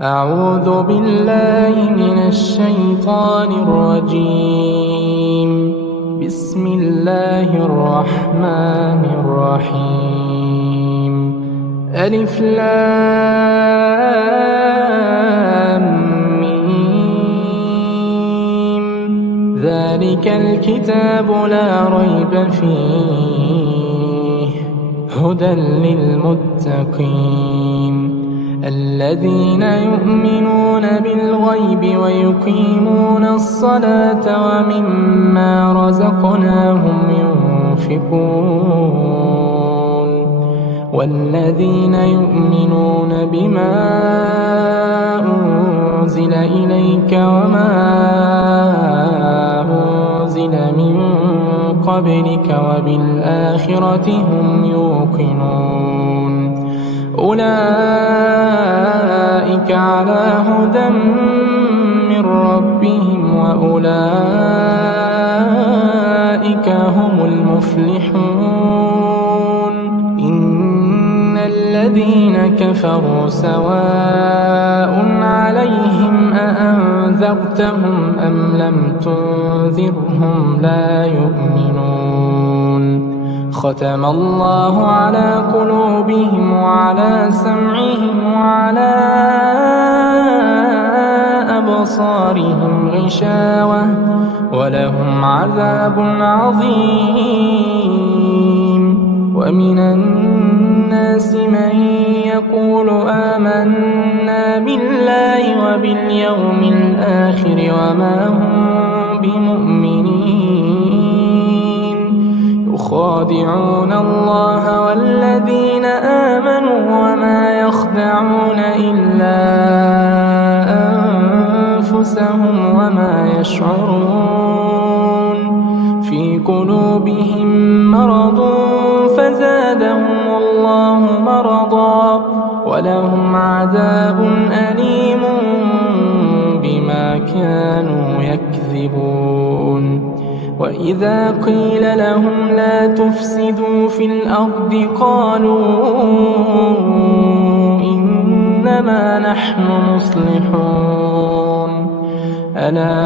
أعوذ بالله من الشيطان الرجيم. بسم الله الرحمن الرحيم. ألف لام ميم. ذلك الكتاب لا ريب فيه هدى للمتقين الذين يؤمنون بالغيب ويقيمون الصلاة ومما رزقناهم ينفقون والذين يؤمنون بما أنزل إليك وما أنزل من قبلك وبالآخرة هم يوقنون أولئك على هدى من ربهم وأولئك هم المفلحون. إن الذين كفروا سواء عليهم أأنذرتهم أم لم تنذرهم لا يؤمنون. ختم الله على قلوبهم وعلى سمعهم وعلى أبصارهم غشاوة ولهم عذاب عظيم. ومن الناس من يقول آمنا بالله وباليوم الآخر وما هم بمؤمنين يخادعون الله والذين آمنوا وما يخدعون إلا أنفسهم وما يشعرون. في قلوبهم مرض فزادهم الله مرضا ولهم عذاب أليم بما كانوا يكذبون. وإذا قيل لهم لا تفسدوا في الأرض قالوا إنما نحن مصلحون ألا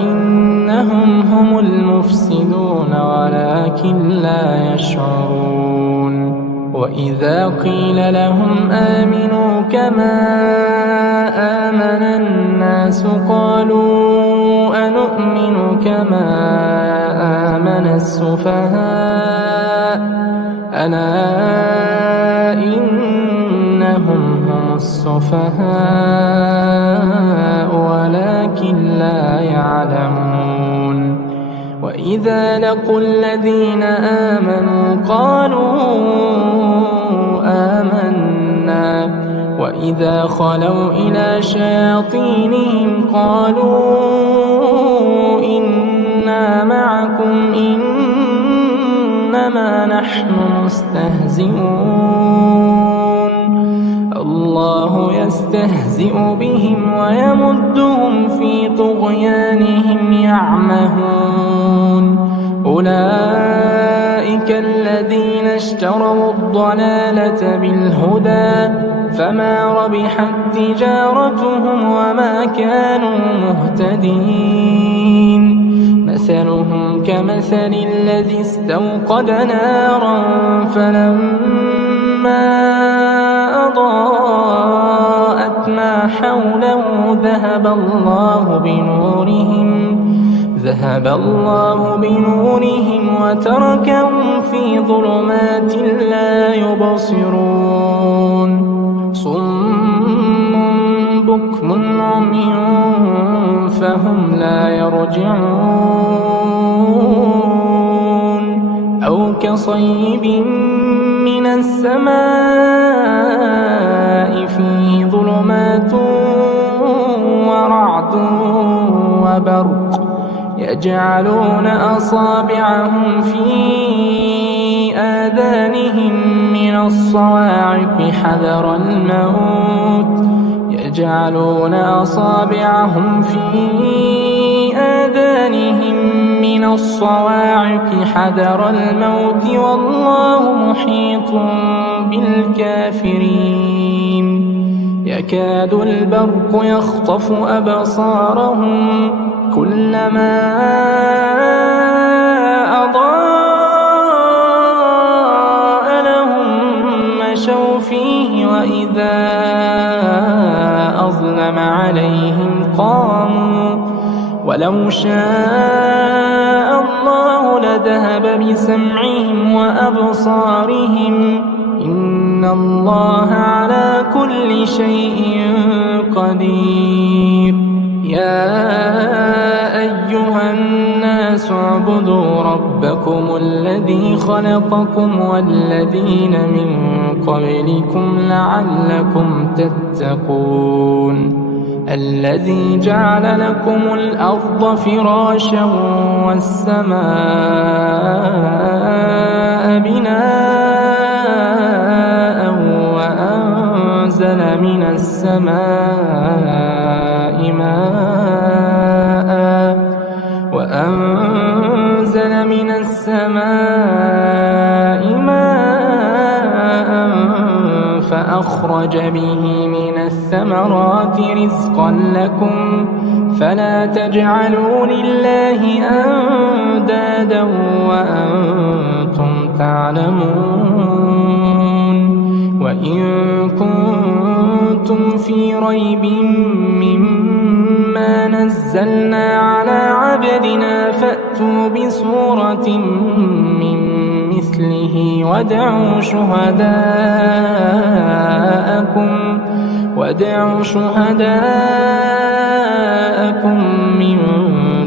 إنهم هم المفسدون ولكن لا يشعرون. وإذا قيل لهم آمنوا كما آمن الناس قالوا أنؤمن كما آمن السفهاء ألا إنهم هم السفهاء ولكن لا يعلمون. وإذا لقوا الذين آمنوا قالوا آمنا وإذا خلوا إلى شياطينهم قالوا إنا معكم إنما نحن مستهزئون. الله يستهزئ بهم ويمدهم في طغيانهم يعمهون. أولئك الذين اشتروا الضلالة بالهدى فما ربحت تجارتهم وما كانوا مهتدين. مثلهم كمثل الذي استوقد نارا فلما أضاءت ما حوله ذهب الله بنورهم وتركهم في ظلمات لا يبصرون. صم بكم عمي فهم لا يرجعون. أو كصيب من السماء فيه ظلمات ورعد وبرق يجعلون أصابعهم في آذانهم من الصواعق حذر الموت والله محيط بالكافرين. يكاد البرق يخطف أبصارهم كلما أضاء لهم مشوا فيه وإذا أظلم عليهم قاموا ولو شاء الله لذهب بسمعهم وأبصارهم إن الله على كل شيء قدير. يا أيها الناس اعبدوا ربكم الذي خلقكم والذين من قبلكم لعلكم تتقون الذي جعل لكم الأرض فراشا والسماء بناء وأنزل من السماء ماء فأخرج به من الثمرات رزقا لكم فلا تجعلوا لله أندادا وأنتم تعلمون. وإن كنتم في ريب مما نزلنا على عبدنا فأتوا بسورة من مثله وادعوا شهداءكم من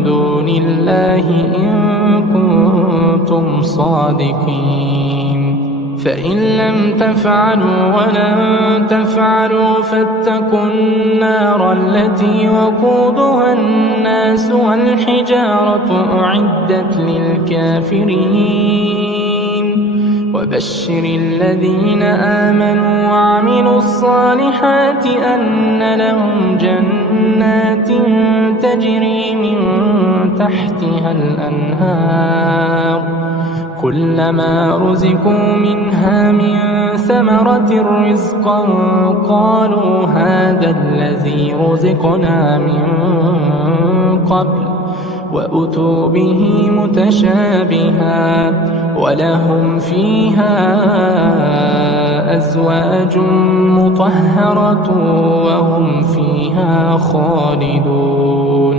دون الله إن كنتم صادقين. فإن لم تفعلوا ولن تفعلوا فاتقوا النار التي وقودها الناس والحجارة أعدت للكافرين. وبشر الذين آمنوا وعملوا الصالحات أن لهم جنات تجري من تحتها الأنهار كلما رزقوا منها من ثمرة رزقا قالوا هذا الذي رزقنا من قبل وأتوا به متشابها ولهم فيها أزواج مطهرة وهم فيها خالدون.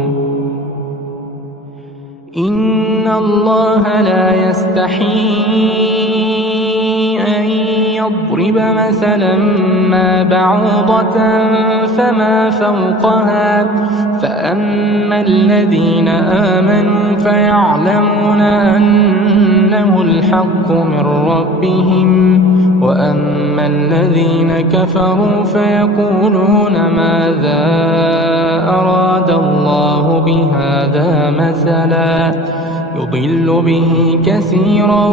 إن الله لا يستحيي أن يضرب مثلا ما بعوضة فما فوقها فأما الذين آمنوا فيعلمون أنه الحق من ربهم وأما الذين كفروا فيقولون ماذا أراد الله بهذا مثلا يضل به كثيرا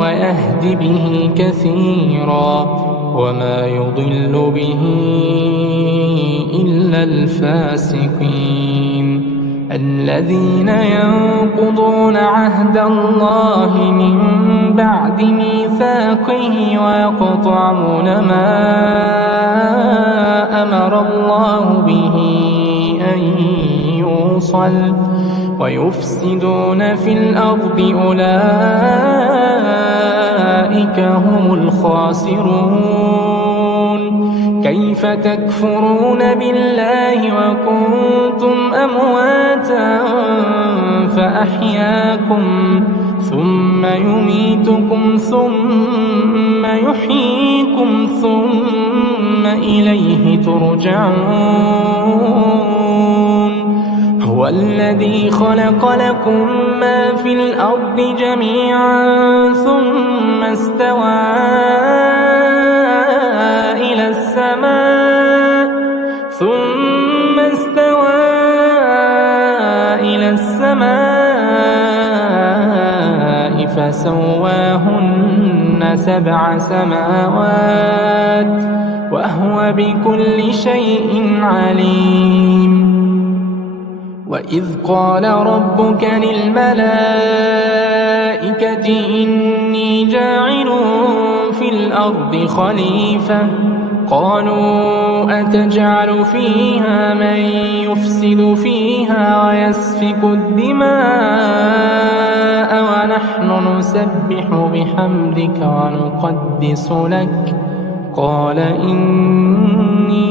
ويهدي به كثيرا وما يضل به إلا الفاسقين الذين ينقضون عهد الله من بعد ميثاقه ويقطعون ما أمر الله به أن يوصل ويفسدون في الأرض أولئك هم الخاسرون. كيف تكفرون بالله وكنتم أمواتا فأحياكم ثم يميتكم ثم يحييكم ثم إليه ترجعون. هو الذي خلق لكم ما في الأرض جميعا ثم استوى إلى السماء فسواهن 7 سماوات وهو بكل شيء عليم. وإذ قال ربك للملائكة إني جاعل في الأرض خليفة قالوا أتجعل فيها من يفسد فيها ويسفك الدماء ونحن نسبح بحمدك ونقدس لك قال إني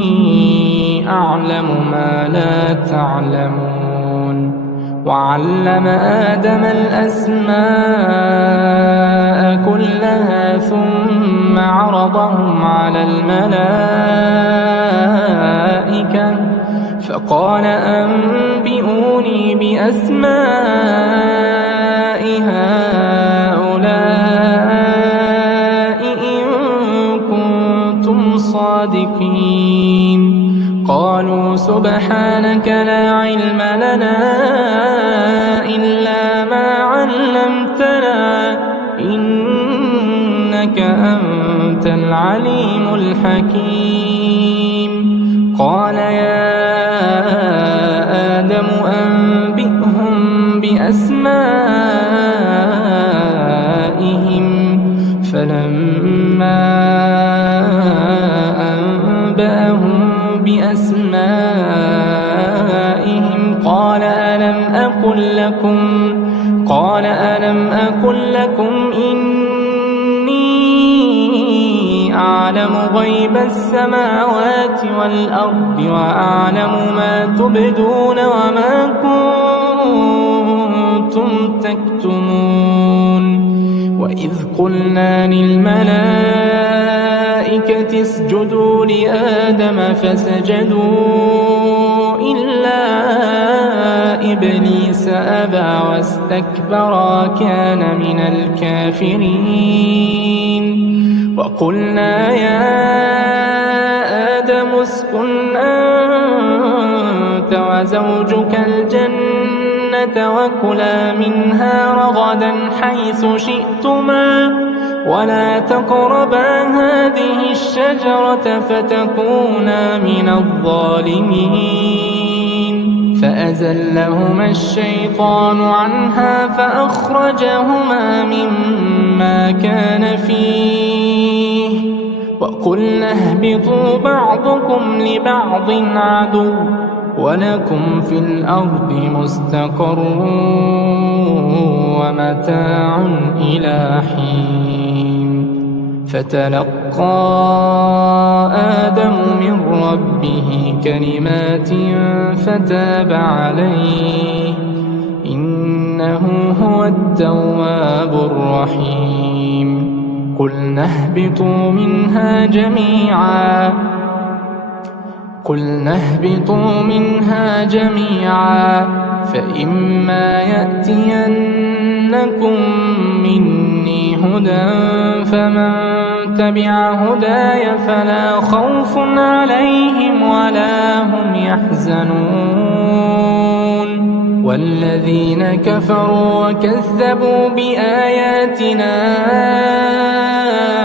أعلم ما لا تعلمون وعلم آدم الأسماء كلها ثم عرضهم على الملائكة فقال أنبئوني بأسماء هؤلاء إن كنتم صادقين قالوا سبحانك لا علم لنا إلا ما علمتنا إنك أنت العليم الحكيم قال يا آدم أنبئهم بأسمائهم فلما أنبأهم بأسمائهم قال ألم أقل لكم إني أعلم غيب السماوات والأرض وأعلم ما تبدون وما كنتم تكتمون وإذ قلنا للملائكة اسجدوا لآدم فسجدوا إلا إبليس أبى واستكبر وكان من الكافرين وقلنا يا آدم اسكن أنت وزوجك الجنة وكلا منها رغدا حيث شئتما ولا تقربا هذه الشجرة فتكونا من الظالمين فأزلهما الشيطان عنها فأخرجهما مما كان فيه وقلنا اهبطوا بعضكم لبعض عدو ولكم في الأرض مستقر ومتاع إلى حين فتلقى آدم من ربه كلمات فتاب عليه إنه هو التواب الرحيم قلنا اهبطوا منها جميعا فإما يأتينكم مني هدى فمن تبع هداي فلا خوف عليهم ولا هم يحزنون والذين كفروا وكذبوا بآياتنا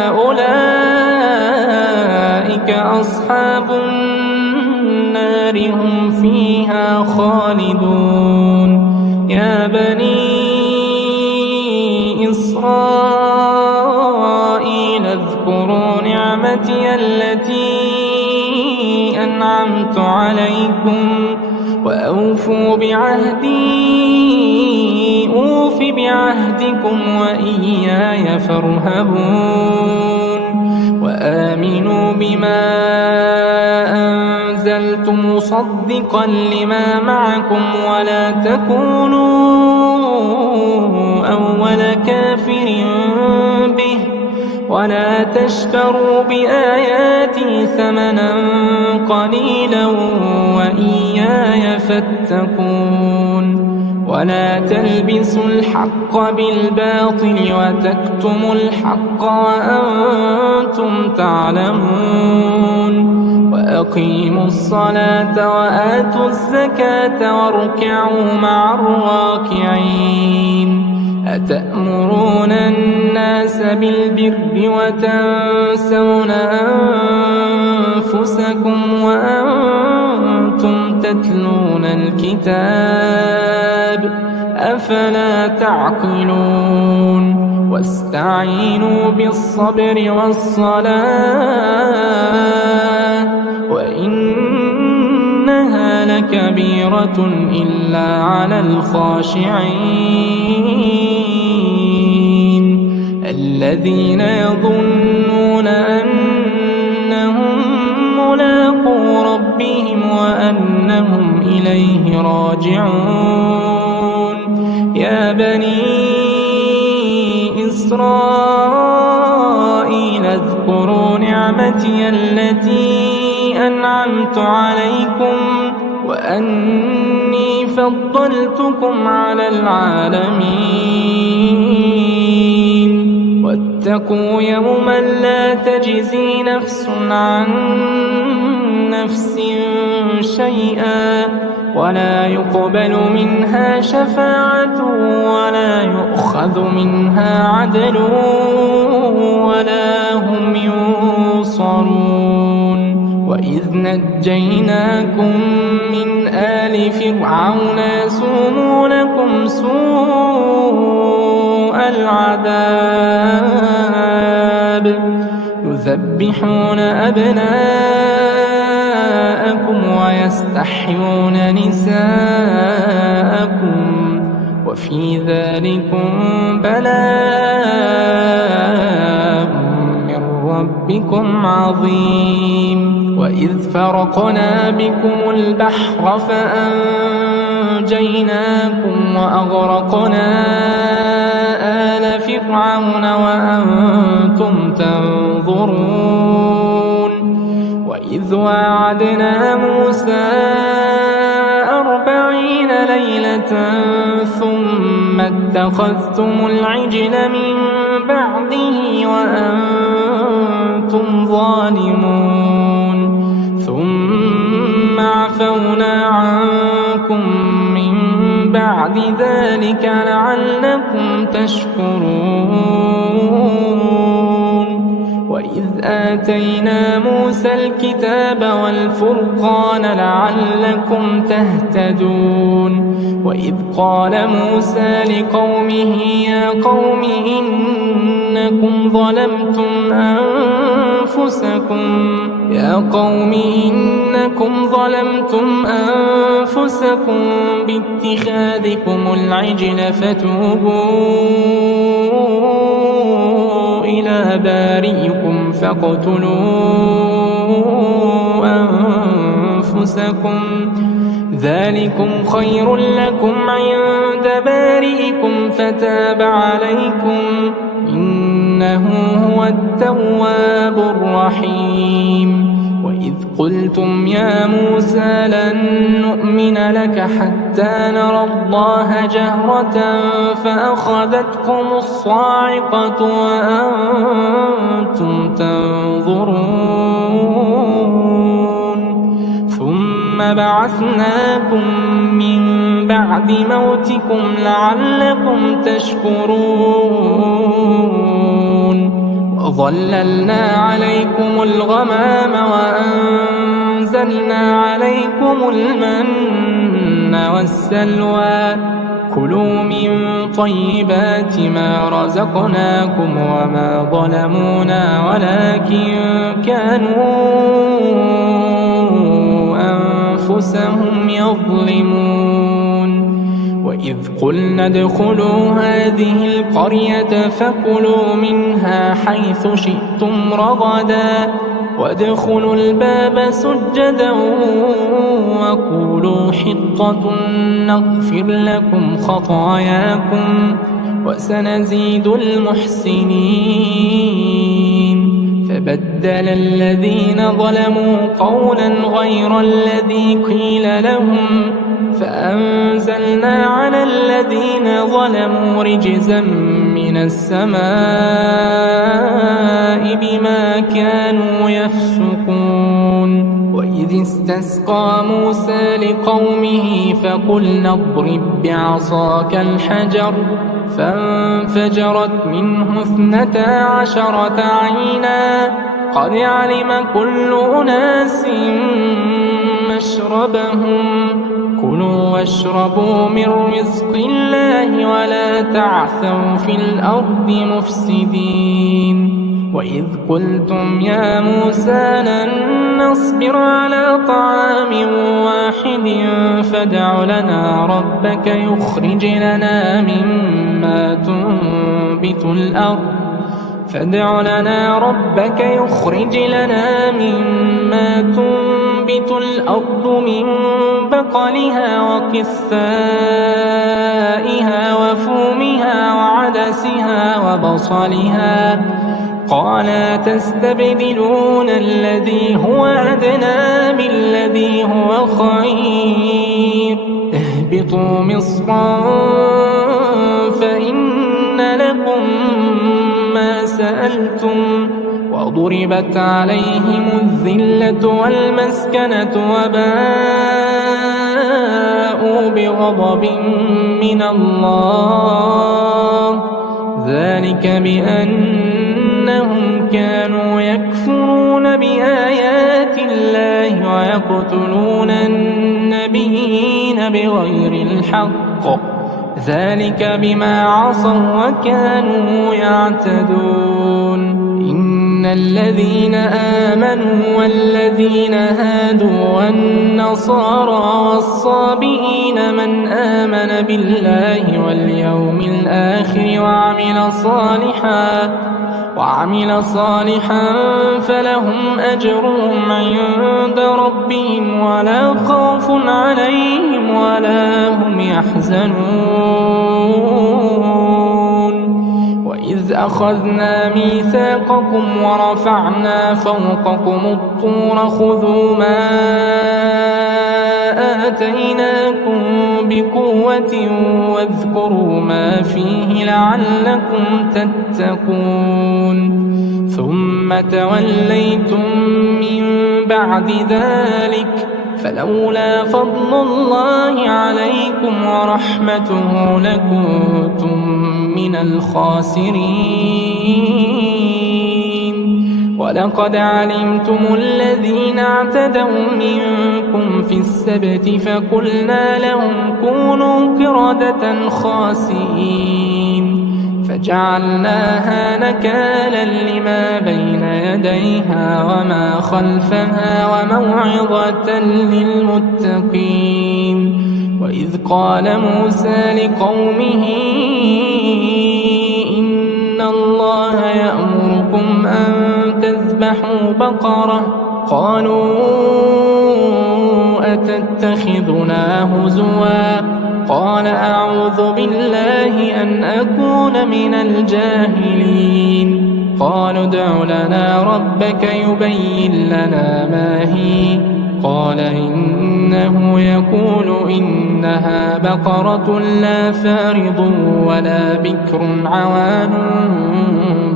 أولئك أصحاب النار هم فيها خالدون يا بني إسرائيل اذكروا نعمتي التي أنعمت عليكم وأوفوا بعهدي أوف بعهدكم وإياي فارهبون وآمنوا بما أنزلت مصدقا لما معكم ولا تكونوا أول كافر به ولا تشتروا بآياتي ثمنا قليلا وإياي فاتقون ولا تلبسوا الحق بالباطل وتكتموا الحق وأنتم تعلمون وأقيموا الصلاة وآتوا الزكاة واركعوا مع الراكعين أتأمرون الناس بالبر وتنسون أنفسكم وأنتم تتلون الكتاب أفلا تعقلون واستعينوا بالصبر والصلاة وإنها لكبيرة إلا على الخاشعين الذين يظنون أنهم ملاقو ربهم وأنهم إليه راجعون يا بني إسرائيل اذكروا نعمتي التي أنعمت عليكم وأني فضلتكم على العالمين واتقوا يوما لا تجزي نفس عن نفس شيئا ولا يقبل منها شفاعة ولا يؤخذ منها عدل ولا هم ينصرون وإذ نجيناكم من آل فرعون يسومونكم سوء العذاب يذبحون أبناءكم ويستحيون نساءكم وفي ذلكم بلاء من ربكم عظيم وإذ فرقنا بكم البحر فأنجيناكم وأغرقنا آل فرعون وأنتم تنظرون وإذ واعدنا موسى 40 ليلة ثم اتخذتم العجل من بعده وأنتم ظالمون ثم عفونا عنكم من بعد ذلك لعلكم تشكرون وإذ آتينا موسى الكتاب والفرقان لعلكم تهتدون وإذ قال موسى لقومه يا قوم إنكم ظلمتم أنفسكم باتخاذكم العجل فتوبوا إلى بارئكم فاقتلوا أنفسكم ذلكم خير لكم عند بارئكم فتاب عليكم إنه هو التواب الرحيم وإذ قلتم يا موسى لن نؤمن لك حتى نرى الله جهرة فأخذتكم الصاعقة وأنتم تنظرون ثم بعثناكم من بعد موتكم لعلكم تشكرون وظللنا عليكم الغمام وأنزلنا عليكم المن والسلوى كلوا من طيبات ما رزقناكم وما ظلمونا ولكن كانوا أنفسهم يظلمون وإذ قلنا ادخلوا هذه القرية فكلوا منها حيث شئتم رغدا وادخلوا الباب سجدا وقولوا حطة نغفر لكم خطاياكم وسنزيد المحسنين فبدل الذين ظلموا قولا غير الذي قيل لهم فأنزلنا على الذين ظلموا رجزا من السماء بما كانوا يفسقون وإذ استسقى موسى لقومه فقلنا اضرب بعصاك الحجر فانفجرت منه 12 عينا قد علم كل أناس مشربهم كلوا واشربوا من رزق الله ولا تعثوا في الأرض مفسدين وإذ قلتم يا موسى لن نصبر على طعام واحد فادع لنا ربك يخرج لنا مما تنبت الأرض من بقلها وقثائها وفومها وعدسها وبصلها قال تستبدلون الذي هو أدنى بالذي هو خير اهبطوا مصرا فإن لكم ما سألتم وضربت عليهم الذلة والمسكنة وباءوا بغضب من الله ذلك بأنهم كانوا يكفرون بآيات الله ويقتلون النبيين بغير الحق ذلك بما عصوا وكانوا يعتدون إن الذين آمنوا والذين هادوا والنصارى والصابئين من آمن بالله واليوم الآخر وعمل صالحا فلهم أجرهم عند ربهم ولا خوف عليهم ولا هم يحزنون وإذ أخذنا ميثاقكم ورفعنا فوقكم الطور خذوا ما آتيناكم بقوة واذكروا ما فيه لعلكم تتقون ثم توليتم من بعد ذلك فلولا فضل الله عليكم ورحمته لكنتم من الخاسرين ولقد علمتم الذين اعتدوا منكم في السبت فقلنا لهم كونوا قردة خاسئين فجعلناها نكالا لما بين يديها وما خلفها وموعظة للمتقين وإذ قال موسى لقومه إن الله يأمركم أن تذبحوا بقرة قالوا أتتخذنا هزوا قال أعوذ بالله أن أكون من الجاهلين قالوا ادع لنا ربك يبين لنا ما هي قال إنه يقول إنها بقرة لا فارض ولا بكر عوان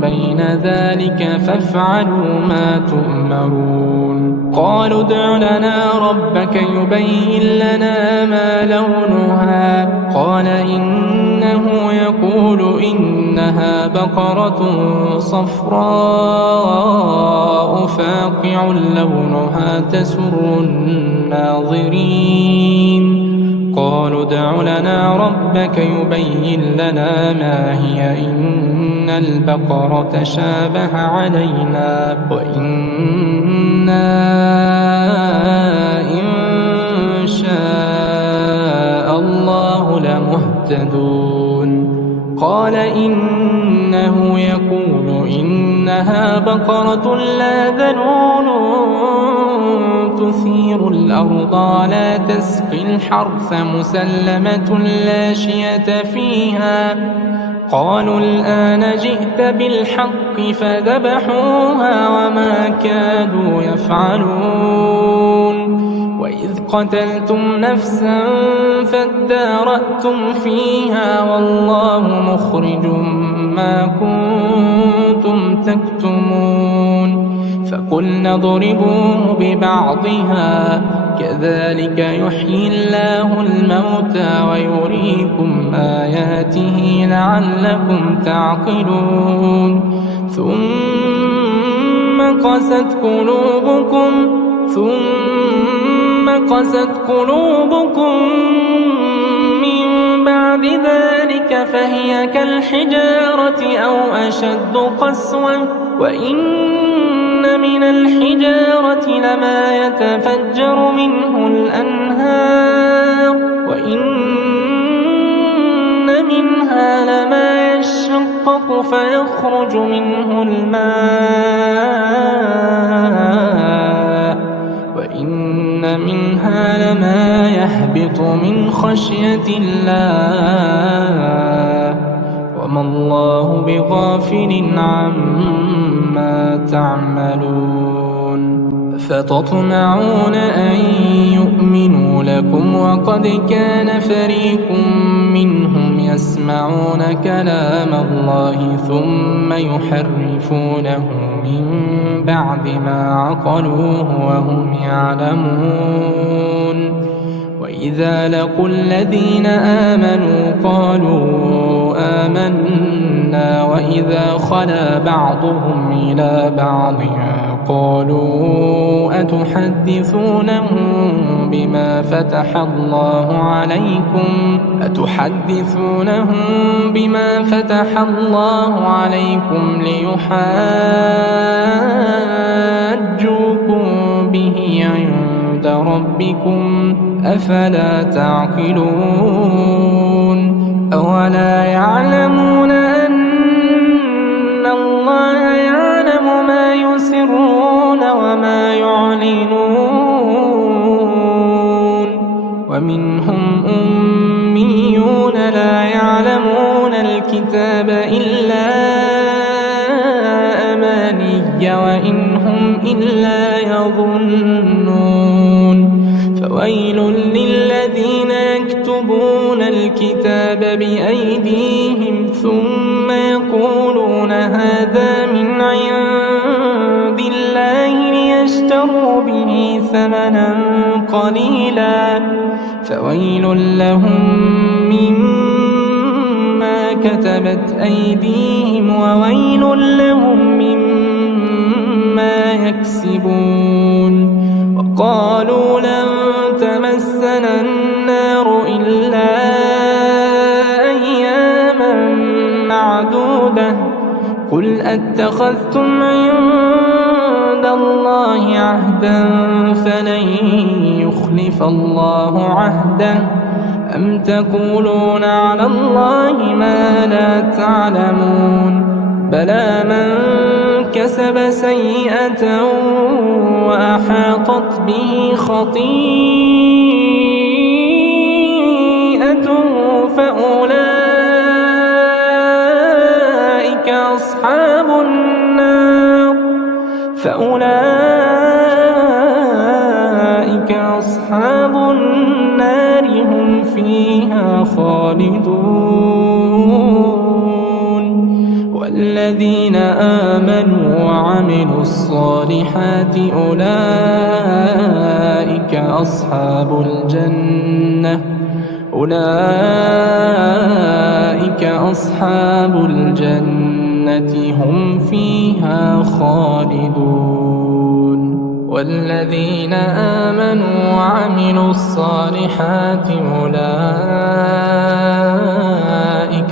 بين ذلك فافعلوا ما تؤمرون قالوا ادع لنا ربك يبين لنا ما لونها قال إنه يقول إنها بقرة صفراء فاقع لونها تسر الناظرين قالوا ادع لنا ربك يبين لنا ما هي إن البقرة شابه علينا وإنا إن شاء الله لمهتدون قال إنه يقول إنها بقرة لا ذلول تثير الأرض لا تسقي الحرث مسلمة لا شية فيها قالوا الآن جئت بالحق فذبحوها وما كادوا يفعلون وإذ قتلتم نفسا فادارأتم فيها والله مخرج ما كنتم تكتمون فقلنا اضربوه ببعضها كذلك يحيي الله الموتى ويريكم آياته لعلكم تعقلون ثم قست قلوبكم ثم قست قلوبكم من بعد ذلك فهي كالحجارة أو أشد قسوة وإن من الحجارة لما يتفجر منه الأنهار وإن منها لما يشقق فيخرج منه الماء وإن منها لما يهبط من خشية الله وما الله بغافل عما تعملون فتطمعون أن يؤمنوا لكم وقد كان فريق منهم يسمعون كلام الله ثم يحرفونه من بعد ما عقلوه وهم يعلمون وإذا لقوا الذين آمنوا قالوا آمنا وإذا خلا بعضهم إلى بعض قالوا أتحدثونهم بما فتح الله عليكم ليحاجوكم به عند ربكم أفلا تعقلون أولا يعلمون أن الله يعلم ما يسرون وما يعلنون ومنهم أميون لا يعلمون الكتاب إلا أماني وإن هم إلا يظنون فويل للذين يكتبون الكتاب بأيديهم ثم يقولون هذا من عند الله ليشتروا به ثمنا قليلا فويل لهم مما كتبت أيديهم وويل لهم مما يكسبون وقالوا لن تمسنا النار إلا أياما معدودة قل أتخذتم عند الله عهدا فلن يخلف الله عهده أم تقولون على الله ما لا تعلمون بلى من كسب سيئة وأحاطت به خطيئته فأولئك أصحاب النار هم فيها خالدون والذين آمنوا وعملوا الصالحات أولئك أصحاب الجنة هم فيها خالدون والذين آمنوا وعملوا الصالحات أولئك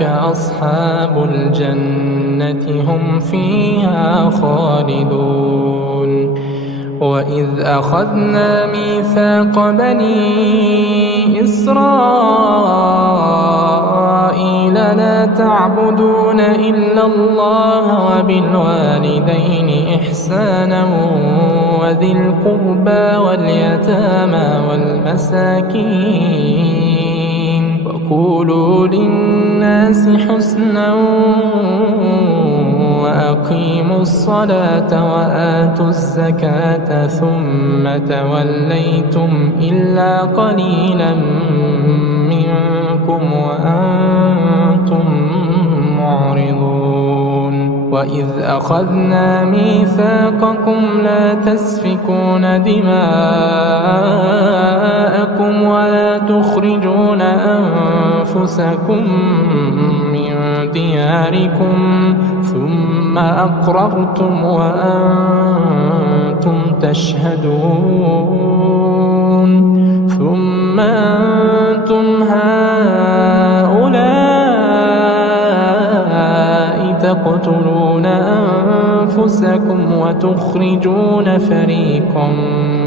أصحاب الجنة هم فيها خالدون وإذ أخذنا ميثاق بني إسرائيل لا تعبدون إلا الله وبالوالدين إحسانا وذي القربى واليتامى والمساكين وقولوا للناس حسنا وأقيموا الصلاة وآتوا الزكاة ثم توليتم إلا قليلا منكم وأنتم معرضون وإذ أخذنا ميثاقكم لا تسفكون دماءكم ولا تخرجون أنفسكم من دياركم ثم أقررتم وأنتم تشهدون تقتلون أنفسكم وتخرجون فريقا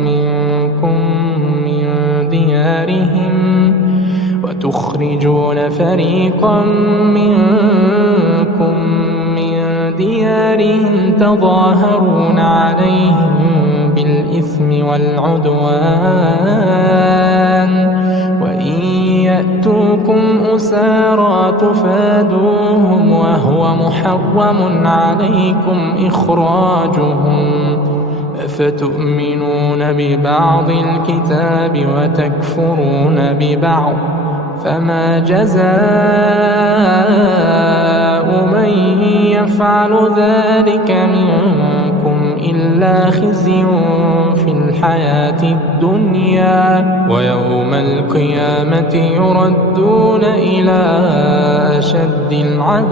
منكم من ديارهم تظاهرون عليهم بالإثم والعدوان وإن يأتوكم أسارى تفادوهم وهو محرم عليكم إخراجهم أفتؤمنون ببعض الكتاب وتكفرون ببعض فما جزاء من يفعل ذلك منكم إلا خزي في الحياة الدنيا ويوم القيامة يردون إلى أشد العذاب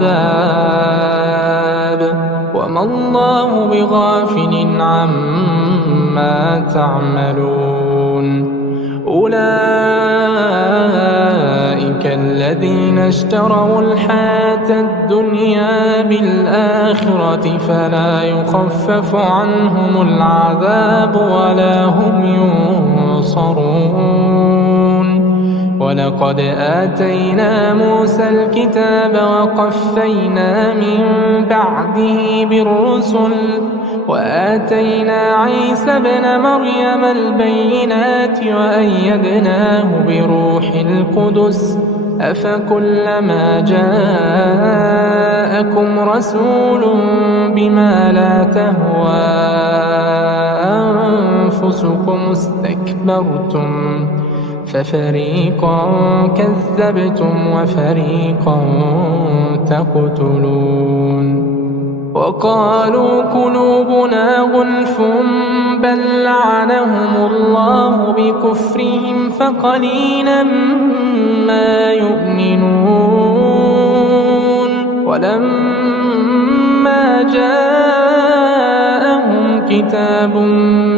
وما الله بغافل عما تعملون أولئك الذين اشتروا الحياة الدنيا بالآخرة فلا يخفف عنهم العذاب ولا هم ينصرون ولقد آتينا موسى الكتاب وقفينا من بعده بالرسل وآتينا عيسى ابن مريم البينات وأيدناه بروح القدس أفكلما جاءكم رسول بما لا تهوى أنفسكم استكبرتم ففريقا كذبتم وفريقا تقتلون وقالوا قلوبنا غلف بل لعنهم الله بكفرهم فقليلا ما يؤمنون ولما جاءهم كتاب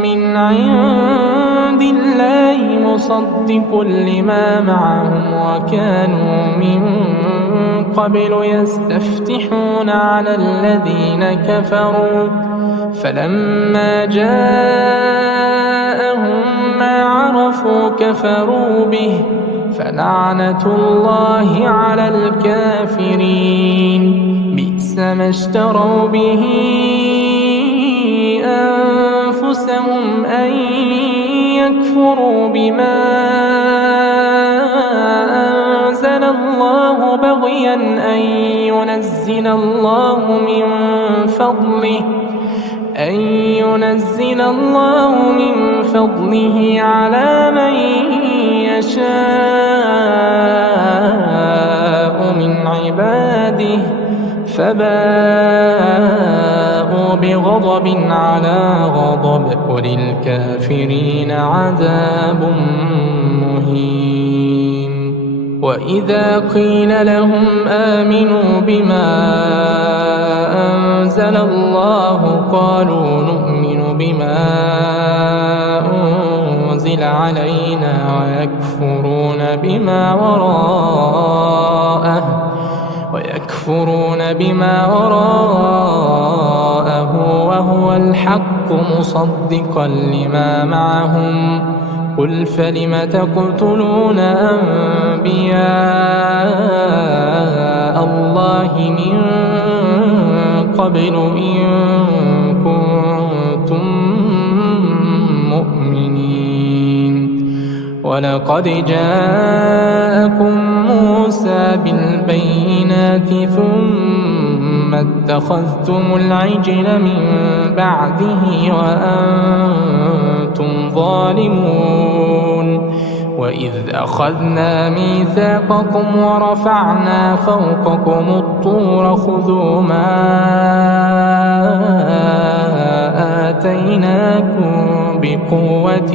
من عند الله مصدق لما معهم وكانوا من قبل يستفتحون على الذين كفروا فلما جاءهم ما عرفوا كفروا به فلعنة الله على الكافرين بئس ما اشتروا به أنفسهم أن يكفروا بما أنزل الله بغيا أن ينزل الله من فضله على من يشاء من عباده فباءوا بغضب على غضب وللكافرين عذاب مهين وإذا قيل لهم آمنوا بما أنزل الله قالوا نؤمن بما أنزل علينا ويكفرون بما وراءه وهو الحق مصدقا لما معهم قل فلم تقتلون أنبياء الله من قبل إن كنتم مؤمنين ولقد جاءكم موسى بالبينات ثم اتخذتم العجل من بعده وأنتم ظالمون وإذ أخذنا ميثاقكم ورفعنا فوقكم الطور خذوا ما آتيناكم بقوة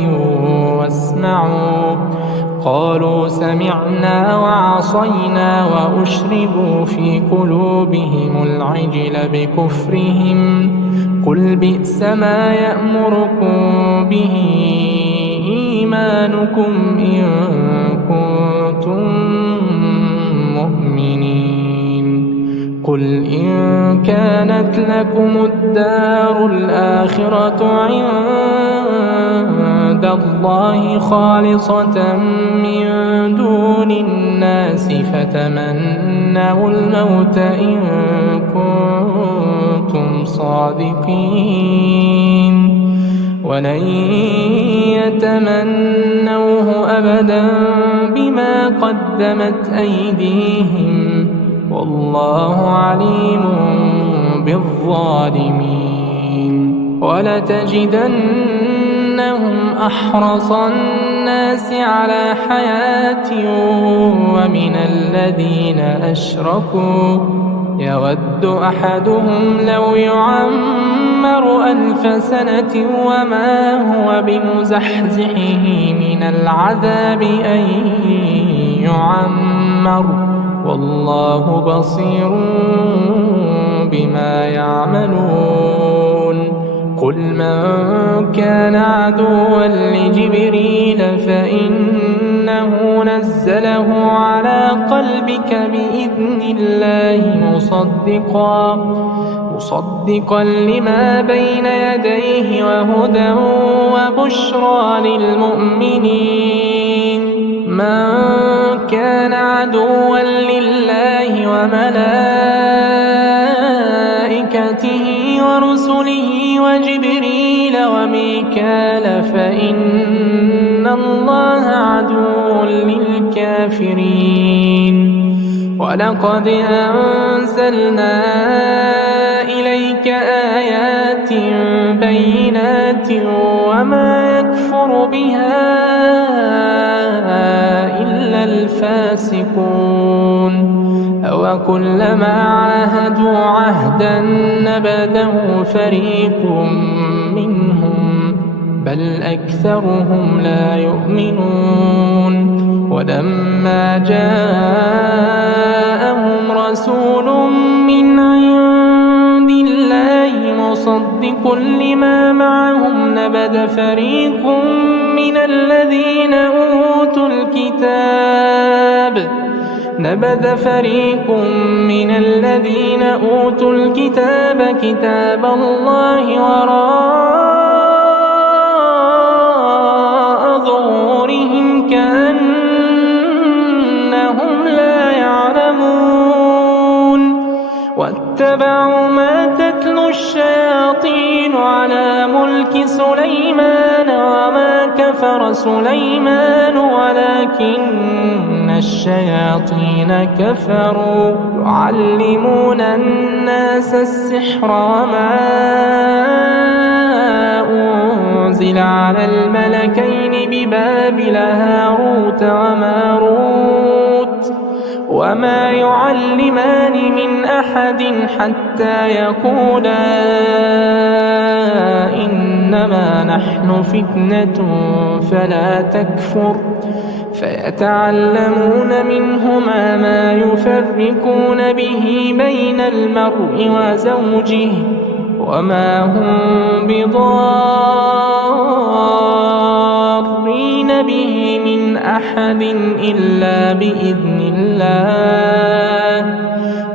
واسمعوا قالوا سمعنا وعصينا وأشربوا في قلوبهم العجل بكفرهم قل بئس ما يأمركم به إيمانكم إن كنتم مؤمنين قل إن كانت لكم الدار الآخرة عند الله خالصة من دون الناس فتمنوا الموت إن كنتم صادقين ولن يتمنوه أبدا بما قدمت أيديهم والله عليم بالظالمين ولتجدنهم أحرص الناس على حياة ومن الذين أشركوا يود أحدهم لو يعمر 1000 سنة وما هو بمزحزحه من العذاب أن يعمر والله بصير بما يعملون قل من كان عدوا لجبريل فإنه نزله على قلبك بإذن الله مصدقا لما بين يديه وهدى وبشرى للمؤمنين من كان عدوا لله وملائكته ورسله وجبريل وميكال فإن الله عدو للكافرين ولقد أنزلنا إليك آيات بينات وما يكفر بها إلا الفاسقون أوكلما عاهدوا عهدا نبذه فريق منهم بل أكثرهم لا يؤمنون ولما جاءهم رسول من عند الله مصدق لما معهم نبذ فريق من الذين أوتوا الكتاب كتاب الله وراء ظهورهم كأنهم لا يعلمون واتبعوا ما تتلو الشياطين على ملك سليمان وما كفر سليمان ولكن الشياطين كفروا يعلمون الناس السحر وما أنزل على الملكين ببابل هاروت وماروت وما يعلمان من أحد حتى يقولا إنما نحن فتنة فلا تكفر فيتعلمون منهما ما يفرقون به بين المرء وزوجه وما هم بضارين به من أحد إلا بإذن الله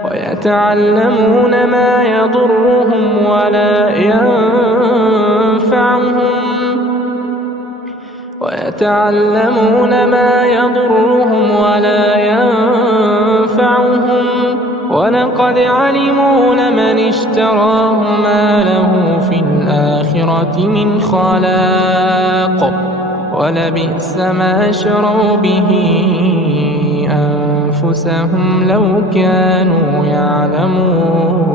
ويتعلمون ما يضرهم ولا ينفعهم ولقد علموا لمن اشتراه ما له في الآخرة من خلاق ولبئس ما شروا به أنفسهم لو كانوا يعلمون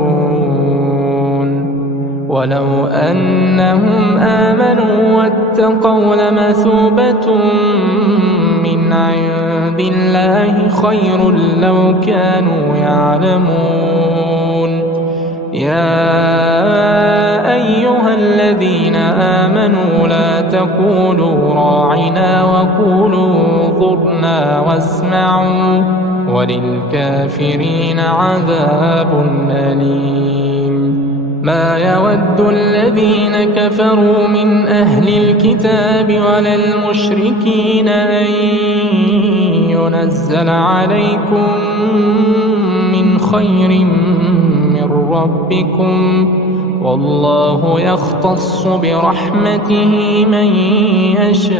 ولو أنهم آمنوا واتقوا لمثوبة من عند الله خير لو كانوا يعلمون يا أيها الذين آمنوا لا تقولوا راعنا وقولوا انظرنا واسمعوا وللكافرين عذاب أليم ما يود الذين كفروا من أهل الكتاب ولا المشركين أن ينزل عليكم من خير ربكم والله يختص برحمته من يشاء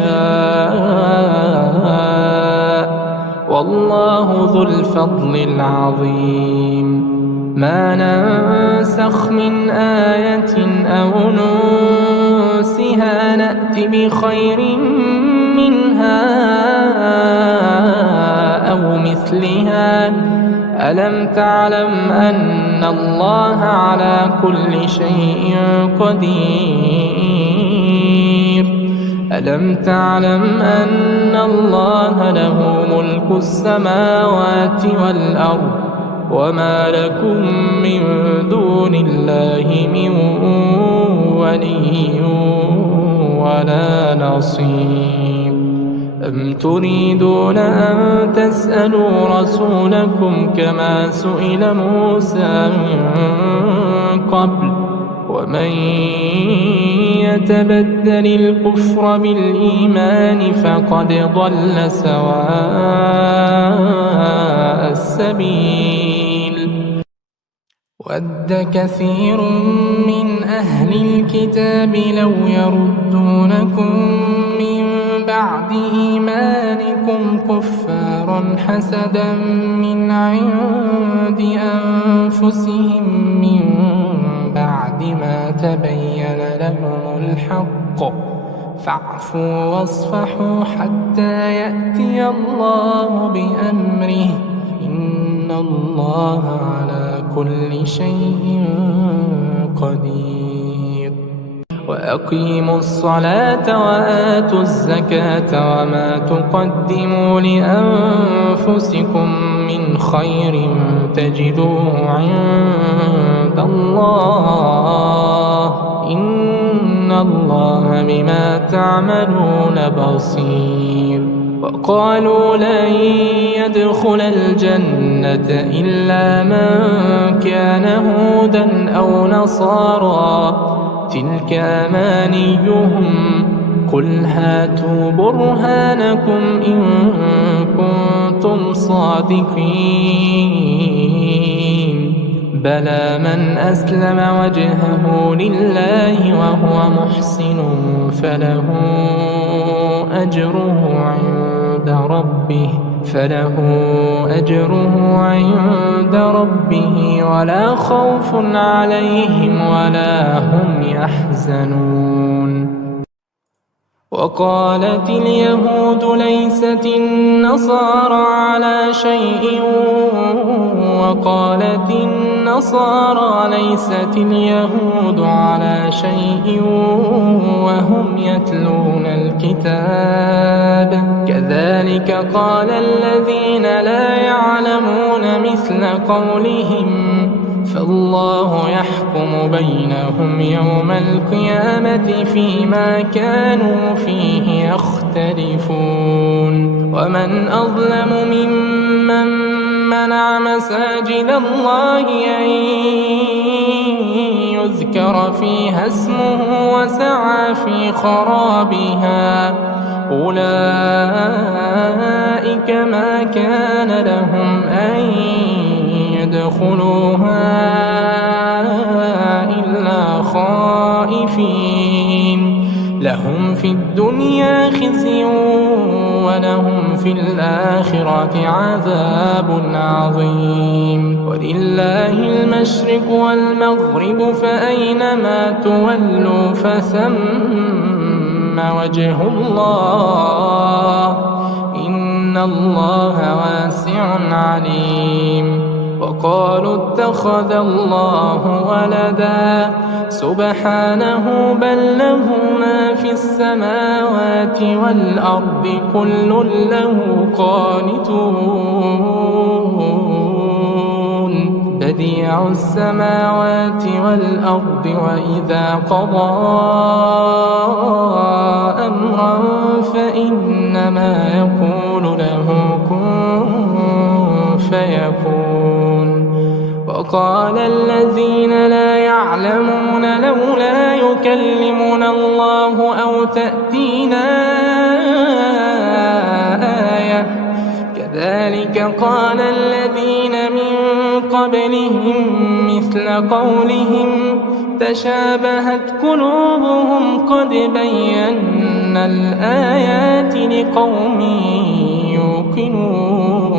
والله ذو الفضل العظيم ما ننسخ من آية أو ننسها نأت بخير منها أو مثلها ألم تعلم أن الله على كل شيء قدير ألم تعلم أن الله له ملك السماوات والأرض وما لكم من دون الله من ولي ولا نصير أم تريدون أن تسألوا رسولكم كما سئل موسى من قبل ومن يتبدل الكفر بالإيمان فقد ضل سواء السبيل ود كثير من أهل الكتاب لو يردونكم من بعد إيمانكم كفارا حسدا من عند أنفسهم من بعد ما تبين لهم الحق فاعفوا واصفحوا حتى يأتي الله بأمره إن الله على كل شيء قدير وأقيموا الصلاة وآتوا الزكاة وما تقدموا لأنفسكم من خير تجدوه عند الله إن الله بما تعملون بصير وقالوا لن يدخل الجنة إلا من كان هودا أو نصارى تلك أمانيهم قل هاتوا برهانكم إن كنتم صادقين بلى من أسلم وجهه لله وهو محسن فله أجره عند ربه ولا خوف عليهم ولا هم يحزنون وقالت اليهود ليست النصارى على شيء وقالت النصارى ليست اليهود على شيء وهم يتلون الكتاب كذلك قال الذين لا يعلمون مثل قولهم فالله يحكم بينهم يوم القيامة فيما كانوا فيه يختلفون ومن أظلم ممن منع مساجد الله أن يذكر فيها اسمه وسعى في خرابها أولئك ما كان لهم أن يدخلوها إلا خائفين لهم في الدنيا خزي ولهم في الآخرة عذاب عظيم ولله المشرق والمغرب فأينما تولوا فثم وجه الله إن الله واسع عليم وقالوا اتخذ الله ولدا سبحانه بل له ما في السماوات والأرض كل له قانتون بديع السماوات والأرض وإذا قضى أمرا فإنما يقول له كن فيكون وقال الذين لا يعلمون لولا يكلمنا الله أو تأتينا آية كذلك قال الذين من قبلهم مثل قولهم تشابهت قلوبهم قد بينا الآيات لقوم يوقنون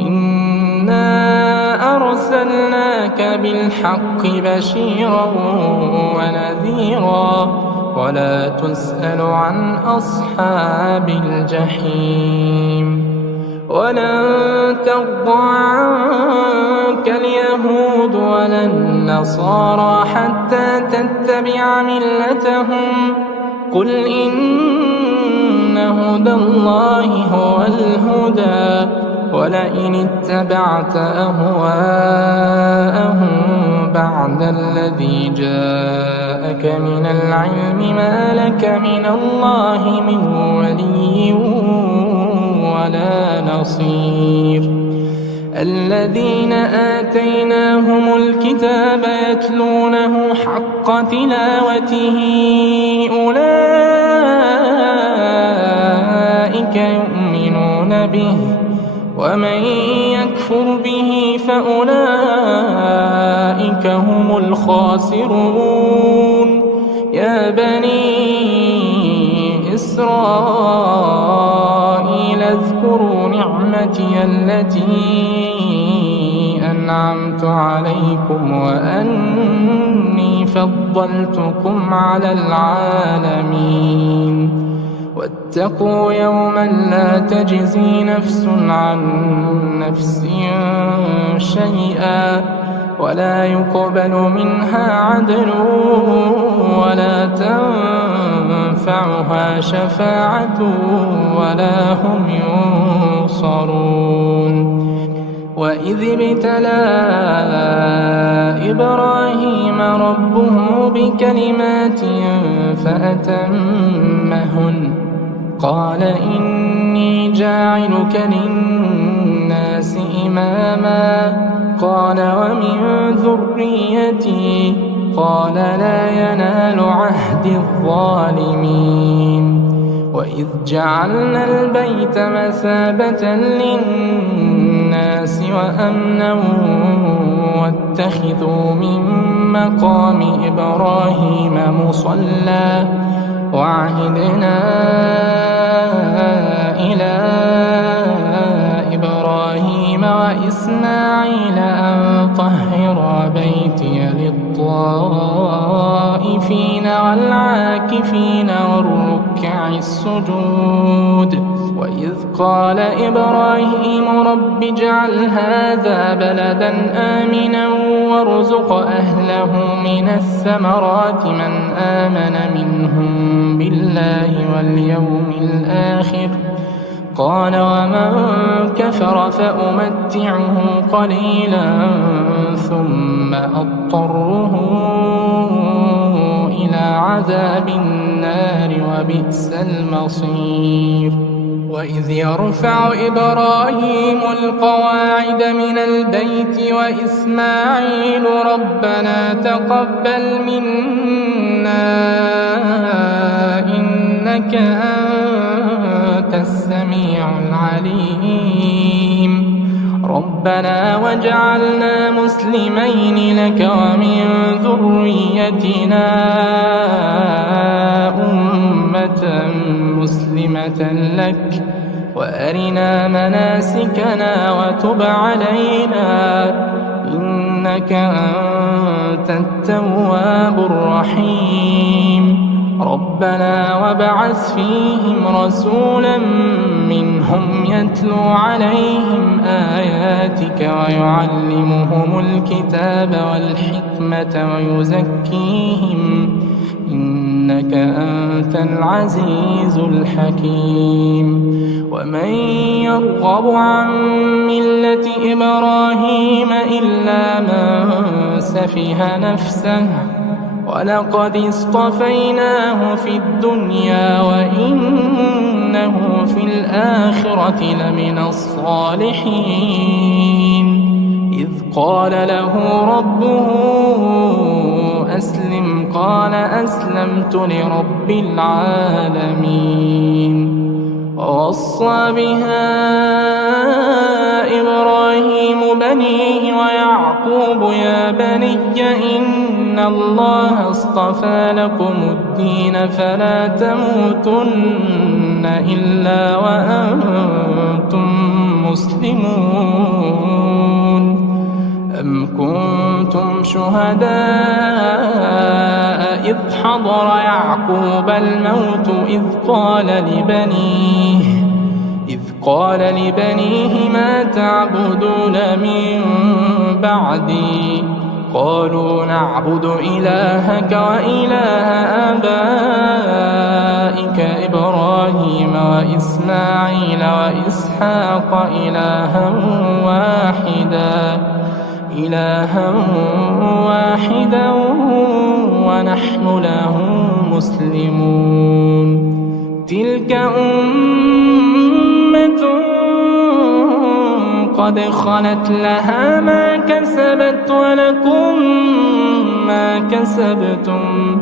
إنا أرسلناك بالحق بشيرا ونذيرا ولا تسأل عن أصحاب الجحيم ولن ترضى عنك اليهود ولا النصارى حتى تتبع ملتهم قل إن هدى الله هو الهدى ولئن اتبعت أهواءهم بعد الذي جاءك من العلم ما لك من الله من ولي ولا نصير الذين آتيناهم الكتاب يتلونه حق تلاوته أولئك يؤمنون به ومن يكفر به فأولئك هم الخاسرون يا بني إسرائيل اذكروا نعمتي التي أنعمت عليكم وأني فضلتكم على العالمين واتقوا يوما لا تجزي نفس عن نفس شيئا ولا يقبل منها عدل ولا تنفعها شفاعة ولا هم ينصرون وإذ ابتلى إبراهيم ربه بكلمات فأتمهن قال إني جاعلك للناس إماما قال ومن ذريتي قال لا ينال عهد الظالمين وإذ جعلنا البيت مثابة للناس وأمنا واتخذوا من مقام إبراهيم مصلى وعهدنا إلى إبراهيم وإسماعيل أن طهرا بيتي للطائفين والعاكفين والركع السجود وإذ قال إبراهيم رب اجعل هذا بلدا آمنا وارزق أهله من الثمرات من آمن منهم بالله واليوم الآخر قال ومن كفر فأمتعه قليلا ثم أضطره إلى عذاب النار وبئس المصير وإذ يرفع إبراهيم القواعد من البيت وإسماعيل ربنا تقبل منا إنك أنت السميع العليم ربنا واجعلنا مسلمين لك ومن ذريتنا أمة مسلمة لك وأرنا مناسكنا وتب علينا إنك أنت التواب الرحيم ربنا وابعث فيهم رسولا منهم يتلو عليهم آياتك ويعلمهم الكتاب والحكمة ويزكيهم إنك أنت العزيز الحكيم ومن يرغب عن ملة إبراهيم إلا من سفه نفسه ولقد اصطفيناه في الدنيا وإنه في الآخرة لمن الصالحين إذ قال له ربه أسلم قال أسلمت لرب العالمين ووصى بها إبراهيم بنيه ويعقوب يا بني إن الله اصطفى لكم الدين فلا تموتن إلا وأنتم مسلمون أم كنتم شهداء إذ حضر يعقوب الموت إذ قال لبنيه ما تعبدون من بعدي قالوا نعبد إلهك وإله آبائك إبراهيم وإسماعيل وإسحاق إلها واحدا ونحن له مسلمون تلك أمة قد خلت لها ما كسبت ولكم ما كسبتم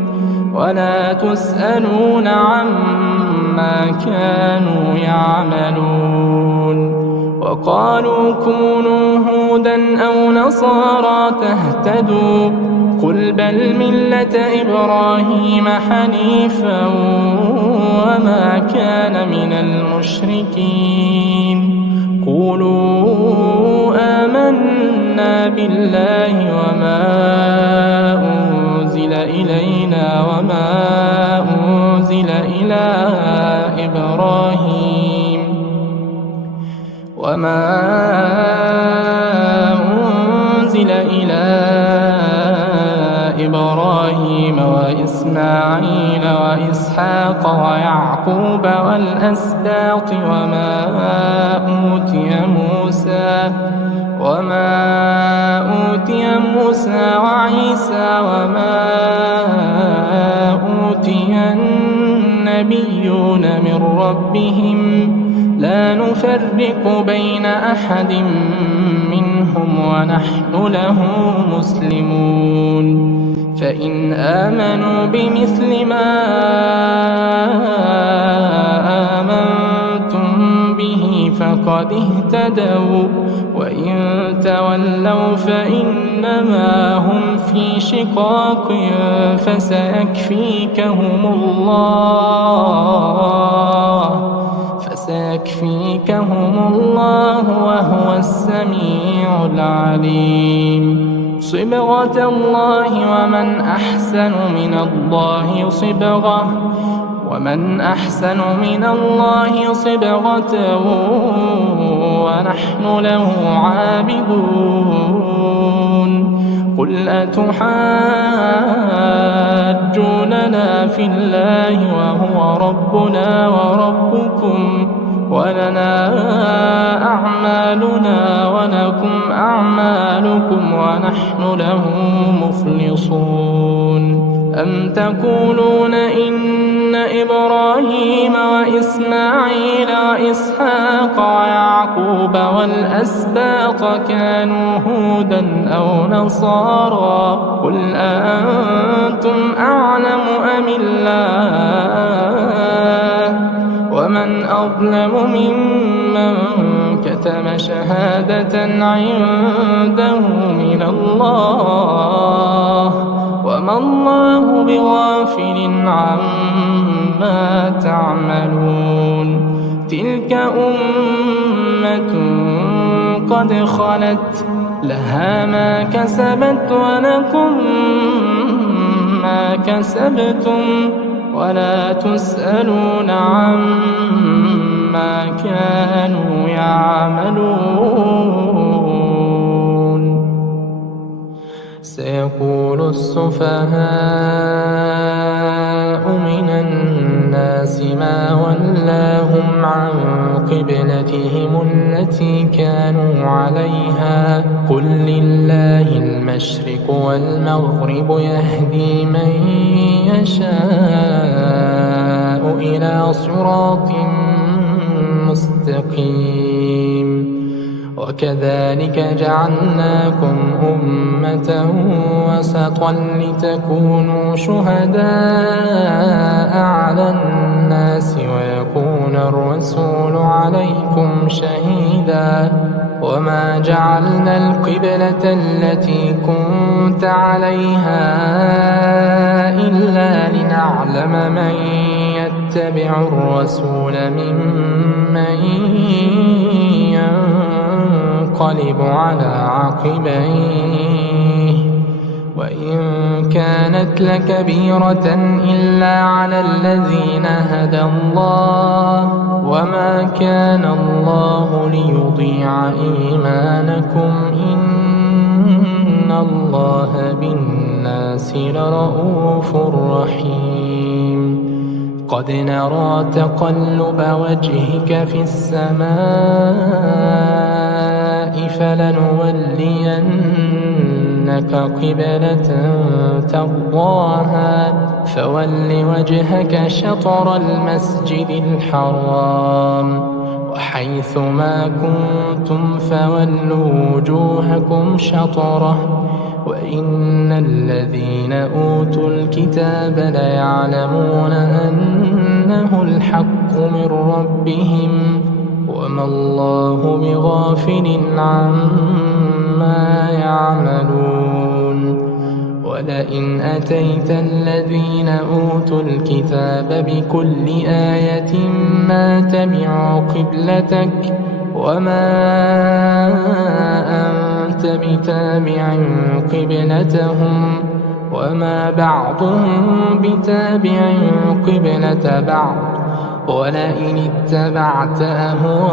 ولا تسألون عما كانوا يعملون وقالوا كونوا هودا أو نصارى تهتدوا قل بل ملة إبراهيم حنيفا وما كان من المشركين قولوا آمنا بالله وما أنزل إلينا وما أنزل إلى إبراهيم وإسماعيل وإسحاق ويعقوب والأسباط وما أوتي موسى وعيسى وما أوتي النبيون من ربهم لا نفرق بين أحد منهم ونحن له مسلمون فإن آمنوا بمثل ما آمنتم به فقد اهتدوا وإن تولوا فإنما هم في شقاق فسيكفيكهم الله وهو السميع العليم صبغة الله ومن أحسن من الله صبغة ونحن له عابدون قل أتحاجوننا في الله وهو ربنا وربكم ولنا أعمالنا ولكم أعمالكم ونحن له مخلصون أم تقولون إن إبراهيم وإسماعيل وإسحاق ويعقوب والأسباط كانوا هودا أو نصارى قل أأنتم أعلم أم الله ومن أظلم ممن كتم شهادة عنده من الله وما الله بغافل عما تعملون تلك أمة قد خلت لها ما كسبت ولكم ما كسبتم ولا تسألون عما كانوا يعملون سيقول السفهاء من الناس ما ولاهم عن قبلتهم التي كانوا عليها قل لله المشرق والمغرب يهدي من يشاء إلى صراط مستقيم وكذلك جعلناكم أمة وسطا لتكونوا شهداء على الناس ويكون الرسول عليكم شهيدا وما جعلنا القبلة التي كنت عليها إلا لنعلم من يتبع الرسول ممن ينقلب على عقبيه وإن كانت لكبيرة إلا على الذين هدى الله وما كان الله ليضيع إيمانكم إن الله بالناس لرءوف رحيم قد نرى تقلب وجهك في السماء فلنولينك قبلة ترضاها فول وجهك شطر المسجد الحرام وحيث ما كنتم فولوا وجوهكم شطره وإن الذين أوتوا الكتاب ليعلمون أنه الحق من ربهم وما الله بغافل عما يعملون ولئن أتيت الذين أوتوا الكتاب بكل آية ما تبعوا قبلتك وما أنت بتابع قبلتهم وما بعضهم بتابع قبلة بعض ولئن اتبعت أهواءهم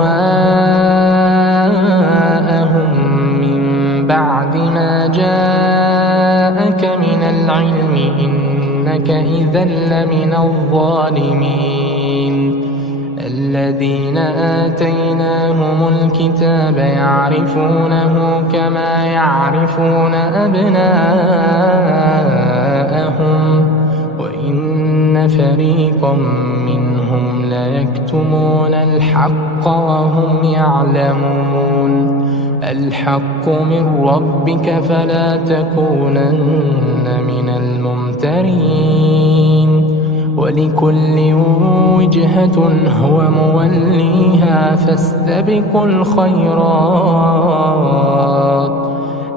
من بعد ما جاءك من العلم إنك إذا لمن الظالمين الذين آتيناهم الكتاب يعرفونه كما يعرفون أبناءهم وإن فريقا منهم ليكتمون الحق وهم يعلمون الحق من ربك فلا تكونن من الممترين ولكل وجهة هو موليها فاستبقوا الخيرات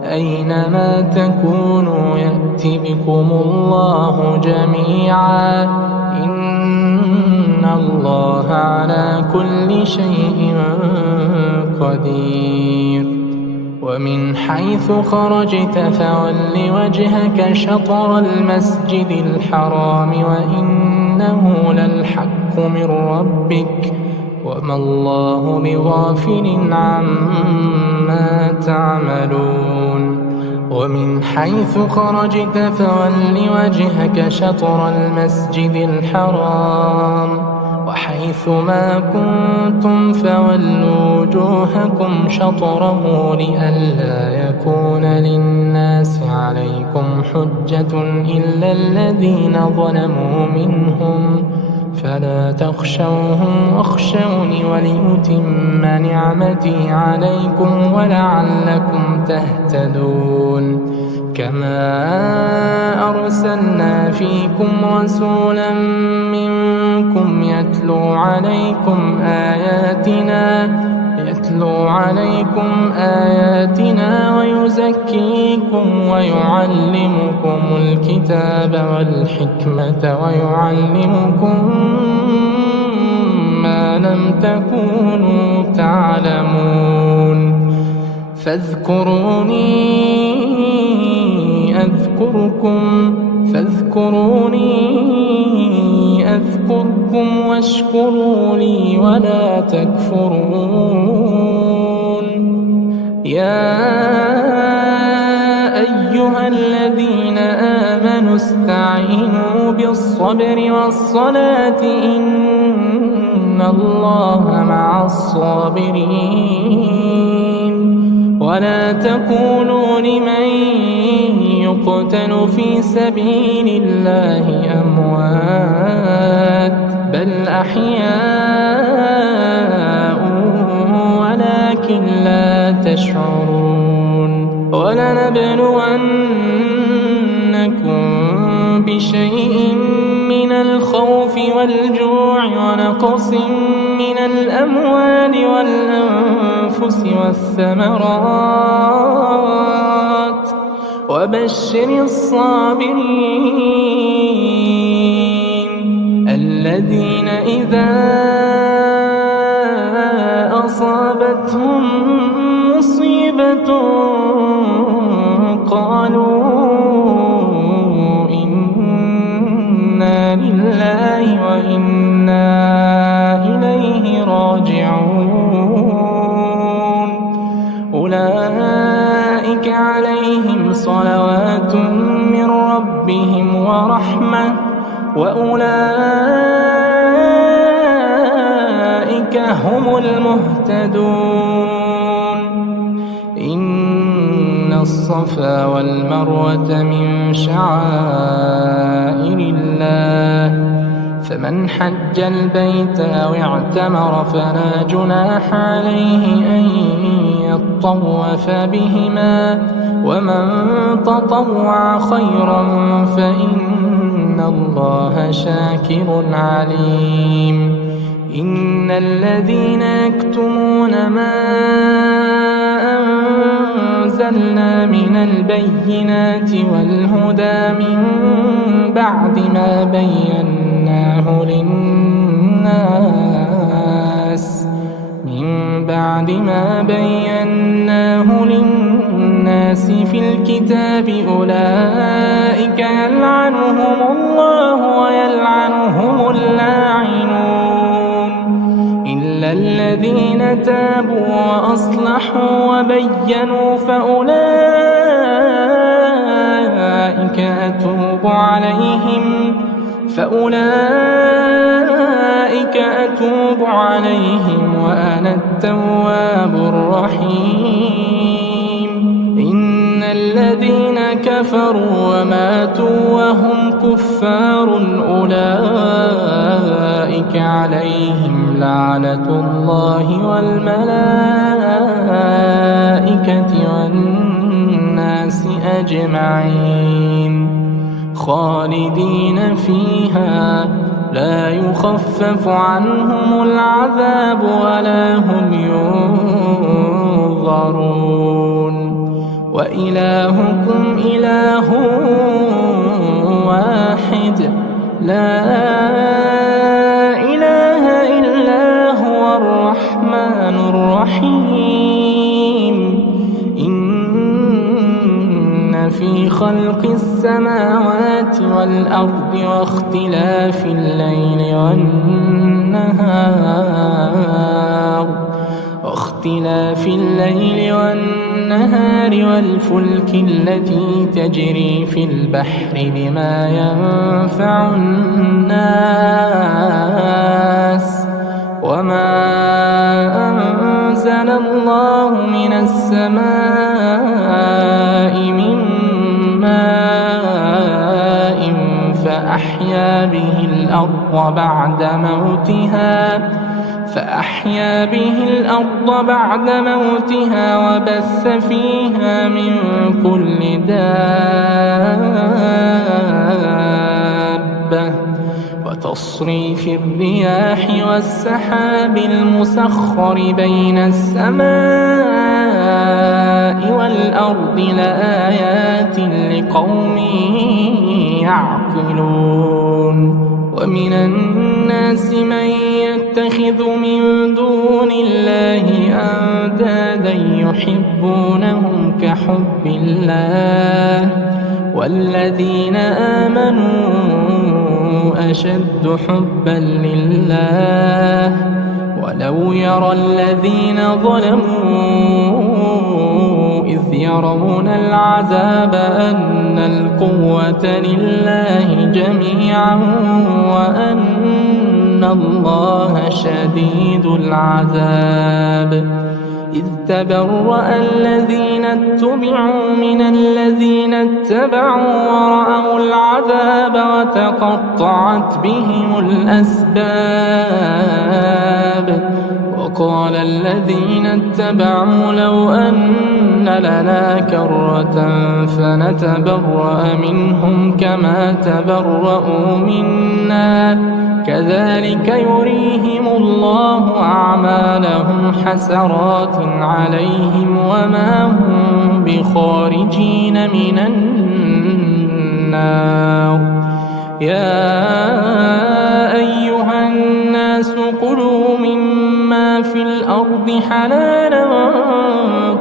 أينما تكونوا يأت بكم الله جميعا إن الله على كل شيء قدير ومن حيث خرجت فول وجهك شطر المسجد الحرام وإنه للحق من ربك وما الله بغافل عما تعملون ومن حيث خرجت فول وجهك شطر المسجد الحرام وحيث ما كنتم فولوا وجوهكم شطره لئلا يكون للناس عليكم حجة إلا الذين ظلموا منهم فلا تخشوهم واخشوني وليتم نعمتي عليكم ولعلكم تهتدون كما أرسلنا فيكم رسولا منكم يتلو عليكم آياتنا ويزكيكم ويعلمكم الكتاب والحكمة ويعلمكم ما لم تكونوا تعلمون فاذكروني أذكركم واشكروا لي ولا تكفرون يا أيها الذين آمنوا استعينوا بالصبر والصلاة إن الله مع الصابرين ولا تقولوا لمن يقتل في سبيل الله أموات بل أحياء ولكن لا تشعرون ولنبلونكم بشيء من الخوف والجوع ونقص من الأموال والأنفس والثمرات وبشر الصابرين الذين إذا أصابتهم مصيبة قالوا إنا لله وإنا إليه راجعون أولئك عليهم صلوات من ربهم ورحمة وأولئك هم المهتدون إن الصفا والمروة من شعائر الله فمن حج البيت أو اعتمر فلا جناح عليه أن يطوف بهما ومن تطوع خيرا فإن الله شاكر عليم إن الذين يكتمون ما أنزلنا من البينات والهدى من بعد ما بيناه للناس في الكتاب أولئك يلعنهم الله ويلعنهم اللاعنون إلا الذين تابوا وأصلحوا وبينوا فأولئك أتوب عليهم وأنا التواب الرحيم إن الذين كفروا وماتوا وهم كفار أولئك عليهم لعنة الله والملائكة والناس أجمعين خالدين فيها لا يخفف عنهم العذاب ولا هم ينظرون وإلهكم إله واحد لا إله إلا هو الرحمن الرحيم إن في خلق السماوات والأرض واختلاف الليل والنهار والفلك التي تجري في البحر بما ينفع الناس وما أنزل الله من السماء من ماء فأحيا به الأرض بعد موتها وبث فيها من كل دابة وتصريف الرياح والسحاب المسخر بين السماء والأرض لآيات لقوم يعقلون ومن الناس من يتخذ من دون الله أندادا يحبونهم كحب الله والذين آمنوا أشد حبا لله ولو يرى الذين ظلموا إذ يرون العذاب أن القوة لله جميعا وأن الله شديد العذاب إذ تبرأ الذين اتبعوا من الذين اتبعوا ورأوا العذاب وتقطعت بهم الأسباب قال الذين اتبعوا لو أن لنا كرة فنتبرأ منهم كما تبرأوا منا كذلك يريهم الله أعمالهم حسرات عليهم وما هم بخارجين من النار. يا أيها الناس كلوا مما في الأرض حلالا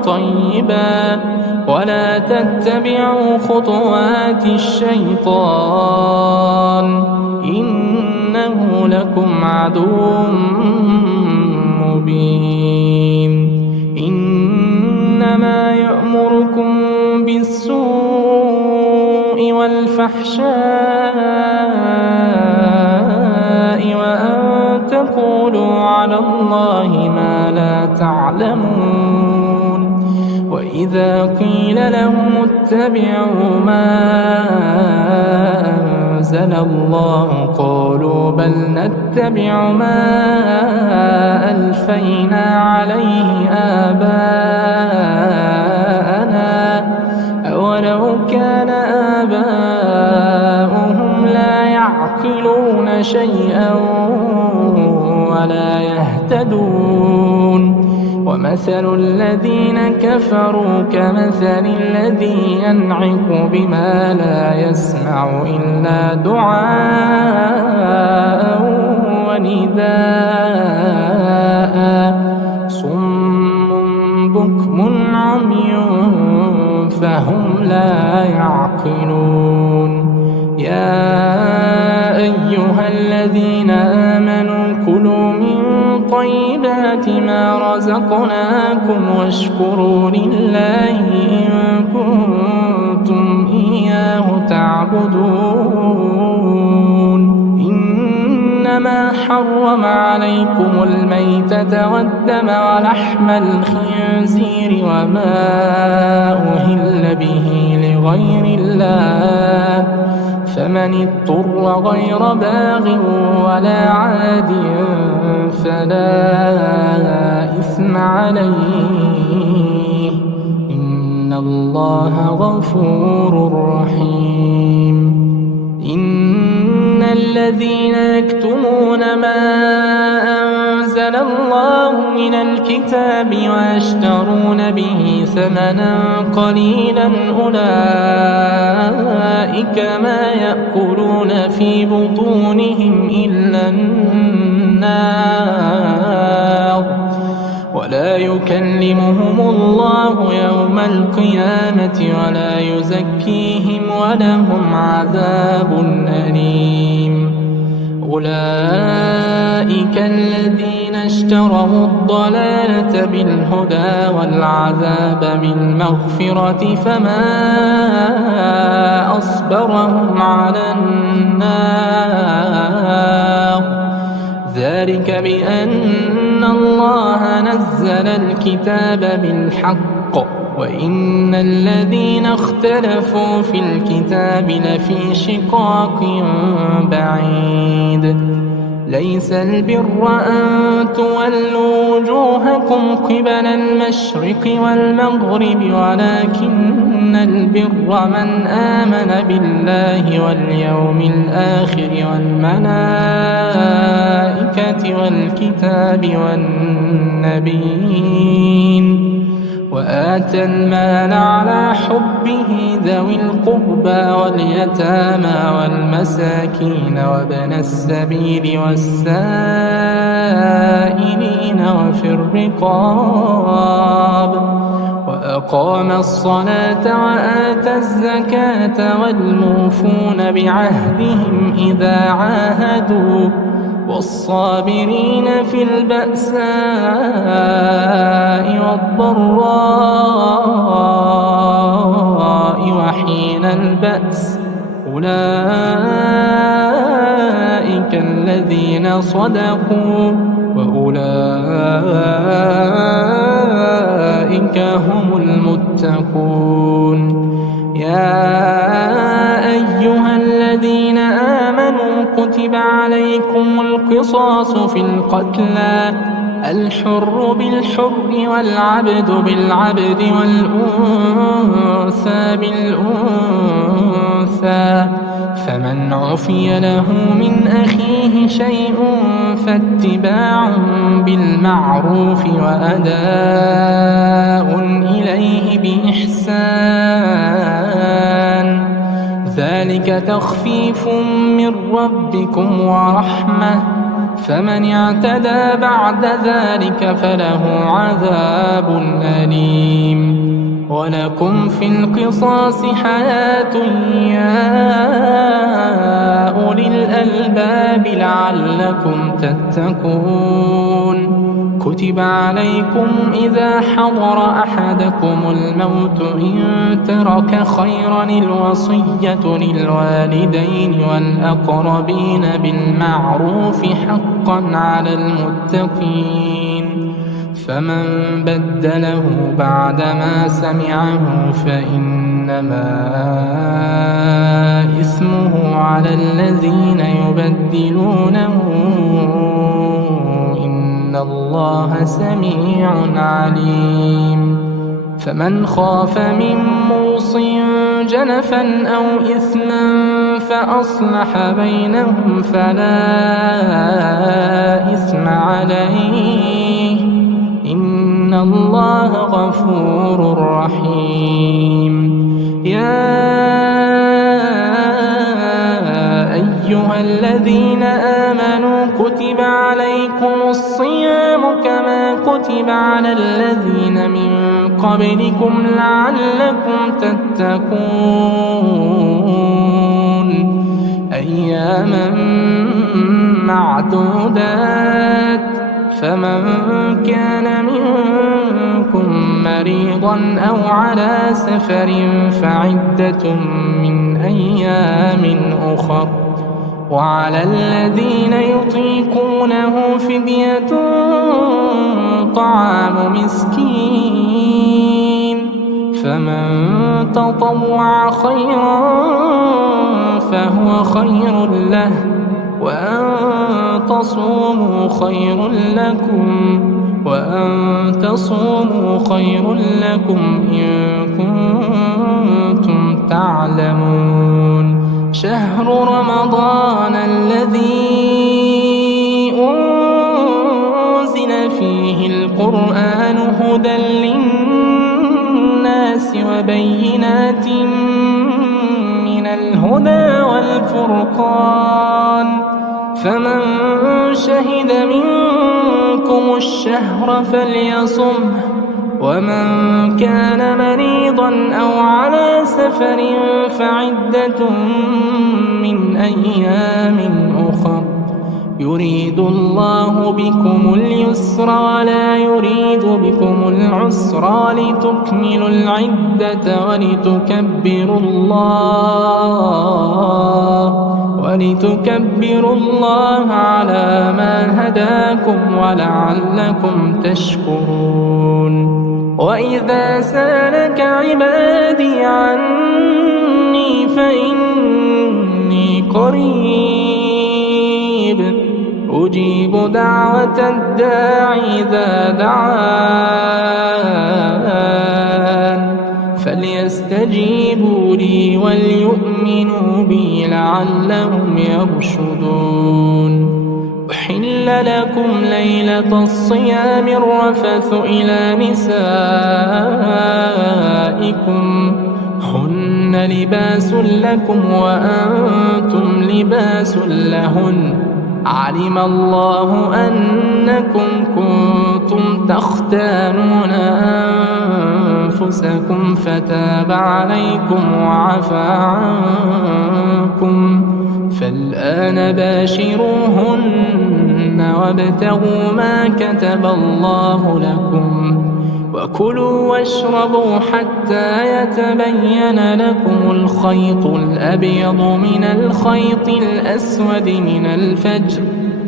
طيبا ولا تتبعوا خطوات الشيطان إنه لكم عدو مبين. إنما يأمركم بالسوء والفحشاء وأن تقولوا على الله ما لا تعلمون. وإذا قيل لهم اتبعوا ما أنزل الله قالوا بل نتبع ما ألفينا عليه آباءنا أولو كان آباؤهم لا يعقلون شيئا ولا يهتدون. ومثل الذين كفروا كمثل الذي ينعق بما لا يسمع إلا دعاء ونداء صم بكم عمي فهم لا يعقلون. يا أيها الذين آمنوا كلوا من طيبات ما رزقناكم واشكروا لله إن كنتم إياه تعبدون. إنما حرم عليكم الميتة والدم ولحم الخنزير وما أهل به لغير الله فمن اضطر غير باغ ولا عاد فلا إثم عليه إن الله غفور رحيم. إن الذين يكتمون ما أنزل الله من الكتاب ويشترون به ثمنا قليلا أولئك ما يأكلون في بطونهم إلا النار ولا يكلمهم الله يوم القيامة ولا يزكيهم ولهم عذاب أليم. أولئك الذين اشتروا الضلالة بالهدى والعذاب بالمغفرة فما أصبرهم على النار ذلك بأن الله نزل الكتاب بالحق وإن الذين اختلفوا في الكتاب لفي شقاق بعيد. ليس البر أن تولوا وجوهكم قبل المشرق والمغرب ولكن البر من آمن بالله واليوم الآخر والملائكة والكتاب والنبيين وآتى المال على حبه ذوي القربى واليتامى والمساكين وابن السبيل والسائلين وفي الرقاب وأقام الصلاة وآتى الزكاة والموفون بعهدهم إذا عاهدوا والصابرين في البأساء والضراء وحين البأس أولئك الذين صدقوا وأولئك هم المتقون. يا أيها الذين آمنوا كتب كتب عليكم القصاص في القتلى الحر بالحر والعبد بالعبد والأنثى بالأنثى فمن عفي له من أخيه شيء فاتباع بالمعروف وأداء إليه بإحسان ذلك تخفيف من ربكم ورحمة فمن اعتدى بعد ذلك فله عذاب أليم ولكم في القصاص حياة يا أولي الألباب لعلكم تتقون كتب عليكم إذا حضر أحدكم الموت إن ترك خيرا الوصية للوالدين والأقربين بالمعروف حقا على المتقين فمن بدله بعدما سمعه فإنما إثمه على الذين يبدلونه إن الله سميع عليم فمن خاف من موص جنفا أو إثما فأصلح بينهم فلا إثم عليه إن الله غفور رحيم يا أيها الذين آمنوا كتب عليكم الصيام كما كتب على الذين من قبلكم لعلكم تتقون أياما معدودات فمن كان منكم مريضا أو على سفر فعدة من أيام أخر وعلى الذين يطيقونه فدية طعام مسكين فمن تطوع خيرا فهو خير له وأن تصوموا خير لكم إن كنتم تعلمون شهر رمضان الذي أنزل فيه القرآن هدى للناس وبينات من الهدى والفرقان فمن شهد منكم الشهر فليصمه ومن كان مريضا أو على سفر فعدة من أيام أخر يريد الله بكم اليسر ولا يريد بكم العسر لتكملوا العدة ولتكبروا الله على ما هداكم ولعلكم تشكرون وإذا سألك عبادي عني فإني قريب أجيب دعوة الداعي إذا دعان فليستجيبوا لي وليؤمنوا بي لعلهم يرشدون أحل لكم ليلة الصيام الرفث إلى نسائكم هن لباس لكم وأنتم لباس لهن علم الله أنكم كنتم تختانون أنفسكم فتاب عليكم وعفى عنكم فالآن باشروهن وابتغوا ما كتب الله لكم وكلوا واشربوا حتى يتبين لكم الخيط الأبيض من الخيط الأسود من الفجر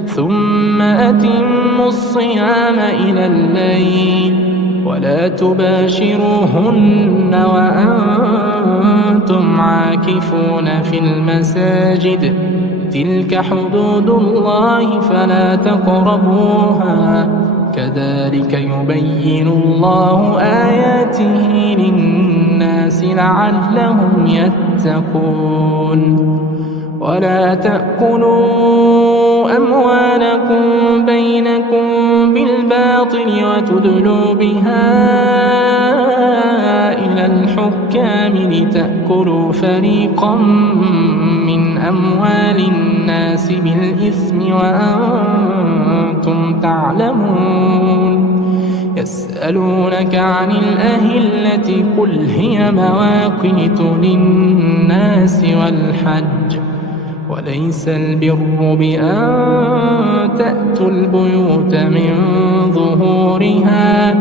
ثم أتموا الصيام إلى الليل ولا تباشروهن وأنتم عاكفون في المساجد تلك حدود الله فلا تقربوها كذلك يبين الله آياته للناس لعلهم يتقون ولا تأكلوا أموالكم بينكم بالباطل وتدلوا بها إلى الحكام لتأكلوا فريقا من أموال الناس بالإثم وأنتم تعلمون يسألونك عن الأهلة قل هي مواقيت للناس والحج وليس البر بأن تأتوا البيوت من ظهورها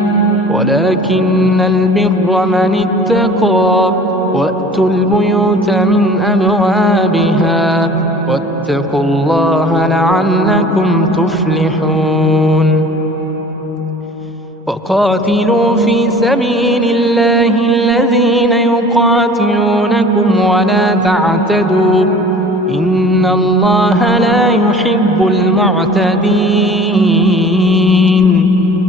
ولكن البر من اتقى وأتوا البيوت من أبوابها واتقوا الله لعلكم تفلحون وقاتلوا في سبيل الله الذين يقاتلونكم ولا تعتدوا إن الله لا يحب المعتدين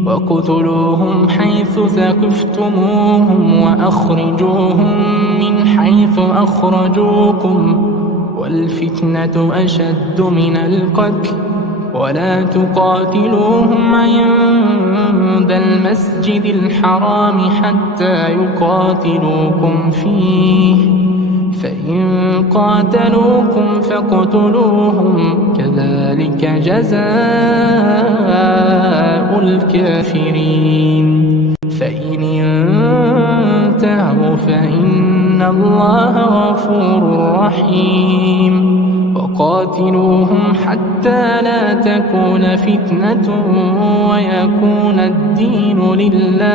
وقتلوهم حيث ثقفتموهم وأخرجوهم من حيث أخرجوكم والفتنة أشد من القتل ولا تقاتلوهم عند المسجد الحرام حتى يقاتلوكم فيه فإن قاتلوكم فاقتلوهم كذلك جزاء الكافرين فإن انتهوا فإن الله غفور رحيم وقاتلوهم حتى لا تكون فتنة ويكون الدين لله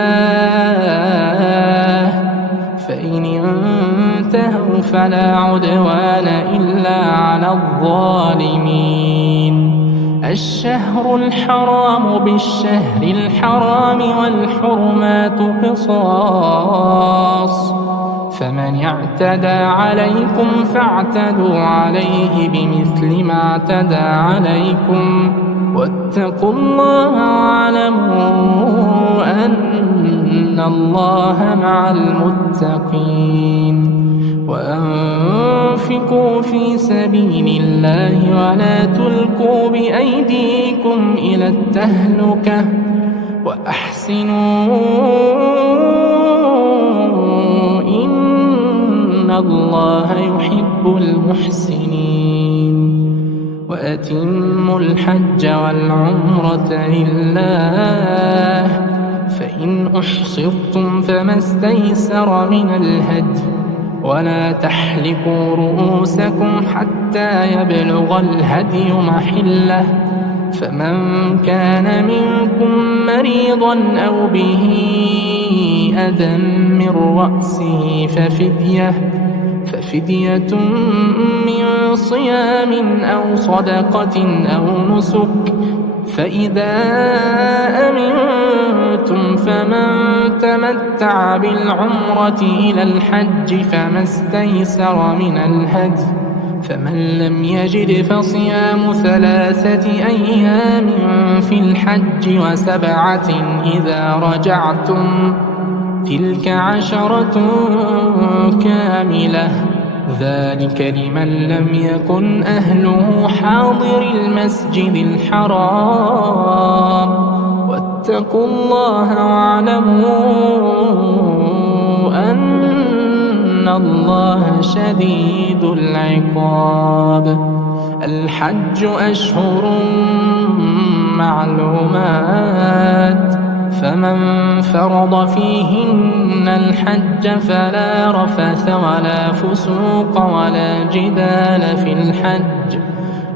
فإن انتهوا فلا عدوان إلا على الظالمين الشهر الحرام بالشهر الحرام والحرمات قصاص فمن اعتدى عليكم فاعتدوا عليه بمثل ما اعتدى عليكم واتقوا الله واعلموا أن الله مع المتقين وأنفقوا في سبيل الله ولا تلقوا بأيديكم إلى التهلكة وأحسنوا إن الله يحب المحسنين وأتموا الحج والعمرة لله فإن أحصرتم فما استيسر من الهدي ولا تحلقوا رؤوسكم حتى يبلغ الهدي محله فمن كان منكم مريضا أو به أذى من رأسه ففدية من صيام أو صدقة أو نسك فإذا أمنتم فمن تمتع بالعمرة إلى الحج فما استيسر من الهدي فمن لم يجد فصيام 3 أيام في الحج و7 إذا رجعتم تلك 10 كاملة ذلك لمن لم يكن أهله حاضر المسجد الحرام واتقوا الله واعلموا أن الله شديد العقاب الحج أشهر معلومات فمن فرض فيهن الحج فلا رفث ولا فسوق ولا جدال في الحج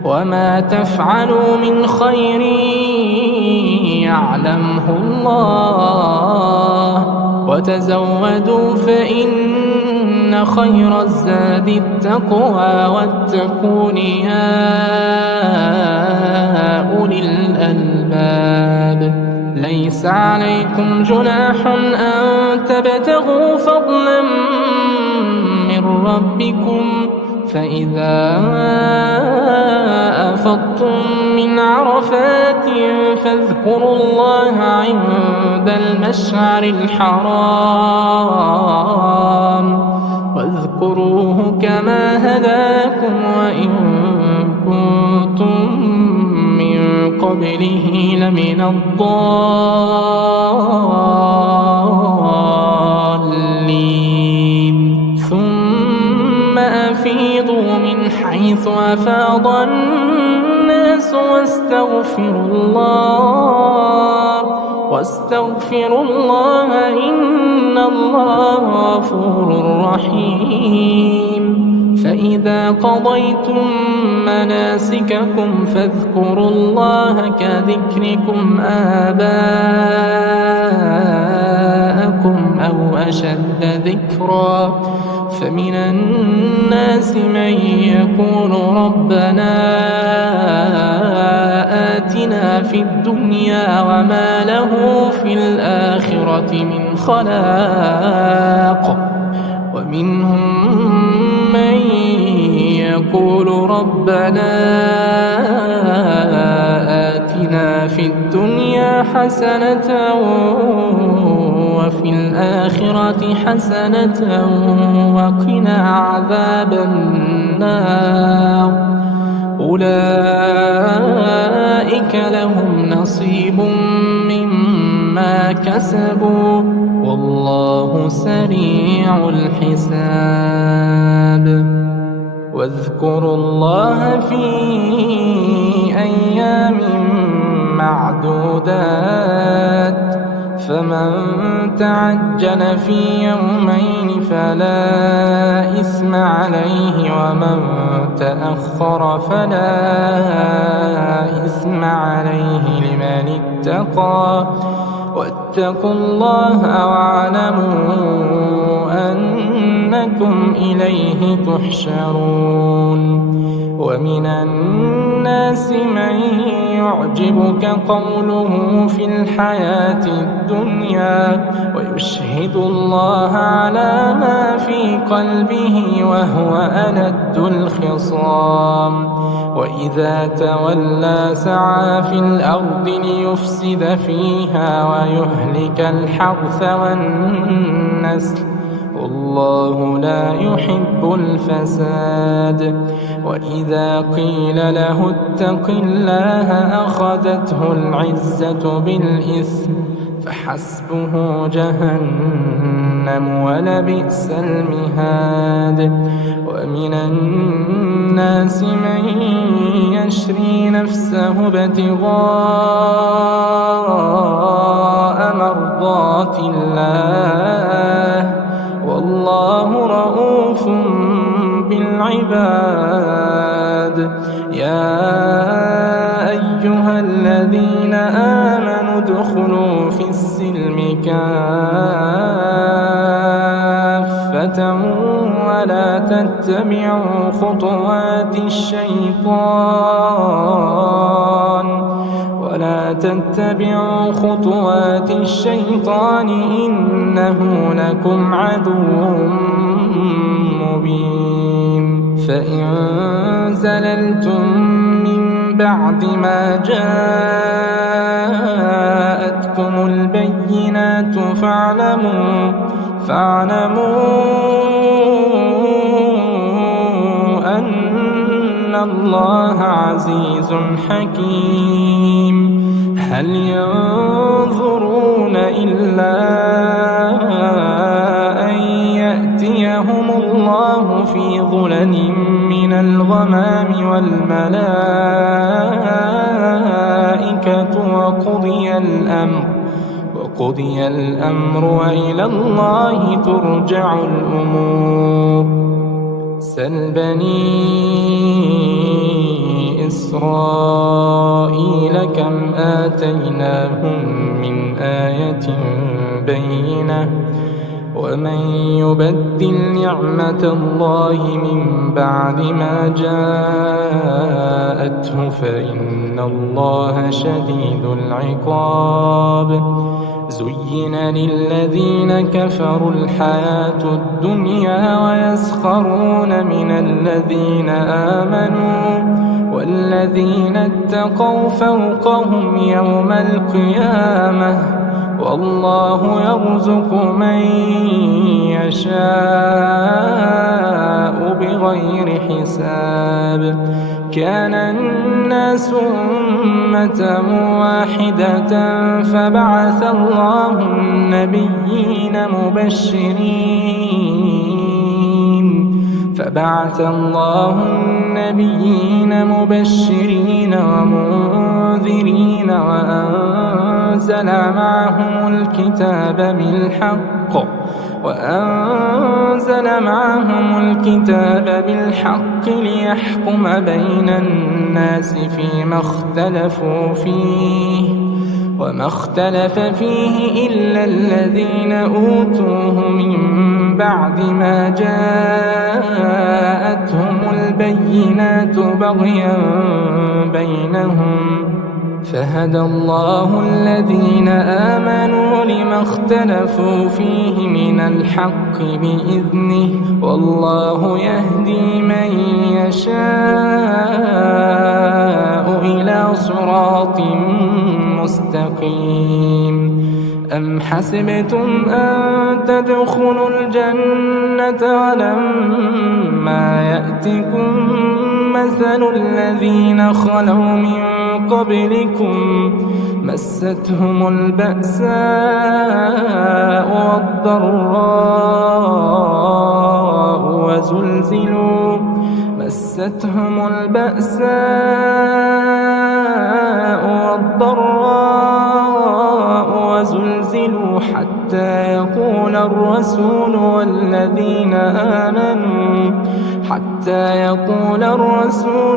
وما تفعلوا من خير يعلمه الله وتزودوا فإن خير الزاد التقوى واتقون يا أولي الألباب ليس عليكم جناح أن تبتغوا فضلا من ربكم فإذا أفضتم من عرفات فاذكروا الله عند المشعر الحرام واذكروه كما هداكم وإن كنتم من قبله لمن الضالين ثم أفيضوا من حيث أفاض الناس واستغفروا الله إن الله غفور رحيم فإذا قضيتم مناسككم فاذكروا الله كذكركم آباءكم أو أشد ذكرا فمن الناس من يقول ربنا آتنا في الدنيا وما له في الآخرة من خلاق ومنهم من يقول ربنا آتنا في الدنيا حسنة وفي الآخرة حسنة وقنا عذاب النار أولئك لهم نصيب مما كسبوا والله سريع الحساب واذكروا الله في أيام معدودات فمن تعجل في يومين فلا إثم عليه ومن تأخر فلا إثم عليه لمن اتقى واتقوا الله واعلموا أنكم إليه تحشرون ومن الناس من يعجبك قوله في الحياة الدنيا ويشهد الله على ما في قلبه وهو ألد الخصام وإذا تولى سعى في الأرض ليفسد فيها ويهلك الحرث والنسل والله لا يحب الفساد وإذا قيل له اتق الله أخذته العزة بالإثم فحسبه جهنم ولبئس المهاد ومن الناس من يشري نفسه ابتغاء مرضات الله والله رؤوف بالعباد يا أيها الذين آمنوا ادخلوا في السلم كافة ولا تتبعوا خطوات الشيطان إنه لكم عدو مبين فإن زللتم من بعد ما جاءتكم البينات فاعلموا أن الله عزيز حكيم هل ينظرون إلا أن يأتيهم الله في ظلل من الغمام والملائكة وقضي الأمر وإلى الله ترجع الأمور سل بني إسرائيل كم آتيناهم من آية بينة ومن يبدل نعمة الله من بعد ما جاءته فإن الله شديد العقاب زين للذين كفروا الحياة الدنيا ويسخرون من الذين آمنوا والذين اتقوا فوقهم يوم القيامة والله يرزق من يشاء بغير حساب. كان الناس أمة واحدة فبعث الله النبيين مبشرين ومنذرين وأنزل معهم الكتاب بالحق ليحكم بين الناس فيما اختلفوا فيه وما اختلف فيه إلا الذين أوتوه من بعد ما جاءتهم البينات بغيا بينهم فهدى الله الذين آمنوا لما اختلفوا فيه من الحق بإذنه والله يهدي من يشاء إلى صراط مستقيم. أم حسبتم أن تدخلوا الجنة ولما يأتكم مثل الذين خلوا من قبلكم مستهم البأساء والضراء وزلزلوا حتى يقول الرسول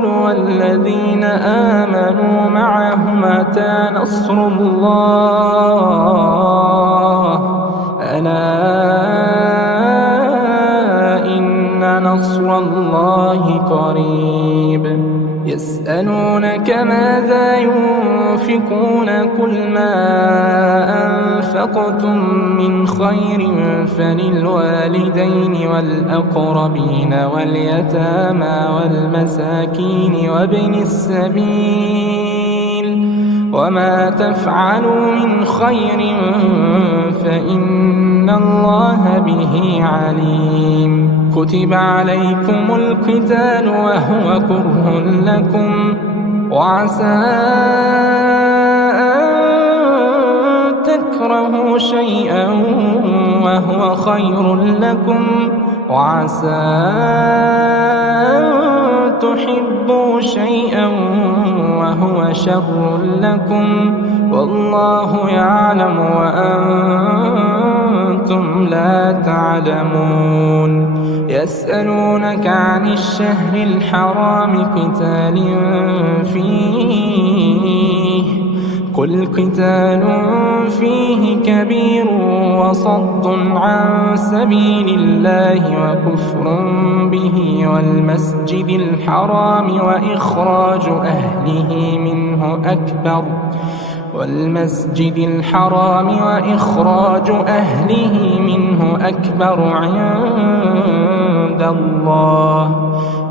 والذين آمنوا معه متى نصر الله ألا إن نصر الله قريب. يسألونك ماذا ينفقون قل ما أنفقتم من خير فللوالدين والأقربين واليتامى والمساكين وابن السبيل وما تفعلوا من خير فإن الله به عليم. كتب عليكم القتال وهو كره لكم وعسى أن تكرهوا شيئا وهو خير لكم وعسى أن تحبوا شيئا وهو شر لكم والله يعلم وأنتم لا تعلمون. يسألونك عن الشهر الحرام قتال فيه قل قتال فيه كبير وصد عن سبيل الله وكفر به والمسجد الحرام وإخراج أهله منه أكبر عند الله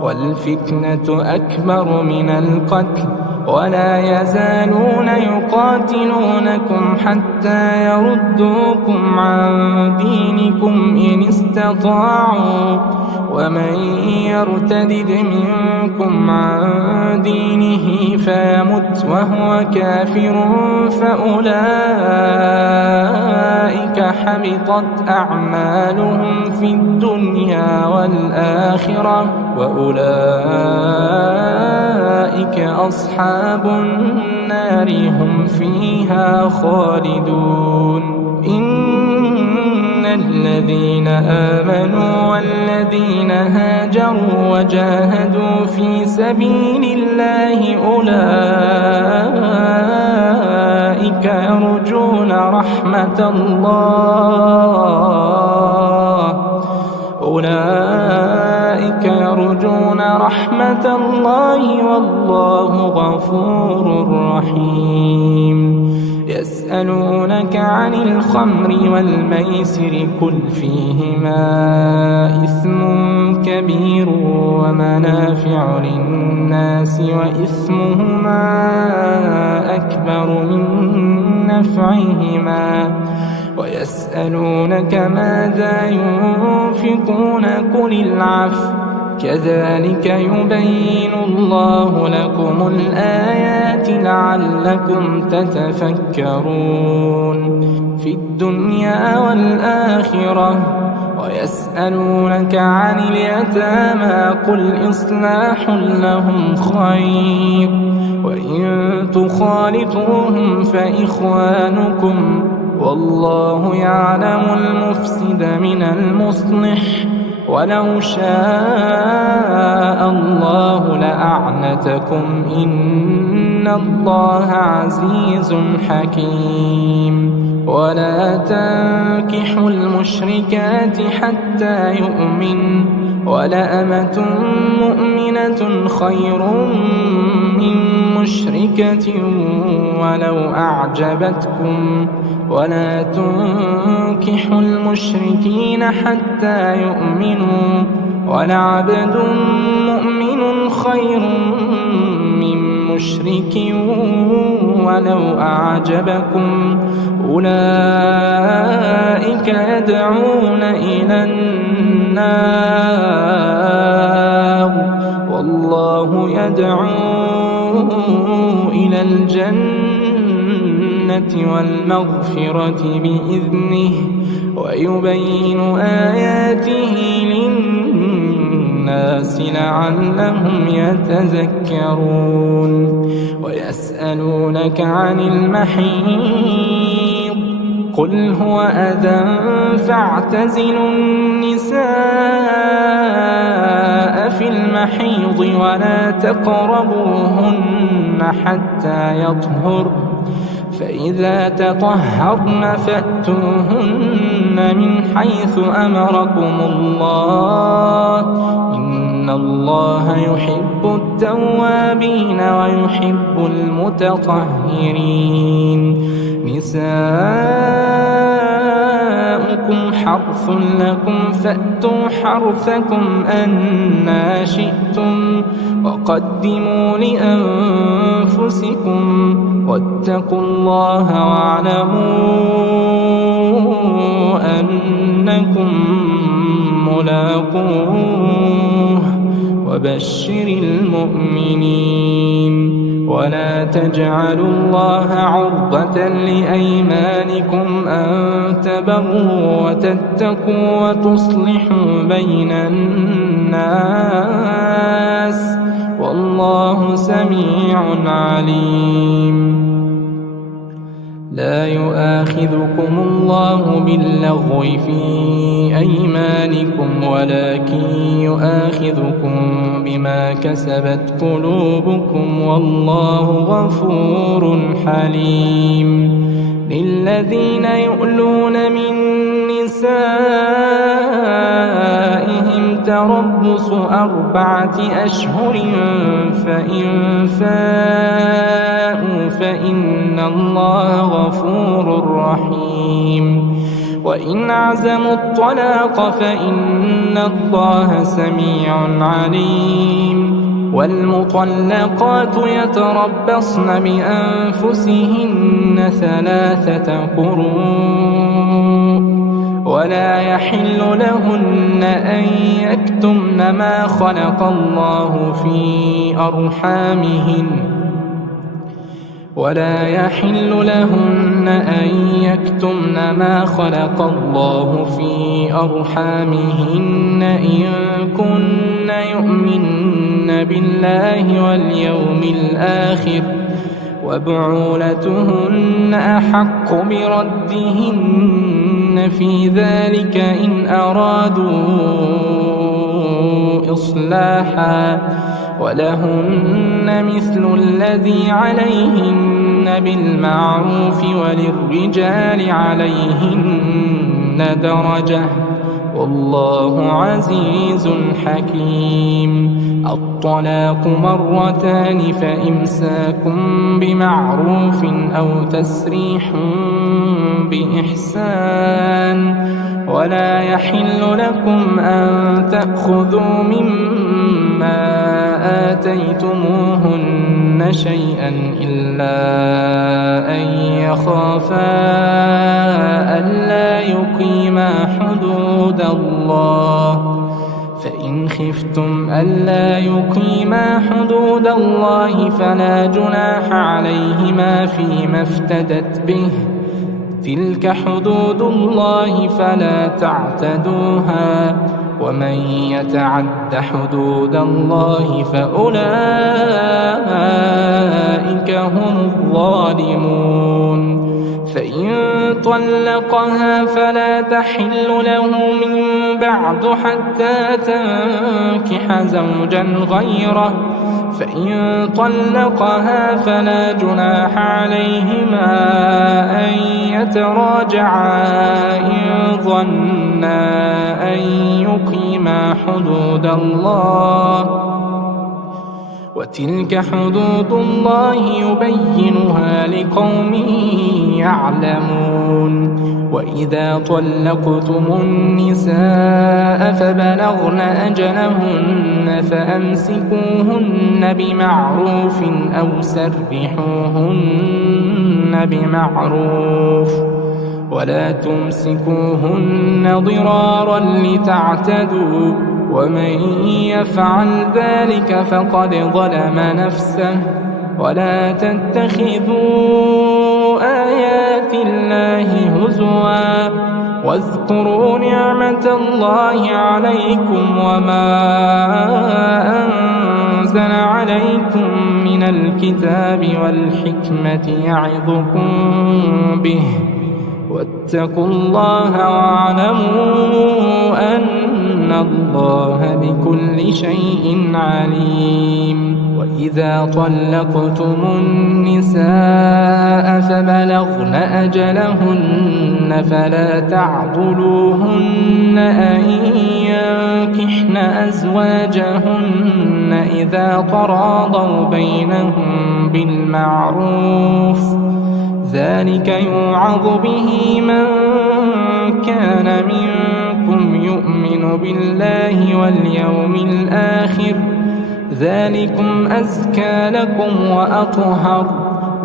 والفتنة أكبر من القتل ولا يزالون يقاتلونكم حتى يردوكم عن دينكم إن استطاعوا ومن يرتد منكم عن دينه فيمت وهو كافر فأولئك حبطت أعمالهم في الدنيا والآخرة وأولئك أصحاب النار هم فيها خالدون. إن الذين آمنوا والذين هاجروا وجاهدوا في سبيل الله أولئك يرجون رحمة الله والله غفور رحيم. يسألونك عن الخمر والميسر قل فيهما إثم كبير ومنافع للناس وإثمهما أكبر من نفعهما ويسألونك ماذا ينفقون قل العفو كذلك يبين الله لكم الآيات لعلكم تتفكرون في الدنيا والآخرة ويسألونك عن اليتامى قل إصلاح لهم خير وإن تخالطوهم فإخوانكم والله يعلم المفسد من المصلح ولو شاء الله لأعنتكم إن الله عزيز حكيم ولا تنكحوا المشركات حتى يؤمن ولأمة مؤمنة خير من مشركة ولو أعجبتكم ولا تنكحوا المشركين حتى يؤمنوا ولعبد مؤمن خير من مشرك ولو أعجبكم أولئك يدعون إلى النار والله يدعو إلى الجنة والمغفرة بإذنه ويبين آياته للناس لعلهم يتذكرون ويسألونك عن المحيض قل هو أذى فاعتزلوا النساء في المحيض ولا تقربوهن حتى يطهر فإذا تطهرن فأتوهن من حيث أمركم الله إن الله يحب التوابين ويحب المتطهرين نساؤكم حرث لكم فأتوا حرثكم أنى شئتم وقدموا لأنفسكم واتقوا الله واعلموا أنكم ملاقوه وبشر المؤمنين ولا تجعلوا الله عرضة لأيمانكم أن تبروا وتتقوا وتصلحوا بين الناس والله سميع عليم لا يؤاخذكم الله باللغو في أيمانكم ولكن يؤاخذكم بما كسبت قلوبكم والله غفور حليم للذين يؤلون من نسائهم تربص 4 أشهر فإن فاءوا فإن الله غفور رحيم وإن عزموا الطلاق فإن الله سميع عليم والمطلقات يتربصن بأنفسهن 3 قروء ولا يحل لهن أن يكتمن ما خلق الله في أرحامهن ولا يحل لهن أن يكتمن ما خلق الله في أرحامهن إن كن يؤمن بالله واليوم الآخر وبعولتهن أحق بردهن في ذلك إن أرادوا إصلاحا ولهن مثل الذي عليهن بالمعروف وللرجال عليهن درجة والله عزيز حكيم. الطلاق مرتان فإمساك بمعروف أو تسريح بإحسان. ولا يحل لكم أن تأخذوا مما آتيتموهن شيئا إلا أن يخافا ألا يقيما حدود الله. فإن خفتم ألا يقيما حدود الله فلا جناح عليهما فيما افتدت به. تلك حدود الله فلا تعتدوها، ومن يتعد حدود الله فأولئك هم الظالمون. فإن طلقها فلا تحل له من بعد حتى تنكح زوجا غيره. فإن طلقها فلا جناح عليهما أن يتراجعا إن ظنا أن يقيما حدود الله. وتلك حدود الله يبينها لقوم يعلمون. وإذا طلقتم النساء فبلغن أجلهن فأمسكوهن بمعروف أو سرحوهن بمعروف، ولا تمسكوهن ضرارا لتعتدوا، ومن يفعل ذلك فقد ظلم نفسه. ولا تتخذوا آيات الله هزوا، واذكروا نعمة الله عليكم وما أنزل عليكم من الكتاب والحكمة يعظكم به، واتقوا الله واعلموا أن الله بكل شيء عليم. وإذا طلقتم النساء فبلغن أجلهن فلا تعضلوهن أن ينكحن أزواجهن إذا تراضوا بينهم بالمعروف، ذلك يوعظ به من كان منكم يؤمن بالله واليوم الآخر، ذلكم أزكى لكم وأطهر،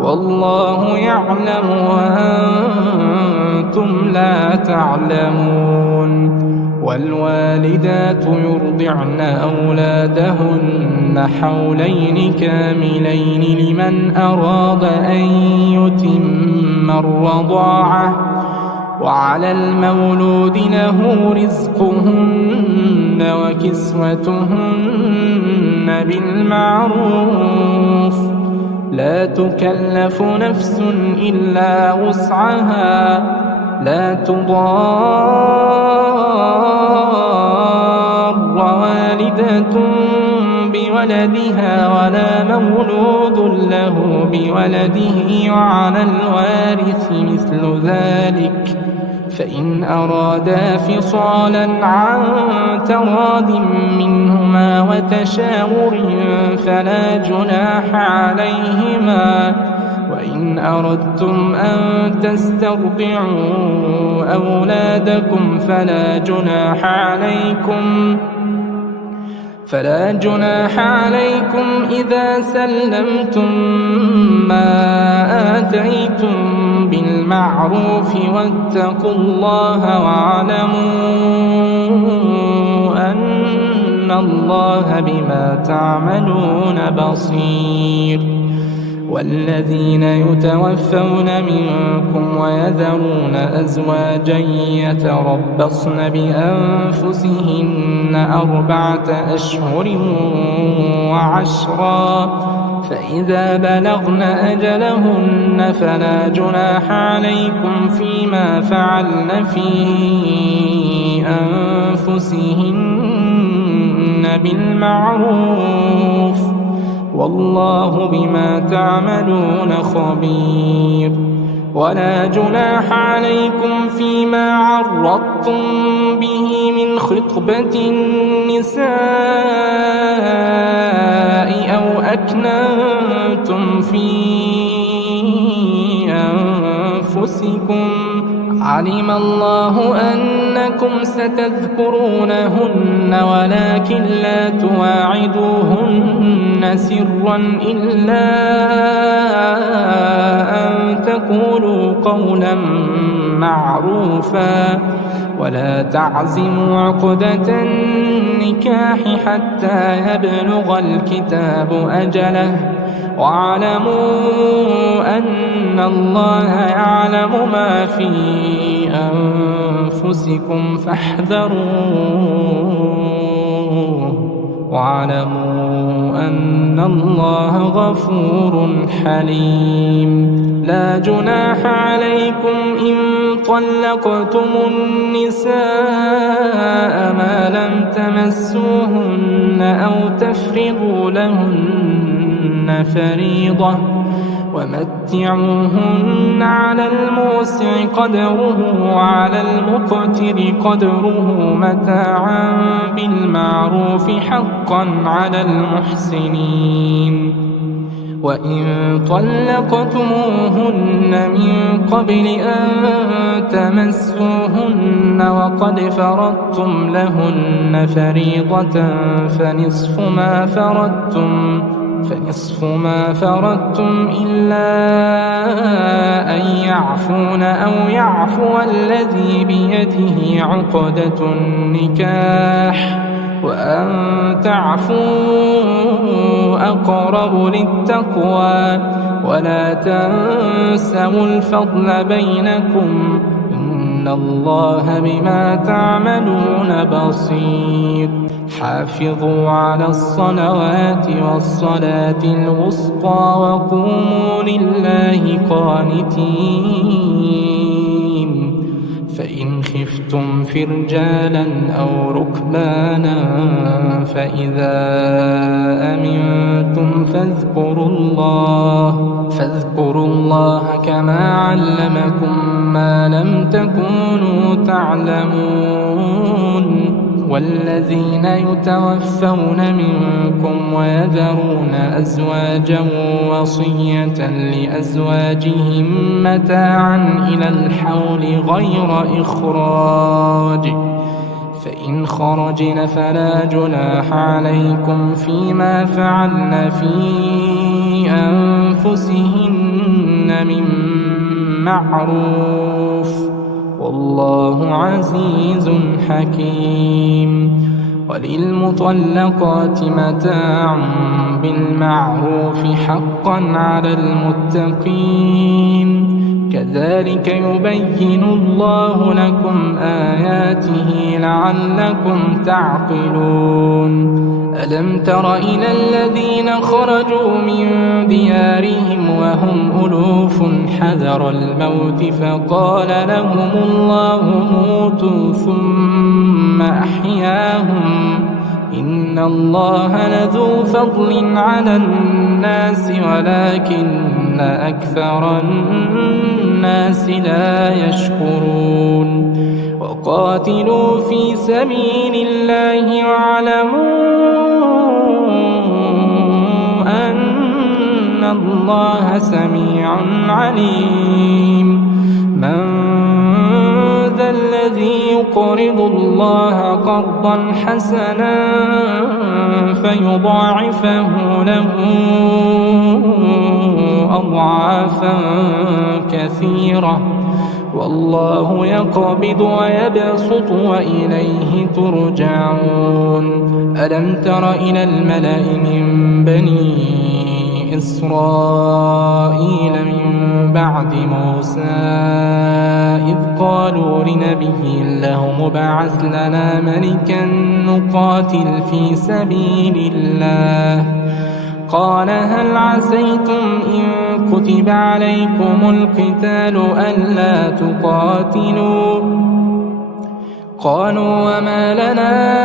والله يعلم وأنتم لا تعلمون. والوالدات يرضعن أولادهن حولين كاملين لمن أراد أن يتم الرضاعة، وعلى المولود له رزقهن وكسوتهن بالمعروف، لا تكلف نفس إلا وسعها، لا تضار والدة بولدها ولا مولود له بولده، وعلى الوارث مثل ذلك، فإن أرادا فصالا عن تراض منهما وتشاور فلا جناح عليهما. وإن أردتم أن تسترضعوا أولادكم فلا جناح عليكم إذا سلمتم ما آتيتم بالمعروف، واتقوا الله واعلموا أن الله بما تعملون بصير. والذين يتوفون منكم ويذرون أزواجا يتربصن بأنفسهن 4 أشهر و10، فإذا بلغن أجلهن فلا جناح عليكم فيما فعلن في أنفسهن بالمعروف، والله بما تعملون خبير. ولا جناح عليكم فيما عرضتم به من خطبة النساء أو أكننتم في أنفسكم علم الله أنكم ستذكرونهن ولكن لا تواعدوهن سرا إلا أن تقولوا قولا معروفا ولا تعزموا عقدة النكاح حتى يبلغ الكتاب أجله واعلموا أن الله يعلم ما في أنفسكم فاحذروه واعلموا أن الله غفور حليم لا جناح عليكم إن طلقتم النساء ما لم تمسوهن أو تفرضوا لهن فريضة ومتعوهن على الموسع قدره وعلى المقتر قدره متاعا بالمعروف حقا على المحسنين وإن طلقتموهن من قبل أن تمسوهن وقد فرضتم لهن فريضة فنصف ما فرضتم إلا أن يعفون أو يعفو الذي بيده عقدة النكاح وأن تعفوا أقرب للتقوى ولا تنسوا الفضل بينكم إن الله بما تعملون بصير حافظوا على الصلوات والصلاة الوسطى وقوموا لله قانتين فإن خفتم فرجالا أو ركبانا فإذا أمنتم فاذكروا الله كما علمكم ما لم تكونوا تعلمون والذين يتوفون منكم ويذرون أزواجا وصية لأزواجهم متاعا إلى الحول غير إخراج فإن خرجن فلا جناح عليكم فيما فعلن في أنفسهن من معروف والله عزيز حكيم وللمطلقات متاع بالمعروف حقا على المتقين كذلك يبين الله لكم آياته لعلكم تعقلون ألم تر إلى الذين خرجوا من ديارهم وهم ألوف حذر الموت فقال لهم الله موتوا ثم أحياهم إن الله لذو فضل على الناس ولكن أكثر الناس لا يشكرون وقاتلوا في سبيل الله واعلموا أن الله سميع عليم من ذا الذي يقرض الله قرضا حسنا فيضاعفه له أضعافا كثيرة والله يقبض ويبسط وإليه ترجعون ألم تر إلى الملأ من بني إسرائيل من بعد موسى إذ قالوا لنبي له مبعث لنا ملكا نقاتل في سبيل الله قال هل عسيتم إن كتب عليكم القتال ألا تقاتلوا قالوا وما لنا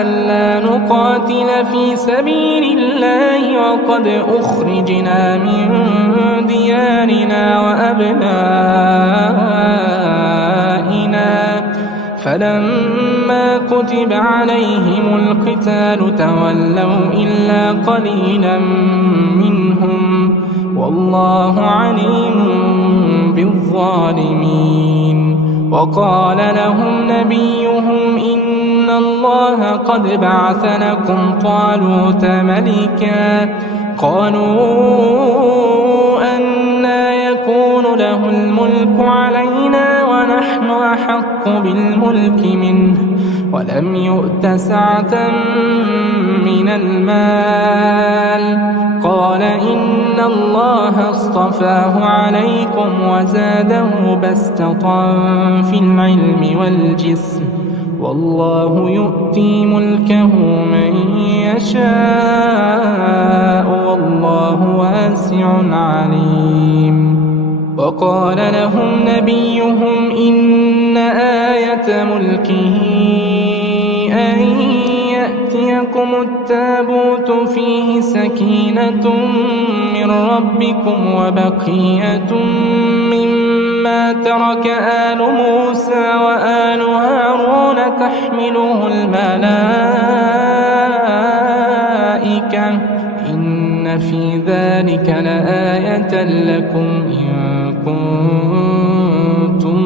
ألا نقاتل في سبيل الله وقد أخرجنا من ديارنا وأبنائنا فلما كتب عليهم القتال تولوا إلا قليلا منهم والله عليم بالظالمين. وقال لهم نبيهم إن الله قد بعث لكم طالوت ملكا. قالوا أنى يكون له الملك علينا ونحن أحق بالملك منه ولم يؤت سعة من المال. قال إن الله اصطفاه عليكم وزاده بسطة في العلم والجسم والله يؤتي ملكه من يشاء والله واسع عليم. وقال لهم نبيهم إن آية ملكه أن يأتيكم التابوت فيه سكينة من ربكم وبقية مما ترك آل موسى وآل هارون تحمله الملائكة إن في ذلك لآية لكم إن كنتم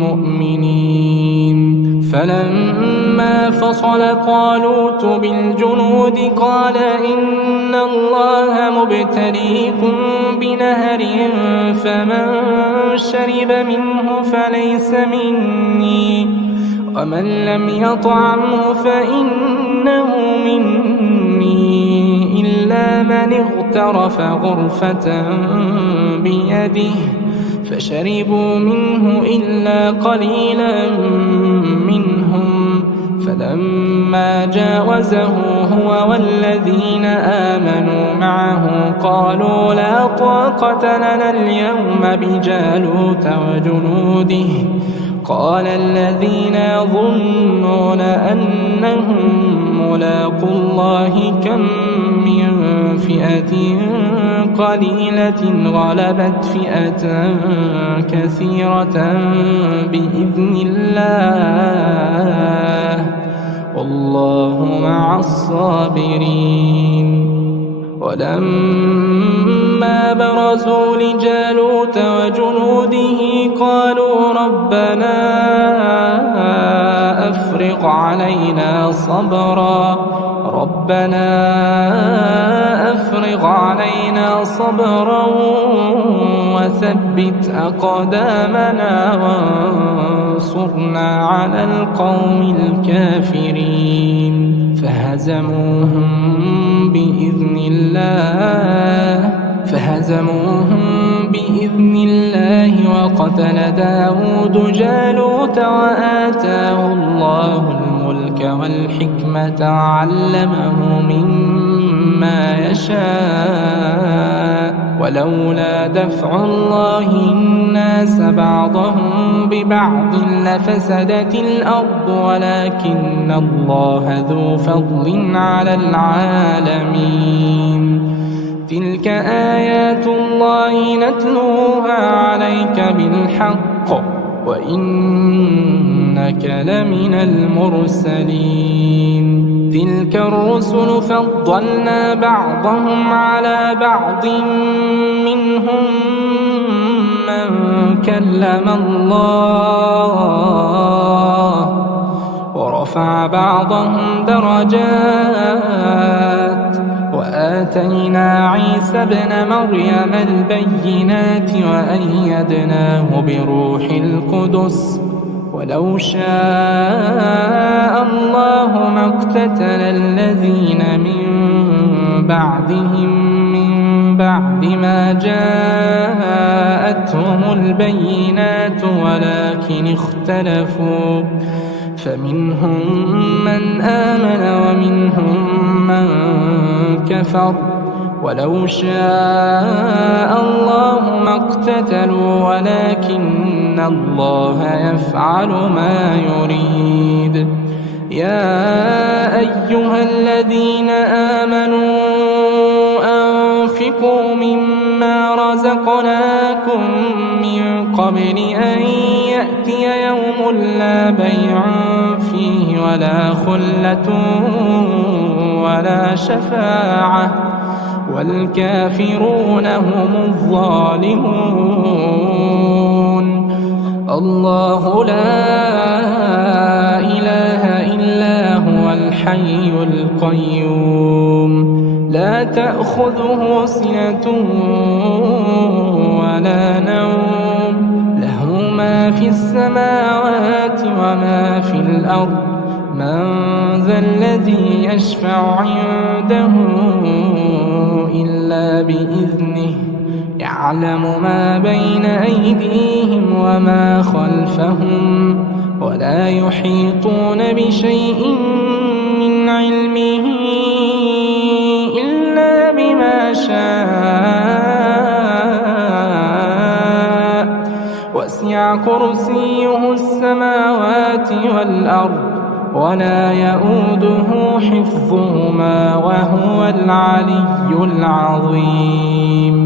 مؤمنين. فلما فصل طالوت بالجنود قال إن الله مبتليكم بنهر فمن شرب منه فليس مني ومن لم يطعمه فإنه مني إلا من اغترف غرفة بيده فشربوا منه إلا قليلا منهم. فلما جاوزه هو والذين آمنوا معه قالوا لا طاقة لنا اليوم بجالوت وجنوده. قال الذين يظنون أنهم ملاقو الله كم من فئة قليلة غلبت فئة كثيرة بإذن الله والله مع الصابرين. ولما برزوا لجالوت وجنوده قالوا ربنا أفرغ علينا صبرا وثبت أقدامنا وانصرنا على القوم الكافرين. فهزموهم بإذن الله وقتل داود جالوت وآتاه الله الملك والحكمة وعلمه مما يشاء ولولا دفع الله الناس بعضهم ببعض لفسدت الأرض ولكن الله ذو فضل على العالمين. تلك آيات الله نتلوها عليك بالحق وإنك لمن المرسلين. تلك الرسل فضلنا بعضهم على بعض منهم من كلم الله ورفع بعضهم درجات وآتينا عيسى ابن مريم البينات وأيدناه بروح القدس ولو شاء الله ما اقتتل الذين من بعدهم من بعد ما جاءتهم البينات ولكن اختلفوا فمنهم من آمن ومنهم من كفر ولو شاء الله ما اقتتلوا ولكن الله يفعل ما يريد. يا أيها الذين آمنوا أنفقوا مما رزقناكم من قبل أن يأتي يوم لا بيع فيه ولا خلة ولا شفاعة والكافرون هم الظالمون. الله لا إله إلا هو الحي القيوم لا تأخذه سنة ولا نوم له ما في السماوات وما في الأرض من ذا الذي يشفع عنده إلا بإذنه يعلم ما بين أيديهم وما خلفهم ولا يحيطون بشيء من علمه إلا بما شاء وسع كرسيه السماوات والأرض ولا يؤوده حفظهما وهو العلي العظيم.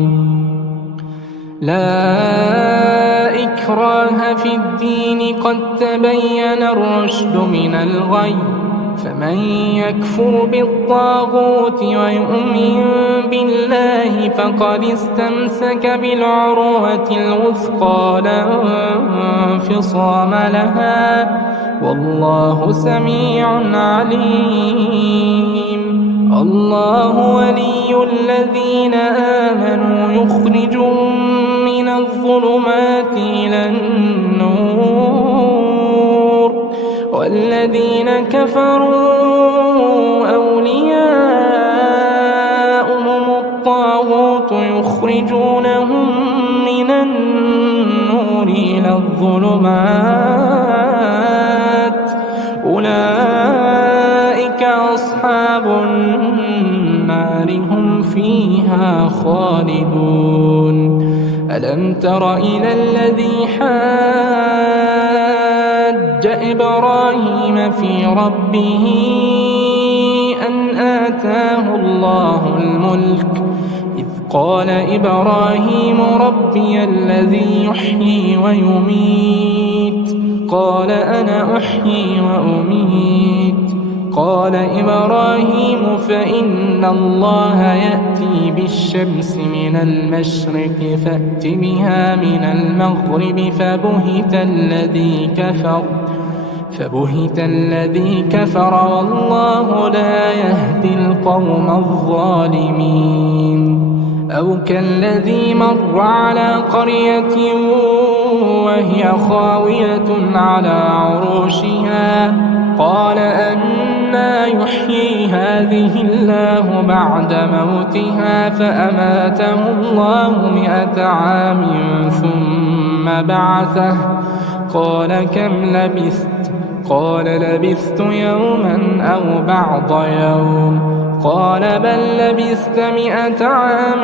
لا إكراه في الدين قد تبين الرشد من الغي فمن يكفر بالطاغوت ويؤمن بالله فقد استمسك بالعروة الوثقى لا انفصام لها والله سميع عليم. الله ولي الذين آمنوا يخرجهم من الظلمات إلى النور والذين كفروا أولياؤهم الطاغوت يخرجونهم من النور إلى الظلمات أولئك أصحاب النار هم فيها خالدون. ألم تر إلى الذي حاج إبراهيم في ربه أن آتاه الله الملك إذ قال إبراهيم ربي الذي يحيي ويميت قال أنا أحيي وأميت قال إبراهيم فإن الله يأتي بالشمس من المشرق فأت بها من المغرب فبهت الذي كفر والله لا يهدي القوم الظالمين. أو كالذي مر على قرية وهي خاوية على عروشها قال أنى يحيي هذه الله بعد موتها فأماته الله 100 عام ثم بعثه قال كم لبثت قال لبثت يوما أو بعض يوم قال بل لبثت 100 عام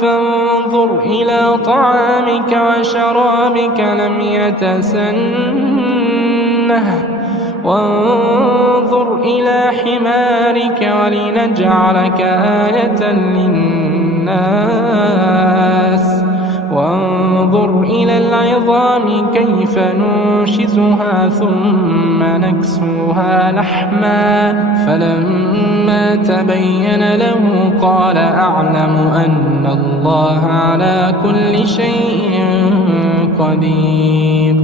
فانظر إلى طعامك وشرابك لم يتسنه وانظر إلى حمارك ولنجعلك آية للناس وانظر إلى العظام كيف ننشزها ثم نكسوها لحما فلما تبين له قال أعلم أن الله على كل شيء قدير.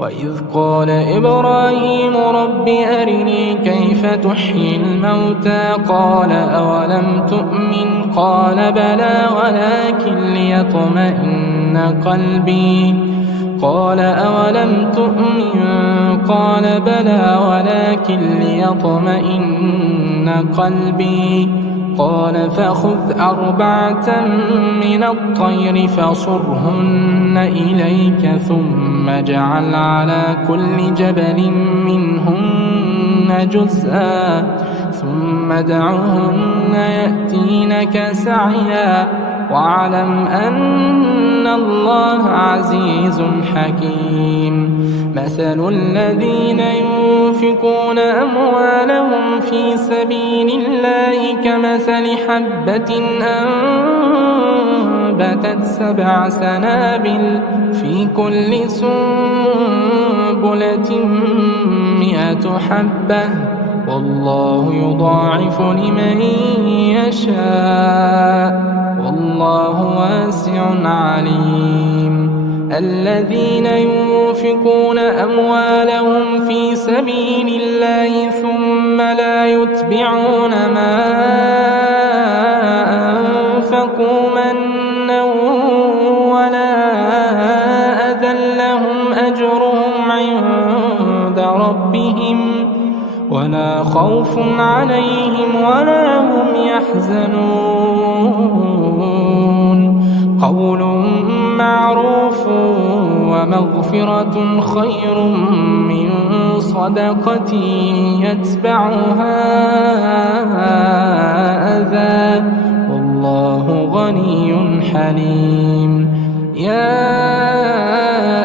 وإذ قال إبراهيم رب أرني كيف تحيي الموتى قال أولم تؤمن قال بلى ولكن ليطمئن قلبي قال أولم تؤمن قال بلى ولكن ليطمئن قلبي قال فخذ 4 من الطير فصرهن إليك ثم اجعل على كل جبل منهن جزءا ثم ادعهن يأتينك سعيا واعلم أن الله عزيز حكيم. مثل الذين ينفقون أموالهم في سبيل الله كمثل حبة فأنبتت 7 سنابل في كل سنبلة 100 حبة والله يضاعف لمن يشاء والله واسع عليم. الذين ينفقون أموالهم في سبيل الله ثم لا يتبعون ما أنفقوا منا ولا أذى لهم أجرهم عند ربهم ولا خوف عليهم ولا هم يحزنون. قول معروف ومغفرة خير من صدقة يتبعها أذى والله غني حليم. يا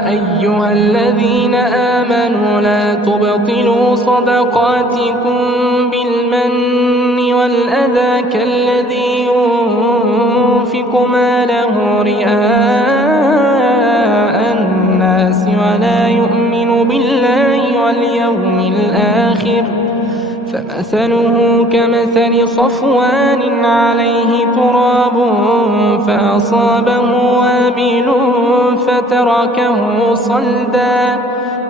أيها الذين آمنوا لا تبطلوا صدقاتكم بالمن والأذى كالذي ينفق ماله رئاء الناس ولا يؤمن بالله واليوم الآخر فمثله كمثل صفوان عليه تراب فأصابه وابل فتركه صلدا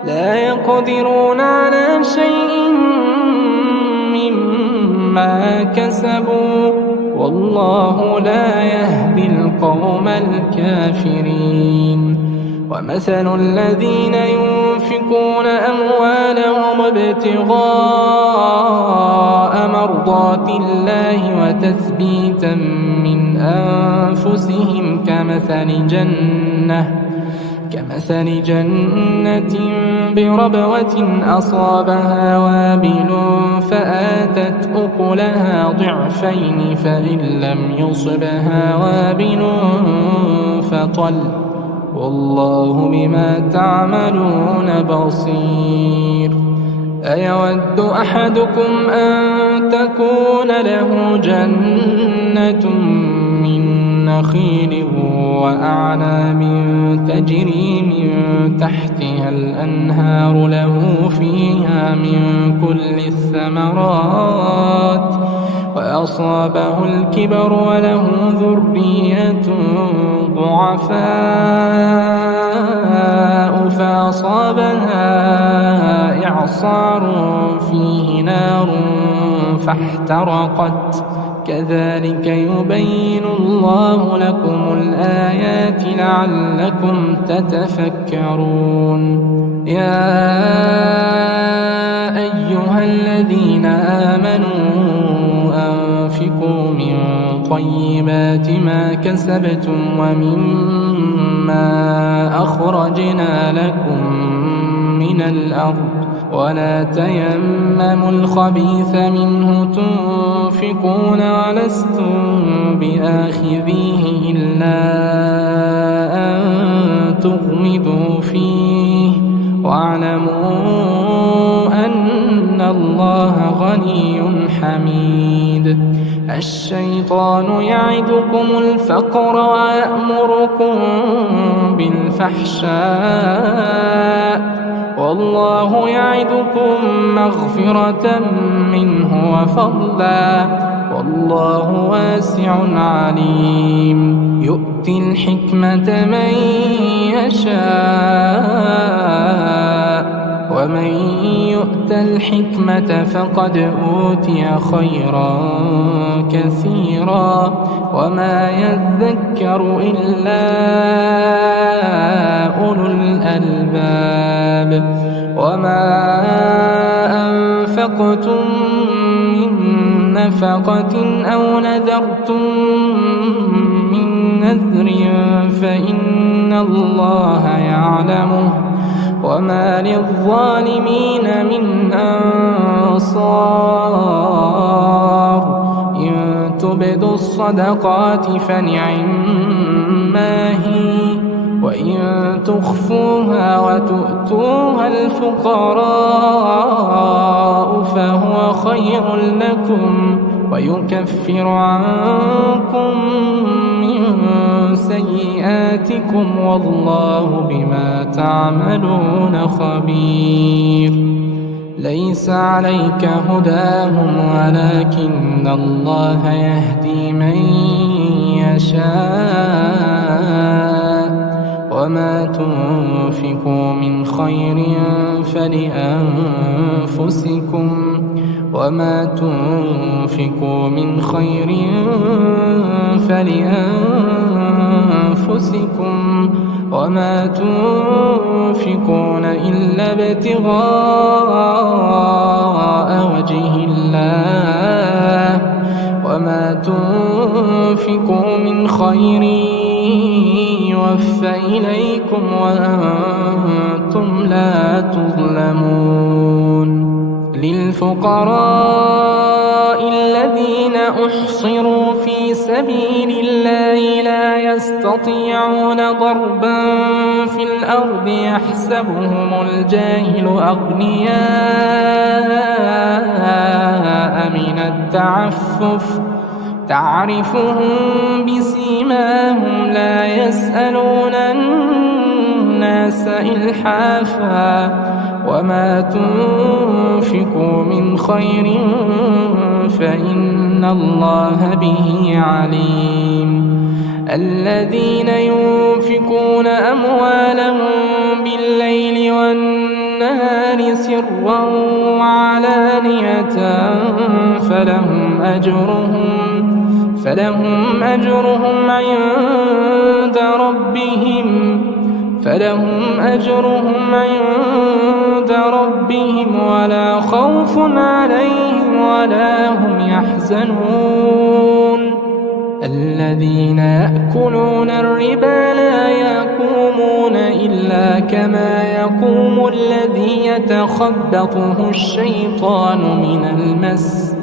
لا يقدرون على شيء مما كسبوا والله لا يهدي القوم الكافرين. ومثل الذين ينفقون أموالهم ابتغاء مرضات الله وتثبيتا من أنفسهم كمثل جنة بربوة أصابها وابل فآتت أكلها ضعفين فإن لم يصبها وابل فطل والله بما تعملون بصير. أيود أحدكم أن تكون له جنة من نخيل وأعناب تجري من تحتها الأنهار له فيها من كل الثمرات وأصابه الكبر وله ذرية ضعفاء فأصابها إعصار فيه نار فاحترقت كذلك يبين الله لكم الآيات لعلكم تتفكرون. يا أيها الذين آمنوا أنفقوا من طيبات ما كسبتم ومما أخرجنا لكم من الأرض ولا تيمموا الخبيث منه تنفقون ولستم بآخذيه إلا أن تغمضوا فيه واعلموا أن الله غني حميد. الشيطان يعدكم الفقر ويأمركم بالفحشاء والله يعدكم مغفرة منه وفضلا والله واسع عليم. يؤتي الحكمة من يشاء ومن يؤت الحكمة فقد أوتي خيرا كثيرا وما يذكر إلا أولو الألباب. وما أنفقتم من نفقة أو نذرتم من نذر فإن الله يعلمه وما للظالمين من أنصار. إن تبدوا الصدقات فنعما هي وإن تخفوها وتؤتوها الفقراء فهو خير لكم ويكفر عنكم من سيئاتكم والله بما تعملون خبير. ليس عليك هداهم ولكن الله يهدي من يشاء وما تنفقوا من خير فلأنفسكم وما تنفقون إلا ابتغاء وجه الله وما تنفقوا من خير يوفى إليكم وأنتم لا تظلمون. للفقراء الذين أحصروا في سبيل الله لا يستطيعون ضربا في الأرض يحسبهم الجاهل أغنياء من التعفف تعرفهم بسيماهم لا يسألون الناس إلحافا وما تنفقوا من خير فإن الله به عليم. الذين ينفقون أموالهم بالليل والنهار سرا وعلانية فلهم أجرهم عند ربهم ولا خوف عليهم ولا هم يحزنون. الذين يأكلون الربا لا يقومون إلا كما يقوم الذي يتخبطه الشيطان من المس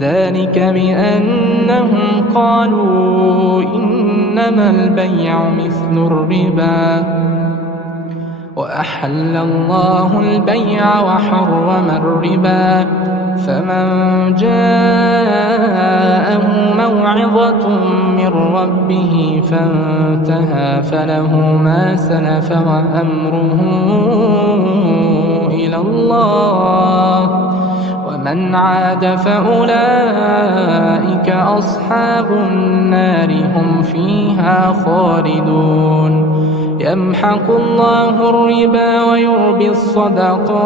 ذلك بأنهم قالوا إنما البيع مثل الربا وأحل الله البيع وحرم الربا فمن جاءه موعظة من ربه فانتهى فله ما سلف وأمره إلى الله ومن عاد فأولئك أصحاب النار هم فيها خالدون. يمحق الله الربا ويربي الصدقات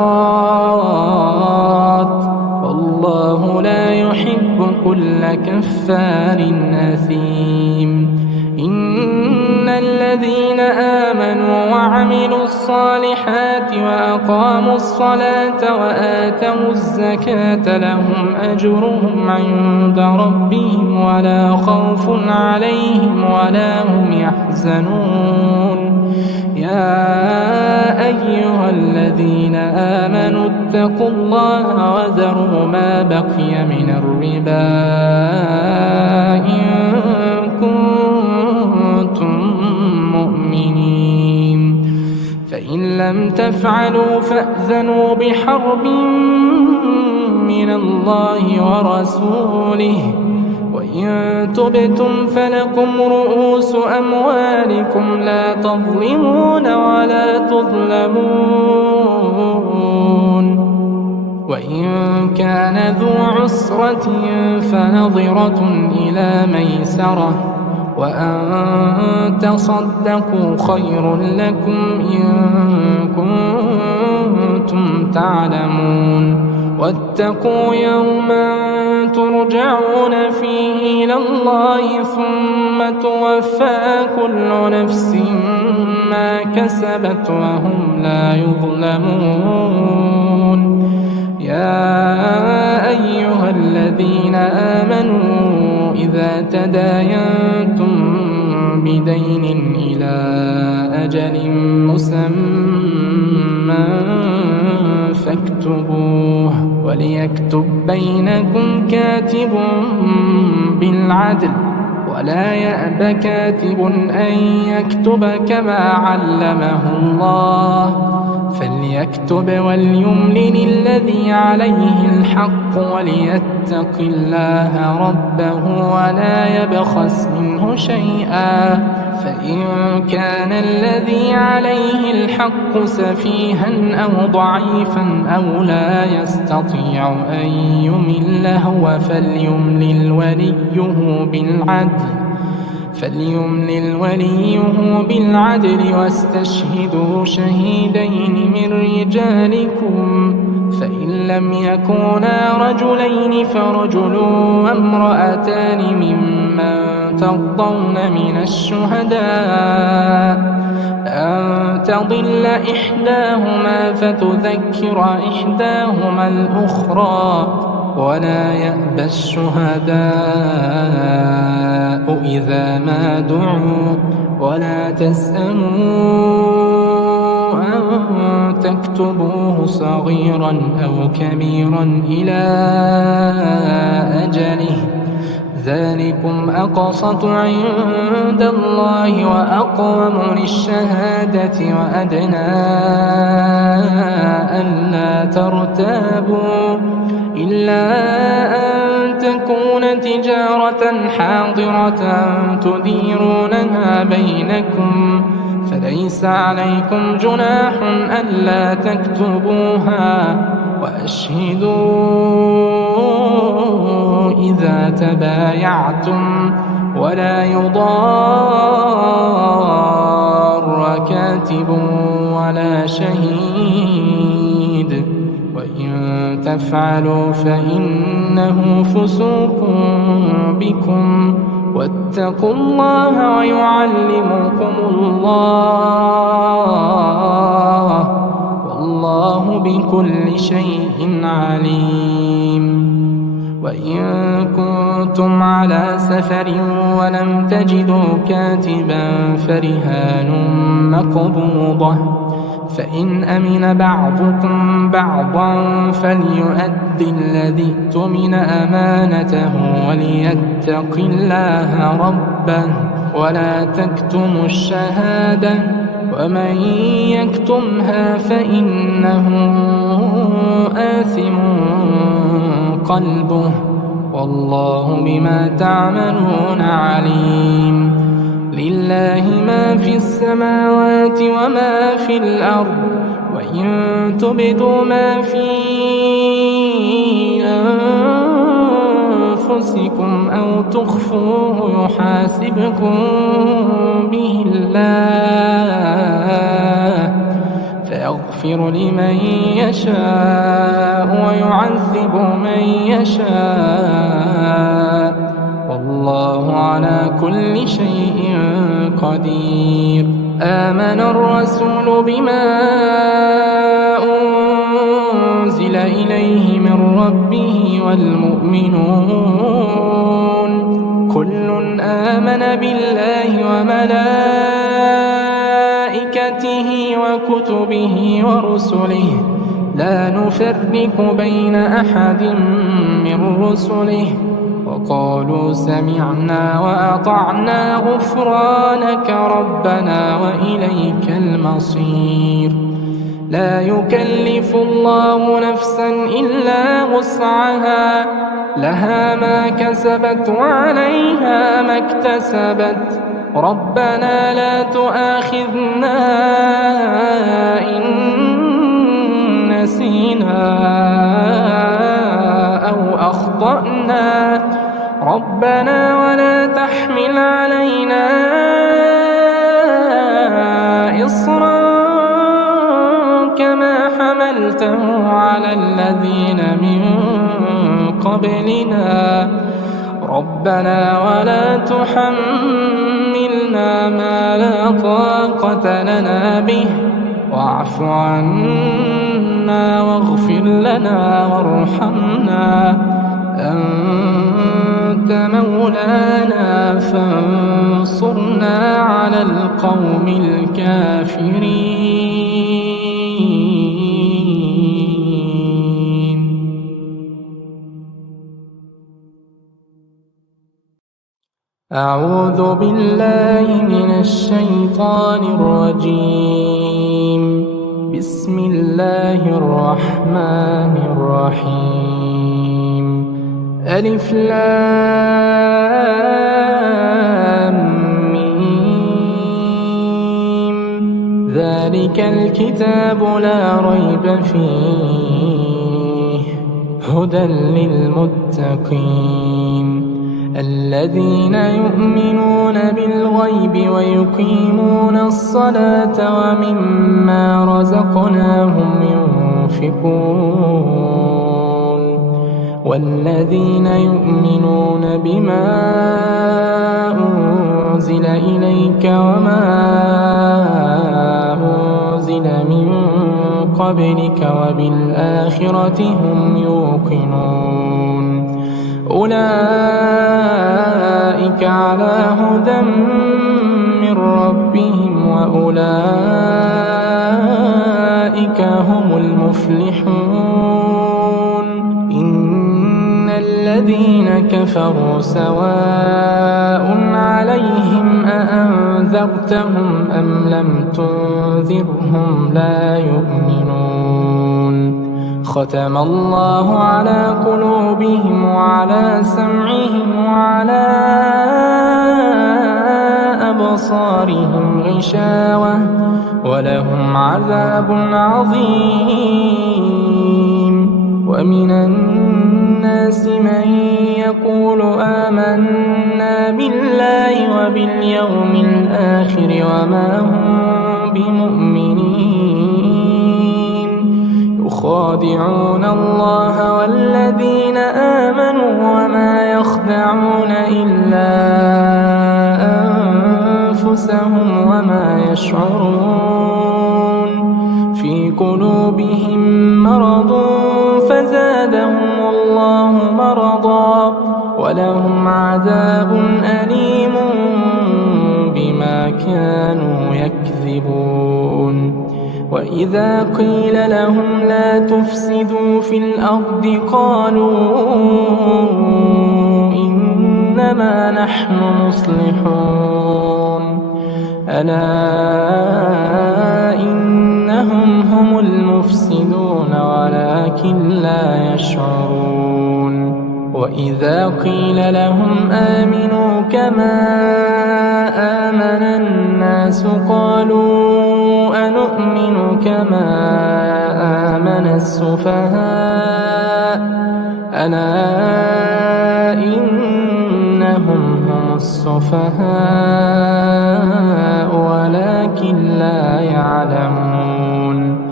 والله لا يحب كل كفار أثيم. إن الذين آمنوا وعملوا الصالحات وأقاموا الصلاة وآتوا الزكاة لهم أجرهم عند ربهم ولا خوف عليهم ولا هم يحزنون. يا أيها الذين آمنوا اتقوا الله وذروا ما بقي من الربا إن كنتم مؤمنين فإن لم تفعلوا فأذنوا بحرب من الله ورسوله وإن تبتم فلكم رؤوس أموالكم لا تظلمون ولا تظلمون. وإن كان ذو عسرة فنظرة إلى ميسرة وأن تصدقوا خير لكم إن كنتم تعلمون. واتقوا يوما ترجعون فيه إلى الله ثم توفى كل نفس ما كسبت وهم لا يظلمون. يا أيها الذين آمنوا إذا تداينتم بدين إلى أجل مسمى فاكتبوه وليكتب بينكم كاتب بالعدل ولا يأب كاتب أن يكتب كما علمه الله فليكتب وليملل الذي عليه الحق وليتق الله ربه ولا يبخس منه شيئا فإن كان الذي عليه الحق سفيها أو ضعيفا أو لا يستطيع أن يمل هو فليملل وليه بالعدل واستشهدوا شهيدين من رجالكم فإن لم يكونا رجلين فرجل وامرأتان ممن ترضون من الشهداء أن تضل إحداهما فتذكر إحداهما الأخرى ولا يأبى الشهداء إذا ما دعوا ولا تسأموا أن تكتبوه صغيرا أو كبيرا إلى أجله ذلكم أقسط عند الله وأقوم للشهادة وأدنى ألا ترتابوا إلا أن تكون تجارة حاضرة تديرونها بينكم فليس عليكم جناح ألا تكتبوها وأشهدوا إذا تبايعتم ولا يضار كاتب ولا شهيد وإن تفعلوا فإنه فسوق بكم واتقوا الله ويعلمكم الله والله بكل شيء عليم وإن كنتم على سفر ولم تجدوا كاتبا فرهان مقبوضة فإن أمن بعضكم بعضا فليؤد الذي اؤتمن أمانته وليتق الله ربه ولا تكتموا الشهادة ومن يكتمها فإنه آثم قلبه والله بما تعملون عليم لله ما في السماوات وما في الأرض وإن تبدوا ما في أنفسكم أو تخفوه يحاسبكم به الله فيغفر لمن يشاء ويعذب من يشاء والله على كل شيء قدير آمن الرسول بما أنزل إليه من ربه والمؤمنون كل آمن بالله وملائكته وكتبه ورسله لا نفرق بين أحد من رسله وقالوا سمعنا وأطعنا غفرانك ربنا وإليك المصير لا يكلف الله نفسا إلا وسعها لها ما كسبت وعليها ما اكتسبت ربنا لا تؤاخذنا إن نسينا أو أخطأنا ربنا ولا تحمل علينا إصرا كما حملته على الذين من قبلنا ربنا ولا تحملنا ما لا طاقة لنا به واعف عنا واغفر لنا وارحمنا أنت مولانا فانصرنا على القوم الكافرين. أعوذ بالله من الشيطان الرجيم. بسم الله الرحمن الرحيم. ألف لام ميم ذلك الكتاب لا ريب فيه هدى للمتقين الذين يؤمنون بالغيب ويقيمون الصلاة ومما رزقناهم ينفقون والذين يؤمنون بما أنزل إليك وما أنزل من قبلك وبالآخرة هم يوقنون أولئك على هدى من ربهم وأولئك هم المفلحون إن الذين كفروا سواء عليهم أأنذرتهم أم لم تنذرهم لا يؤمنون ختم الله على قلوبهم وعلى سمعهم وعلى أبصارهم غشاوة ولهم عذاب عظيم ومن الناس من يقول آمنا بالله وباليوم الآخر وما هم بمؤمنين يخادعون الله والذين آمنوا وما يخدعون إلا أنفسهم وما يشعرون في قلوبهم مرض فزادهم الله مرضا ولهم عذاب أليم بما كانوا يكذبون وإذا قيل لهم لا تفسدوا في الأرض قالوا إنما نحن مصلحون ألا إنهم هم المفسدون ولكن لا يشعرون وإذا قيل لهم آمنوا كما آمن الناس قالوا أنؤمن كما آمن السفهاء ألا إنهم هم السفهاء ولكن لا يعلمون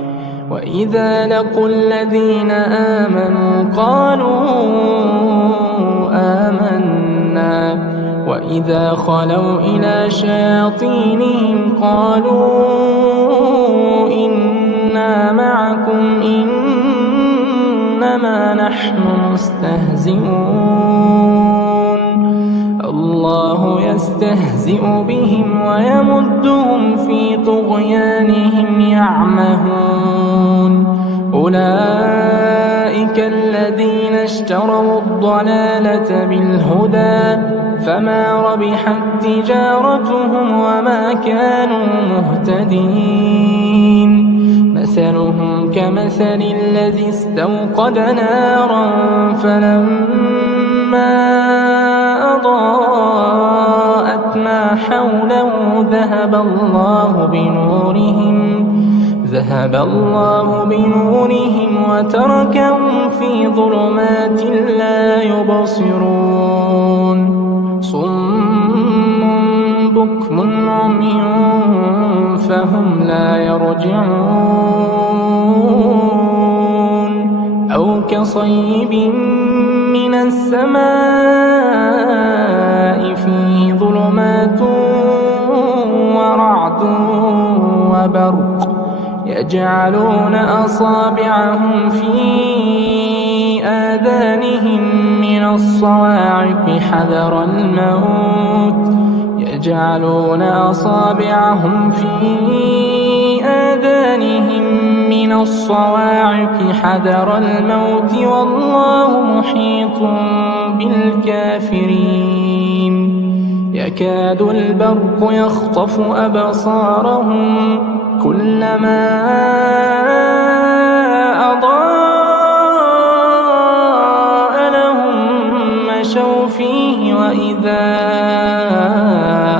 وإذا لقوا الذين آمنوا قالوا آمنا وإذا خلوا إلى شياطينهم قالوا إنا معكم إنما نحن مستهزئون الله يستهزئ بهم ويمدهم في طغيانهم يعمهون أولئك الذين اشتروا الضلالة بالهدى فما ربحت تجارتهم وما كانوا مهتدين مثلهم كمثل الذي استوقد نارا فلما أضاءت ما حوله ذهب الله بنورهم وتركهم في ظلمات لا يبصرون صم بكم عمي فهم لا يرجعون أو كصيب من السماء فيه ظلمات ورعد وبرق يجعلون أصابعهم في آذانهم من الصواعق حذر الموت يجعلون أصابعهم في آذانهم من الصواعق حذر الموت والله محيط بالكافرين يكاد البرق يخطف أبصارهم كلما أضاء لهم مشوا فيه وإذا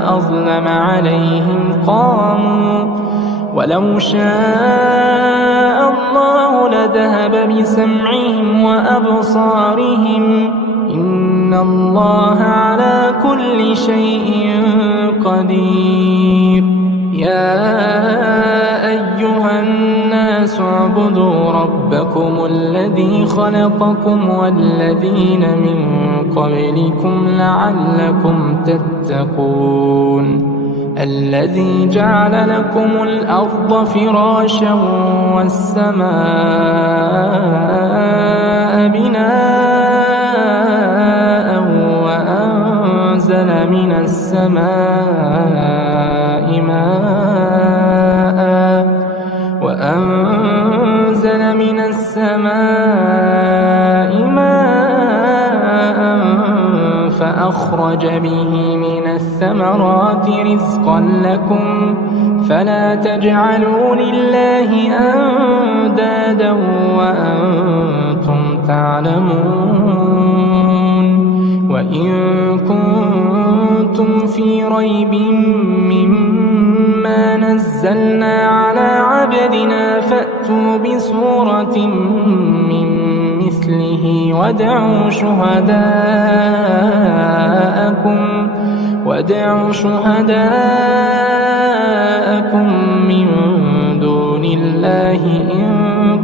أظلم عليهم قاموا ولو شاء الله لذهب بسمعهم وأبصارهم إن الله على كل شيء قدير. يا أيها الناس اعبدوا ربكم الذي خلقكم والذين من قبلكم لعلكم تتقون. الذي جعل لكم الأرض فراشا والسماء بناء وأنزل من السماء ماء فأخرج به من الثمرات رزقا لكم فلا تجعلوا لله أندادا وأنتم تعلمون. وإن كنتم في ريب مما نزلنا على عبدنا فأتوا بسورة من مثله وادعوا شهداءكم من دون الله إن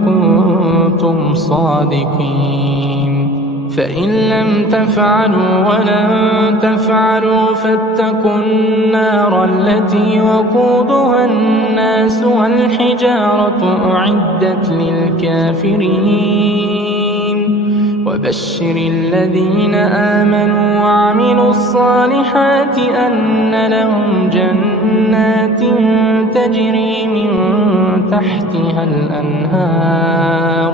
كنتم صادقين. فإن لم تفعلوا ولن تفعلوا فاتقوا النار التي وقودها الناس والحجارة أعدت للكافرين. وبشر الذين آمنوا وعملوا الصالحات أن لهم جنات تجري من تحتها الأنهار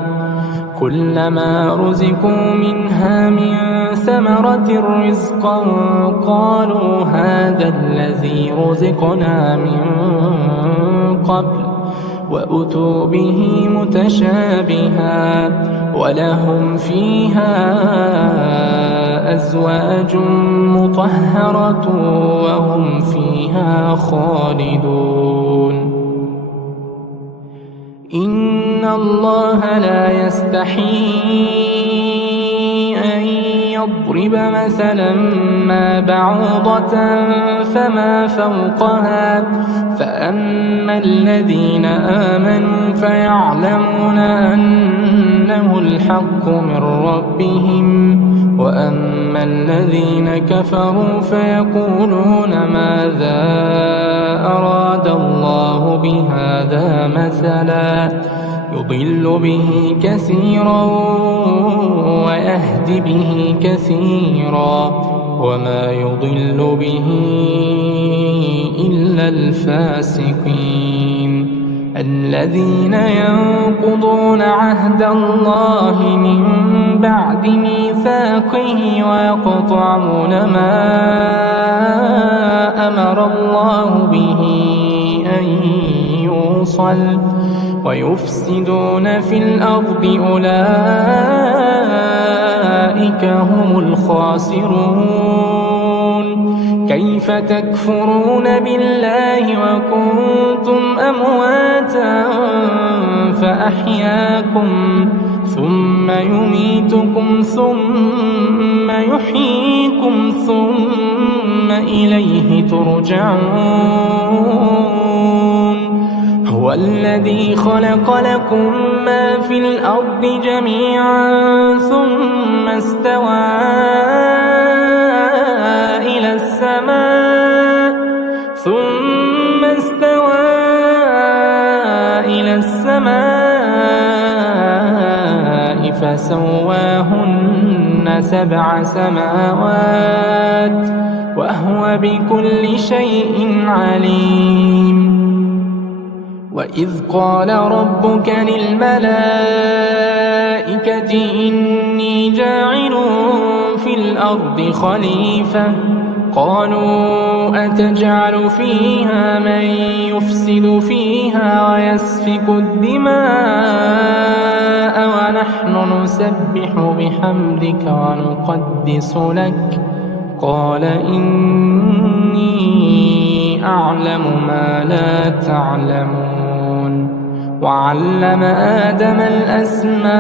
كلما رزقوا منها من ثمرة رزقا قالوا هذا الذي رزقنا من قبل وأتوا به متشابها ولهم فيها أزواج مطهرة وهم فيها خالدون. إن الله لا يستحيي أن يضرب مثلا ما بعوضة فما فوقها فأما الذين آمنوا فيعلمون أنه الحق من ربهم وأما الذين كفروا فيقولون ماذا أراد الله بهذا مثلا يضل به كثيرا ويهدي به كثيرا وما يضل به إلا الفاسقين. الذين ينقضون عهد الله من بعد ميثاقه ويقطعون ما أمر الله به أن يوصل ويفسدون في الأرض أولئك هم الخاسرون. كيف تكفرون بالله وكنتم أمواتا فأحياكم ثم يميتكم ثم يحييكم ثم إليه ترجعون. هو الذي خلق لكم ما في الأرض جميعا ثم استوى إلى السماء فسواهن 7 سماوات وهو بكل شيء عليم. وإذ قال ربك للملائكة إني جاعل في الأرض خليفة قالوا أتجعل فيها من يفسد فيها ويسفك الدماء ونحن نسبح بحمدك ونقدس لك قال إني أعلم ما لا تعلمون. وعلم آدم الأسماء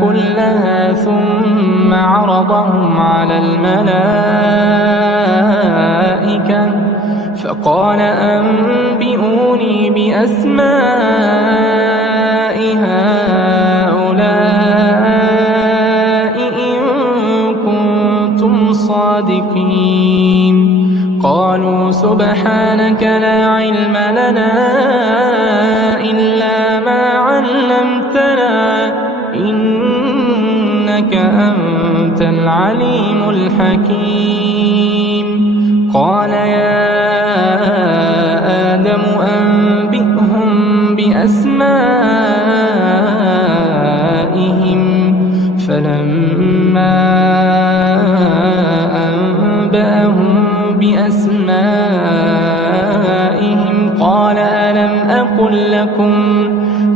كلها ثم عرضهم على الملائكة فقال أنبئوني بأسماء هؤلاء إن كنتم صادقين قالوا سبحانك لا علم لنا إلا ما علمتنا إنك أنت العليم الحكيم قال يا آدم أنبئهم بأسمائهم فلما أنبأهم بأسمائهم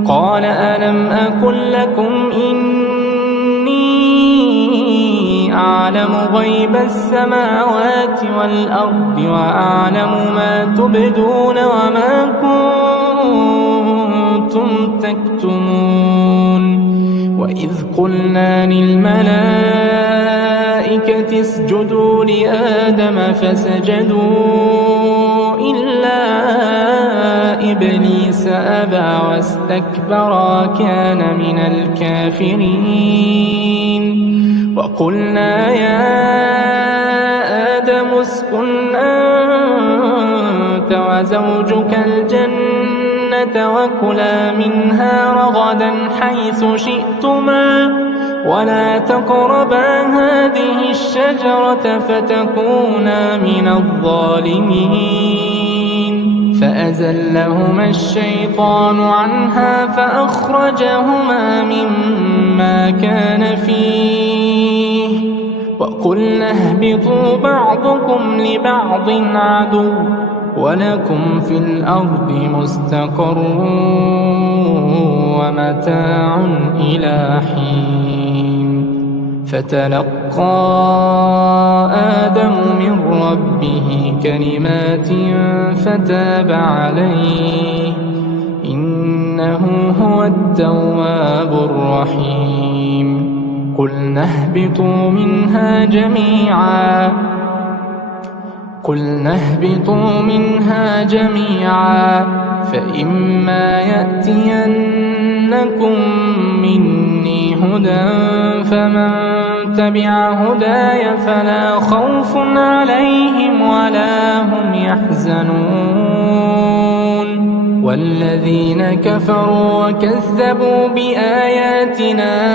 قال ألم أقل لكم إني أعلم غيب السماوات والأرض وأعلم ما تبدون وما كنتم تكتمون وإذ قلنا للملائكة اسجدوا لآدم فسجدوا إلا إبليس أبى واستكبر كان من الكافرين وقلنا يا آدم اسكن أنت وزوجك الجنة وكلا منها رغدا حيث شئتما ولا تقربا هذه الشجرة فتكونا من الظالمين فأزلهما الشيطان عنها فأخرجهما مما كان فيه وقلنا اهبطوا بعضكم لبعض عدو ولكم في الأرض مستقر ومتاع إلى حين فتلقى آدم من ربه كلمات فتاب عليه إنه هو التواب الرحيم قلنا اهبطوا منها جميعا فإما يأتينكم مني هدى فمن تبع هداي فلا خوف عليهم ولا هم يحزنون والذين كفروا وكذبوا بآياتنا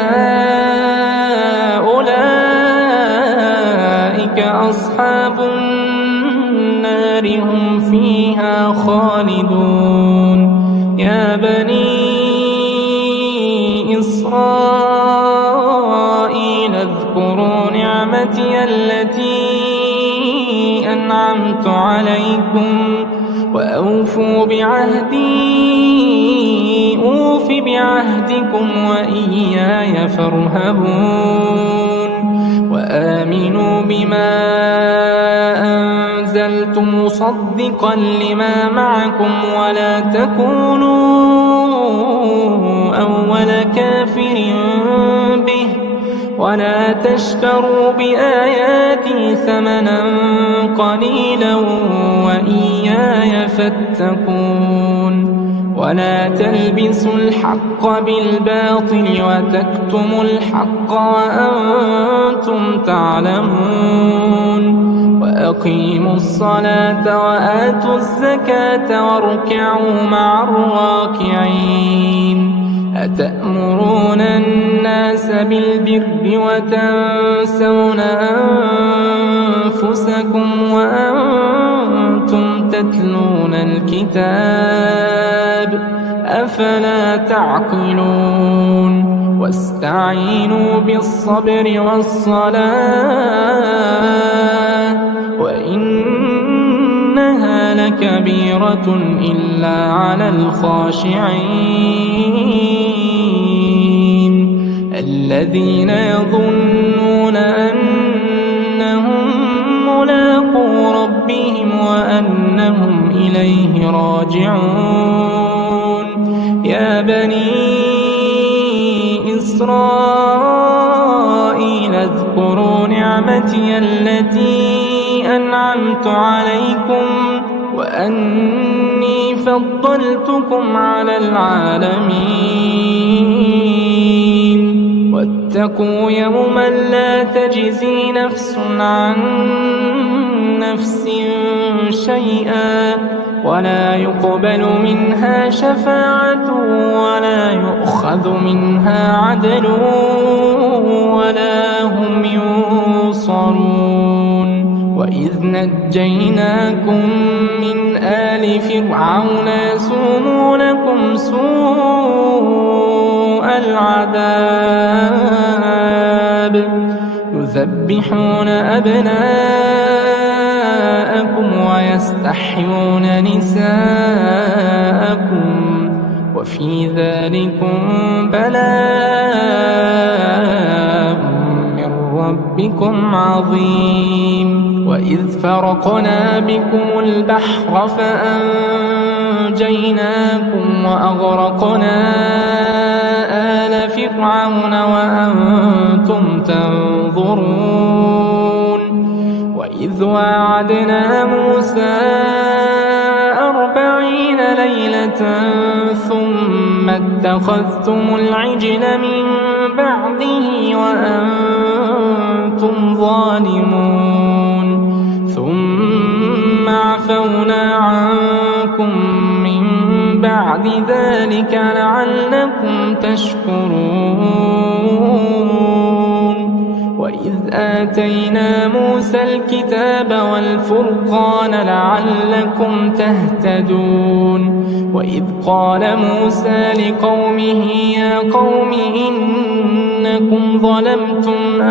أولئك أصحاب النار هم فيها خالدون يا بني إسرائيل اذكروا نعمتي التي أنعمت عليكم وأوفوا بعهدي أوف بعهدكم وإياي فارهبون وآمنوا بما أنزلت مصدقا لما معكم ولا تكونوا أول كافر به ولا تشتروا بآياتي ثمنا قليلا وإياي فاتقون ولا تلبسوا الحق بالباطل وتكتموا الحق وأنتم تعلمون وأقيموا الصلاة وآتوا الزكاة واركعوا مع الراكعين أتأمرون الناس بالبر وتنسون أنفسكم وأنتم تتلون الكتاب أفلا تعقلون واستعينوا بالصبر والصلاة وإنها لكبيرة إلا على الخاشعين الذين يظنون أنهم ملاقو ربهم وأنهم إليه راجعون بني إسرائيل اذكروا نعمتي التي أنعمت عليكم وأني فضلتكم على العالمين واتقوا يوما لا تجزي نفس عن نفس شيئا ولا يقبل منها شفاعة ولا يؤخذ منها عدل ولا هم ينصرون وإذ نجيناكم من آل فرعون يسومونكم سوء العذاب يذبحون أبناءكم ويستحيون نساءكم وفي ذلكم بلاء من ربكم عظيم وإذ فرقنا بكم البحر فأنجيناكم وأغرقنا آل فرعون وأنتم تنظرون وإذ واعدنا موسى 40 ليلة ثم اتخذتم العجل من بعده وأنتم ظالمون ثم عفونا عنكم من بعد ذلك لعلكم تشكرون وإذ آتينا موسى الكتاب والفرقان لعلكم تهتدون وإذ قال موسى لقومه يا قوم إنكم ظلمتم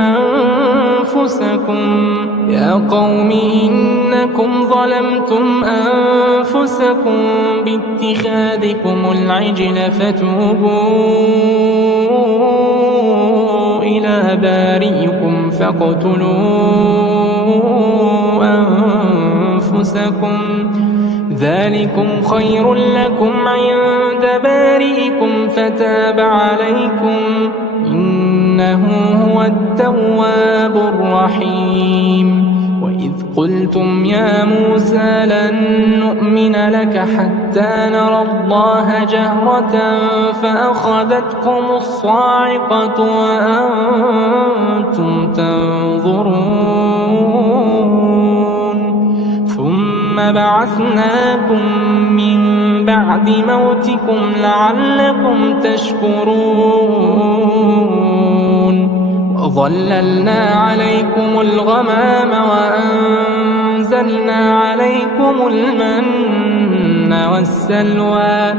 أنفسكم باتخاذكم العجل فتوبوا إلى بارئكم فاقتلوا أنفسكم ذلكم خير لكم عند بارئكم فتاب عليكم إنه هو التواب الرحيم وإذ قلتم يا موسى لن نؤمن لك حتى نرى الله جهرة فأخذتكم الصاعقة وأنتم تنظرون ثم بعثناكم من بعد موتكم لعلكم تشكرون وظللنا عليكم الغمام وأنزلنا عليكم المن والسلوى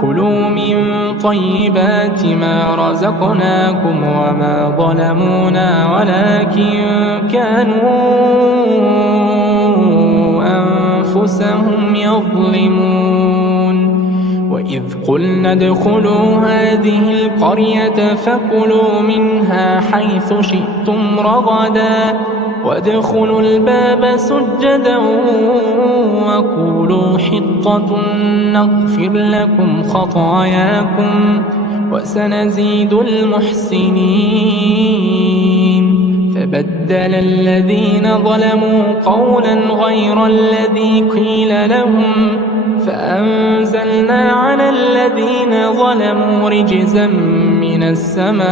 كلوا من طيبات ما رزقناكم وما ظلمونا ولكن كانوا أنفسهم يظلمون وإذ قلنا ادخلوا هذه القرية فكلوا منها حيث شئتم رغدا وادخلوا الباب سجدا وقولوا حطة نغفر لكم خطاياكم وسنزيد المحسنين فبدل الذين ظلموا قولا غير الذي قيل لهم فأنزلنا على الذين ظلموا رجزا من السماء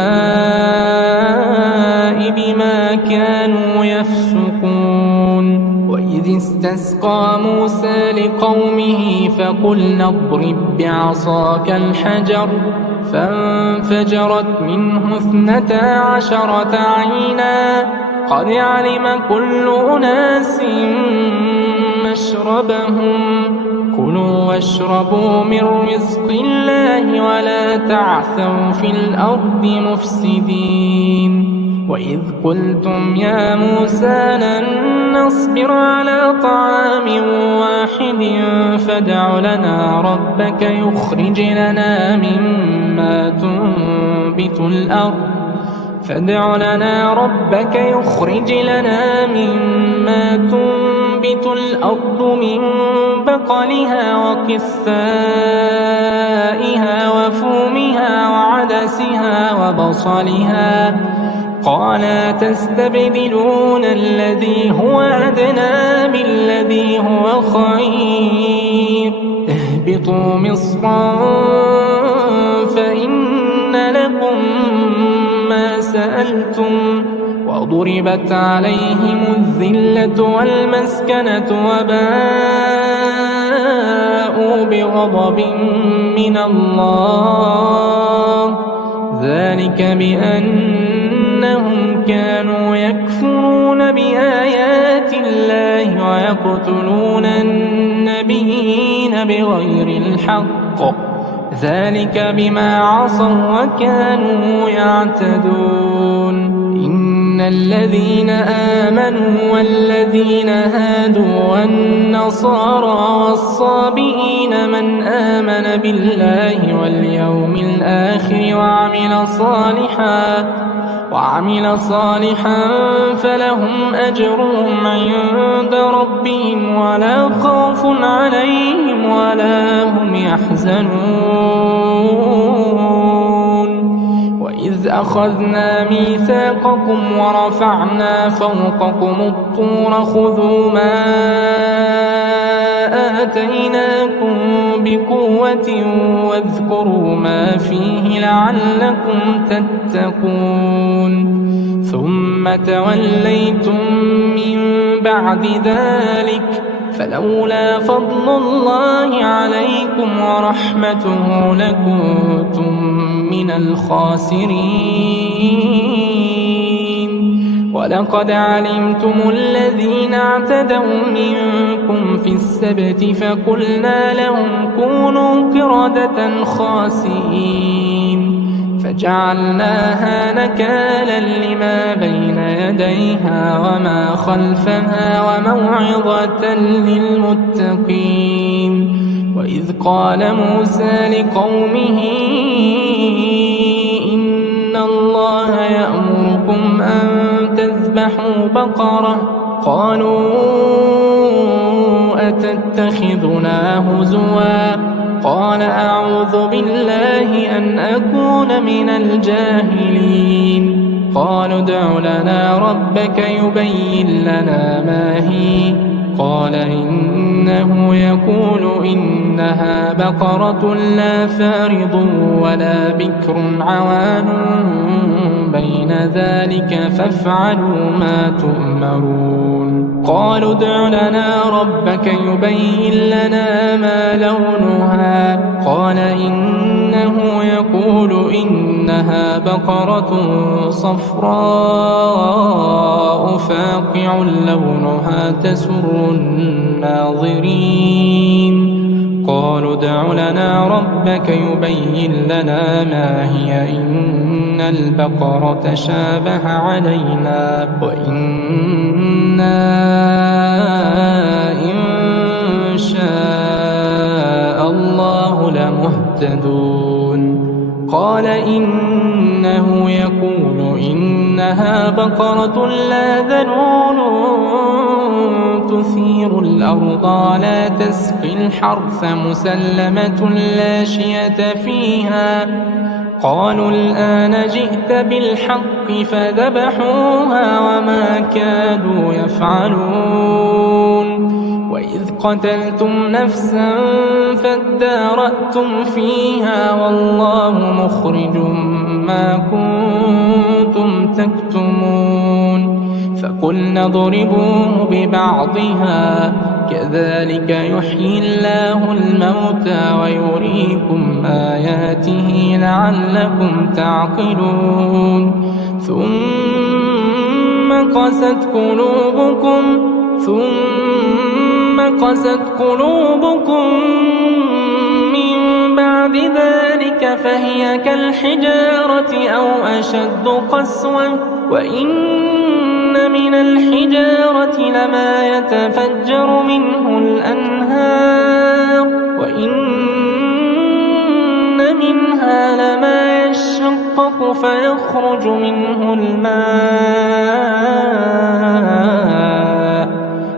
بما كانوا يفسقون وإذ استسقى موسى لقومه فقلنا اضرب بعصاك الحجر فانفجرت منه 12 عينا قد علم كل أناس مشربهم كلوا واشربوا من رزق الله ولا تعثوا في الأرض مفسدين وإذ قلتم يا موسى لن نصبر على طعام واحد فادع لنا ربك يخرج لنا مما تنبت تنبت الأرض من بقلها وقثائها وفومها وعدسها وبصلها قال تستبدلون الذي هو أدنى بالذي هو خير اهبطوا مصرا فإن لكم ما سألتم وضربت عليهم الذلة والمسكنة وباءوا بغضب من الله ذلك بأنهم كانوا يكفرون بآيات الله ويقتلون النبيين بغير الحق ذلك بما عصوا وكانوا يعتدون إن الذين آمنوا والذين هادوا والنصارى والصابئين من آمن بالله واليوم الآخر وعمل صالحا فلهم أجرهم عند ربهم ولا خوف عليهم ولا هم يحزنون وإذ أخذنا ميثاقكم ورفعنا فوقكم الطور خذوا ما آتيناكم بقوة واذكروا ما فيه لعلكم تتقون ثم توليتم من بعد ذلك فلولا فضل الله عليكم ورحمته لكنتم من الخاسرين ولقد علمتم الذين اعتدوا منكم في السبت فقلنا لهم كونوا قردة خاسئين فجعلناها نكالا لما بين يديها وما خلفها وموعظة للمتقين وإذ قال موسى لقومه إن الله يأمركم أن تذبحوا بقرة قالوا أتتخذنا هزوا قال أعوذ بالله أن أكون من الجاهلين قالوا ادع لنا ربك يبين لنا ما هي قال إنه يقول إنها بقرة لا فارض ولا بكر عوان بين ذلك فافعلوا ما تؤمرون قالوا ادع لنا ربك يبين لنا ما لونها قال إنه يقول إنها بقرة صفراء فاقع لونها تسر الناظرين قالوا ادع لنا ربك يبين لنا ما هي إن البقرة شابه علينا وإنا إن شاء الله لمهتدون قال إنه يقول إنها بقرة لا ذلول تثير الأرض ولا تسقي الحرث مسلمة لا شية فيها قالوا الآن جئت بالحق فذبحوها وما كادوا يفعلون وإذ قتلتم نفسا فادارأتم فيها والله مخرج ما كنتم تكتمون فقلنا اضربوه ببعضها كذلك يحيي الله الموتى ويريكم آياته لعلكم تعقلون ثم قست قلوبكم من بعد ذلك فهي كالحجارة أو أشد قسوة وإن من الحجارة لما يتفجر منه الأنهار وإن منها لما يشقق فيخرج منه الماء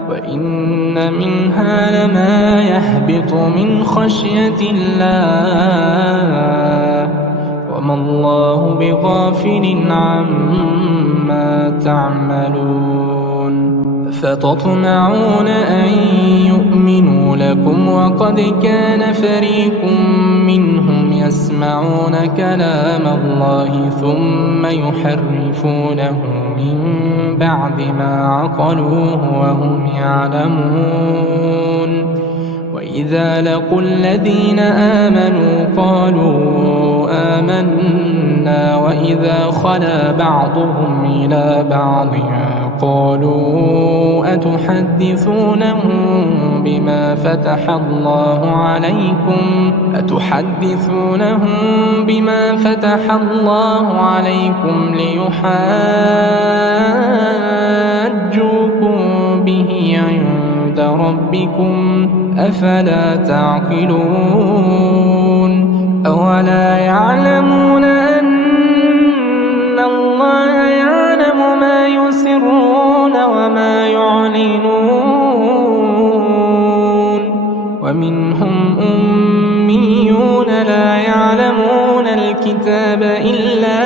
وإن منها لما يهبط من خشية الله وما الله بغافل عما تعملون. فتطمعون أن يؤمنوا لكم وقد كان فريق منهم يسمعون كلام الله ثم يحرفونه من بعد ما عقلوه وهم يعلمون. وإذا لقوا الذين آمنوا قالوا آمنا وإذا خلا بعضهم إلى بعض قالوا أتحدثونهم بما فتح الله عليكم ليحاجوكم به عند ربكم أفلا تعقلون. أولا يعلمون أن الله يعلم ما يسرون وما يعلنون. ومنهم أميون لا يعلمون الكتاب إلا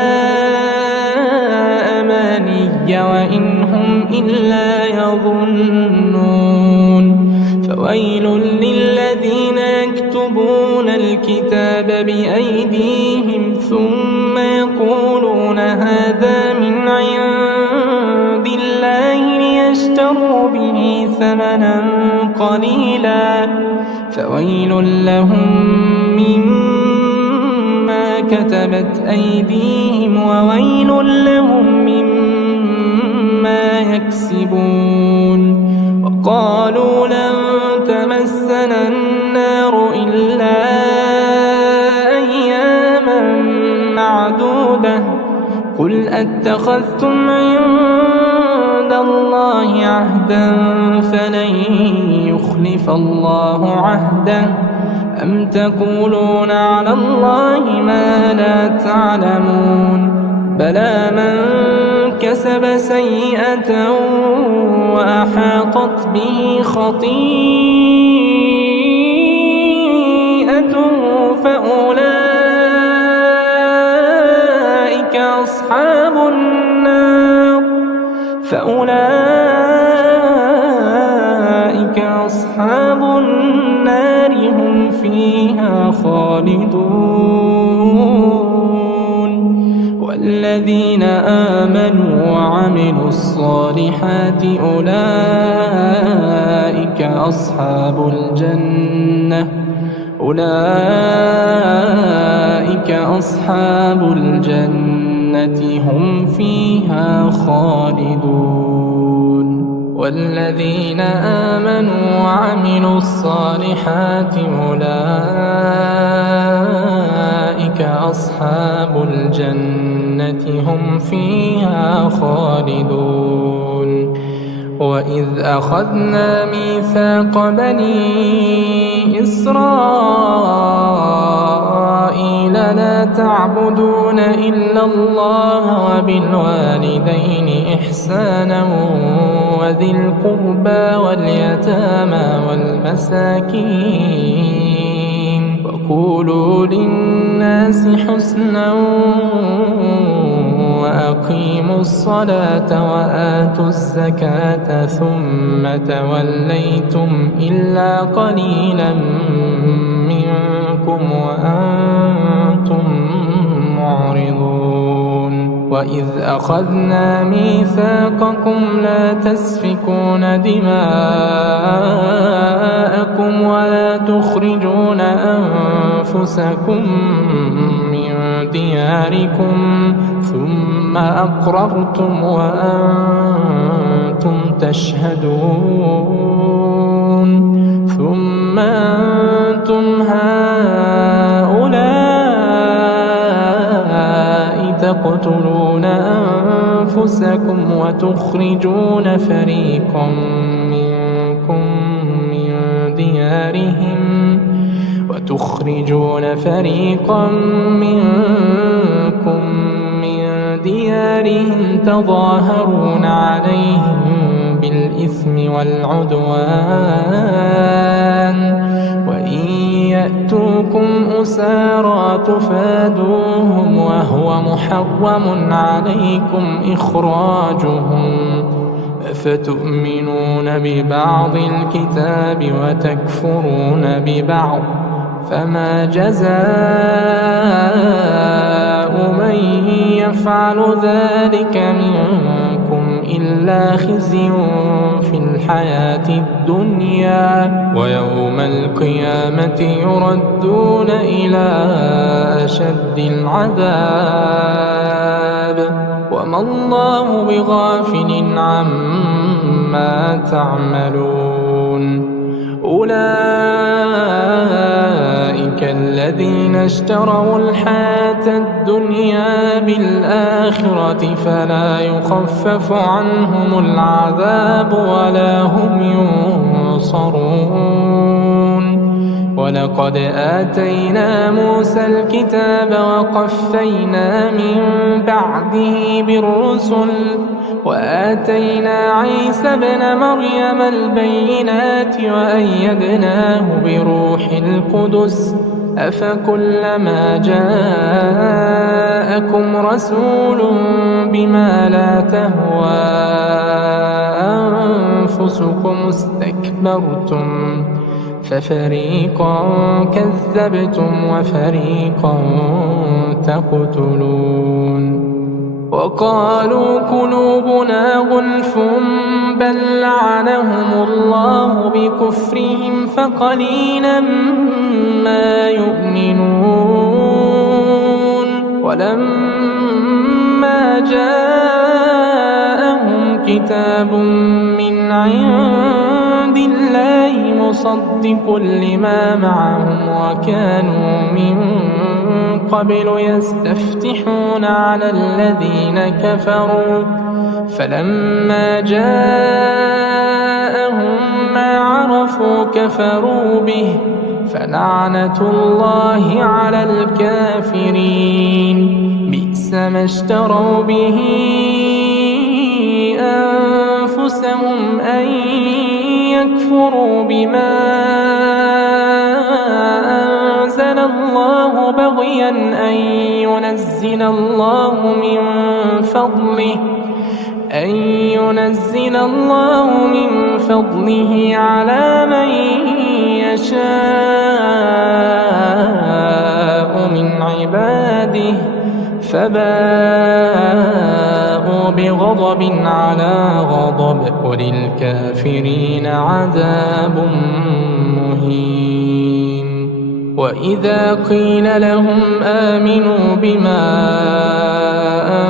أماني وإن هم إلا يظنون. فويل للذين يكتبون الكتاب بأيديهم ثم يقولون هذا من عند الله ليشتروا به ثمنا قليلا فويل لهم مما كتبت أيديهم وويل لهم مما يكسبون. وقالوا لن تمسنا النار إلا أياما معدودة قل أتخذتم عند الله عهدا فلن يخلف الله عهده أم تقولون على الله ما لا تعلمون. بلى من كسب سيئة وأحاطت به خطيئته فأولئك أصحاب النار هم فيها خالدون. والذين آمنوا وعملوا الصالحات أولئك أصحاب الجنة هم فيها خالدون. والذين آمنوا وعملوا الصالحات أولئك أصحاب الجنة هم فيها خالدون. وإذ أخذنا ميثاق بني إسرائيل لا تعبدون إلا الله وبالوالدين إحسانا وذي القربى واليتامى والمساكين وقولوا للناس حسنا وأقيموا الصلاة وآتوا الزكاة ثم توليتم إلا قليلا منكم وأنتم معرضون. وإذ أخذنا ميثاقكم لا تسفكون دماءكم ولا تخرجون أنفسكم من دياركم ثم أقررتم وأنتم تشهدون. ثم أنتم هؤلاء تقتلون أنفسكم وتخرجون فريقا منكم من ديارهم تظاهرون عليهم بالإثم والعدوان وإن يأتوكم أسارى تفادوهم وهو محرم عليكم إخراجهم أفتؤمنون ببعض الكتاب وتكفرون ببعض فما جزاء من يفعل ذلك منكم إلا خزي في الحياة الدنيا ويوم القيامة يردون إلى أشد العذاب وما الله بغافل عما تعملون أولئك الذين اشتروا الحياة الدنيا بالآخرة فلا يخفف عنهم العذاب ولا هم ينصرون ولقد آتينا موسى الكتاب وقفينا من بعده بالرسل وآتينا عيسى ابن مريم البينات وأيدناه بروح القدس أفكلما جاءكم رسول بما لا تهوى أنفسكم استكبرتم ففريقا كذبتم وفريقا تقتلون وقالوا قلوبنا غلف بل لعنهم الله بكفرهم فقليلا ما يؤمنون ولما جاءهم كتاب من عند الله مصدق لما معهم وكانوا من قبل يستفتحون على الذين كفروا فلما جاءهم ما عرفوا كفروا به فلعنة الله على الكافرين بئس ما اشتروا به أنفسهم أن يكفروا بما أنزل الله بغيا أن ينزل الله من فضله على من يشاء من عباده فباءوا بغضب على غضب وللكافرين عذاب مهين وإذا قيل لهم آمنوا بما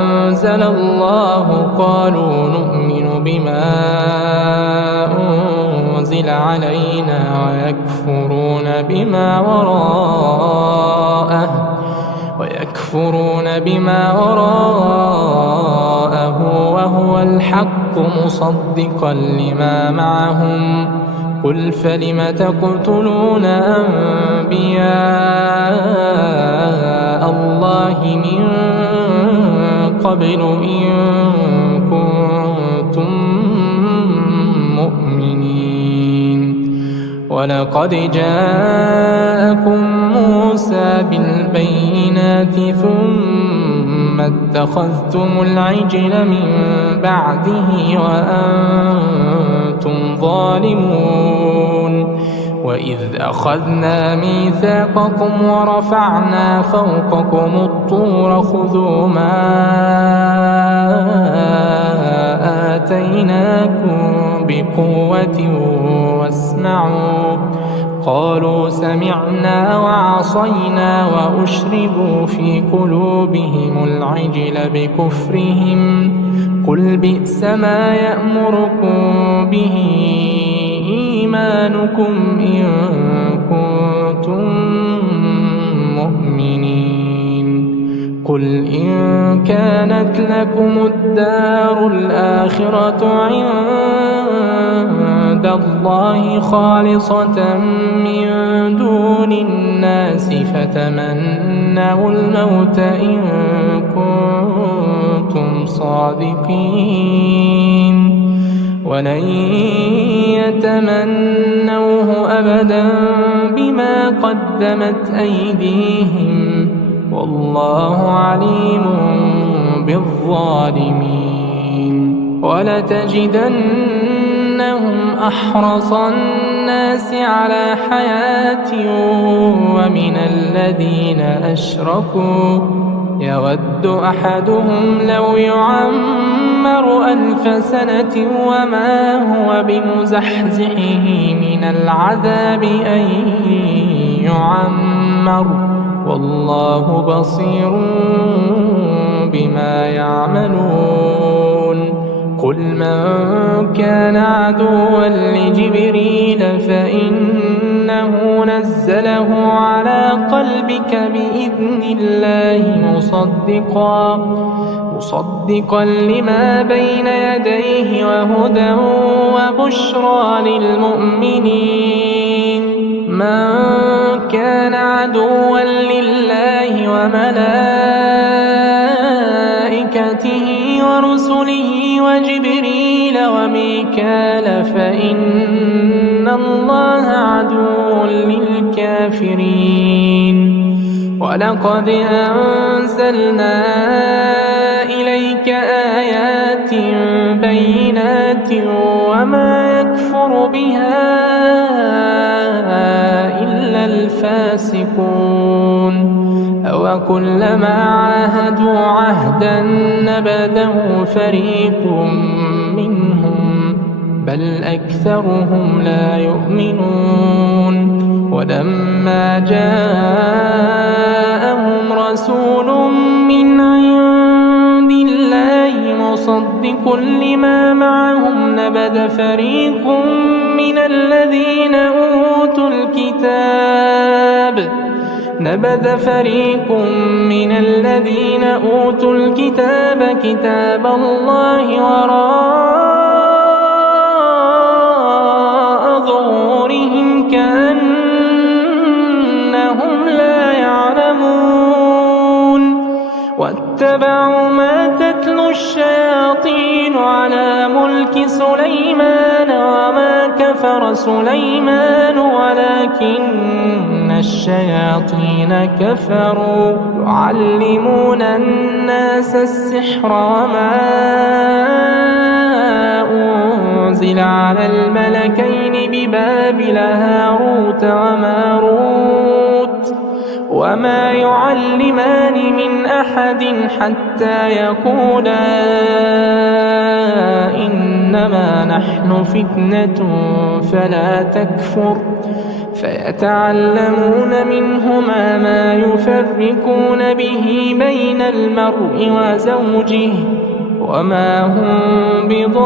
أنزل الله قالوا نؤمن بما أنزل علينا ويكفرون بما وراءه وهو الحق مصدقا لما معهم قل فلم تقتلون أنبياء الله من قبل إن كنتم مؤمنين ولقد جاءكم موسى بالبينات ثم اتخذتم العجل من بعده وأنتم ظالمون وإذ أخذنا ميثاقكم ورفعنا فوقكم الطور خذوا ما آتيناكم بقوة واسمعوا قالوا سمعنا وعصينا وأشربوا في قلوبهم العجل بكفرهم قل بئس ما يأمركم به إيمانكم إن كنتم مؤمنين قل إن كانت لكم الدار الآخرة عند الله خالصة من دون الناس فتمنوا الموت إن كنتم صادقين ولن يتمنوه أبدا بما قدمت أيديهم والله عليم بالظالمين. ولتجدنهم أحرص الناس على حياة ومن الذين أشركوا يود أحدهم لو يعمر 1000 سنة وما هو بمزحزحه من العذاب أن يعمر والله بصير بما يعملون. قل من كان عدوا لجبريل فإنه نزله على قلبك بإذن الله مصدقا لما بين يديه وهدى وبشرى للمؤمنين. من كان عدوا لله وملائكته ورسله وجبريل وميكال فإن الله عدو للكافرين. ولقد أنزلنا إليك آيات بينات وما يكفر بها إلا الفاسقون. أوكلما عاهدوا عهدا نبذه فريق منهم بل أكثرهم لا يؤمنون. ولما جاءهم رسول من عند الله مصدق لما معهم نبذ فريق من الذين أوتوا الكتاب كتاب الله وراء ظهورهم كأنهم لا يعلمون. واتبعوا ما تتلو الشياطين على ملك سليمان وما كفر سليمان ولكن الشياطين كفروا يعلمون الناس السحر وما أنزل على الملكين ببابل هاروت وماروت وما يعلمان من أحد حتى يقولا إنما نحن فتنة فلا تكفر فيتعلمون منهما ما يفرقون به بين المرء وزوجه وما هم بضارين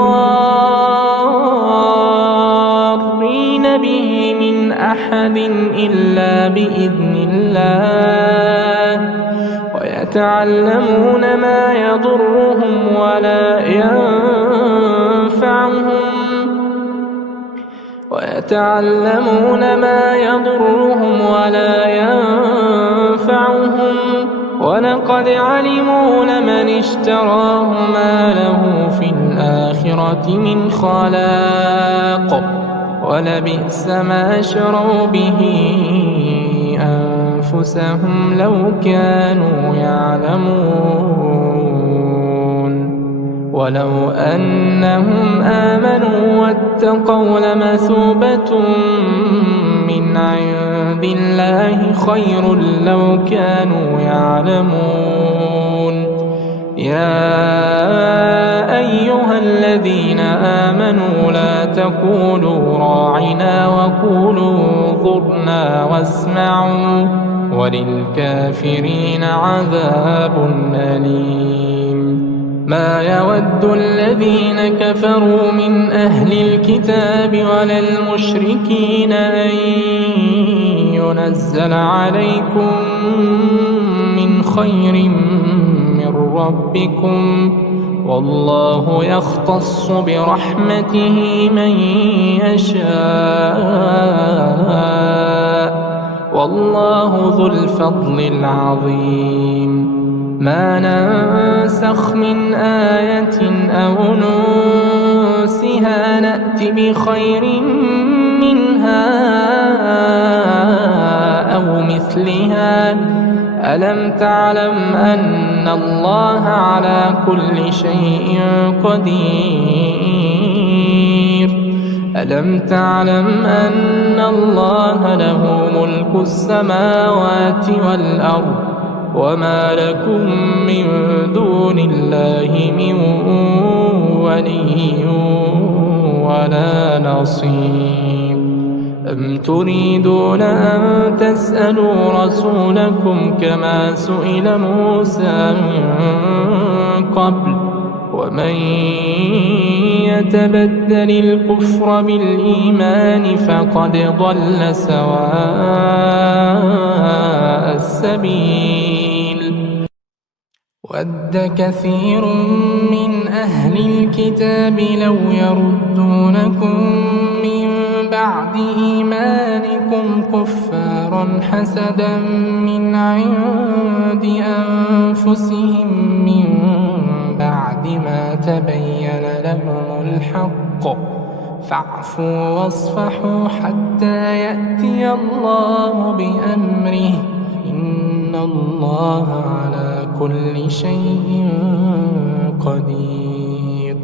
به من أحد إلا بإذن الله ويتعلمون ما يضرهم ولا ينفعهم ولقد علموا لمن اشتراه ما له في الآخرة من خلاق ولبئس ما شروا به أنفسهم لو كانوا يعلمون. ولو أنهم آمنوا واتقوا لمثوبة من عند الله خير لو كانوا يعلمون. يا أيها الذين آمنوا لا تقولوا راعنا وقولوا انظرنا واسمعوا وللكافرين عذاب أليم. ما يود الذين كفروا من أهل الكتاب ولا المشركين أن ينزل عليكم من خير من ربكم والله يختص برحمته من يشاء والله ذو الفضل العظيم. ما ننسخ من آية أو ننسها نفسها نأت بخير منها أو مثلها. ألم تعلم أن الله على كل شيء قدير؟ ألم تعلم أن الله له ملك السماوات والأرض وما لكم من دون الله من ولي ولا نصير؟ أم تريدون أن تسألوا رسولكم كما سئل موسى من قبل؟ ومن يتبدل الكفر بالإيمان فقد ضل سواء السبيل. ود كثير من أهل الكتاب لو يردونكم من بعد إيمانكم كفارا حسدا من عند أنفسهم من بعد ما تبين لهم الحق فاعفوا واصفحوا حتى يأتي الله بأمره إن الله على كل شيء قدير.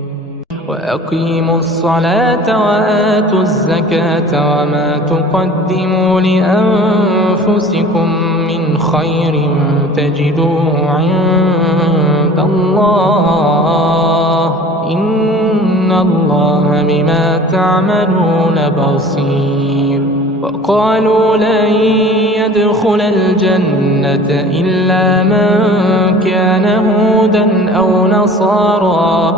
وأقيموا الصلاة وآتوا الزكاة وما تقدموا لأنفسكم من خير تجدوه عند الله إن الله بما تعملون بصير. وقالوا لن يدخل الجنة إلا من كان هودا أو نصارى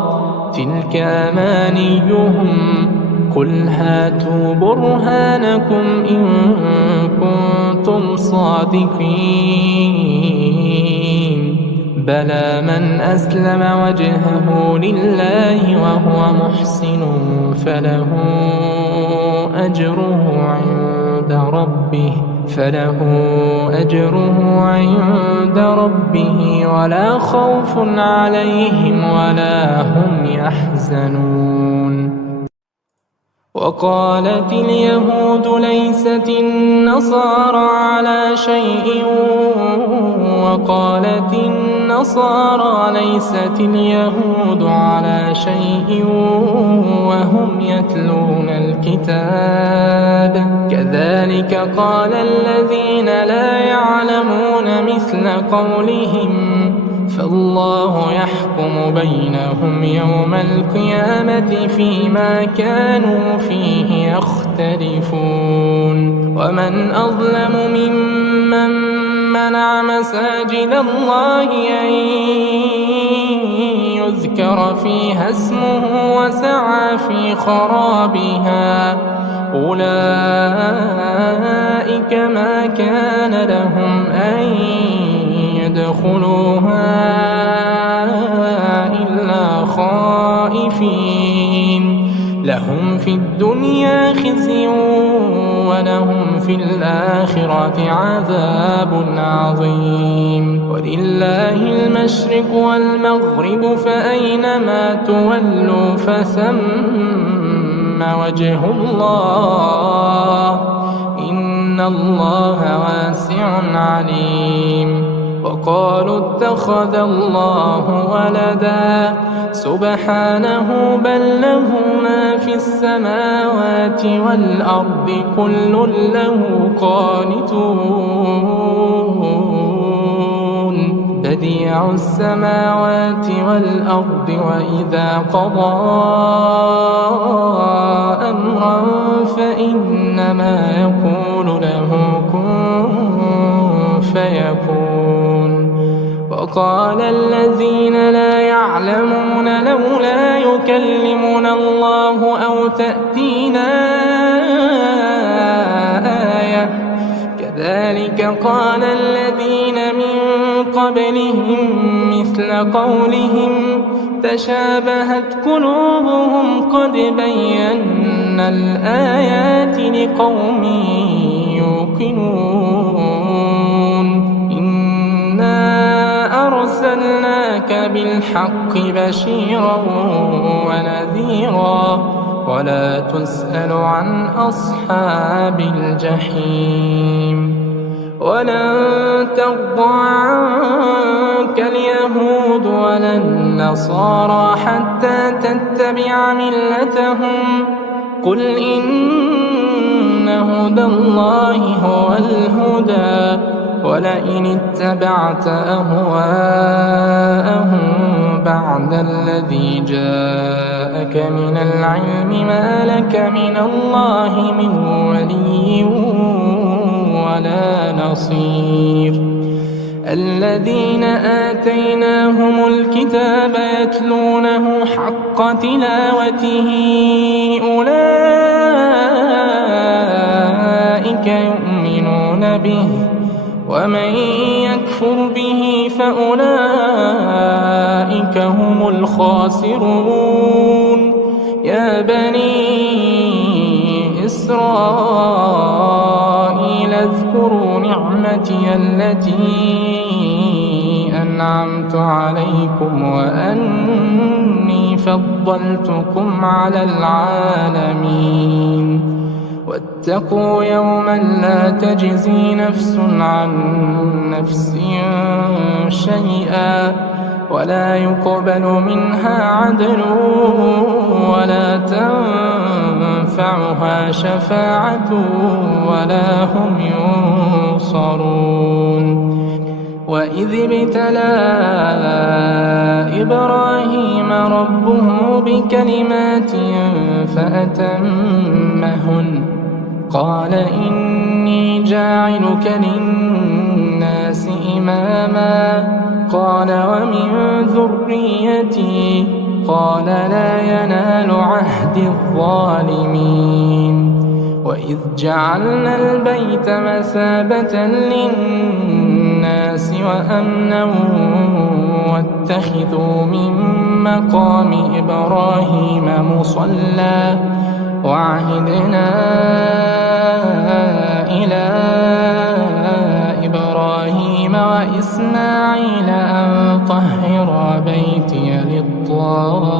تلك أمانيهم قل هاتوا برهانكم إن كنتم صادقين. بلى من أسلم وجهه لله وهو محسن فله أجره عند ربه ولا خوف عليهم ولا هم يحزنون. وقالت اليهود ليست النصارى على شيء وقالت النصارى ليست اليهود على شيء وهم يتلون الكتاب كذلك قال الذين لا يعلمون مثل قولهم فالله يحكم بينهم يوم القيامة فيما كانوا فيه يختلفون. ومن أظلم ممن منع مساجد الله أن يذكر فيها اسمه وسعى في خرابها أولئك ما كان لهم أن يدخلوها إلا خائفين لهم في الدنيا خزي ولهم في الآخرة عذاب عظيم. ولله المشرق والمغرب فأينما تولوا فثم وجه الله إن الله واسع عليم. وقالوا اتخذ الله ولدا سبحانه بل له ما في السماوات والأرض كل له قانتون بديع السماوات والأرض وإذا قضى أمرا فإنما يقول له كن فيكون. وقال الذين لا يعلمون لولا يكلمنا الله أو تأتينا آية كذلك قال الذين من قبلهم مثل قولهم تشابهت قلوبهم قد بينا الآيات لقوم يوقنون. إنا أرسلناك جاءك بالحق بشيرا ونذيرا ولا تسأل عن أصحاب الجحيم. ولن ترضى عنك اليهود ولا النصارى حتى تتبع ملتهم قل إن هدى الله هو الهدى ولئن اتبعت أهواءهم بعد الذي جاءك من العلم ما لك من الله من ولي ولا نصير. الذين آتيناهم الكتاب يتلونه حق تلاوته أولئك يؤمنون به ومن يكفر به فأولئك هم الخاسرون. يا بني إسرائيل اذكروا نعمتي التي أنعمت عليكم وأني فضلتكم على العالمين. واتقوا يوما لا تجزي نفس عن نفس شيئا ولا يقبل منها عدل ولا تنفعها شفاعة ولا هم ينصرون. وإذ ابتلى إبراهيم ربه بكلمات فأتمهن قال إني جاعلك للناس إماما قال ومن ذريتي قال لا ينال عهد الظالمين. وإذ جعلنا البيت مثابة للناس وأمنا واتخذوا من مقام إبراهيم مصلى وعهدنا إلى إبراهيم وإسماعيل أن طهرا بيتي للطائفين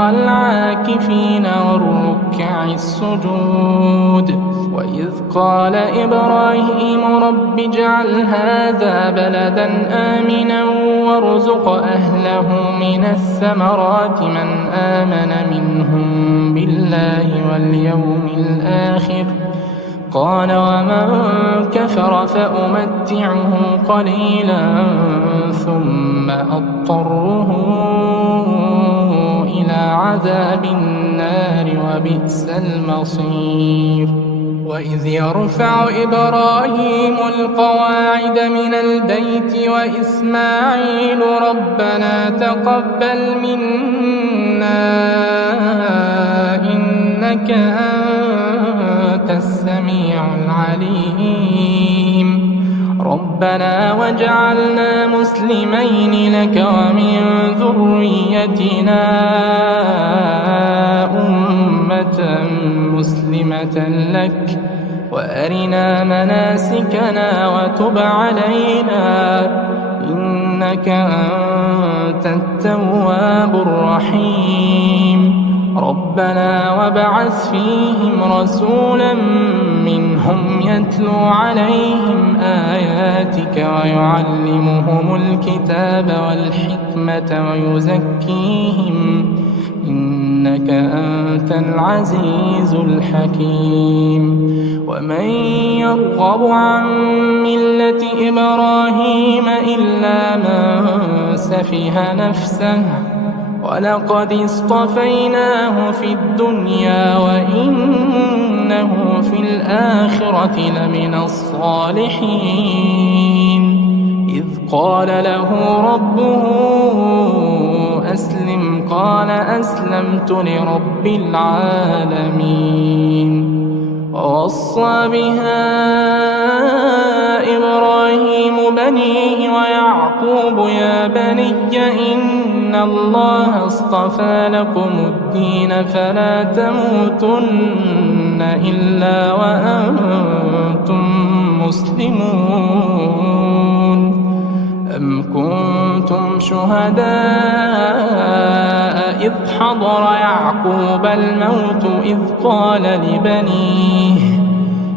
والعاكفين والركع السجود. وإذ قال إبراهيم رب اجعل هذا بلدا آمنا وارزق أهله من الثمرات من آمن منهم بالله واليوم الآخر قال ومن كفر فأمتعه قليلا ثم أضطره إلى عذاب النار وبئس المصير. وإذ يرفع إبراهيم القواعد من البيت وإسماعيل ربنا تقبل منا إنك أنت السميع العليم ربنا واجعلنا مسلمين لك ومن ذريتنا أمة مسلمة لك وأرنا مناسكنا وتب علينا إنك أنت التواب الرحيم. ربنا وابعث فيهم رسولا منهم يتلو عليهم آياتك ويعلمهم الكتاب والحكمة ويزكيهم إنك أنت العزيز الحكيم. ومن يرغب عن ملة إبراهيم إلا من سفه نفسه ولقد اصطفيناه في الدنيا وإنه في الآخرة لمن الصالحين. إذ قال له ربه أسلم قال أسلمت لرب العالمين. ووصى بها إبراهيم بنيه ويعقوب يا بني إن الله اصطفى لكم الدين فلا تموتن إلا وأنتم مسلمون. أم كنتم شهداء إذ حضر يعقوب الموت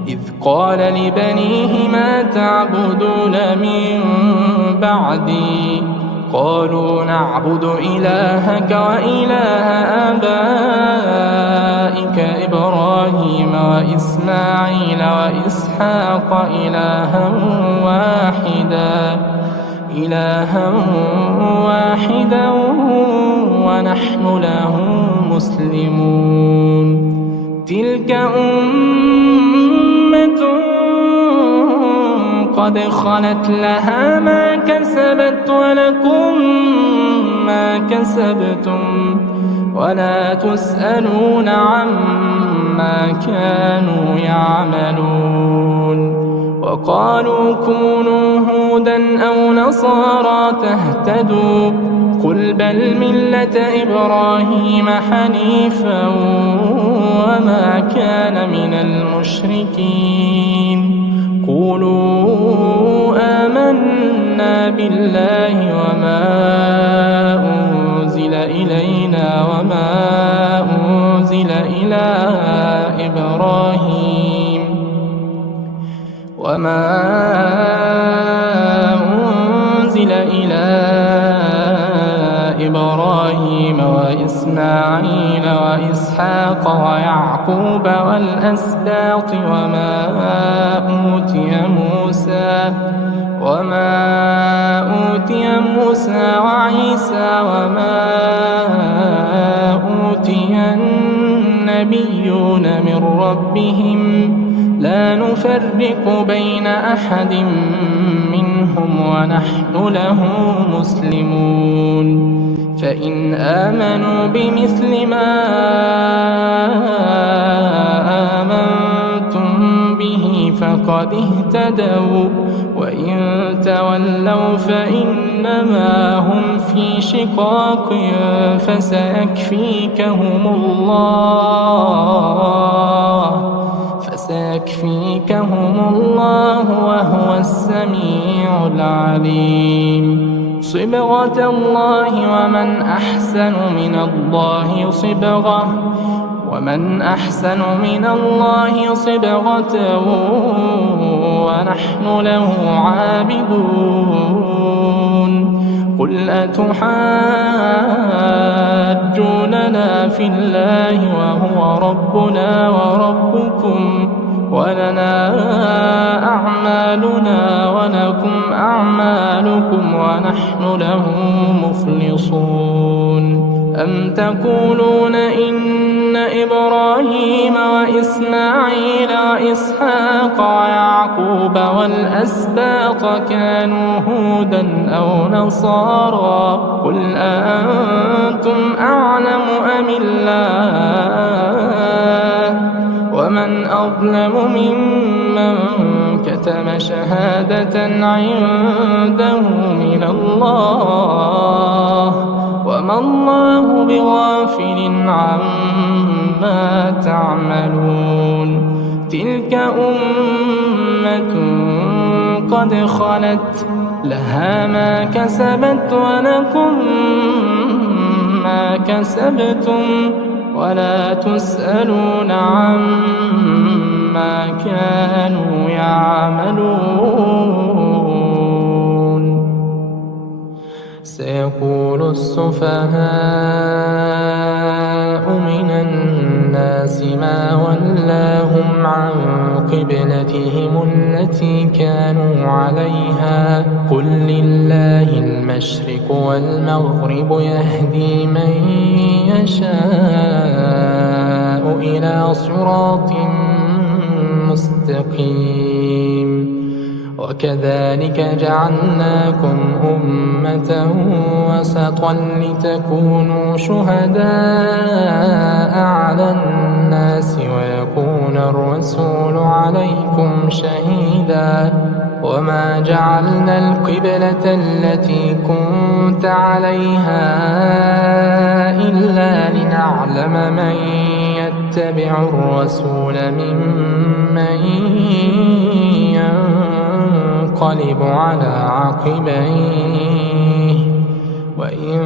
إذ قال لبنيه ما تعبدون من بعدي قالوا نعبد إلهك وإله آبائك إبراهيم وإسماعيل وإسحاق إلها واحدا ونحن له مسلمون تلك أمة قد خلت لها ما كسبت ولكم ما كسبتم ولا تسألون عما كانوا يعملون وقالوا كونوا هودا أو نصارى تهتدوا قل بل ملة إبراهيم حنيفا وما كان من المشركين قولوا آمنا بالله وما أنزل إلينا وما أنزل إلى إبراهيم وإسماعيل وإسحاق ويعقوب والأسباط وما أوتي موسى وعيسى وما أوتي النبيون من ربهم لا نفرق بين أحد منهم ونحن له مسلمون فإن آمنوا بمثل ما آمنتم به فقد اهتدوا وإن تولوا فإنما هم في شقاق فسيكفيكهم الله وهو السميع العليم صبغة الله ومن أحسن من الله صبغة ونحن له عابدون قل أتحاجوننا في الله وهو ربنا وربكم ولنا أعمالنا ولكم أعمالكم ونحن له مخلصون أم تقولون إن إبراهيم وإسماعيل وإسحاق ويعقوب والأسباط كانوا هودا أو نصارى قل أأنتم أعلم أم الله ومن أظلم ممن كتم شهادة عنده من الله وما الله بغافل عما تعملون تلك أمة قد خلت لها ما كسبت ولكم ما كسبتم ولا تسألون عما كانوا يعملون سيقول السفهاء من الناس ما ولاهم عن قبلتهم التي كانوا عليها قل لله المشرق والمغرب يهدي من يشاء إلى صراط مستقيم وكذلك جعلناكم أمة وسطا لتكونوا شهداء على الناس ويكون الرسول عليكم شهيدا وما جعلنا القبلة التي كنت عليها إلا لنعلم من يتبع الرسول ممن ينقلب ينقلب على عقبيه وإن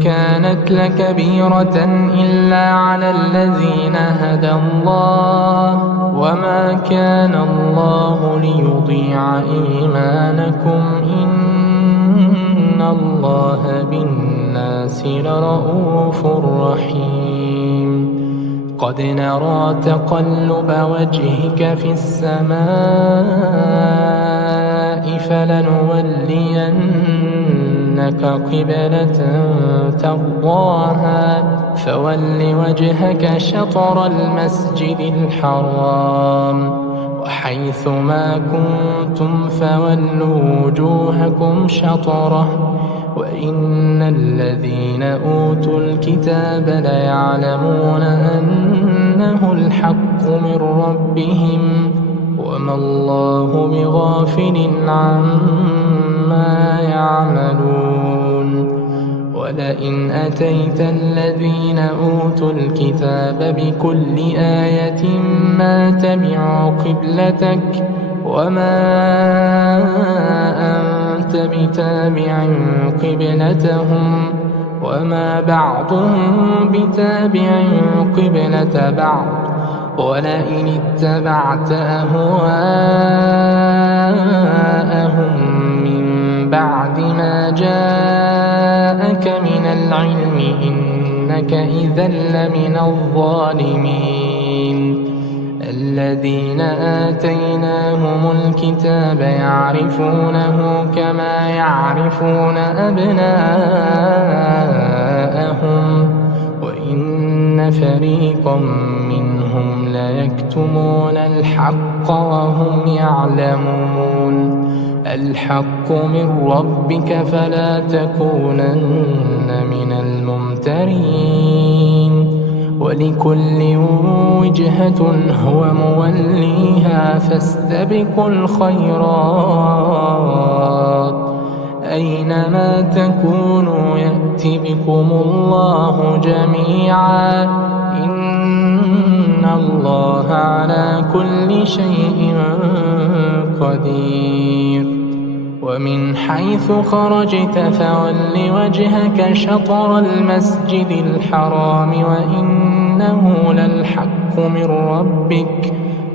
كانت لكبيرة إلا على الذين هدى الله وما كان الله ليضيع إيمانكم إن الله بالناس لرءوف رحيم قد نرى تقلب وجهك في السماء فلنولينك قبلة ترضاها فول وجهك شطر المسجد الحرام وحيث ما كنتم فولوا وجوهكم شطره وإن الذين أوتوا الكتاب ليعلمون أنه الحق من ربهم وما الله بغافل عما يعملون ولئن أتيت الذين أوتوا الكتاب بكل آية ما تبعوا قبلتك وما أنت بتابع قبلتهم وما بعضهم بتابع قبلة بعض ولئن اتبعت أهواءهم من بعد ما جاءك من العلم إنك إذا لمن الظالمين الذين آتيناهم الكتاب يعرفونه كما يعرفون أبناءهم وإن فريقا منهم ليكتمون الحق وهم يعلمون الحق من ربك فلا تكونن من الممترين ولكل وجهة هو موليها فاستبقوا الخيرات أينما تكونوا يأت بكم الله جميعا إن الله على كل شيء قدير ومن حيث خرجت فول وجهك شطر المسجد الحرام وإنه للحق من ربك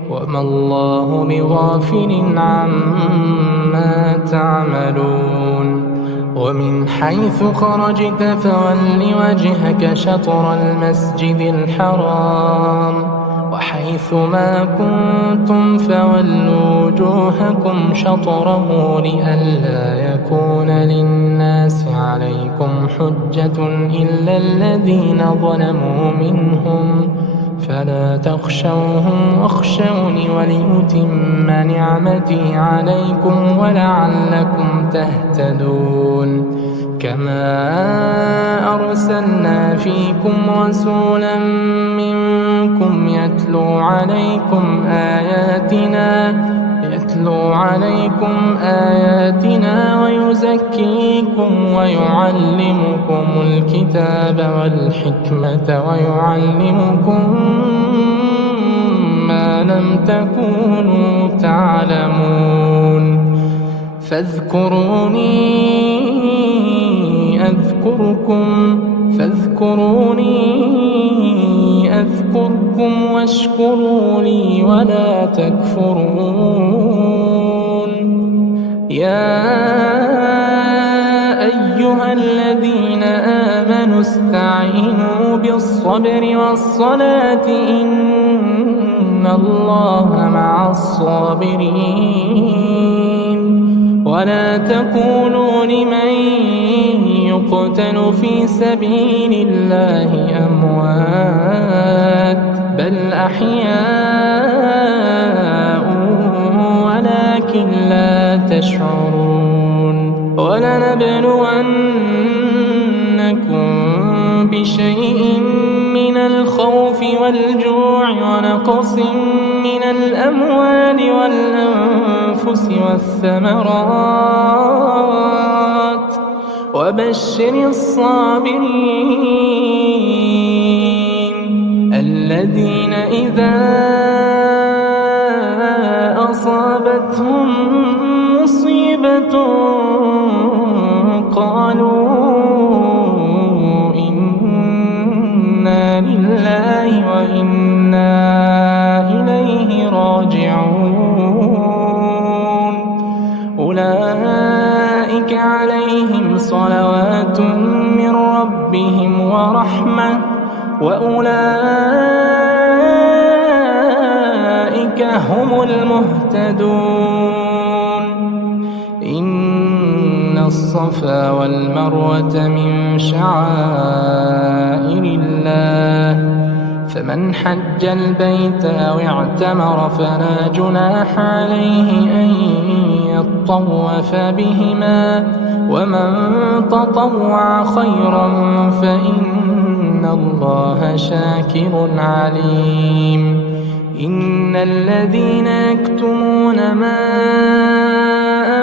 وما الله بغافل عما تعملون ومن حيث خرجت فول وجهك شطر المسجد الحرام وحيث ما كنتم فولوا وجوهكم شطره لئلا يكون للناس عليكم حجة إلا الذين ظلموا منهم فلا تخشوهم واخشوني ولأتم نعمتي عليكم ولعلكم تهتدون كما أرسلنا فيكم رسولا منكم يتلو عليكم آياتنا ويزكيكم ويعلمكم الكتاب والحكمة ويعلمكم ما لم تكونوا تعلمون فاذكروني أذكركم واشكروا لي ولا تكفرون يا أيها الذين آمنوا استعينوا بالصبر والصلاة إن الله مع الصابرين ولا تقولوا لمن يقتل في سبيل الله أموات بل أحياء ولكن لا تشعرون ولنبلونكم بشيء من الخوف والجوع ونقص من الأموال والأنفس والثمرات وبشر الصابرين الذين إذا أصابتهم مصيبة قالوا إنا لله وإنا إليه راجعون أولئك عليهم صلوات من ربهم ورحمة وأولئك هم المهتدون إن الصفا والمروة من شعائر الله فمن حج البيت أو اعتمر فلا جناح عليه أن يطوف بهما ومن تطوع خيرا فإن الله شاكر عليم إن الذين يكتمون ما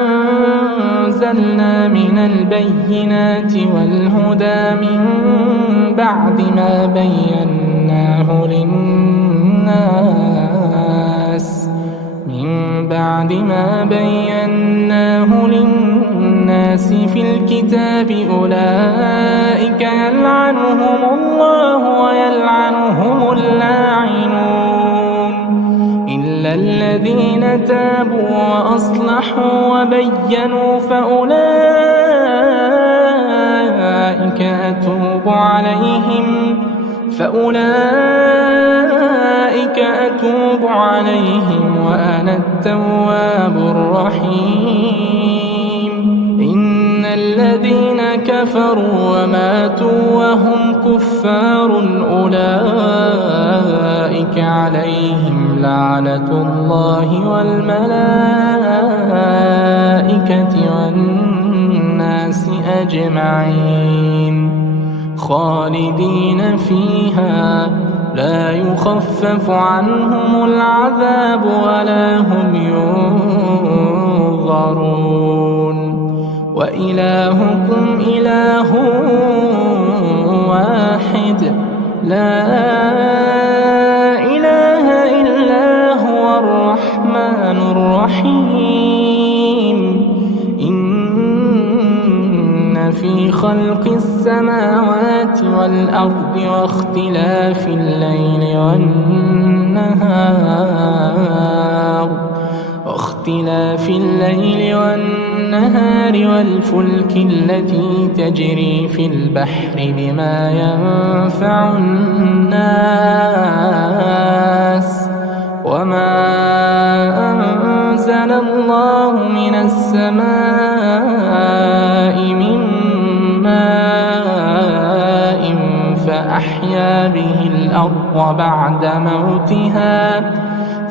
أنزلنا من البينات والهدى من بعد ما بيناه للناس في الكتاب أولئك يلعنهم الله ويلعنهم اللاعنون إلا الذين تابوا وأصلحوا وبينوا فأولئك أتوب عليهم وأنا التواب الرحيم إن الذين كفروا وماتوا وهم كفار أولئك عليهم لعنة الله والملائكة والناس أجمعين خالدين فيها لا يخفف عنهم العذاب ولا هم ينظرون وإلهكم إله واحد لا إله إلا هو الرحمن الرحيم إن في خلق السماوات والأرض واختلاف الليل والنهار والفلك التي تجري في البحر بما ينفع الناس وما أنزل الله من السماء من ماء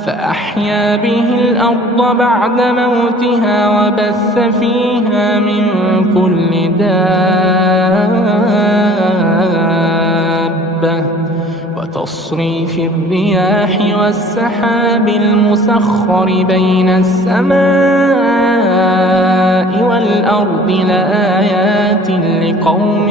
فأحيا به الأرض بعد موتها وبث فيها من كل دابة وتصريف الرياح والسحاب المسخر بين السماء والأرض لآيات لقوم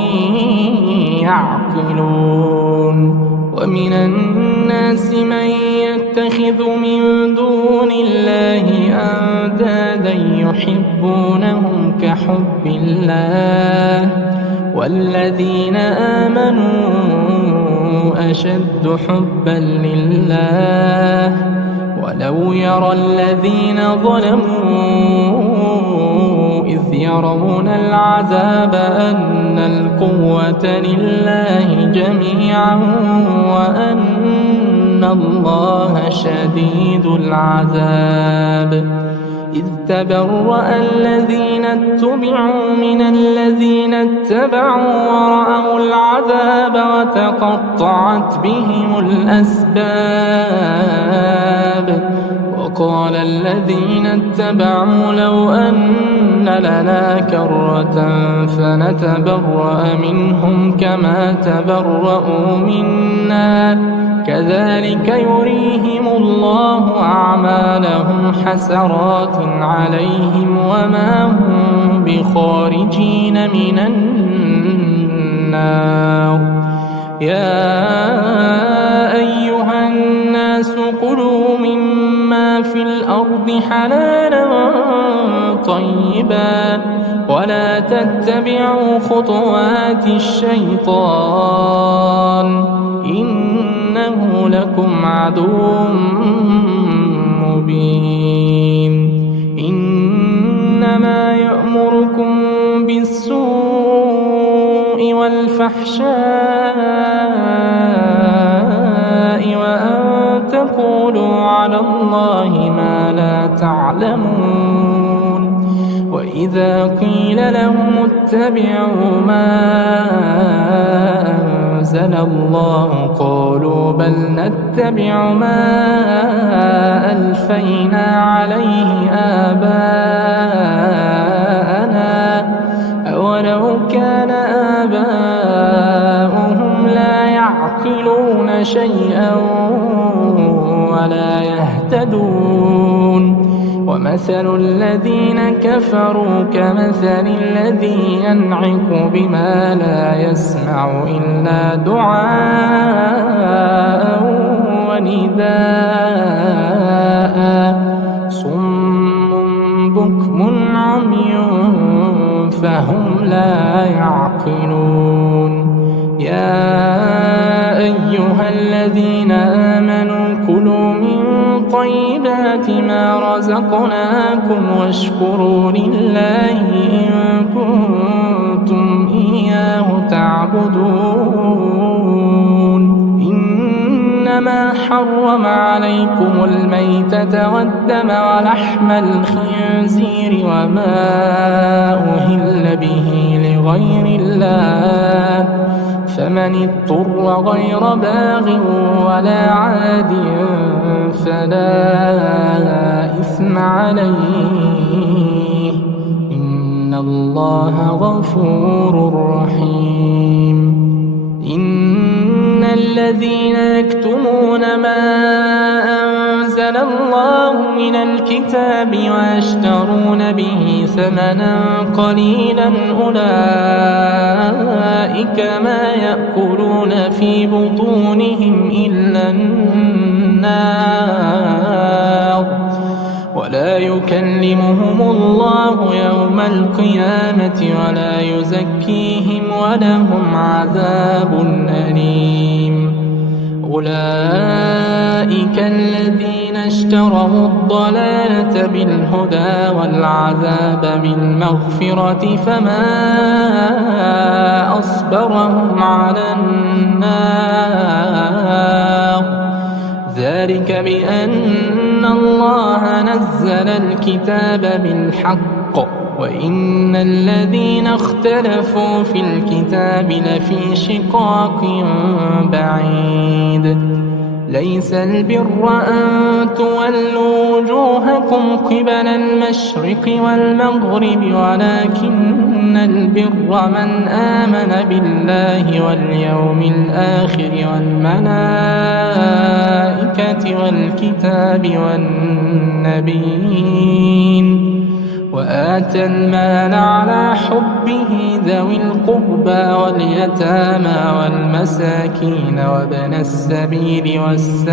يعقلون ومن الناس من يتخذ من دون الله أندادا يحبونهم كحب الله والذين آمنوا أشد حبا لله ولو يرى الذين ظلموا إذ يرون العذاب أن القوة لله جميعا وأن الله شديد العذاب إذ تبرأ الذين اتبعوا من الذين اتبعوا ورأوا العذاب وتقطعت بهم الأسباب وقال الذين اتبعوا لو أن لنا كرة فنتبرأ منهم كما تبرأوا منا كذلك يريهم الله أعمالهم حسرات عليهم وما هم بخارجين من النار يا أيها الناس كلوا مما في الأرض حلالا طيبا طيبا ولا تتبعوا خطوات الشيطان إنه لكم عدو مبين إنما يأمركم بالسوء والفحشاء وأن تقولوا على الله ما لا تعلمون وإذا قيل لهم اتبعوا ما أنزل الله قالوا بل نتبع ما ألفينا عليه آباءنا أولو كان آباؤهم لا يعقلون شيئا ولا يهتدون ومثل الذين كفروا كمثل الذي ينعق بما لا يسمع إلا دعاء ونداء صم بكم عمي فهم لا يعقلون يا أيها الذين آمنوا كلوا من طيبات ما رزقناكم واشكروا لله إن كنتم إياه تعبدون إنما حرم عليكم الميتة والدم ولحم الخنزير وما أهل به لغير الله فمن اضطر غير باغ ولا عاد فلا إثم عليه إن الله غفور رحيم إن الذين يكتمون ما أنزل الله من الكتاب ويشترون به ثمنا قليلا أولئك ما يأكلون في بطونهم إلا النار ولا يكلمهم الله يوم القيامة ولا يزكيهم ولهم عذاب أليم أولئك الذين اشتروا الضلالة بالهدى والعذاب بالمغفرة فما أصبرهم على النار ذلك بأن الله نزل الكتاب بالحق وإن الذين اختلفوا في الكتاب لفي شقاق بعيد ليس البر أن تولوا وجوهكم قبل المشرق والمغرب ولكن البر من آمن بالله واليوم الآخر والملائكة والكتاب والنبيين وآتى المال على حبه ذوي القربى واليتامى والمساكين وابن السبيل والسائلين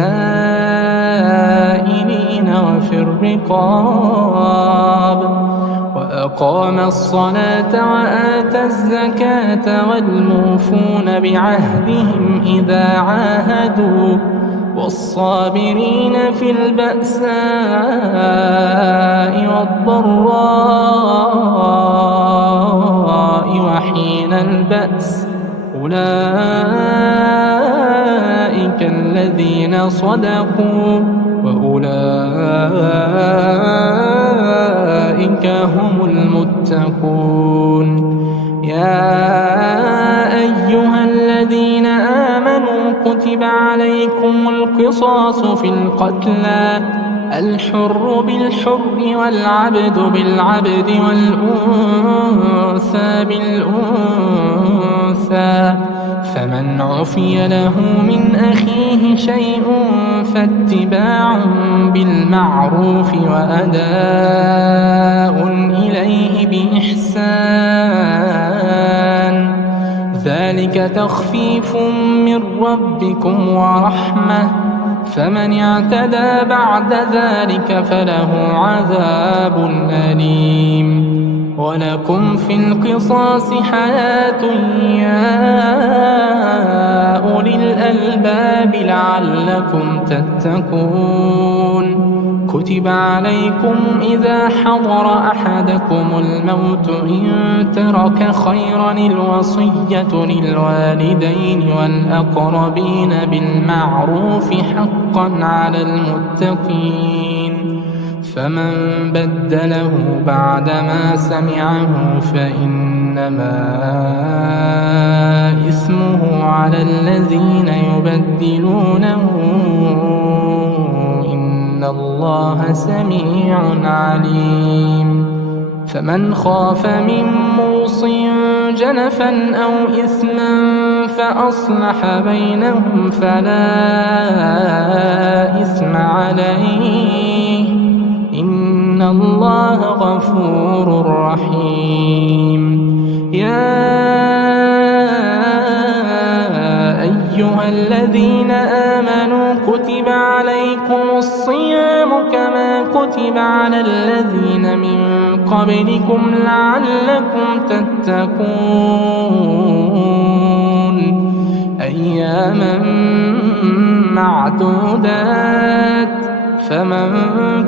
وفي الرقاب وأقام الصلاة وآتى الزكاة والموفون بعهدهم إذا عاهدوا والصابرين في البأساء والضراء وحين البأس أولئك الذين صدقوا وأولئك هم المتقون يا أيها الذين آمنوا كتب عليكم القصاص في القتلى الحر بالحر والعبد بالعبد والأنثى بالأنثى فمن عفي له من أخيه شيء فاتباع بالمعروف وأداء إليه بإحسان ذلك تخفيف من ربكم ورحمة فمن اعتدى بعد ذلك فله عذاب أليم ولكم في القصاص حياة يا أولي الألباب لعلكم تتقون. كتب عليكم إذا حضر أحدكم الموت إن ترك خيرا الوصية للوالدين والأقربين بالمعروف حقا على المتقين. فمن بدله بعدما سمعه فإنما إثمه على الذين يبدلونه إن الله سميع عليم. فمن خاف من موص جنفا أو إثما فأصلح بينهم فلا إثم عليه إن الله غفور رحيم. يا أيها الذين آمنوا كتب عليكم الصيام كما كتب على الذين من قبلكم لعلكم تتقون. أياما معدودات فمن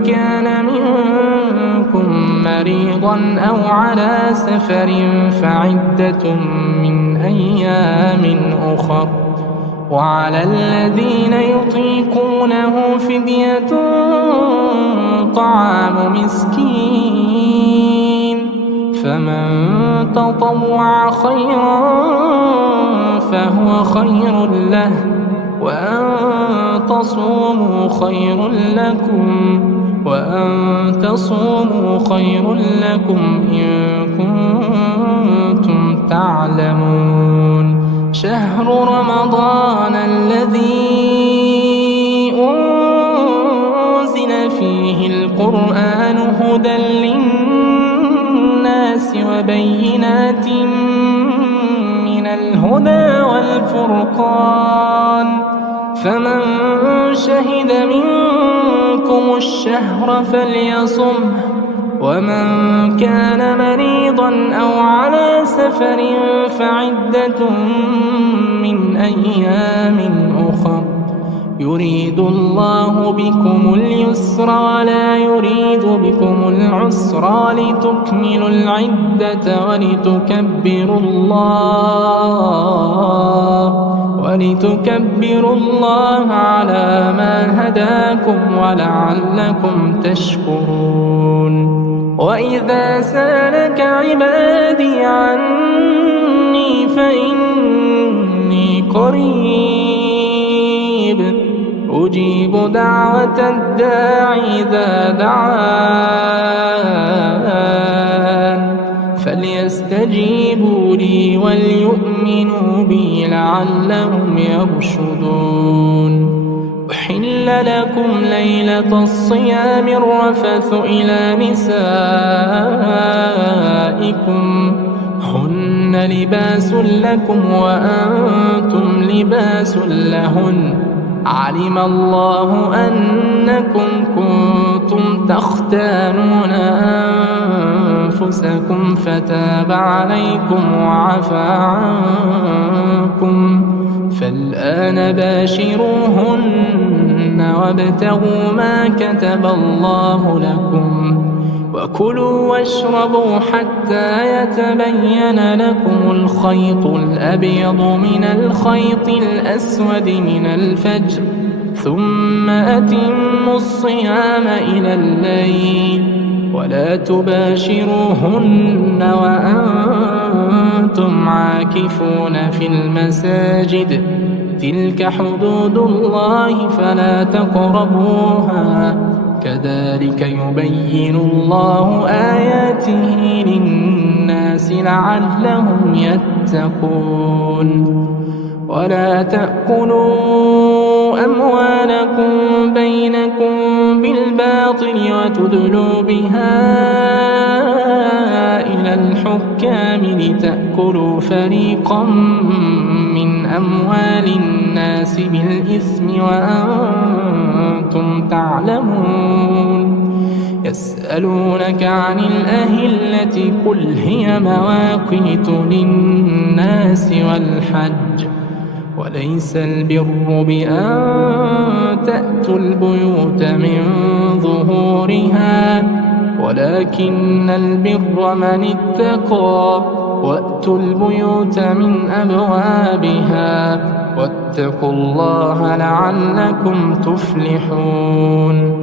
كان منكم مريضا أو على سفر فعدة من أيام أخر. وعلى الذين يطيقونه فدية طعام مسكين فمن تطوع خيرا فهو خير له وأن تصوموا خير لكم إن كنتم تعلمون. شهر رمضان الذي أنزل فيه القرآن هدى للناس وبينات من الهدى والفرقان فمن شهد منكم الشهر فليصمه ومن كان مريضا أو على سفر فعدة من أيام أخر. يريد الله بكم اليسر ولا يريد بكم العسر لتكملوا العدة ولتكبروا الله على ما هداكم ولعلكم تشكرون. وإذا سألك عبادي عني فإني قريب أجيب دعوة الداعي إذا دعان فليستجيبوا لي وليؤمنوا بي لعلهم يرشدون. أحل لكم ليلة الصيام الرفث إلى نسائكم هن لباس لكم وأنتم لباس لهن علم الله أنكم كنتم تختانون أنفسكم فتاب عليكم وعفى عنكم فالآن باشروهن وابتغوا ما كتب الله لكم وكلوا واشربوا حتى يتبين لكم الخيط الأبيض من الخيط الأسود من الفجر ثم أتموا الصيام إلى الليل ولا تباشروهن وأنتم عاكفون في المساجد تلك حدود الله فلا تقربوها كذلك يبين الله آياته للناس لعلهم يتقون. ولا تأكلوا أموالكم بينكم بالباطل وتدلوا بها إلى الحكام لتأكلوا فريقا من أموال الناس بالإثم وأنتم تعلمون. يسألونك عن الأهلة قل هي مواقيت للناس والحج وليس البر بأن تأتوا البيوت من ظهورها ولكن البر من اتقى وأتوا البيوت من أبوابها واتقوا الله لعلكم تفلحون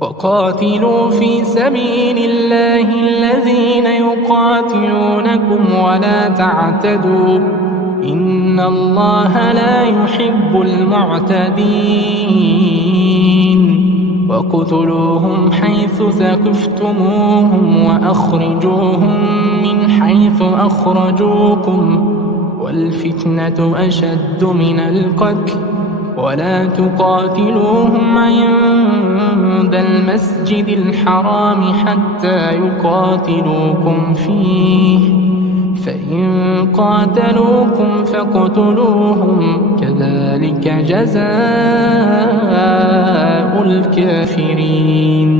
وقاتلوا في سبيل الله الذين يقاتلونكم ولا تعتدوا إن الله لا يحب المعتدين وقتلوهم حيث ثقفتموهم وأخرجوهم من حيث أخرجوكم والفتنة أشد من القتل ولا تقاتلوهم عند المسجد الحرام حتى يقاتلوكم فيه فإن قاتلوكم فاقتلوهم كذلك جزاء الكافرين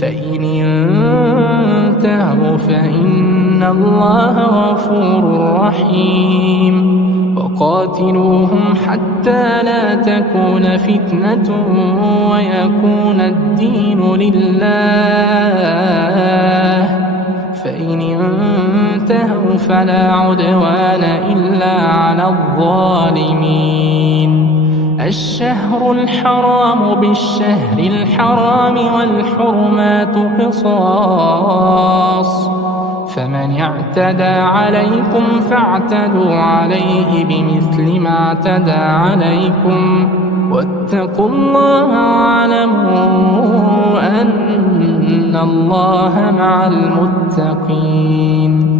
فإن انتهوا فإن الله غفور رحيم وقاتلوهم حتى لا تكون فتنة ويكون الدين لله فإن انتهوا فلا عدوان إلا على الظالمين الشهر الحرام بالشهر الحرام والحرمات قصاص فمن اعتدى عليكم فاعتدوا عليه بمثل ما اعتدى عليكم واتقوا الله واعلموا أن الله مع المتقين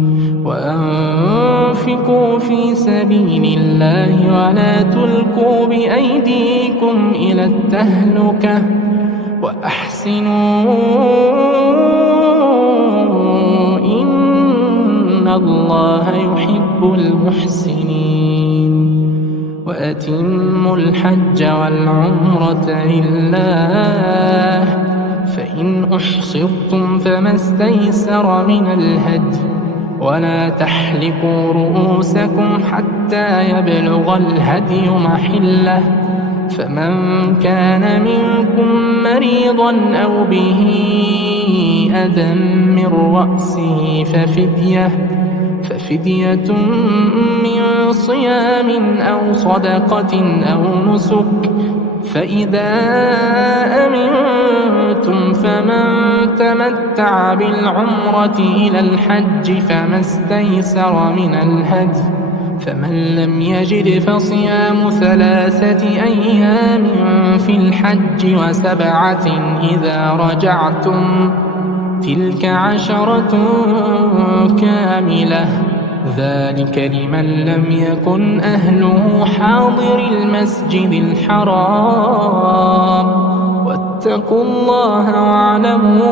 وأنفقوا في سبيل الله ولا تلقوا بأيديكم إلى التهلكة وأحسنوا إن الله يحب المحسنين وأتموا الحج والعمرة لله فإن أحصرتم فما استيسر من الهدي ولا تحلقوا رؤوسكم حتى يبلغ الهدي محله فمن كان منكم مريضا أو به أذى من رأسه ففدية من صيام أو صدقة أو نسك فإذا أمنتم فمن تمتع بالعمرة إلى الحج فما استيسر من الهدي فمن لم يجد فصيام 3 أيام في الحج و7 إذا رجعتم تلك 10 كاملة ذلك لمن لم يكن أهله حاضر المسجد الحرام واتقوا الله واعلموا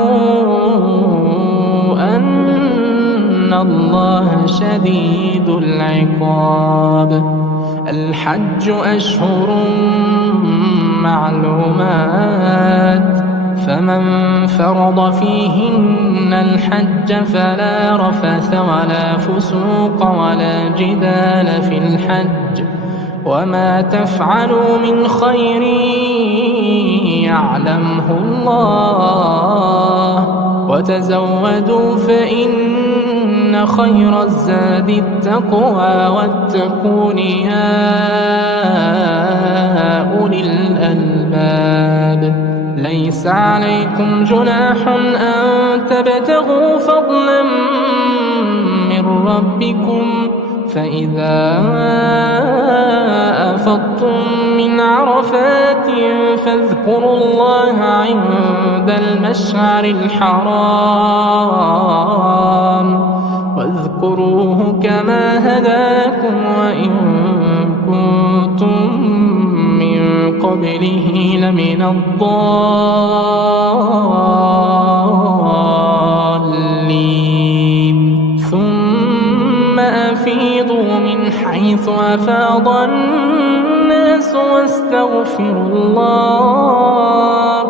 أن الله شديد العقاب الحج أشهر معلومات فمن فرض فيهن الحج فلا رفث ولا فسوق ولا جدال في الحج وما تفعلوا من خير يعلمه الله وتزودوا فإن خير الزاد التقوى واتقون يا أولي الألباب ليس عليكم جناح أن تبتغوا فضلا من ربكم فإذا أفضتم من عرفات فاذكروا الله عند المشعر الحرام واذكروه كما هداكم وإن كنتم من قبله لمن الضالين ثم أفيضوا من حيث أفاض الناس واستغفروا الله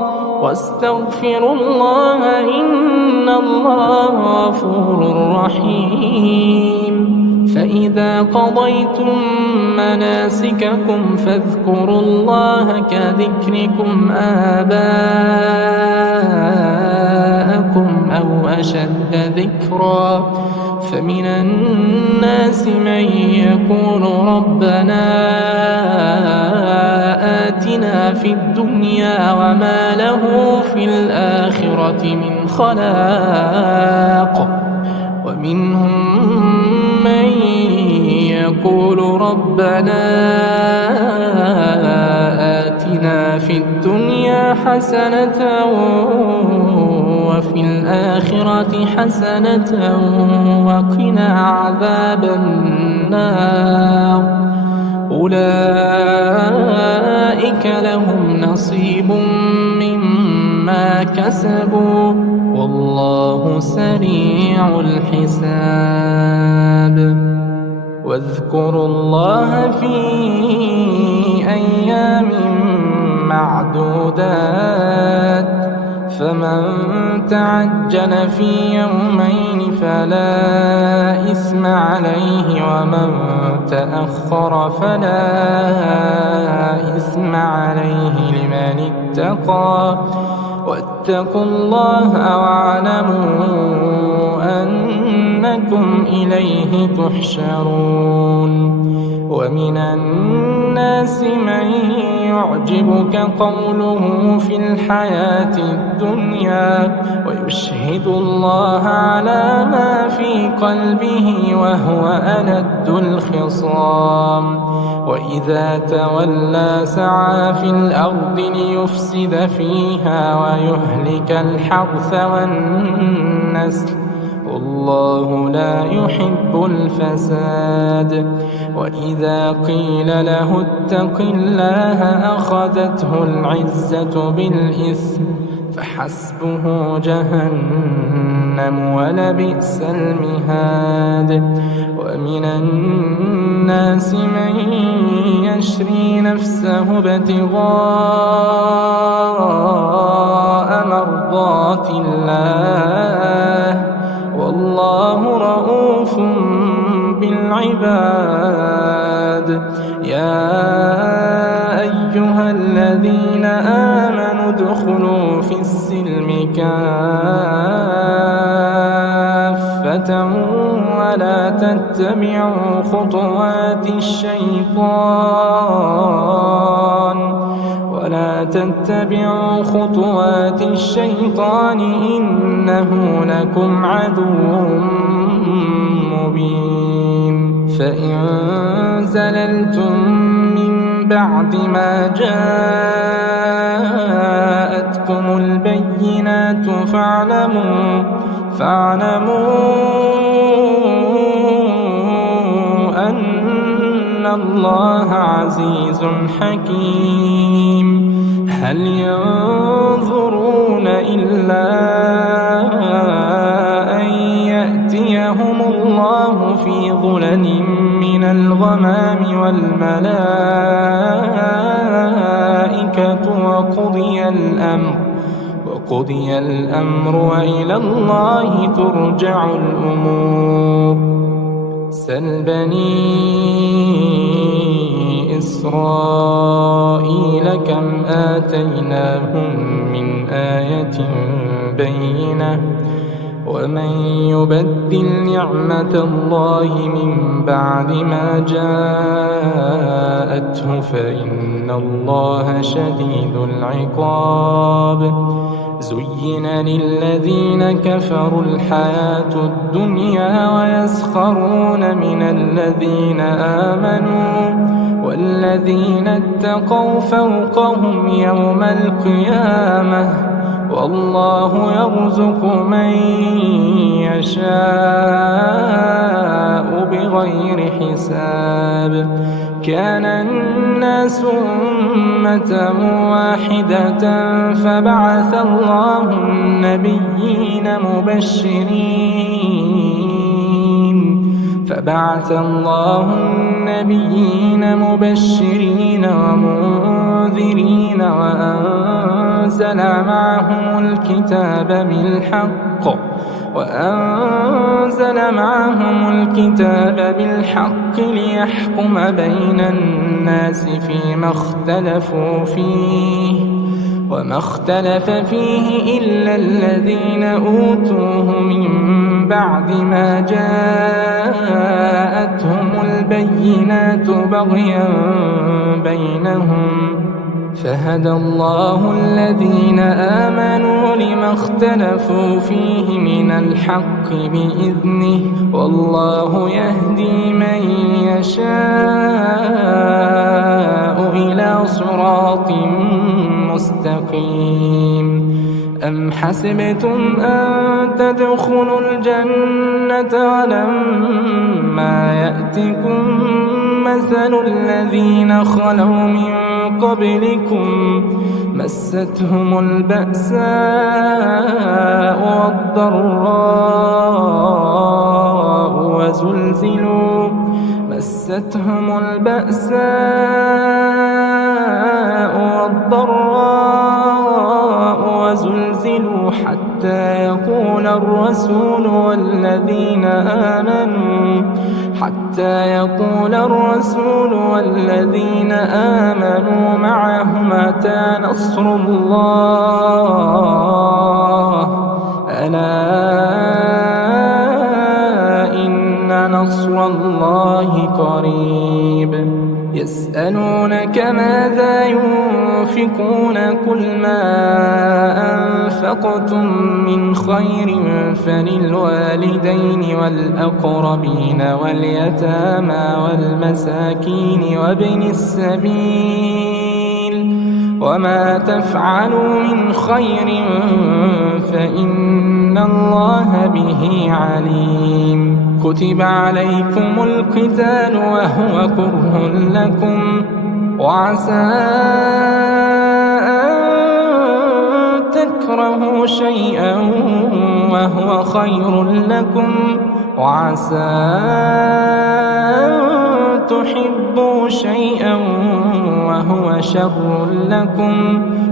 واستغفروا الله إن الله غفور رحيم. فإذا قضيتم مناسككم فاذكروا الله كذكركم آباءكم أو أشد ذكرا. فمن الناس من يقول ربنا آتنا في الدنيا وما له في الآخرة من خلاق. ومنهم من يقول ربنا آتنا في الدنيا حسنة وفي الآخرة حسنة وقنا عذاب النار. أولئك لهم نصيب مما كسبوا والله سريع الحساب. واذكروا الله في أيام معدودات. فمن تعجل في يومين فلا إثم عليه ومن تأخر فلا إثم عليه لمن اتقى. واتقوا الله واعلموا أنكم إليه تحشرون. ومن الناس من يعجبك قوله في الحياة الدنيا ويشهد الله على ما في قلبه وهو ألد الخصام. وإذا تولى سعى في الأرض ليفسد فيها ويهلك الحرث والنسل والله لا يحب الفساد. وإذا قيل له اتق الله أخذته العزة بالإثم فحسبه جهنم ولبئس المهاد. ومن الناس من يشري نفسه ابتغاء مرضات الله والله رؤوف بالعباد. يا أيها الذين آمنوا ادخلوا في السلم كافة ولا تتبعوا خطوات الشيطان إنه لكم عدو مبين. فإن زللتم من بعد ما جاءتكم البينات فاعلموا أن الله عزيز حكيم. هل ينظرون إلا أن يأتيهم الله في ظلل من الغمام والملائكة وقضي الأمر وإلى الله ترجع الأمور. سل بني إسرائيل كم آتيناهم من آية بينة ومن يبدل نعمة الله من بعد ما جاءته فإن الله شديد العقاب. زين للذين كفروا الحياة الدنيا ويسخرون من الذين آمنوا والذين اتقوا فوقهم يوم القيامة والله يرزق من يشاء بغير حساب. كان الناس أمة واحدة فبعث الله النبيين فبعث الله النبيين مبشرين ومنذرين وأنزل معهم الكتاب بالحق ليحكم بين الناس فيما اختلفوا فيه وما اختلف فيه إلا الذين أوتوه من بعد ما جاءتهم البينات بغيا بينهم فهدى الله الذين آمنوا لما اختلفوا فيه من الحق بإذنه والله يهدي من يشاء إلى صراط مستقيم. أم حسبتم أن تدخلوا الجنة ولما يأتكم مثل الذين خلوا من قبلكم مستهم البأساء والضراء وزلزلوا حتى يقول الرسول والذين آمنوا معه متى نصر الله ألا إن نصر الله قريب. يسألونك ماذا ينفقون قل ما أنفقتم من خير فللوالدين والأقربين واليتامى والمساكين وابن السبيل وما تفعلوا من خير فإن الله به عليم. كتب عليكم القتال وهو كره لكم وعسى أن تكرهوا شيئا وهو خير لكم وعسى أن تحبوا شيئا وهو شر لكم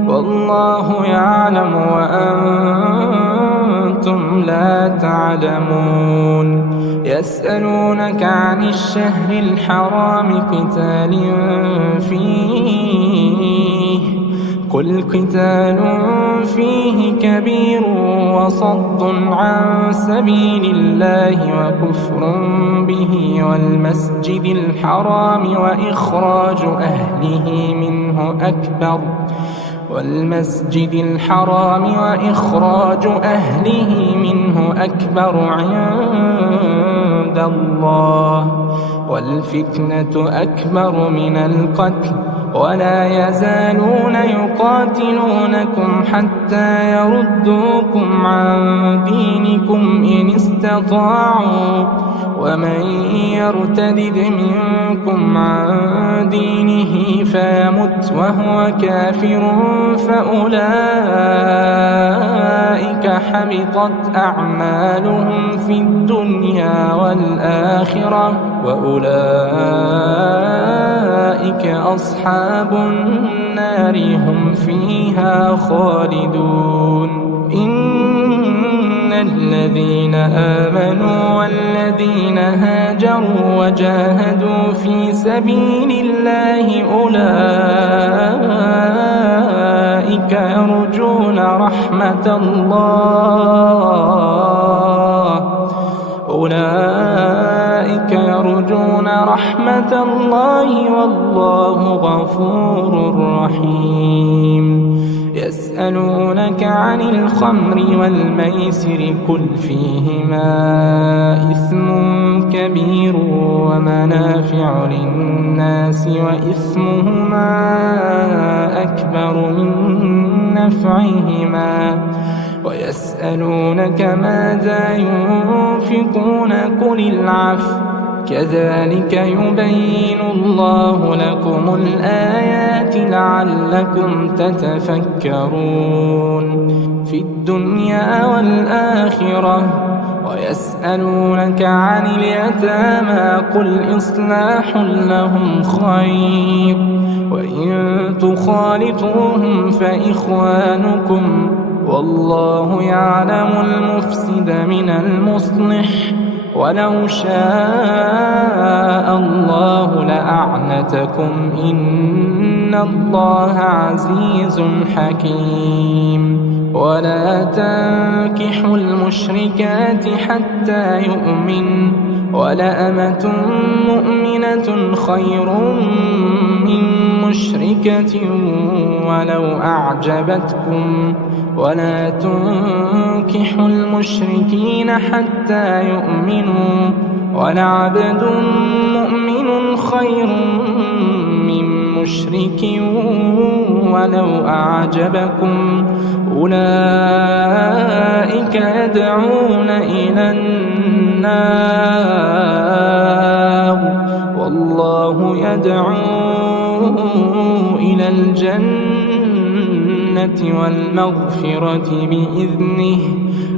والله يعلم وأنتم لا تعلمون. يسألونك عن الشهر الحرام قتال فيه قل قتال فيه كبير وصد عن سبيل الله وكفر به والمسجد الحرام وإخراج أهله منه أكبر عند الله والفتنة أكبر من القتل ولا يزالون يقاتلونكم حتى يردوكم عن دينكم إن استطاعوا ومن يرتدد منكم عن دينه فيمت وهو كافر فأولئك حبطت أعمالهم في الدنيا والآخرة وأولئك أصحاب النار هم فيها خالدون. إن الذين آمنوا والذين هاجروا وجاهدوا في سبيل الله أولئك يرجون رحمة الله والله غفور رحيم. يسألونك عن الخمر والميسر قل فيهما إثم كبير ومنافع للناس وإثمهما أكبر من نفعهما ويسألونك ماذا ينفقون قل العفو كذلك يبين الله لكم الآيات لعلكم تتفكرون في الدنيا والآخرة ويسألونك عن اليتامى قل إصلاح لهم خير وإن تخالطوهم فإخوانكم والله يعلم المفسد من المصلح ولو شاء الله لأعنتكم إن الله عزيز حكيم ولا تنكحوا المشركات حتى يؤمن ولأمة مؤمنة خير من مشركة ولو أعجبتكم ولا تنكحوا المشركين حتى يؤمنوا ولعبد مؤمن خير من مشرك ولو أعجبكم أولئك يدعون إلى النار والله يدعو إلى الجنة والمغفرة بإذنه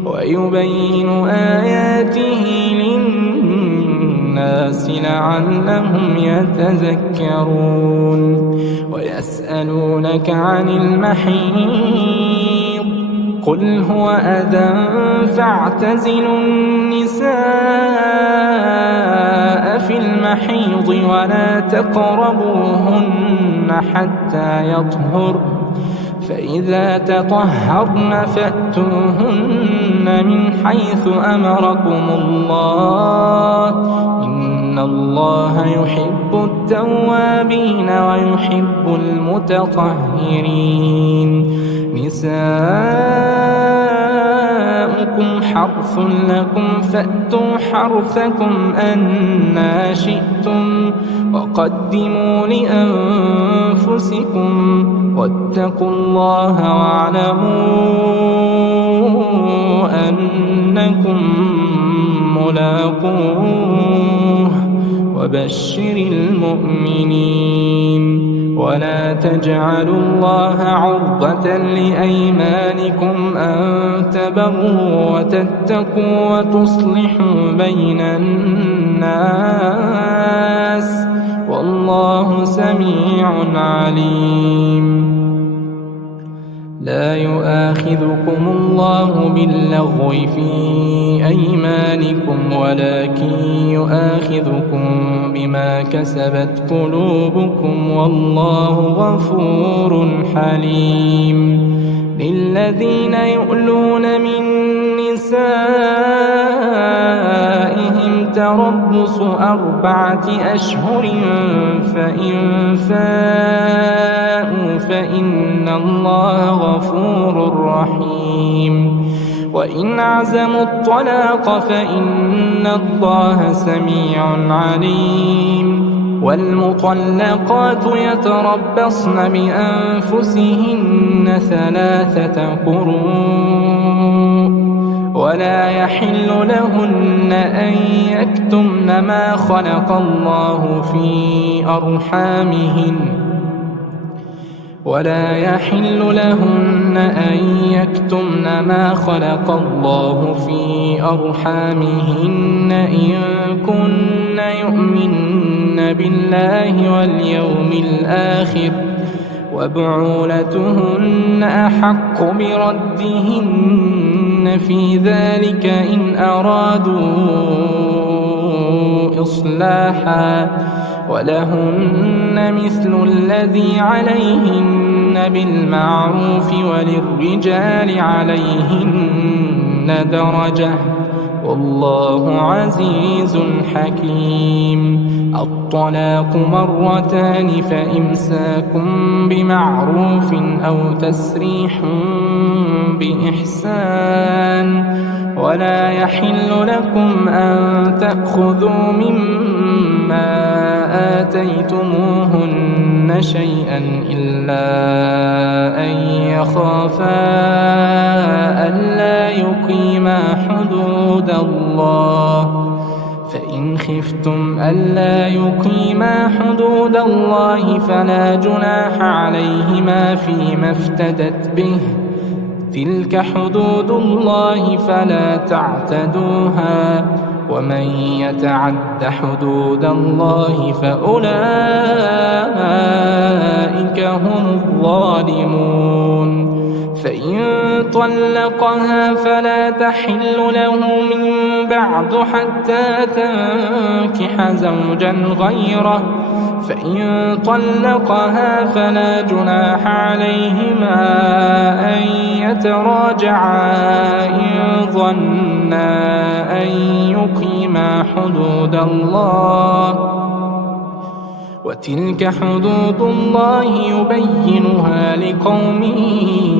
ويبين آياته للناس لعلهم يتذكرون ويسألونك عن المحيض قل هو أذى فاعتزلوا النساء في المحيض ولا تقربوهن حتى يطهرن فإذا تطهرن فأتوهن من حيث أمركم الله إن الله يحب التوابين ويحب المتطهرين نساؤكم حرث لكم فأتوا حرثكم أنى شئتم وقدموا لأنفسكم واتقوا الله واعلموا أنكم ملاقوه وبشر المؤمنين ولا تجعلوا الله عرضة لأيمانكم أن تبروا وتتقوا وتصلحوا بين الناس والله سميع عليم لا يؤاخذكم الله باللغو في أيمانكم ولكن يؤاخذكم بما كسبت قلوبكم والله غفور حليم للذين يؤلون من نسائهم تربص 4 أشهر فإن فاءوا فإن الله غفور رحيم وإن عزموا الطلاق فإن الله سميع عليم والمطلقات يتربصن بأنفسهن 3 قروء ولا يحل لهن أن يكتمن ما خلق الله في أرحامهن ولا يحل لهن أن يكتمن ما خلق الله في أرحامهن إن كن يؤمن بالله واليوم الآخر وبعولتهن أحق بردهن في ذلك إن أرادوا إصلاحا ولهن مثل الذي عليهن بالمعروف وللرجال عليهن درجة والله عزيز حكيم الطلاق 2 فإمساكم بمعروف أو تسريح بإحسان ولا يحل لكم أن تأخذوا مما آتيتموهن شيئا إلا أن يخافا ألا يقيما حدود الله فإن خفتم ألا يقيما حدود الله فلا جناح عليهما فيما افتدت به تلك حدود الله فلا تعتدوها ومن يتعد حدود الله فأولئك هم الظالمون فإن طلقها فلا تحل له من بعد حتى تنكح زوجا غيره فإن طلقها فلا جناح عليهما أن يتراجعا إن ظنا أن يقيما حدود الله وتلك حدود الله يبينها لقوم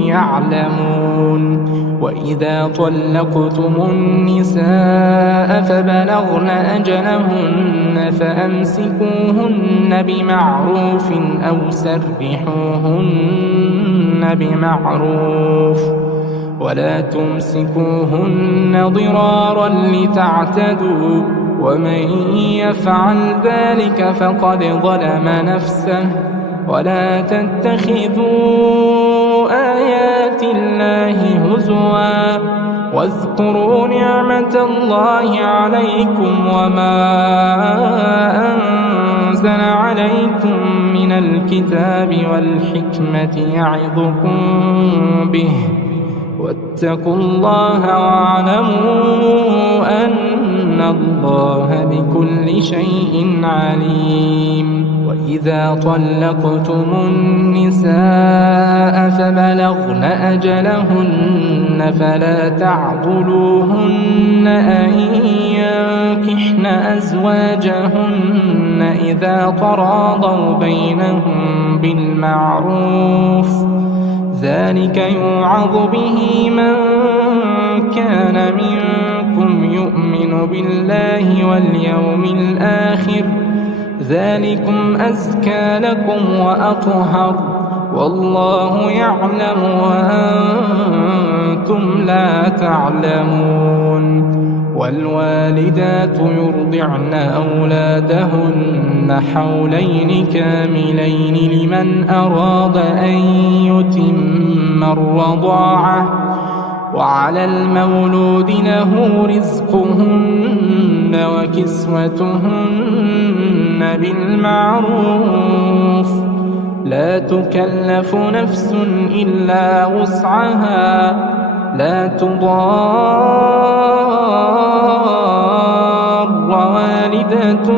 يعلمون وإذا طلقتم النساء فبلغن أجلهن فأمسكوهن بمعروف أو سرحوهن بمعروف ولا تمسكوهن ضرارا لتعتدوا ومن يفعل ذلك فقد ظلم نفسه ولا تتخذوا آيات الله هزوا واذكروا نعمة الله عليكم وما أنزل عليكم من الكتاب والحكمة يعظكم به واتقوا الله واعلموا أن الله بكل شيء عليم وإذا طلقتم النساء فبلغن أجلهن فلا تعضلوهن أن ينكحن أزواجهن إذا تراضوا بينهم بالمعروف ذلك يوعظ به من كان منكم يؤمن بالله واليوم الآخر ذلكم أزكى لكم وأطهر والله يعلم وأنتم لا تعلمون والوالدات يرضعن أولادهن حولين كاملين لمن أراد أن يتم الرضاعة وعلى المولود له رزقهن وكسوتهن بالمعروف لا تكلف نفس إلا وسعها لا تضار والدة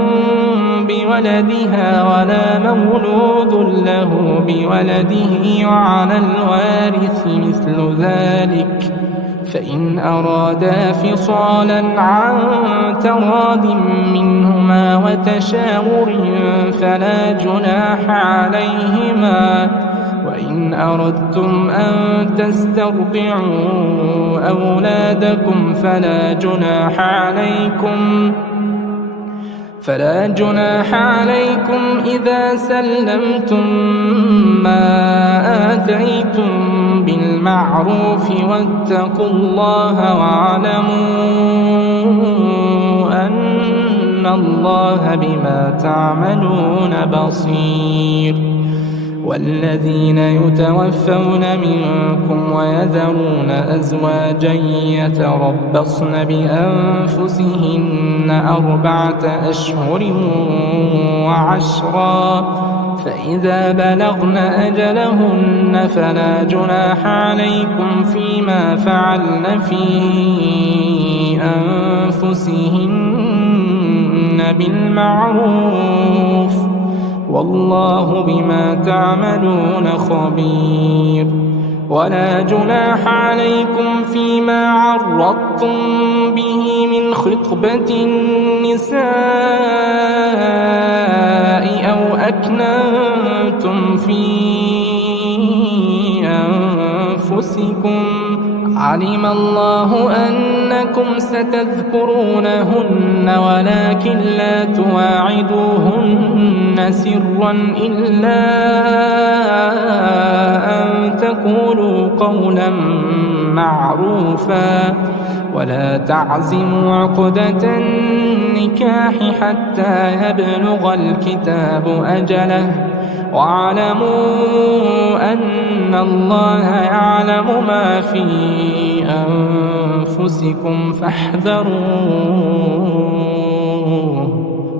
بولدها ولا مولود له بولده وعلى الوارث مثل ذلك فإن أرادا فصالا عن تراض منهما وتشاور فلا جناح عليهما وإن أردتم أن تسترضعوا أولادكم فلا جناح عليكم إذا سلمتم ما آتيتم بالمعروف واتقوا الله واعلموا أن الله بما تعملون بصير والذين يتوفون منكم ويذرون أزواجا يتربصن بأنفسهن 4 أشهر وعشرا فإذا بلغن أجلهن فلا جناح عليكم فيما فعلن في أنفسهن بالمعروف والله بما تعملون خبير ولا جناح عليكم فيما عرضتم به من خطبة النساء أو أكننتم في أنفسكم علم الله أنكم ستذكرونهن ولكن لا تواعدوهن سرا إلا أن تقولوا قولا معروفا ولا تعزموا عقدة النكاح حتى يبلغ الكتاب أجله واعلموا أن الله يعلم ما في أنفسكم فاحذروه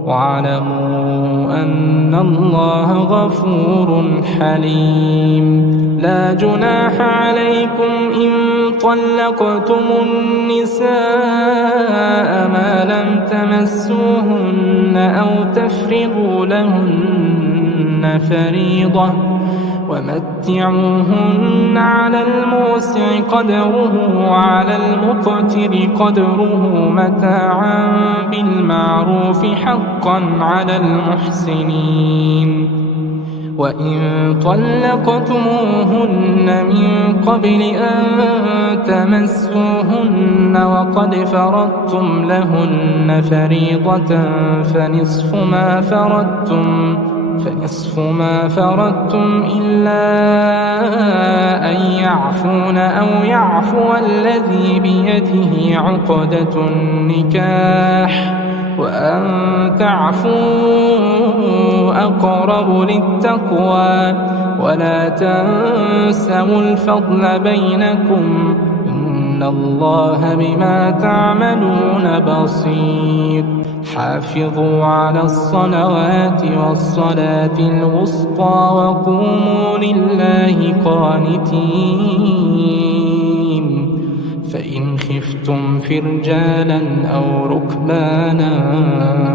واعلموا أن الله غفور حليم لا جناح عليكم إن طلقتم النساء ما لم تمسوهن أو تفرضوا لهن فريضة ومتعوهن على الموسع قدره وعلى المقتر قدره متاعا بالمعروف حقا على المحسنين وإن طلقتموهن من قبل أن تمسوهن وقد فرضتم لهن فريضة فنصف ما فرضتم إلا أن يعفون أو يعفو الذي بيده عقدة النكاح وأن تعفوا أقرب للتقوى ولا تنسوا الفضل بينكم إن الله بما تعملون بصير حافظوا على الصلوات والصلاة الوسطى وقوموا لله قانتين فإن خفتم فرجالا أو ركبانا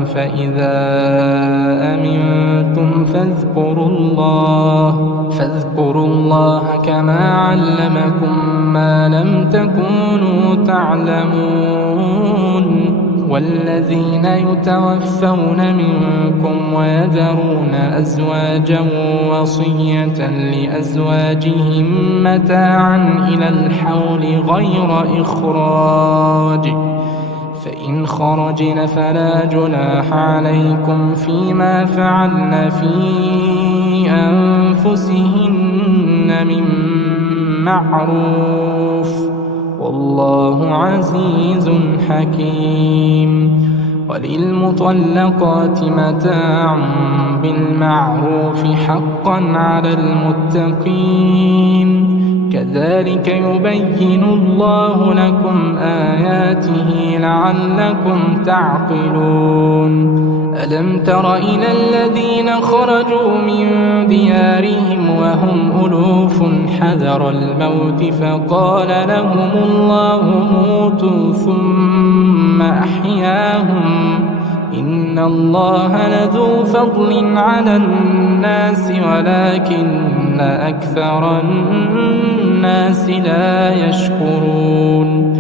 فإذا أمنتم فاذكروا الله كما علمكم ما لم تكونوا تعلمون والذين يتوفون منكم ويذرون أزواجا وصية لأزواجهم متاعا إلى الحول غير إخراج فإن خرجن فلا جناح عليكم فيما فعلن في أنفسهن من معروف والله عزيز حكيم وللمطلقات متاع بالمعروف حقا على المتقين كذلك يبين الله لكم آياته لعلكم تعقلون ألم تر إلى الذين خرجوا من ديارهم وهم ألوف حذر الموت فقال لهم الله موتوا ثم أحياهم إن الله لذو فضل على الناس ولكن أكثر الناس لا يشكرون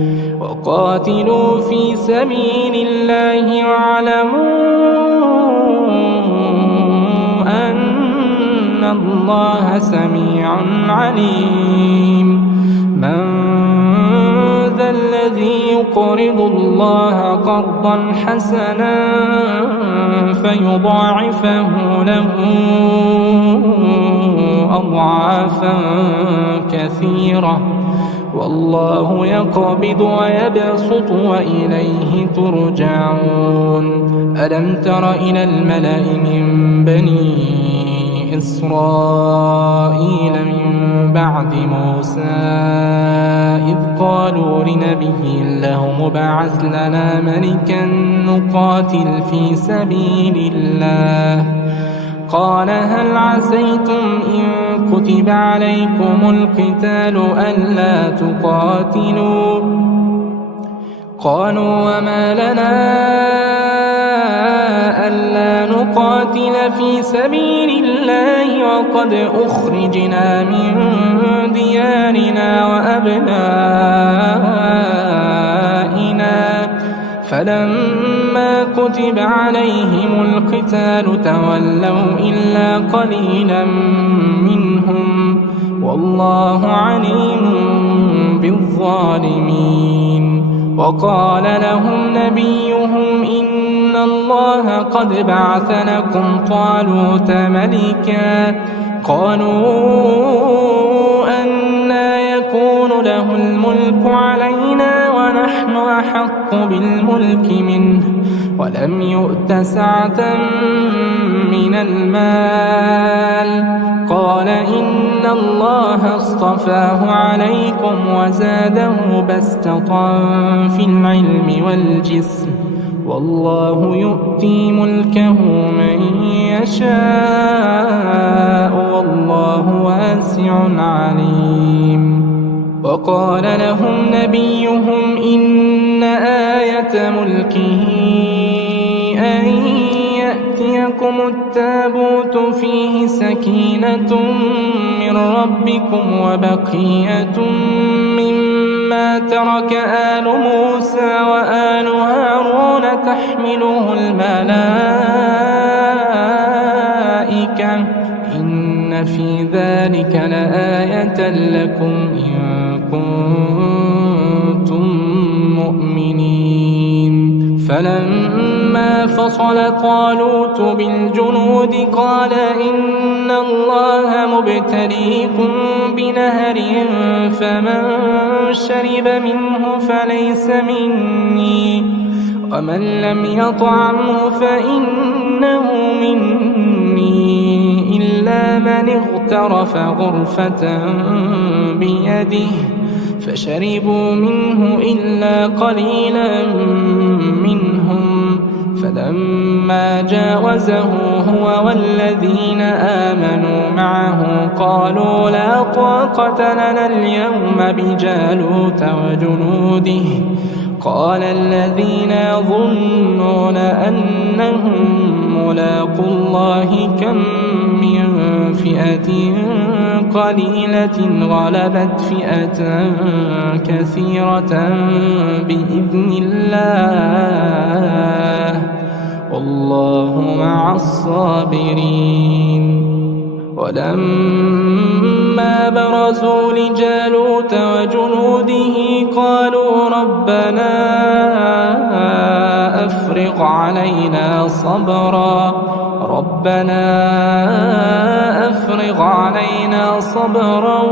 وقاتلوا في سبيل الله واعلموا أن الله سميع عليم من ذا الذي يقرض الله قرضا حسنا فيضاعفه له أضعافا كثيرة والله يقبض ويبسط وإليه ترجعون ألم تر إلى الملأ من بني إسرائيل من بعد موسى إذ قالوا لنبي له ابعث لنا ملكا نقاتل في سبيل الله قال هل عسيتم إن كتب عليكم القتال ألا تقاتلوا قالوا وما لنا ألا نقاتل في سبيل الله وقد أخرجنا من ديارنا وأبنائنا فلما كتب عليهم القتال تولوا إلا قليلا منهم والله عليم بالظالمين وقال لهم نبيهم إن الله قد بعث لكم طالوت ملكا. قالوا أنى يكون له الملك علينا ونحن أحق بالملك منه ولم يؤت سعة من المال. قال إن الله اصطفاه عليكم وزاده بسطة في العلم والجسم والله يؤتي ملكه من يشاء والله واسع عليم. وقال لهم نبيهم إن آية ملكه أن يأتيكم التابوت فيه سكينة من ربكم وبقية مما ترك آل موسى وآل هارون تحمله الملائكة إن في ذلك لآية لكم إن كنتم مؤمنين. فلما فصل طالوت بالجنود قال إن الله مبتليكم بنهر فمن شرب منه فليس مني ومن لم يطعمه فإنه مني إلا من اغترف غرفة بيده فشربوا منه إلا قليلا منهم. فلما جاوزه هو والذين آمنوا معه قالوا لا طاقة لنا اليوم بجالوت وجنوده. قال الذين يظنون أنهم ملاقو الله كم من فئة قليلة غلبت فئة كثيرة بإذن الله والله مع الصابرين. ولما برزوا لجالوت وجنوده قالوا ربنا أفرغ علينا صبرا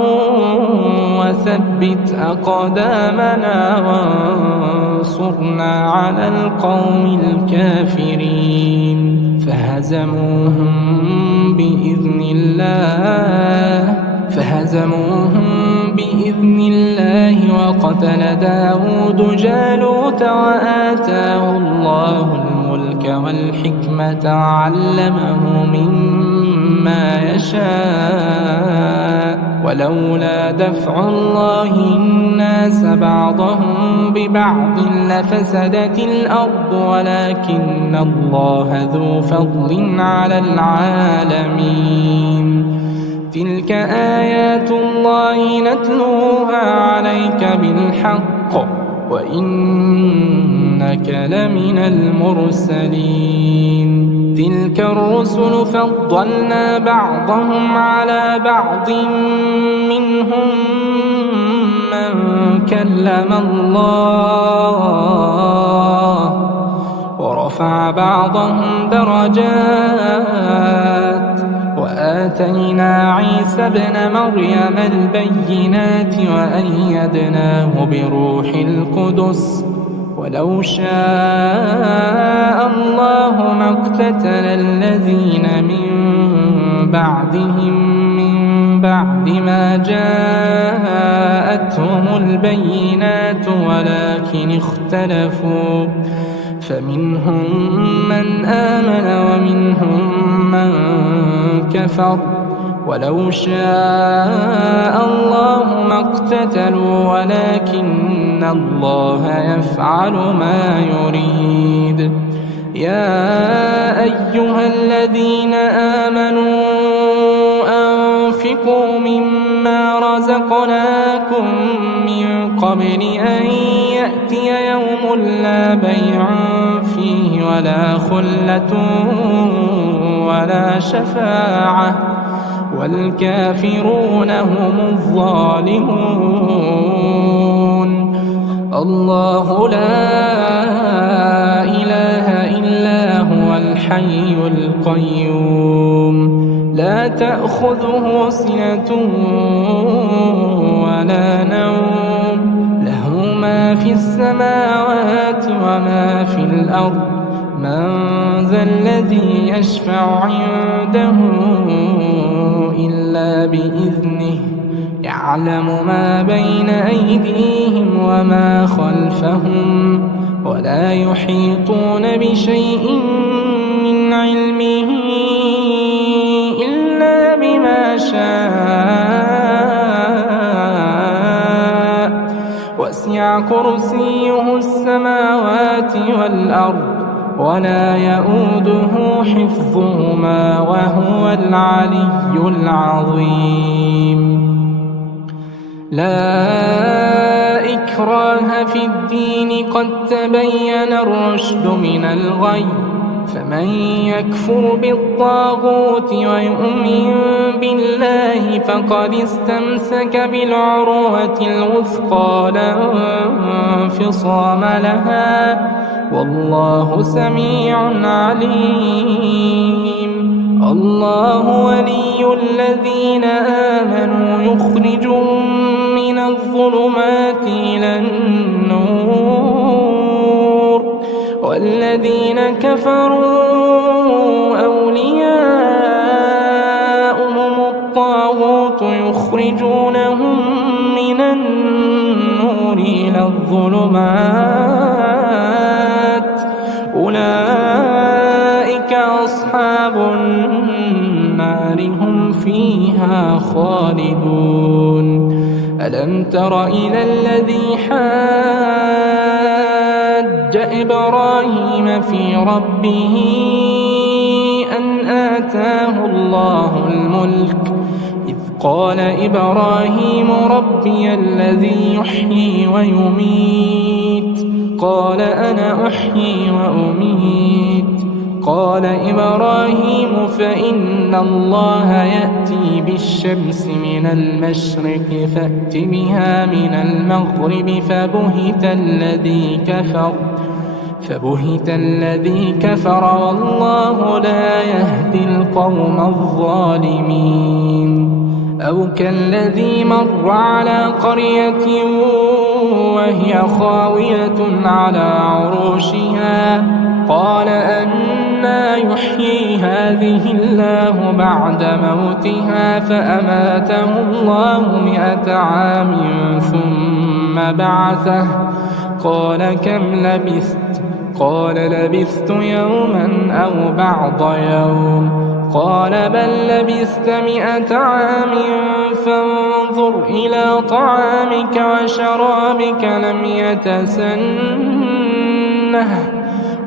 وثبت أقدامنا وانصرنا على القوم الكافرين. فهزموهم بإذن الله وقتل داود جالوت وآتاه الله الملك والحكمة وعلمه مما يشاء. ولولا دفع الله الناس بعضهم ببعض لفسدت الأرض ولكن الله ذو فضل على العالمين. تلك آيات الله نتلوها عليك بالحق وإنك لمن المرسلين. تلك الرسل فضلنا بعضهم على بعض منهم من كلم الله ورفع بعضهم درجات وآتينا عيسى ابن مريم البينات وأيدناه بروح القدس. ولو شاء الله ما اقتتل الذين من بعدهم من بعد ما جاءتهم البينات ولكن اختلفوا فمنهم من آمن ومنهم من كفر. ولو شاء الله ما اقتتلوا ولكن الله يفعل ما يريد. يا أيها الذين آمنوا أنفقوا مما رزقناكم من قبل أن يأتي يوم لا بيع فيه ولا خلة ولا شفاعة والكافرون هم الظالمون. الله لا إله إلا الحي القيوم لا تأخذه سنة ولا نوم له ما في السماوات وما في الأرض من ذا الذي يشفع عنده إلا بإذنه يعلم ما بين أيديهم وما خلفهم ولا يحيطون بشيء من علمه إلا بما شاء وسع كرسيه السماوات والأرض ولا يؤوده حفظهما وهو العلي العظيم لا إكراه في الدين قد تبين الرشد من الغي فمن يكفر بالطاغوت ويؤمن بالله فقد استمسك بالعروة الوثقى لا انفصام لها والله سميع عليم الله ولي الذين آمنوا يخرجهم من الظلمات إلى النور والذين كفروا أولياؤهم الطاغوت يخرجونهم من النور إلى الظلمات أولئك أصحاب النار هم فيها خالدون ألم تر إلى الذي حاج إبراهيم في ربه أن آتاه الله الملك إذ قال إبراهيم ربي الذي يحيي ويميت قال أنا أحيي وأميت قال إبراهيم فإن الله يأتي بالشمس من المشرق فأت بها من المغرب فبهت الذي كفر والله لا يهدي القوم الظالمين أو كالذي مر على قرية وهي خاوية على عروشها قال أنى يحيي هذه الله بعد موتها فأماته الله 100 عام ثم بعثه قال كم لبثت قال لبثت يوما أو بعض يوم قال بل لبثت 100 عام فانظر إلى طعامك وشرابك لم يتسنه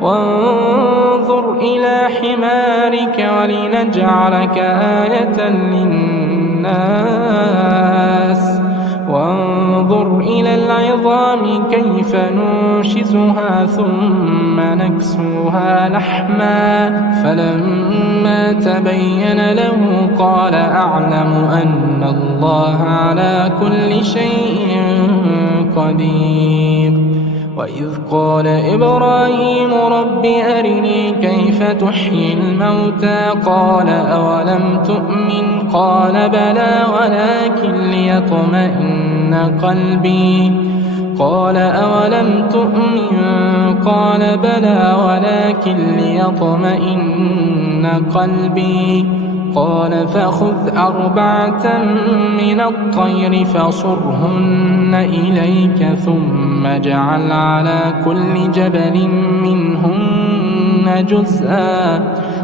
وانظر إلى حمارك ولنجعلك آية للناس وانظر إلى العظام كيف ننشزها ثم نكسوها لحما فلما تبين له قال أعلم أن الله على كل شيء قدير وإذ قال إبراهيم رب أرني كيف تحيي الموتى قال أولم تؤمن قال بلى ولكن ليطمئن قلبي قال أولم تؤمن قال بلى ولكن ليطمئن قلبي قال فخذ 4 من الطير فصرهن إليك ثم اجعل على كل جبل منهن جزءا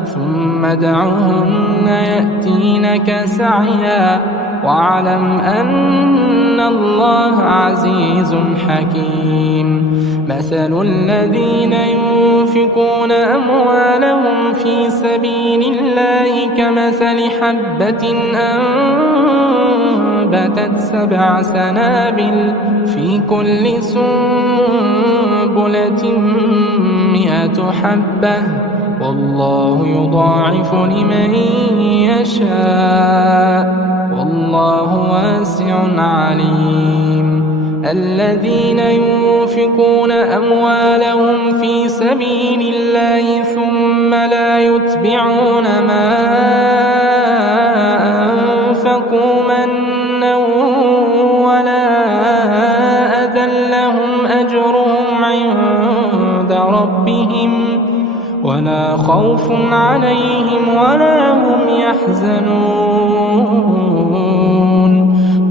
ثم ادعهن يأتينك سعيا واعلم أن الله عزيز حكيم مثل الذين ينفقون أموالهم في سبيل الله كمثل حبة أنبتت 7 سنابل في كل سنبلة 100 حبة والله يضاعف لمن يشاء والله واسع عليم الذين ينفقون أموالهم في سبيل الله ثم ثم لا يتبعون ما أنفقوا منا ولا أذى لهم أجرهم عند ربهم ولا خوف عليهم ولا هم يحزنون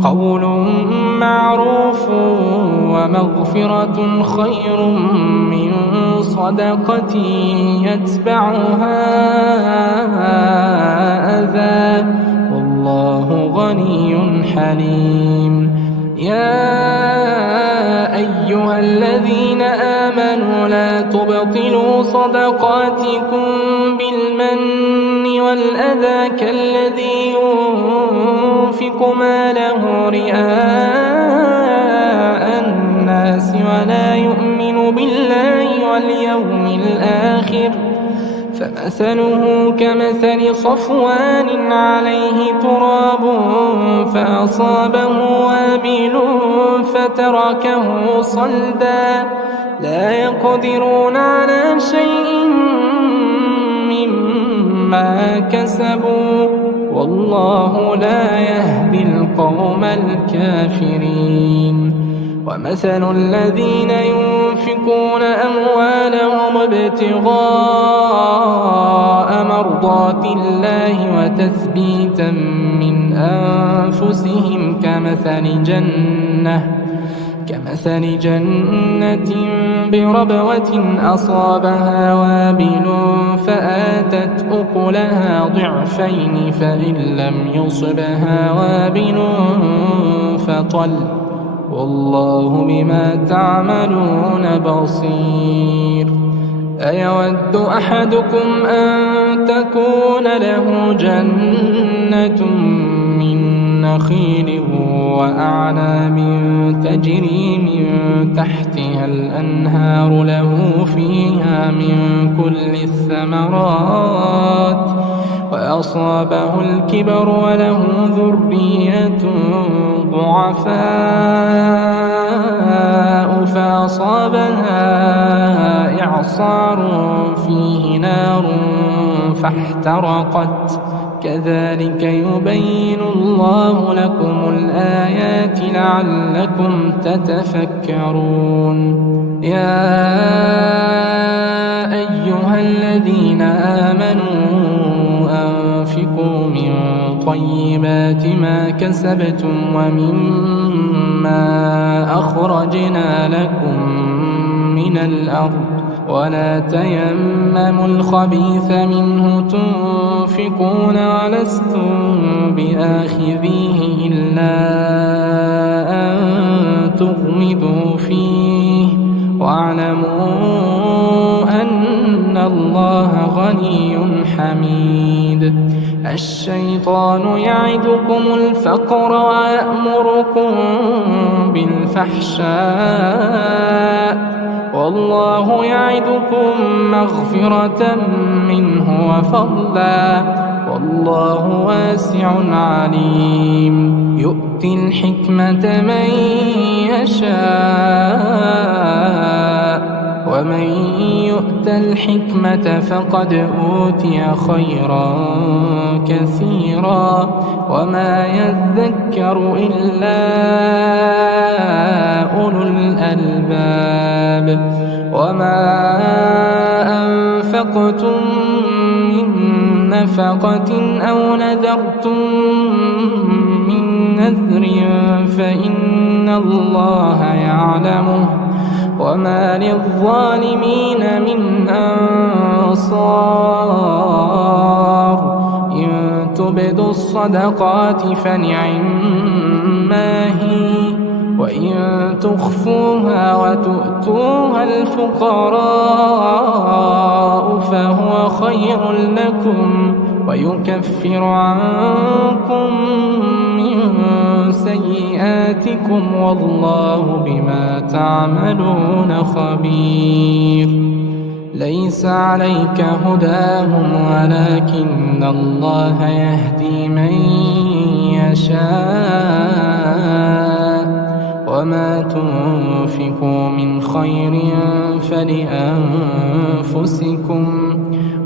قول معروف ومغفرة خير من صدقة يتبعها أذى والله غني حليم. يا أيها الذين آمنوا لا تبطلوا صدقاتكم بالمن والأذى كالذي ينفق ماله رئاء الناس ولا يؤمن بالله واليوم الآخر فمثله كمثل صفوان عليه تراب فأصابه وابل فتركه صلدا لا يقدرون على شيء مما كسبوا والله لا يهدي القوم الكافرين. ومثل الذين ينفقون أموالهم ابتغاء مرضات الله وتثبيتا من أنفسهم كمثل جنة بربوة أصابها وابل فآتت أكلها ضعفين فإن لم يصبها وابل فطل والله بما تعملون بصير. أيود أحدكم أن تكون له جنة من نخيل وأعناب تجري من تحتها الأنهار له فيها من كل الثمرات وأصابه الكبر وله ذرية ضعفاء فأصابها إعصار فيه نار فاحترقت كذلك يبين الله لكم الآيات لعلكم تتفكرون. يا أيها الذين آمنوا أنفقوا من طيبات ما كسبتم ومما أخرجنا لكم من الأرض ولا تيمموا الخبيث منه تنفقون ولستم بآخذيه إلا أن تغمضوا فيه واعلموا أن الله غني حميد. الشيطان يعدكم الفقر ويأمركم بالفحشاء والله يعدكم مغفرة منه وفضلا والله واسع عليم. يؤتي الحكمة من يشاء ومن يؤت الحكمة فقد أوتي خيرا كثيرا وما يذكر إلا أولو الألباب. وما أنفقتم من نفقة أو نذرتم من نذر فإن الله يعلمه وما للظالمين من أنصار. إن تبدوا الصدقات فنعما هي وإن تخفوها وتؤتوها الفقراء فهو خير لكم ويكفر عنكم من سيئاتكم والله بما تعملون خبير. ليس عليك هداهم ولكن الله يهدي من يشاء وما تنفقوا من خير فلأنفسكم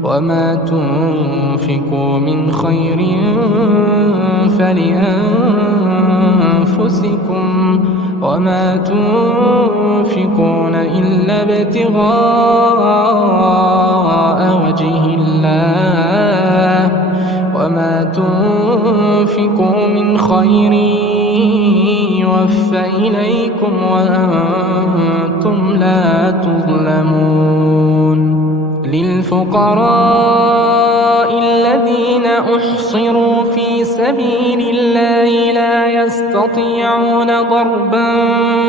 وما تنفقوا من خير فلأنفسكم وما تنفقون إلا ابتغاء وجه الله وما تنفقوا من خير يوفى إليكم وأنتم لا تظلمون للفقراء الذين أحصروا في سبيل الله لا يستطيعون ضربا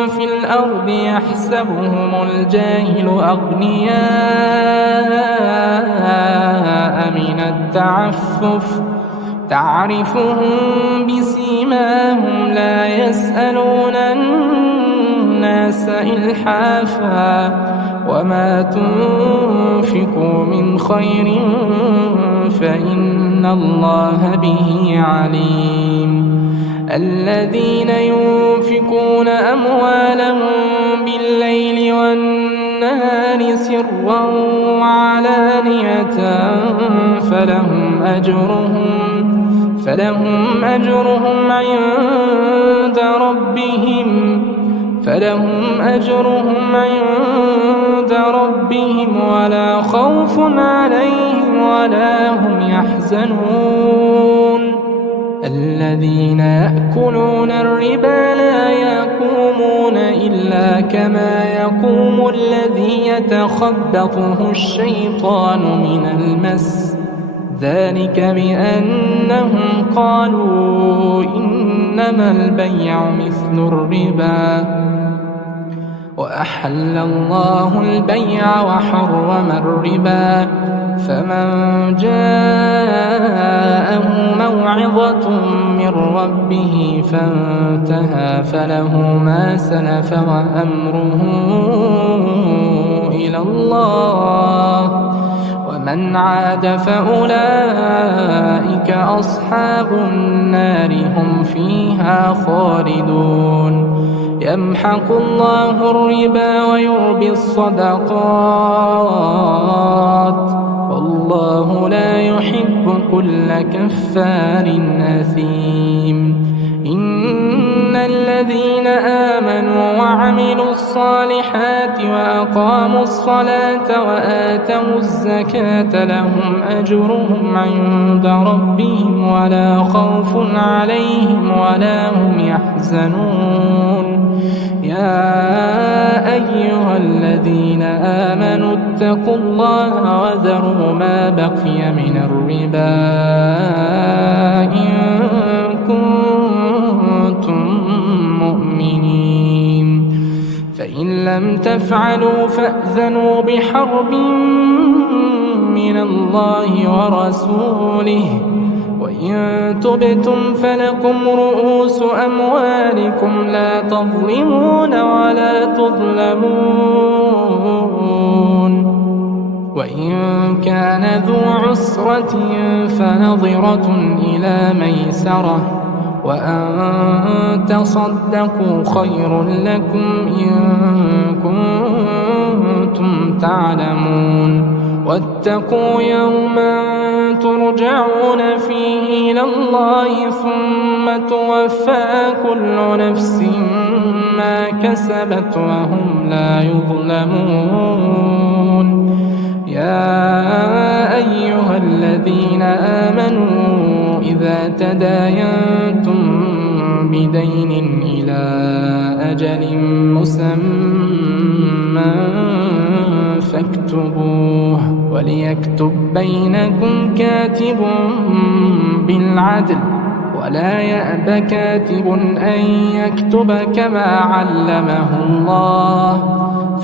في الأرض يحسبهم الجاهل أغنياء من التعفف تعرفهم بسيماهم لا يسألون الناس إلحافا وما تنفقوا من خير فإن الله به عليم الذين ينفقون أموالهم بالليل والنهار سرا وعلانية فلهم أجرهم عند ربهم ولا خوف عليهم ولا هم يحزنون الذين يأكلون الربا لا يقومون إلا كما يقوم الذي يتخبطه الشيطان من المس ذلك بأنهم قالوا إنما البيع مثل الربا وأحل الله البيع وحرم الربا فمن جاءه موعظة من ربه فانتهى فله ما سلف وأمره إلى الله ومن عاد فأولئك أصحاب النار هم فيها خالدون يمحق الله الربا ويربي الصدقات والله لا يحب كل كفار أثيم إن الذين آمنوا وعملوا الصالحات وأقاموا الصلاة وآتوا الزكاة لهم أجرهم عند ربهم ولا خوف عليهم ولا هم يحزنون يا أيها الذين آمنوا اتقوا الله وذروا ما بقي من الربا إن كنتم مؤمنين فإن لم تفعلوا فأذنوا بحرب من الله ورسوله وإن تبتم فلكم رؤوس أموالكم لا تظلمون ولا تظلمون وإن كان ذو عسرة فنظرة إلى ميسرة وأن تصدقوا خير لكم إن كنتم تعلمون واتقوا يوما ترجعون فيه إلى الله ثم توفى كل نفس ما كسبت وهم لا يظلمون يا أيها الذين آمنوا إذا تداينتم بدين إلى أجل مسمى فاكتبوه وليكتب بينكم كاتب بالعدل ولا يأب كاتب أن يكتب كما علمه الله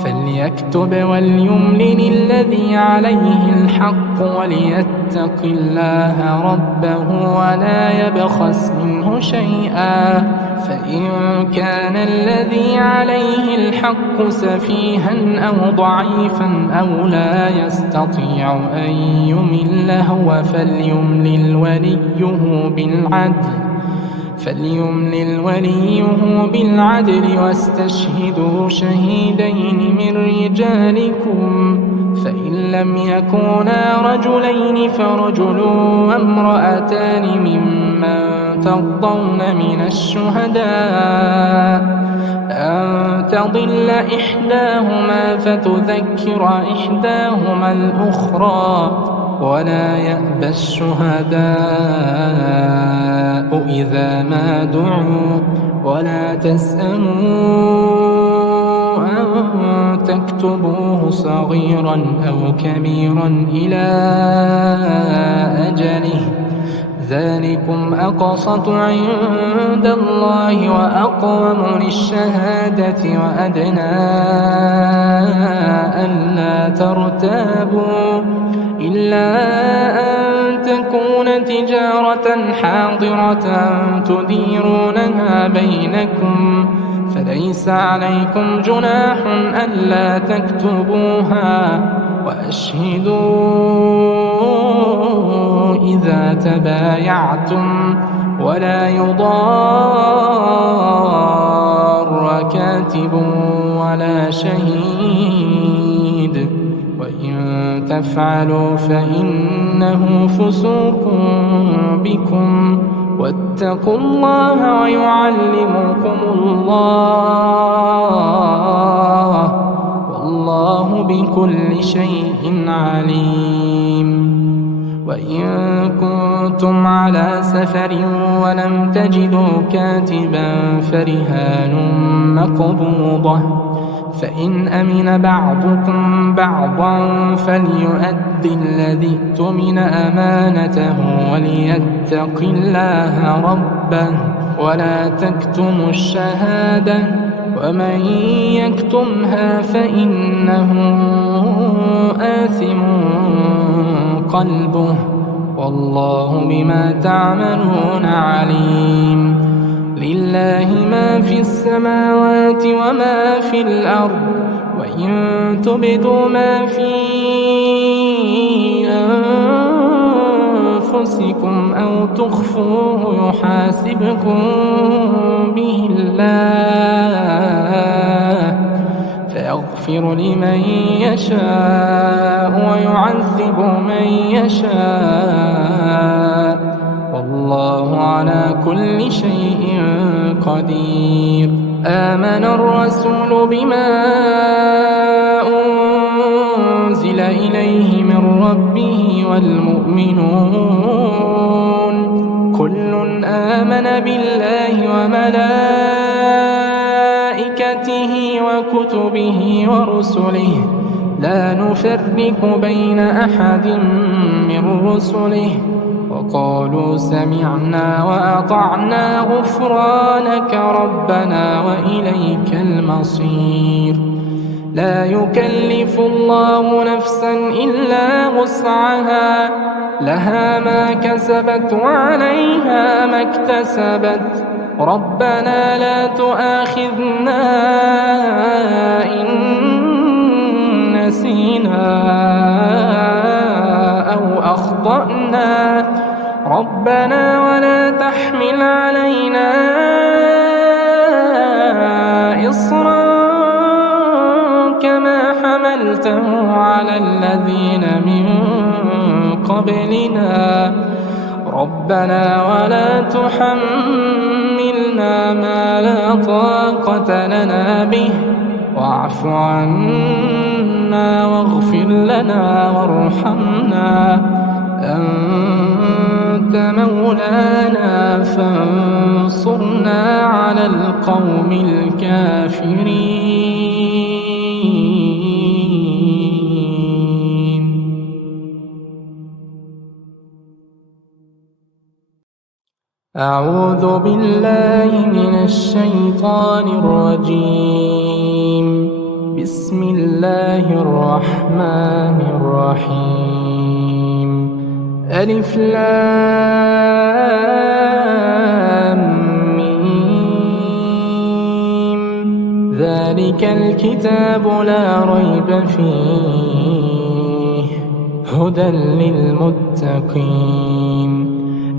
فليكتب وليملل الذي عليه الحق وليتق الله ربه ولا يبخس منه شيئا فإن كان الذي عليه الحق سفيها أو ضعيفا أو لا يستطيع أن يمل هو فليملل وليه بالعدل واستشهدوا شهيدين من رجالكم فإن لم يكونا رجلين فرجل وامرأتان ممن ترضون من الشهداء أن تضل إحداهما فتذكر إحداهما الأخرى ولا يأبى الشهداء إذا ما دعوا ولا تسأموا أن تكتبوه صغيرا أو كبيرا إلى أجله ذلكم أقسط عند الله وأقوم للشهادة وأدنى ألا ترتابوا إلا أن تكون تجارة حاضرة تديرونها بينكم فليس عليكم جناح ألا تكتبوها وأشهدوا إذا تبايعتم ولا يضار كاتب ولا شهيد وإن تفعلوا فإنه فسوق بكم واتقوا الله ويعلمكم الله والله بكل شيء عليم وإن كنتم على سفر ولم تجدوا كاتبا فرهان مقبوضة فإن أمن بعضكم بعضا فليؤد الذي اؤتمن أمانته وليتق الله ربه ولا تكتموا الشهادة ومن يكتمها فإنه آثم قلبه والله بما تعملون عليم لله ما في السماوات وما في الأرض وإن تبدوا ما في أنفسكم أو تخفوه يحاسبكم به الله فيغفر لمن يشاء ويعذب من يشاء والله على كل شيء قدير آمن الرسول بما أنزل إليه من ربه والمؤمنون كل آمن بالله وملائكته وكتبه ورسله لا نفرق بين أحد من رسله وقالوا سمعنا وأطعنا غفرانك ربنا وإليك المصير لا يكلف الله نفسا إلا وسعها لها ما كسبت وعليها ما اكتسبت ربنا لا تؤاخذنا إن نسينا أو أخطأنا ربنا ولا تحمل علينا إصرا كما حملته على الذين من قبلنا ربنا ولا تحملنا ما لا طاقة لنا به واعف عنا واغفر لنا وارحمنا أنت مولانا فانصرنا على القوم الكافرين. أعوذ بالله من الشيطان الرجيم. بسم الله الرحمن الرحيم. ألف لام ميم. ذلك الكتاب لا ريب فيه هدى للمتقين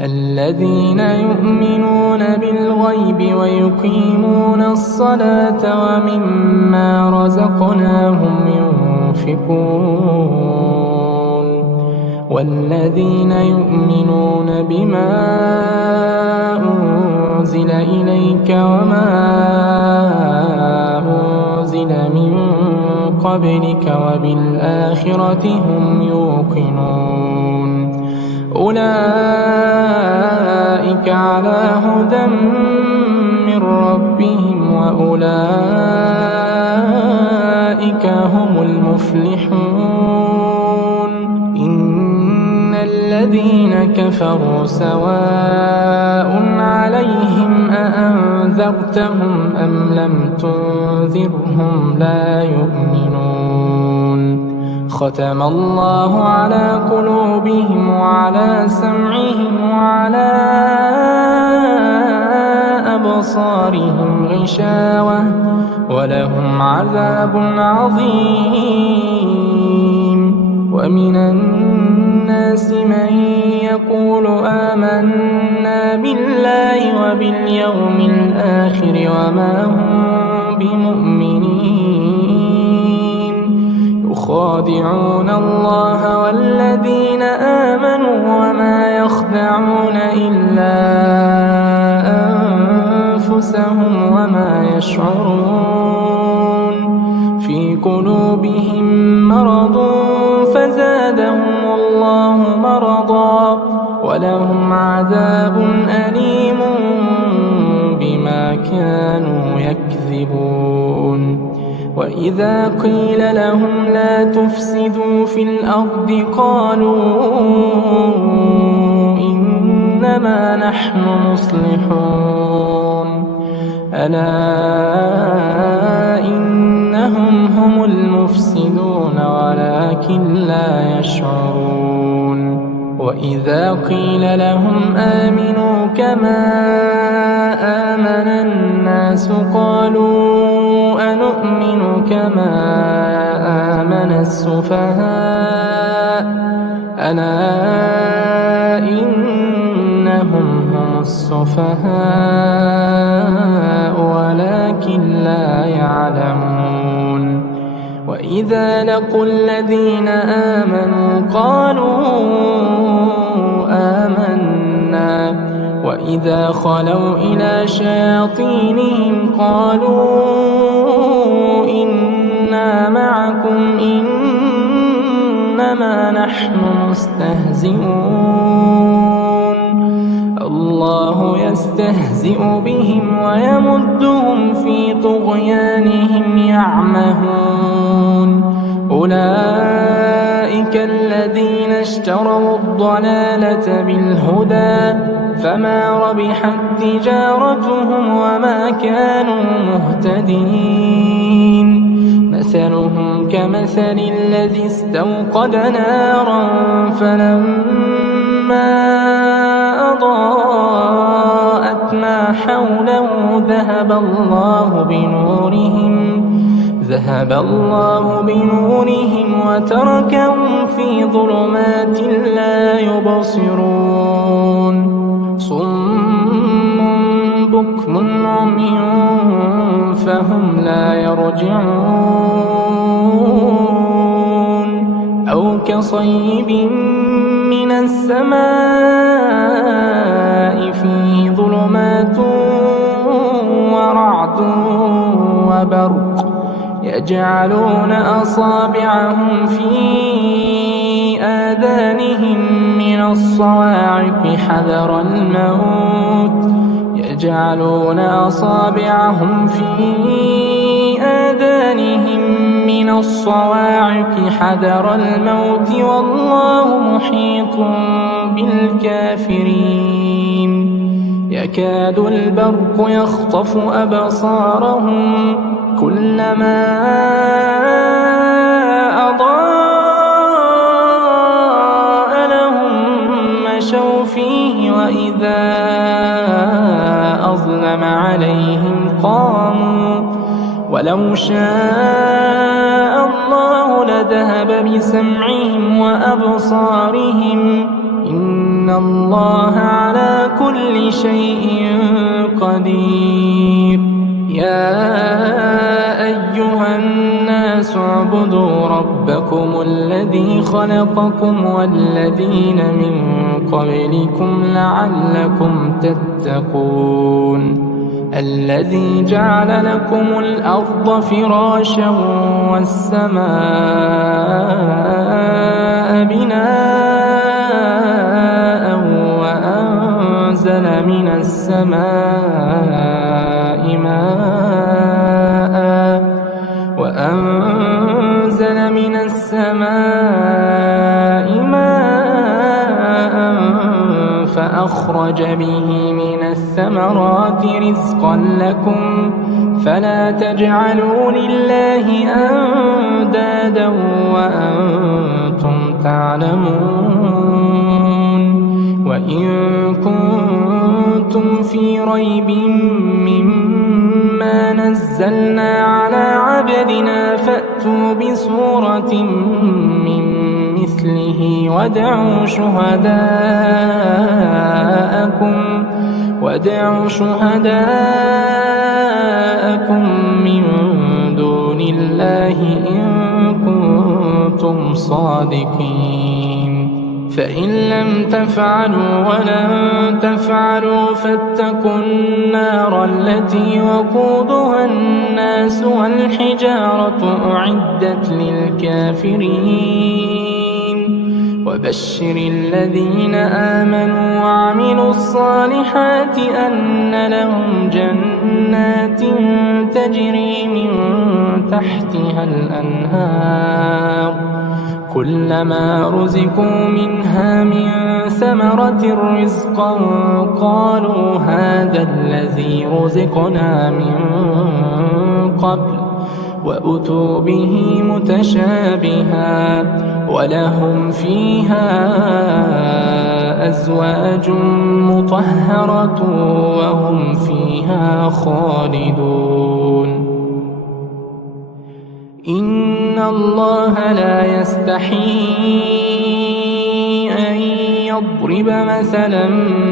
الذين يؤمنون بالغيب ويقيمون الصلاة ومما رزقناهم ينفقون ينفقون والذين يؤمنون بما أنزل إليك وما أنزل من قبلك وبالآخرة هم يوقنون أولئك على هدى من ربهم وأولئك هم المفلحون إن الذين كفروا سواء عليهم أأنذرتهم أم لم تنذرهم لا يؤمنون ختم الله على قلوبهم وعلى سمعهم وعلى أبصارهم غشاوة ولهم عذاب عظيم ومن الناس من يقول آمنا بالله وباليوم الآخر وما هم بمؤمنين يخادعون الله والذين آمنوا وما يخدعون إلا أنفسهم وما يشعرون في قلوبهم مرض فزادهم الله مرضا ولهم عذاب أليم بما كانوا يكذبون وإذا قيل لهم لا تفسدوا في الأرض قالوا إنما نحن مصلحون ألا إنهم هم المفسدون ولكن لا يشعرون وإذا قيل لهم آمنوا كما آمن الناس قالوا أنؤمن كما آمن السفهاء ألا إنهم هم السفهاء ولكن لا يعلمون وإذا لقوا الذين آمنوا قالوا آمنا وإذا خلوا إلى شياطينهم قالوا إنا معكم إنما نحن مستهزئون الله يستهزئ بهم ويمدهم في طغيانهم يعمهون أولئك الذين اشتروا الضلالة بالهدى فما ربحت تجارتهم وما كانوا مهتدين مثلهم كمثل الذي استوقد نارا فلما أضاءت ما حوله ذهب الله بنورهم وتركهم في ظلمات لا يبصرون صم بكم عمي فهم لا يرجعون أو كصيب من السماء فيه ظلمات ورعد وبرق يجعلون أصابعهم في آذانهم من الصواعق حذر الموت يجعلون أصابعهم في آذانهم من الصواعق حذر الموت والله محيط بالكافرين يكاد البرق يخطف أبصارهم كلما أضاء لهم مشوا فيه وإذا أظلم عليهم قاموا ولو شاء الله لذهب بسمعهم وأبصارهم إن الله على كل شيء قدير يا أيها الناس الناس اعبدوا ربكم الذي خلقكم والذين من قبلكم لعلكم تتقون الذي جعل لكم الأرض فراشا والسماء بناء وأنزل من السماء ماء فأخرج به من الثمرات رزقا لكم فلا تجعلوا لله أندادا وأنتم تعلمون وإن كنتم في ريب مما نزلنا على عبدنا فأتوا بسورة من مثله ودعوا شهداءكم من دون الله إن كنتم صادقين فإن لم تفعلوا ولن تفعلوا فاتقوا النار التي وقودها الناس والحجارة أعدت للكافرين وبشر الذين آمنوا وعملوا الصالحات أن لهم جنات تجري من تحتها الأنهار كلما رزقوا منها من ثمرة رزقا قالوا هذا الذي رزقنا من قبل وأتوا به متشابها ولهم فيها أزواج مطهرة وهم فيها خالدون إن الله لا يستحيي أن يضرب مثلا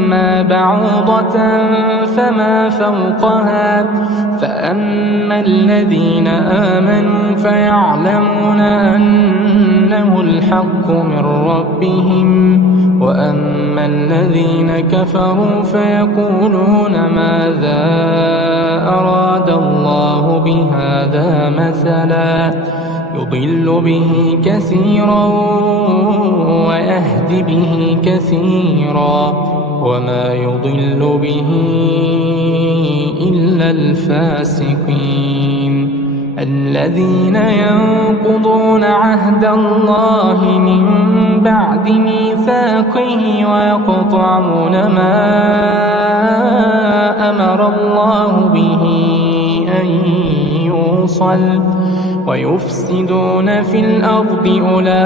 ما بعوضة فما فوقها فأما الذين آمنوا فيعلمون أنه الحق من ربهم وأما الذين كفروا فيقولون ماذا أراد الله بهذا مثلا يضل به كثيرا ويهدي به كثيرا وما يضل به إلا الفاسقين الذين ينقضون عهد الله من بعد ميثاقه ويقطعون ما أمر الله به أن يوصل ويفسدون في الأرض أولئك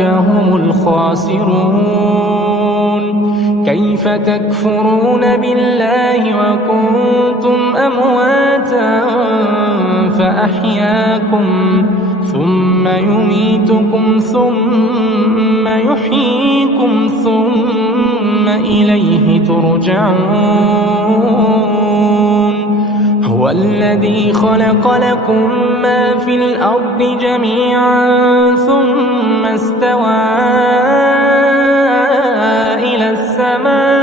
هم الخاسرون كيف تكفرون بالله وكنتم أمواتا فأحياكم ثم يميتكم ثم يحييكم ثم إليه ترجعون هو الذي خلق لكم ما في الأرض جميعا ثم استوى إلى السماء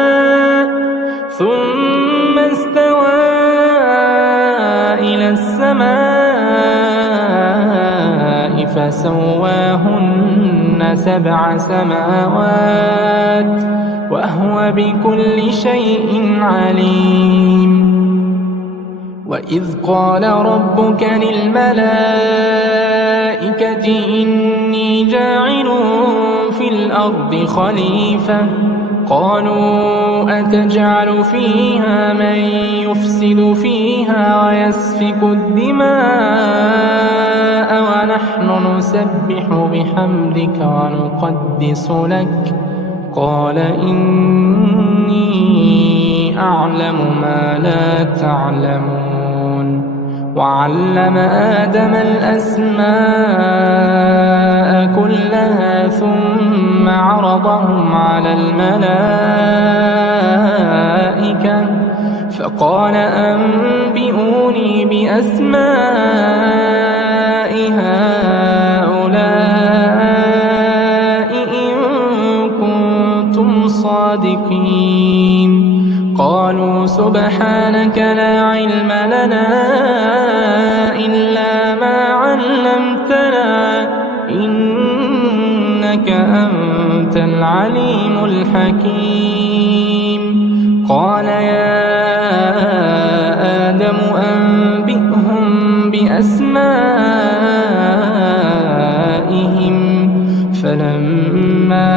فسواهن 7 سماوات وهو بكل شيء عليم وإذ قال ربك للملائكة إني جاعل في الأرض خليفة قالوا أتجعل فيها من يفسد فيها ويسفك الدماء ونحن نسبح بحمدك ونقدس لك قال إني أعلم ما لا تعلمون وعلم آدم الأسماء كلها ثم عرضهم على الملائكة فقال أنبئوني بأسماء هؤلاء إن كنتم صادقين. قالوا سبحانك لا علم لنا إلا ما علمتنا إنك أنت العليم الحكيم. قال يا آدم أنبئهم بأسمائهم. فلما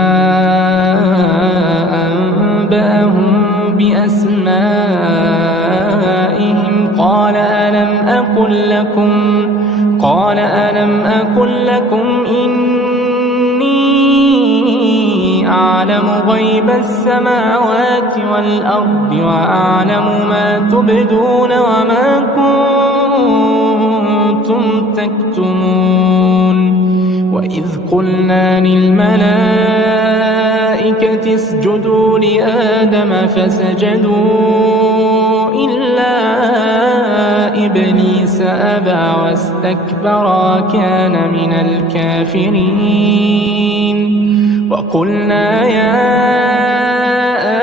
أنبأهم بأسمائهم قال ألم أقل لكم إني أعلم غيب السماوات والأرض وأعلم ما تبدون وما كنتم تكتمون. وإذ قلنا للملائكة اسجدوا لآدم فسجدوا إلا إبليس أبى واستكبر وكان من الكافرين. وقلنا يا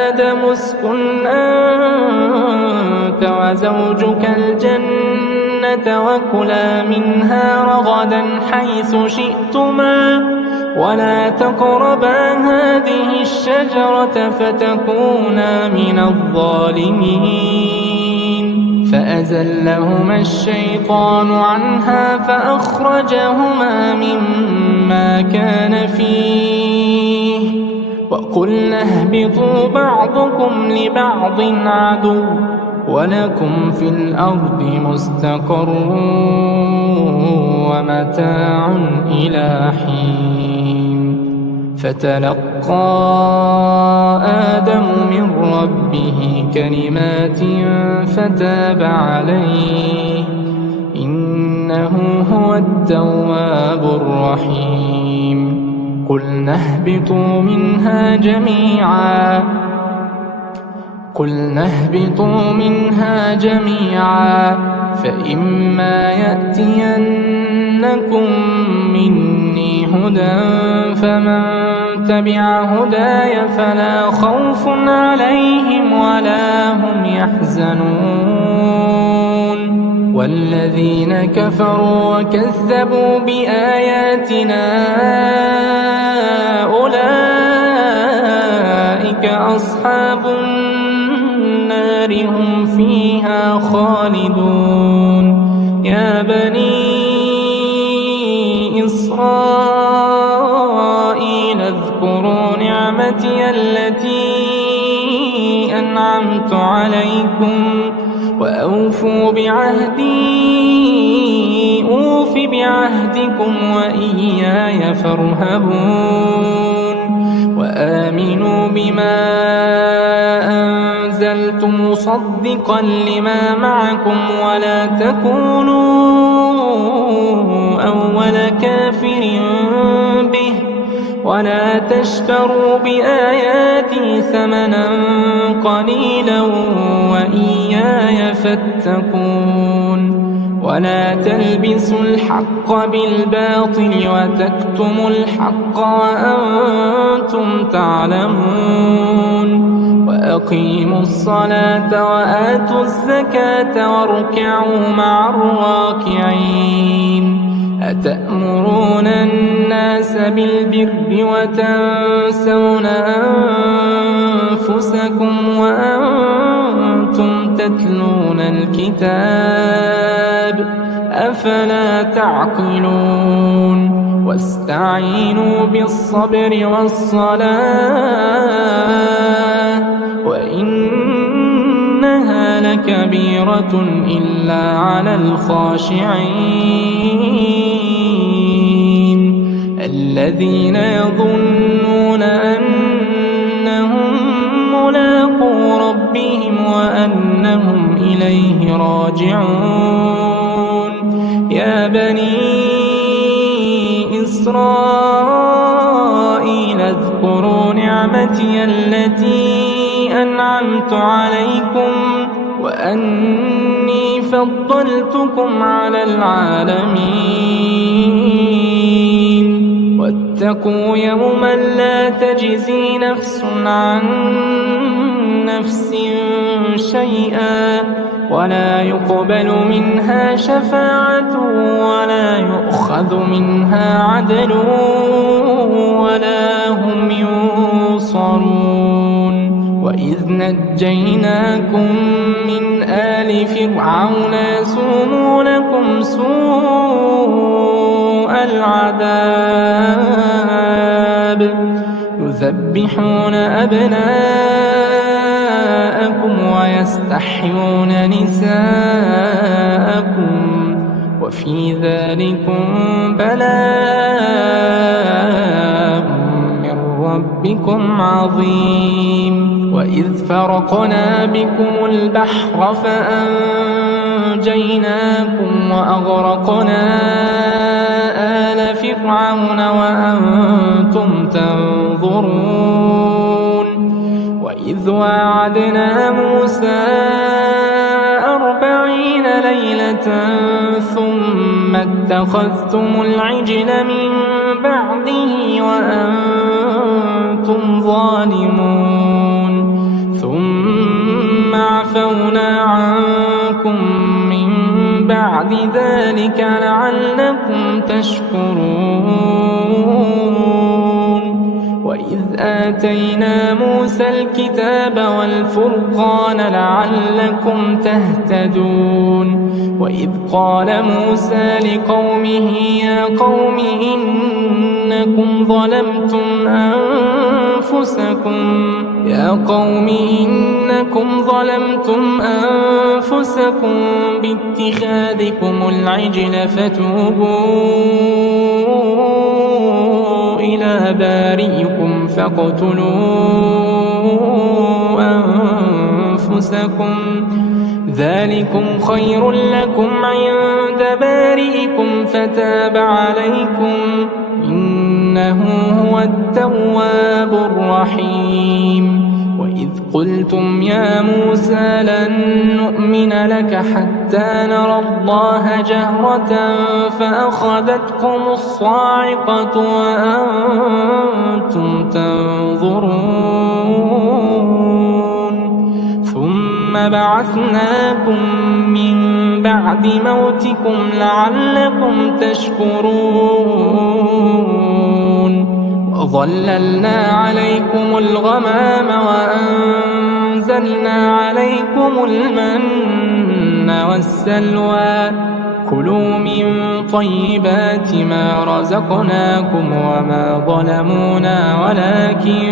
آدم اسكن أنت وزوجك الجنة وكلا منها رغدا حيث شئتما ولا تقربا هذه الشجرة فتكونا من الظالمين. فأزلهما الشيطان عنها فأخرجهما مما كان فيه وقلنا اهبطوا بعضكم لبعض عدو ولكم في الأرض مستقر ومتاع إلى حين. فتلقى آدم من ربه كلمات فتاب عليه إنه هو التواب الرحيم. قلنا اهبطوا منها جميعا فإما يأتينكم مني هدى فمن تبع هداي فلا خوف عليهم ولا هم يحزنون. والذين كفروا وكذبوا بآياتنا أولئك أصحاب النار هم فيها خالدون. يا بني إسرائيل اذكروا نعمتي التي أنعمت عليكم وأوفوا بعهدي أوف بعهدكم وإياي فارهبون. وآمنوا بما أنزلت مصدقا لما معكم ولا تكونوا أول كافر به ولا تشتروا بآياتي ثمنا قليلا وإياي فاتقون. ولا تلبسوا الحق بالباطل وتكتموا الحق وأنتم تعلمون. وأقيموا الصلاة وآتوا الزكاة واركعوا مع الراكعين. أتأمرون الناس بالبر وتنسون أنفسكم وأنتم تتلون الكتاب أفلا تعقلون. واستعينوا بالصبر والصلاة وإنها لكبيرة إلا على الخاشعين الذين يظنون أنهم ملاقو ربهم وأنهم إليه راجعون. يا بني إسرائيل اذكروا نعمتي التي أنعمت عليكم وأني فضلتكم على العالمين. واتقوا يوما لا تجزي نفس عن نفس شيئا ولا يقبل منها شفاعة ولا يؤخذ منها عدل ولا هم ينصرون. وإذ نجيناكم من آل فرعون يسومونكم سوء العذاب يذبحون أبناءكم ويستحيون نساءكم وفي ذلكم بلاء من ربكم عظيم. وإذ فرقنا بكم البحر فأنجيناكم وأغرقنا آل فرعون وأنتم تنظرون. وإذ وعدنا موسى 40 ليلة ثم اتخذتم العجل من بعده وأنتم ظالمون. ثم عفونا عنكم من بعد ذلك لعلكم تشكرون. وإذ آتينا موسى الكتاب والفرقان لعلكم تهتدون. وإذ قال موسى لقومه يا قوم إنكم ظلمتم أنفسكم باتخاذكم العجل فتوبوا إلى بارئكم فاقتلوا أنفسكم ذلكم خير لكم عند بارئكم فتاب عليكم إنه هو التواب الرحيم. وإذ قلتم يا موسى لن نؤمن لك حتى نرى الله جهرة فأخذتكم الصاعقة وأنتم تنظرون. ثم بعثناكم من بعد موتكم لعلكم تشكرون. وظللنا عليكم الغمام وأنزلنا عليكم المن والسلوى كلوا من طيبات ما رزقناكم وما ظلمونا ولكن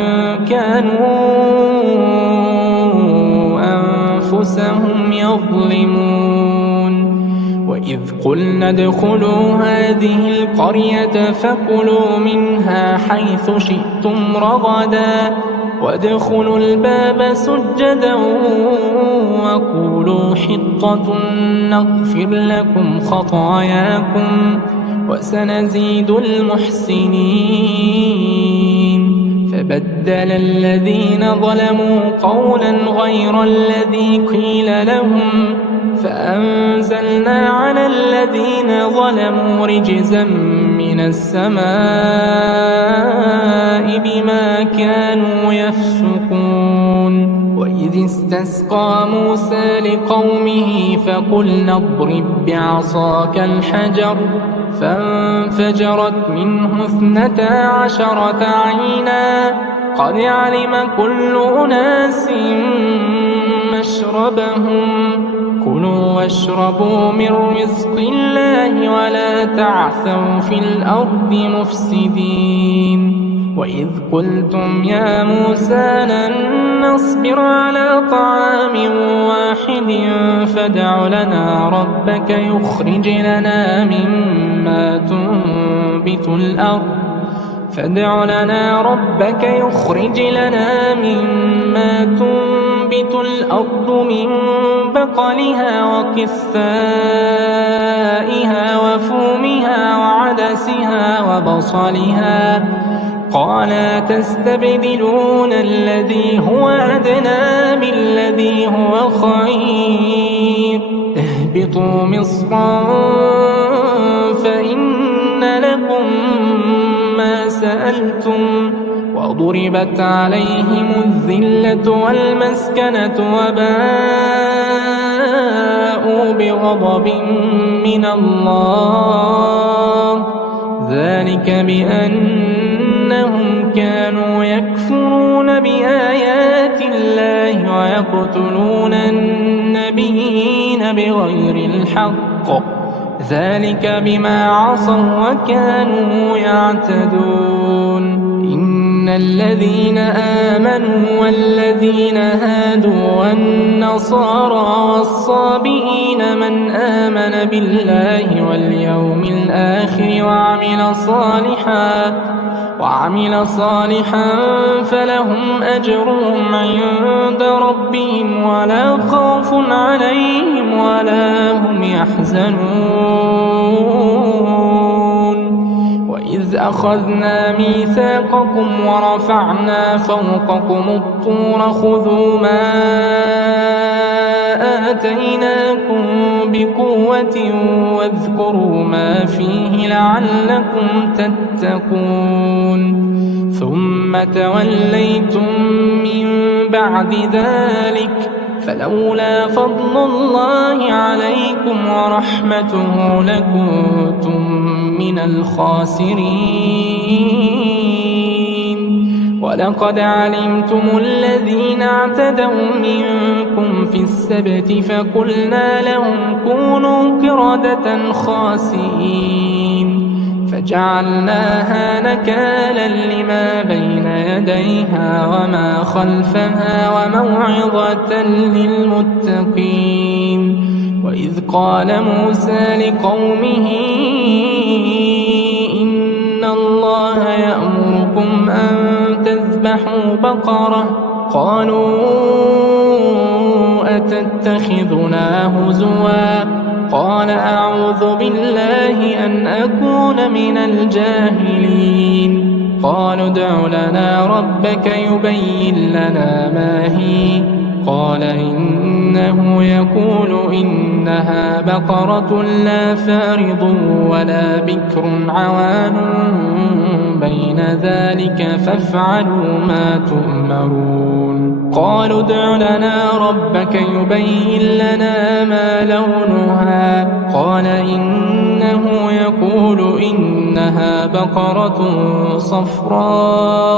كانوا أنفسهم يظلمون. وإذ قلنا ادخلوا هذه القرية فكلوا منها حيث شئتم رغدا وادخلوا الباب سجدا وقولوا حطة نغفر لكم خطاياكم وسنزيد المحسنين. فبدل الذين ظلموا قولا غير الذي قيل لهم فأنزلنا على الذين ظلموا رجزا من السماء بما كانوا يفسقون. وإذ استسقى موسى لقومه فقلنا اضرب بعصاك الحجر فانفجرت منه 12 عينا قد علم كل أناس مشربهم كلوا واشربوا من رزق الله ولا تعثوا في الأرض مفسدين. وإذ قلتم يا موسى لن نصبر على طعام واحد فادع لنا ربك يخرج لنا مما تنبت الأرض من بقلها وقثائها وفومها وعدسها وبصلها قال تستبدلون الذي هو أدنى بالذي هو خير اهبطوا مصرا فإن لكم ما سألتم وضربت عليهم الذلة والمسكنة وباءوا بغضب من الله ذلك بأنهم كانوا يكفرون بآيات الله ويقتلون النبيين بغير الحق ذلك بما عصوا وكانوا يعتدون إن الذين آمنوا والذين هادوا والنصارى والصابئين من آمن بالله واليوم الآخر وعمل صالحا فلهم أجرهم عند ربهم ولا خوف عليهم ولا هم يحزنون وإذ أخذنا ميثاقكم ورفعنا فوقكم الطور خذوا ما آتيناكم بقوة واذكروا ما فيه لعلكم تتقون ثم توليتم من بعد ذلك فلولا فضل الله عليكم ورحمته لكنتم من الخاسرين ولقد علمتم الذين اعتدوا منكم في السبت فقلنا لهم كونوا قردة خاسئين فجعلناها نكالا لما بين يديها وما خلفها وموعظة للمتقين وإذ قال موسى لقومه إن الله يأمركم أن تذبحوا بقرة قالوا أتتخذنا هزوا قال أعوذ بالله أن أكون من الجاهلين قالوا ادع لنا ربك يبين لنا ما هي قال إنه يقول إنها بقرة لا فارض ولا بكر عوان بين ذلك فافعلوا ما تؤمرون قالوا ادع لنا ربك يبين لنا ما لونها قال إنه يقول إنها بقرة صفراء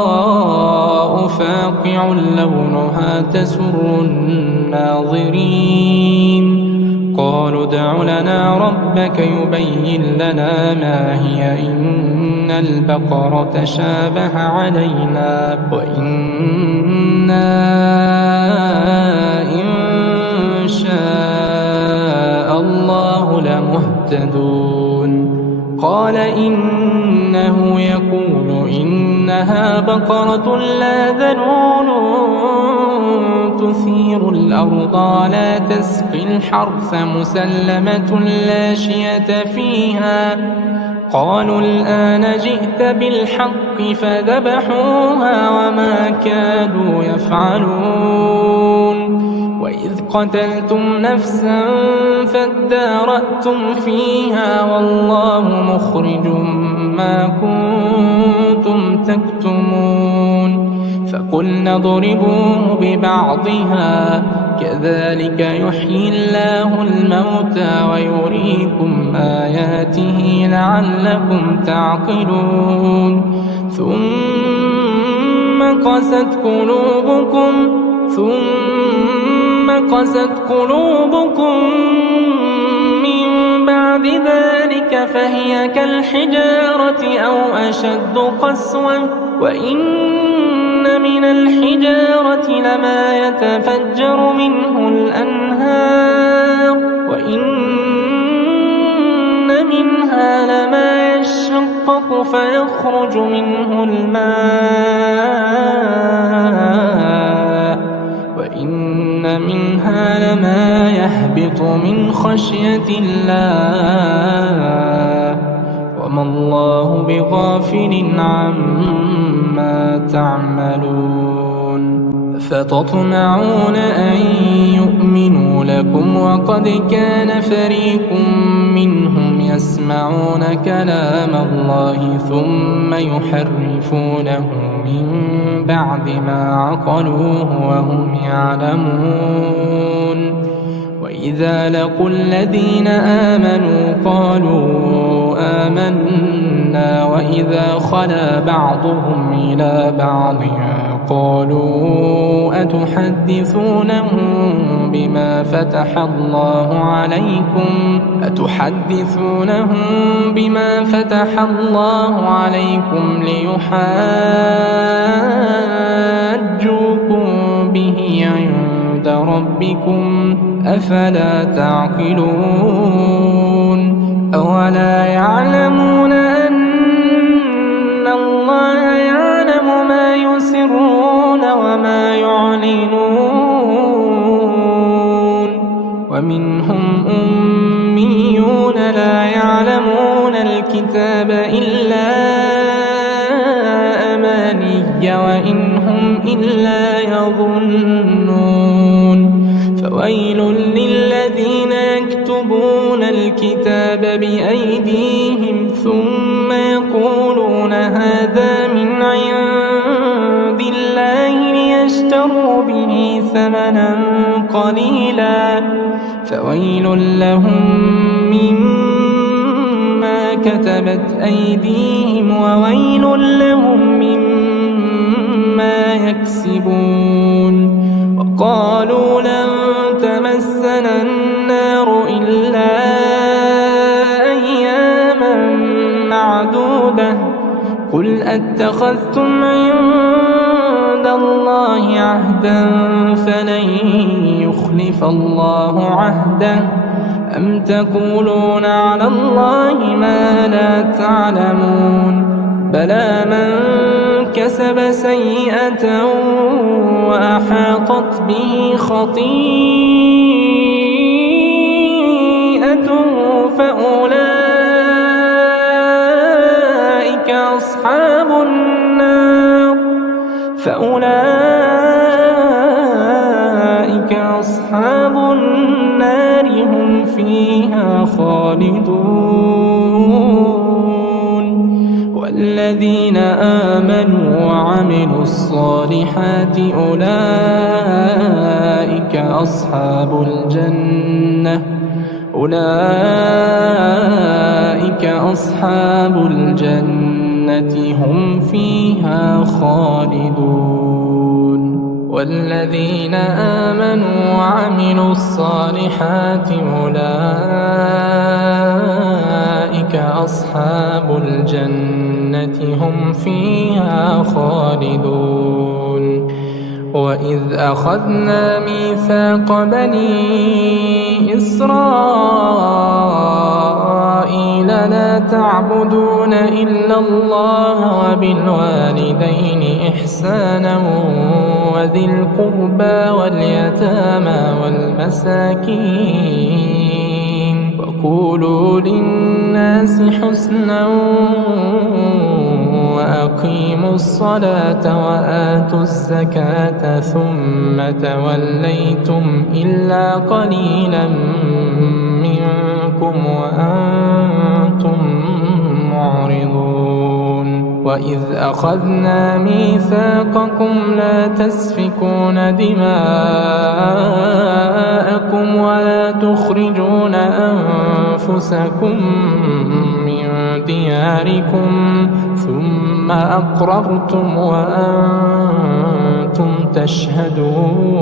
فاقع لونها تسر الناظرين قالوا ادع لنا ربك يبين لنا ما هي إن البقرة شابه علينا وإنا إن شاء الله لمهتدون قال إنه يقول إنها بقرة لا ذلول تثير الأرض ولا تسقي الحرث مسلمة لا شية فيها قالوا الآن جئت بالحق فذبحوها وما كادوا يفعلون وإذ قتلتم نفسا فادارأتم فيها والله مخرج ما كنتم تكتمون فقلنا اضربوه ببعضها كذلك يحيي الله الموتى ويريكم آياته لعلكم تعقلون ثم قست قلوبكم من بعد ذلك فهي كالحجارة أو أشد قسوة وإن من الحجارة لما يتفجر منه الأنهار وإن منها لما يشقق فيخرج منه الماء وإن منها لما يهبط من خشية الله وما الله بغافل عما تعملون فتطمعون أن يؤمنوا ليؤمنوا لكم وقد كان فريق منهم يسمعون كلام الله ثم يحرفونه من بعد ما عقلوه وهم يعلمون. وإذا لقوا الذين آمنوا قالوا آمنا وإذا خلا بعضهم إلى بعض قالوا أتحدثونهم بما فتح الله عليكم ليحاجوكم به عند ربكم أفلا تعقلون. أولا يعلمون أن الله يعلم ما يسرون وما يعلنون. ومنهم أميون لا يعلمون الكتاب إلا أماني وإن هم إلا يظنون. فويل للذين يكتبون الكتاب بأيديهم ثم يقولون هذا من عند الله ليشتروا به ثمنا قليلا فويل لهم مما كتبت أيديهم وويل لهم مما يكسبون. وقالوا لن تمسنا النار إلا أياما معدودة قل أتخذتم عند الله عهدا فلن يخلف الله عهده أم تقولون على الله ما لا تعلمون. بلى من كسب سيئة وأحاطت به خطيئته فأولئك أصحاب النار هم فيها خالدون. والذين آمنوا وعملوا الصالحات أولئك أصحاب الجنة هم فيها خالدون. والذين آمنوا وعملوا الصالحات أولئك أصحاب الجنة هم فيها خالدون. وإذ أخذنا ميثاق بني إسرائيل لا تعبدون إلا الله وبالوالدين إحسانا وذي القربى واليتامى والمساكين وقولوا للناس حسنا وأقيموا الصلاة وآتوا الزكاة ثم توليتم إلا قليلا منكم وأنتم معرضون. وإذ أخذنا ميثاقكم لا تسفكون دماءكم ولا تخرجون أنفسكم من دياركم ثم أقررتم وأنتم تشهدون.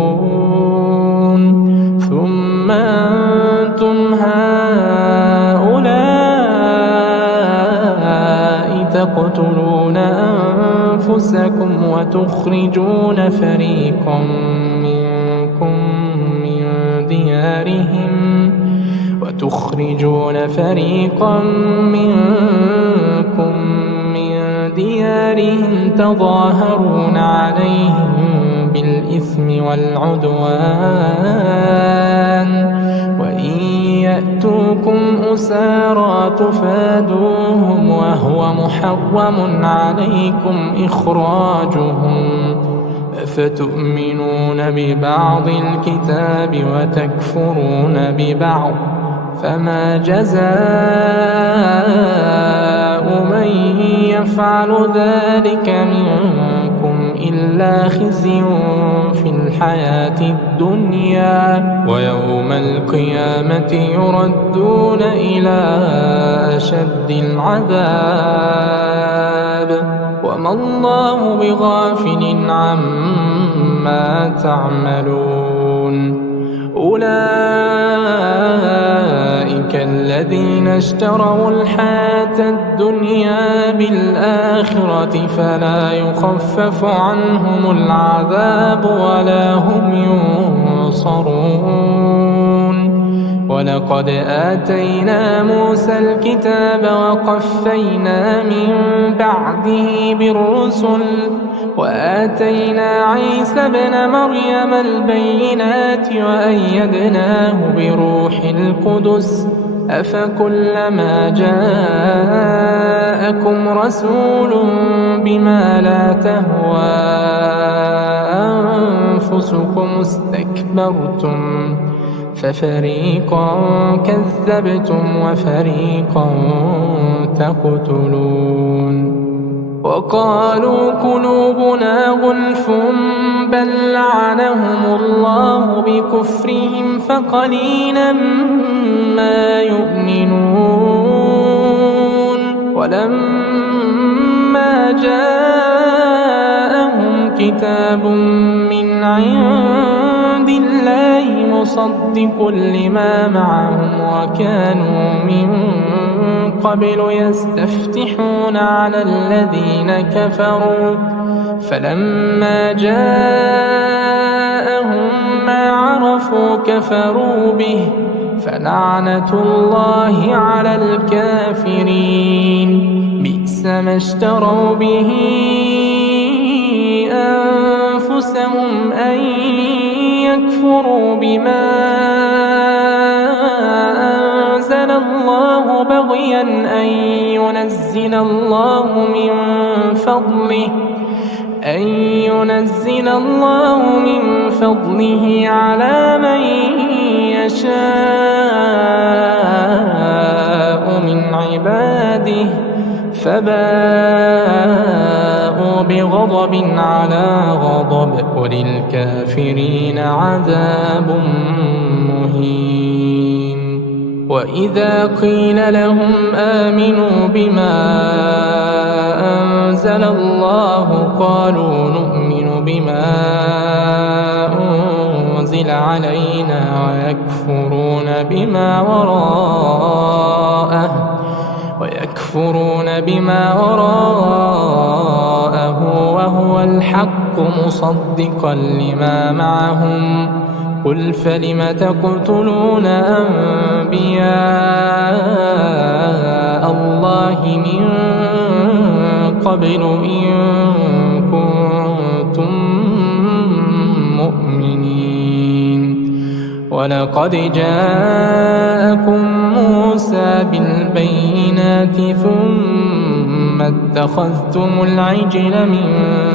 ثم أنتم هؤلاء تقتلون أنفسكم وتخرجون فريقا منكم من ديارهم تظاهرون عليهم بالإثم والعدوان وإن يأتوكم أسارى تفادوهم وهو محرم عليكم إخراجهم أفتؤمنون ببعض الكتاب وتكفرون ببعض فما جزاء من يفعل ذلك منكم إلا خزي في الحياة الدنيا ويوم القيامة يردون إلى أشد العذاب وما الله بغافل عما تعملون أولئك الذين اشتروا الحياة الدنيا بالآخرة فلا يخفف عنهم العذاب ولا هم ينصرون ولقد آتينا موسى الكتاب وقفينا من بعده بالرسل وآتينا عيسى ابن مريم البينات وأيدناه بروح القدس أفكلما جاءكم رسول بما لا تهوى أنفسكم استكبرتم ففريقا كذبتم وفريقا تقتلون وقالوا قلوبنا غلف بل لعنهم الله بكفرهم فقليلا ما يؤمنون ولما جاءهم كتاب من عند الله مصدق لما معهم وكانوا من قبل يستفتحون على الذين كفروا فلما جاءهم ما عرفوا كفروا به فلعنة الله على الكافرين بئس ما اشتروا به أنفسهم أن يكفروا بما أنزل الله بغيا أن ينزل الله من فضله على من يشاء من عباده فباءوا بغضب على غضب وللكافرين عذاب مهين وإذا قيل لهم آمنوا بما أنزل الله قالوا نؤمن بما أنزل علينا ويكفرون بما وراءه وهو الحق مصدقا لما معهم قل فلم تقتلون أنبياء الله من قبل إن كنتم مؤمنين ولقد جاءكم موسى بالبينات ثم اتخذتم العجل من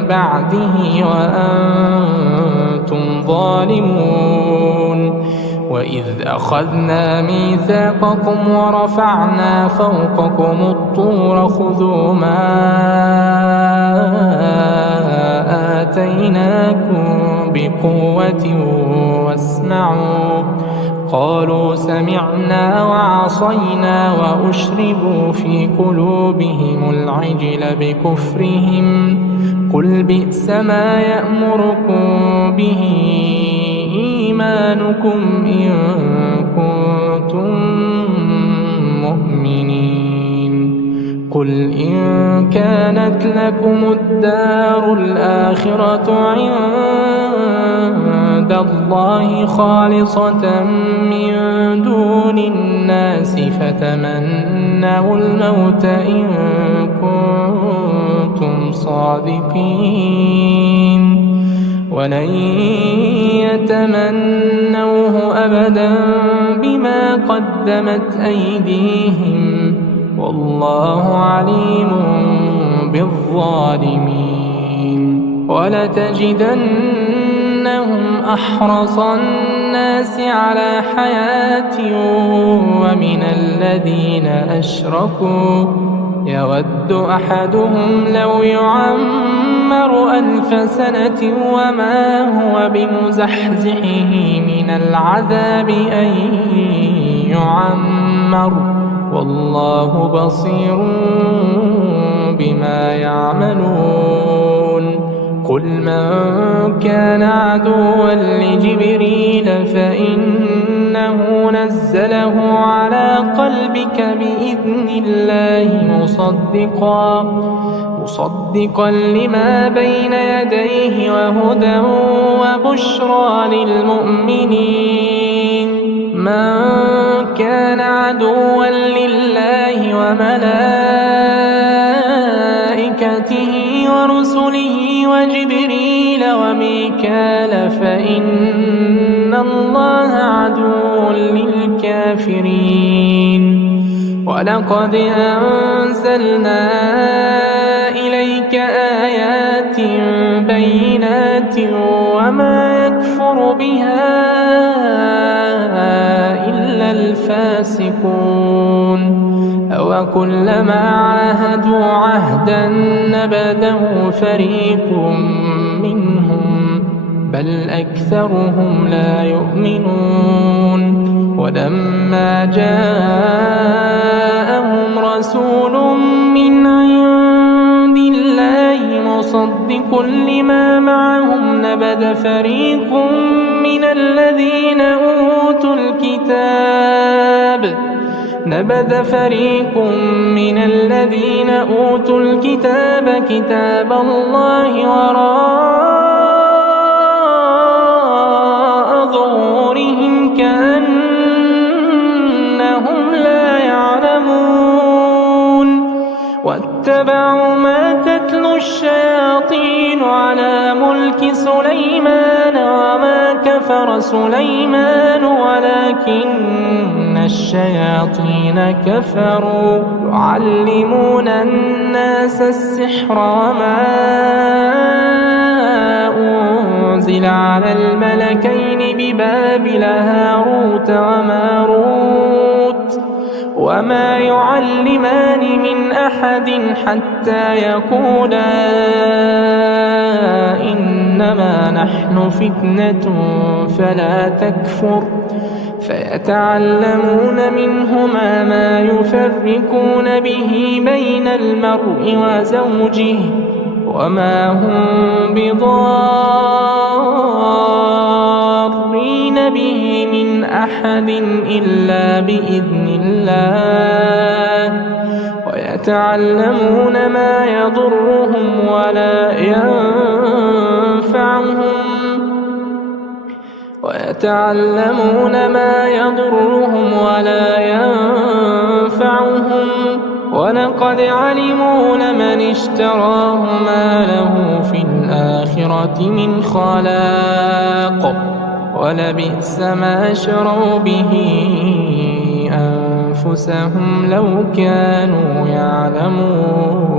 بعده وأنتم ظالمون وإذ أخذنا ميثاقكم ورفعنا فوقكم الطور خذوا ما آتيناكم بقوة واسمعوا قالوا سمعنا وعصينا وأشربوا في قلوبهم العجل بكفرهم قل بئس ما يأمركم به إيمانكم إن كنتم مؤمنين قل إن كانت لكم الدار الآخرة عند الله خالصة من دون الناس فتمنوا الموت إن كنتم صادقين ولن يتمنوه أبدا بما قدمت أيديهم والله عليم بالظالمين ولتجدنهم أحرص الناس على حياة ومن الذين أشركوا يود أحدهم لو يعمر 1000 سنة وما هو بمزحزحه من العذاب أن يعمر والله بصير بما يعملون قل من كان عدوا لجبريل فإنه نزله على قلبك بإذن الله مصدقا لما بين يديه وهدى وبشرى للمؤمنين من كان عدوا لله وملائكته ورسله وجبريل وميكال فإن الله عدو للكافرين ولقد أنزلنا إليك آيات بينات وما يكفر بها إلا الفاسقون أوكلما عاهدوا عهدا نبذه فريق منهم بل أكثرهم لا يؤمنون ولما جاءهم رسول من عند الله مصدق لما معهم نبذ فريق من الذين أوتوا الكتاب كتاب الله وراء ظهورهم كأنهم لا يعلمون واتبعوا ما تتلو الشياطين على ملك سليمان وما كفر سليمان ولكن الشياطين كفروا يعلمون الناس السحر وما أنزل على الملكين ببابل هاروت وماروت وما يعلمان من أحد حتى يقولا إنما نحن فتنة فلا تكفر فيتعلمون منهما ما يفرقون به بين المرء وزوجه وما هم بضارين به من أحد إلا بإذن الله ويتعلمون ما يضرهم ولا ينفعهم ولقد علموا لمن اشتراه ما له في الآخرة من خلاق ولبئس ما شروا به أنفسهم لو كانوا يعلمون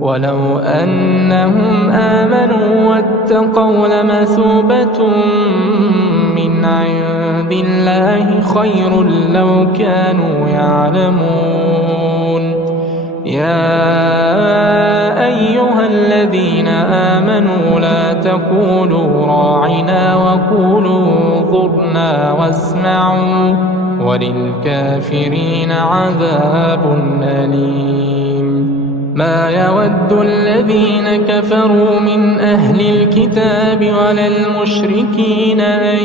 ولو أنهم آمنوا واتقوا لمثوبة من عند الله خير لو كانوا يعلمون يا أيها الذين آمنوا لا تقولوا راعنا وقولوا انظرنا واسمعوا وللكافرين عذاب أليم ما يود الذين كفروا من أهل الكتاب ولا المشركين أن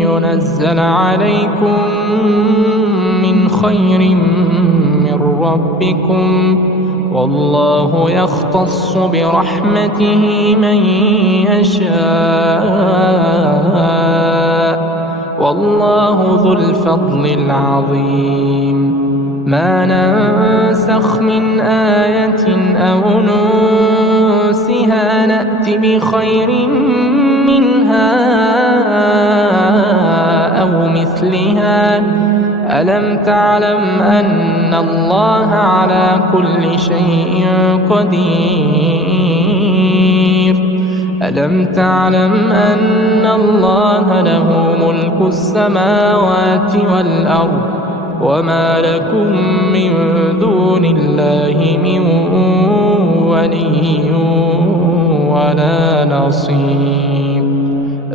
ينزل عليكم من خير من ربكم والله يختص برحمته من يشاء والله ذو الفضل العظيم ما ننسخ من آية أو ننسها نأت بخير منها أو مثلها ألم تعلم أن الله على كل شيء قدير ألم تعلم أن الله له ملك السماوات والأرض وما لكم من دون الله من ولي ولا نصير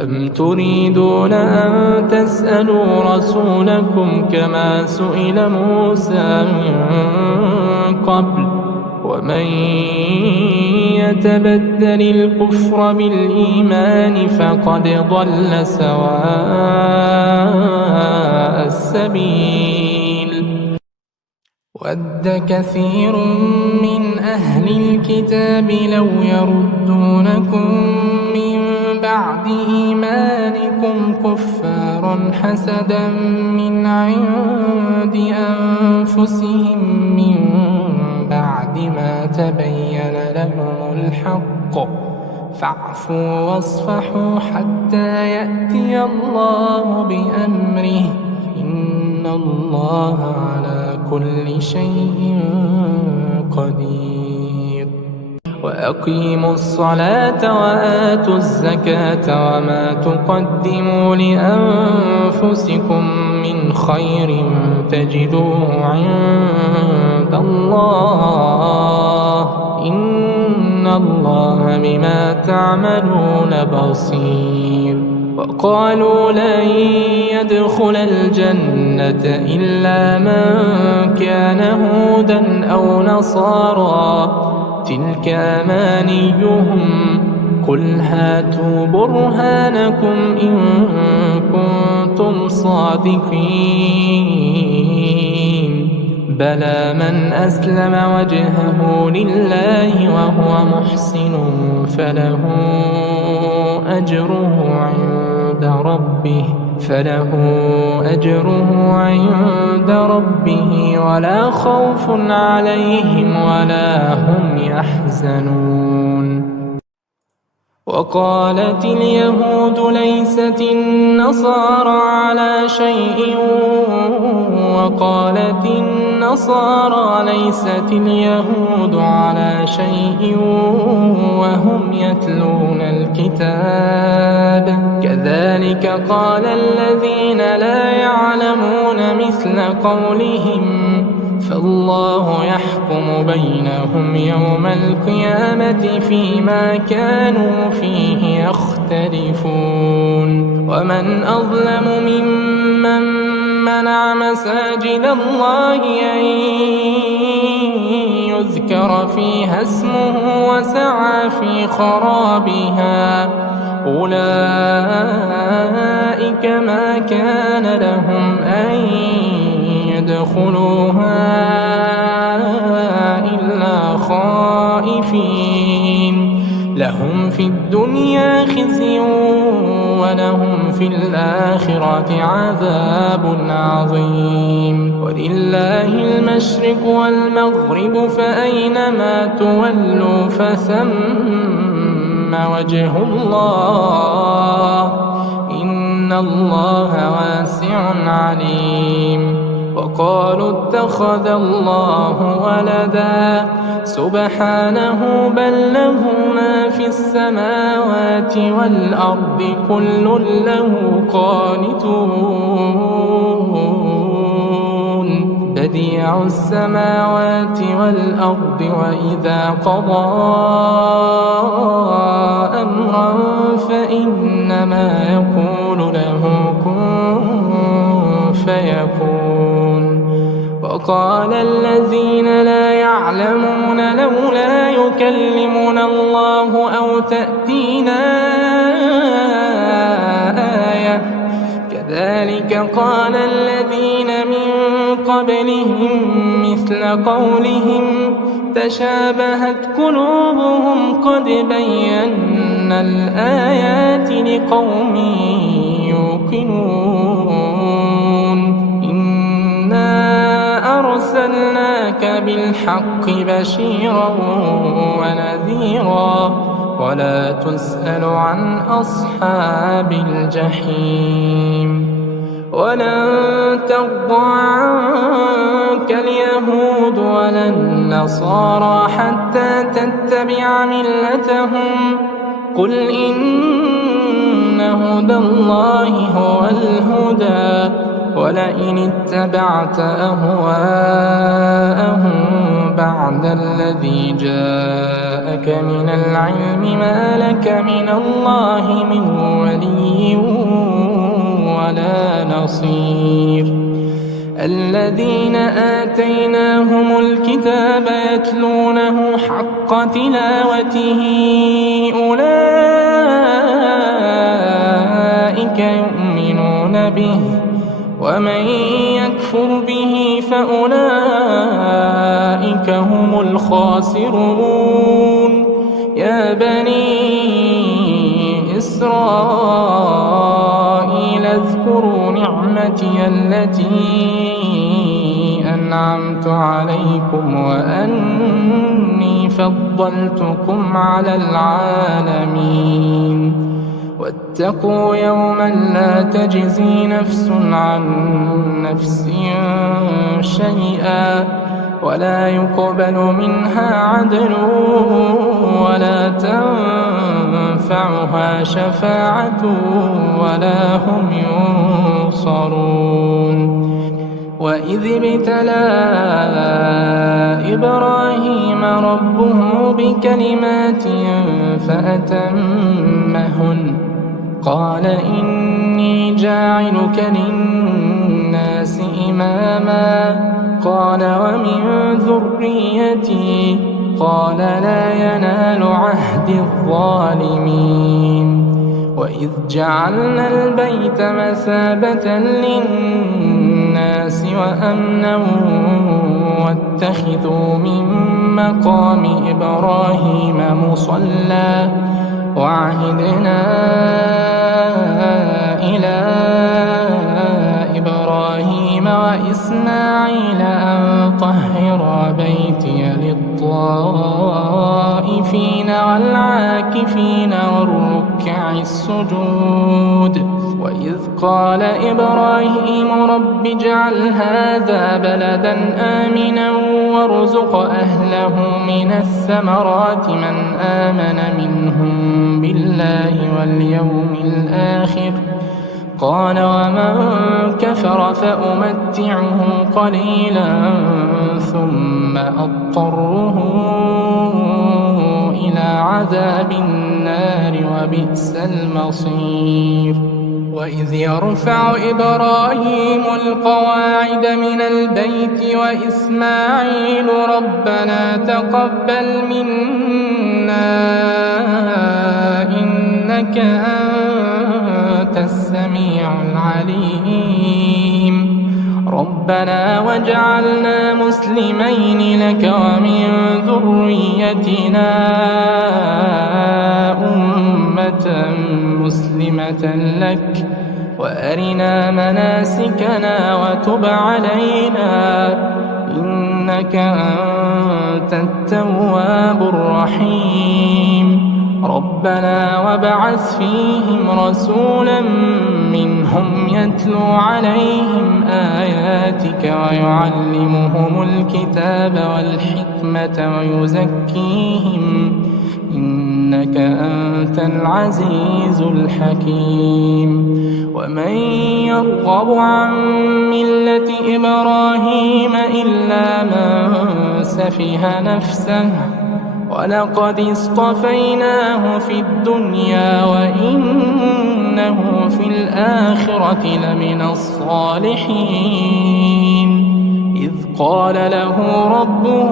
أم تريدون أن تسألوا رسولكم كما سئل موسى من قبل ومن يتبدل الكفر بالإيمان فقد ضل سواء السبيل ود كثير من أهل الكتاب لو يردونكم من بعد إيمانكم كفارا حسدا من عند أنفسهم من بعد ما تبين لهم الحق فاعفوا واصفحوا حتى يأتي الله بأمره إن الله على كل شيء قدير وأقيموا الصلاة وآتوا الزكاة وما تقدموا لأنفسكم من خير تجدوه عند الله إن الله بما تعملون بصير وقالوا لن يدخل الجنة إلا من كان هودا أو نصارى تلك أمانيهم قل هاتوا برهانكم إن كنتم صادقين بلى من أسلم وجهه لله وهو محسن فله أجره عند ربه ولا خوف عليهم ولا هم يحزنون وقالت اليهود ليست النصارى على شيء وقالت النصارى ليست اليهود على شيء وهم يتلون الكتاب كذلك قال الذين لا يعلمون مثل قولهم فالله يحكم بينهم يوم القيامة فيما كانوا فيه يختلفون ومن أظلم ممن منع مساجد الله أن يذكر فيها اسمه وسعى في خرابها أولئك ما كان لهم أن يدخلوها إلا خائفين لهم في الدنيا خزي ولهم في الآخرة عذاب عظيم ولله المشرق والمغرب فأينما تولوا فثم وجه الله إن الله واسع عليم وقالوا اتخذ الله ولدا سبحانه بل له ما في السماوات والأرض كل له قانتون بديع السماوات والأرض وإذا قضى أمرا فإنما يقول له كن فيكون وقال الذين لا يعلمون لولا يكلمنا الله أو تأتينا آية كذلك قال الذين من قبلهم مثل قولهم تشابهت قلوبهم قد بينا الآيات لقوم يوقنون أرسلناك بالحق بشيرا ونذيرا ولا تسأل عن أصحاب الجحيم ولن ترضى عنك اليهود ولا النصارى حتى تتبع ملتهم قل إن هدى الله هو الهدى ولئن اتبعت أهواءهم بعد الذي جاءك من العلم ما لك من الله من ولي ولا نصير الذين آتيناهم الكتاب يتلونه حق تلاوته أولئك يؤمنون به ومن يكفر به فأولئك هم الخاسرون يا بني إسرائيل اذكروا نعمتي التي أنعمت عليكم وأني فضلتكم على العالمين واتقوا يوما لا تجزي نفس عن نفس شيئا ولا يقبل منها عدل ولا تنفعها شفاعة ولا هم ينصرون وإذ ابتلى إبراهيم ربه بكلمات فأتمهن قال إني جاعلك للناس إماما قال ومن ذريتي قال لا ينال عهد الظالمين وإذ جعلنا البيت مثابة للناس وأمنا واتخذوا من مقام إبراهيم مصلى وعهدنا إلى إبراهيم وإسماعيل أن طهرا بيتي للطائفين والعاكفين والركع السجود وإذ قال إبراهيم رب اجعل هذا بلدا آمنا وارزق أهله من الثمرات من آمن منهم بالله واليوم الآخر قال ومن كفر فأمتعه قليلا ثم أضطره إلى عذاب النار وبئس المصير وإذ يرفع إبراهيم القواعد من البيت وإسماعيل ربنا تقبل منا إنك أنت السميع العليم ربنا واجعلنا مسلمين لك ومن ذريتنا أمة مسلمة لك وأرنا مناسكنا وتب علينا إنك أنت التواب الرحيم ربنا وابعث فيهم رسولا منهم يتلو عليهم آياتك ويعلمهم الكتاب والحكمة ويزكيهم إنك أنت العزيز الحكيم ومن يرغب عن ملة إبراهيم إلا من سفه نفسه ولقد اصطفيناه في الدنيا وإنه في الآخرة لمن الصالحين إذ قال له ربه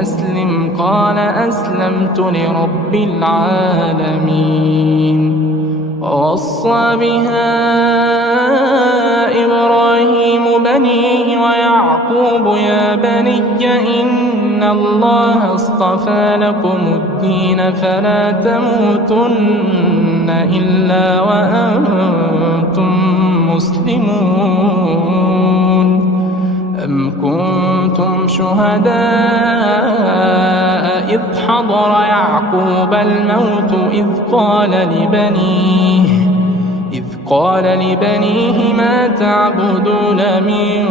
أسلم قال أسلمت لرب العالمين ووصى بها إبراهيم بنيه ويعقوب يا بني إن الله اصطفى لكم الدين فلا تموتن إلا وأنتم مسلمون أم كنتم شهداء إذ حضر يعقوب الموت إذ إذ قال لبنيه ما تعبدون من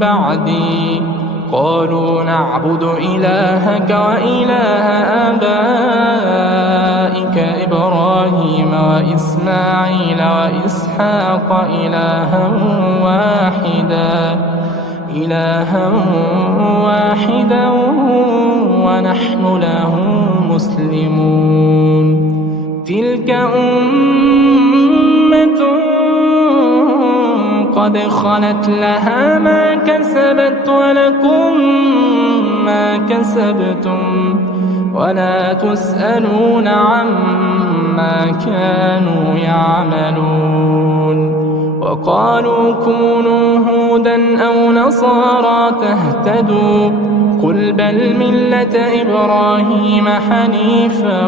بعدي قالوا نعبد إلهك وإله آبائك إبراهيم وإسماعيل وإسحاق إلها واحدا ونحن له مسلمون تلك أمة قد خلت لها ما كسبت ولكم ما كسبتم ولا تسألون عما كانوا يعملون وقالوا كونوا هودا أو نصارى تهتدوا قل بل ملة إبراهيم حنيفا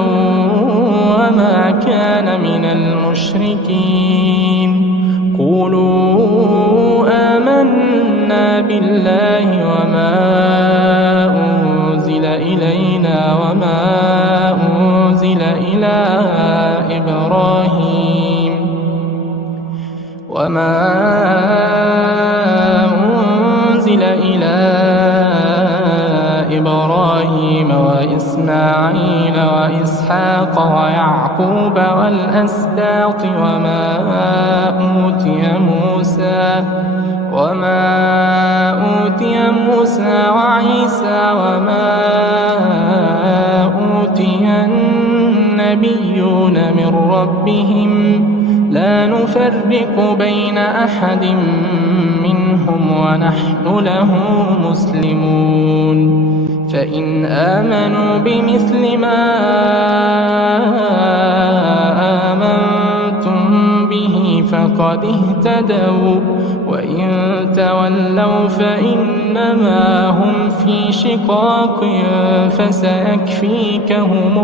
وما كان من المشركين قولوا آمنا بالله وما أنزل إلينا وما أنزل إلى إبراهيم وإسماعيل وإسحاق ويعقوب والأسباط وما أوتي موسى وعيسى وما أوتي النبيون من ربهم لا نفرق بين أحد منهم ونحن له مسلمون فإن آمنوا بمثل ما آمنتم به فقد اهتدوا وإن تولوا فإنما هم في شقاق فسيكفيكهم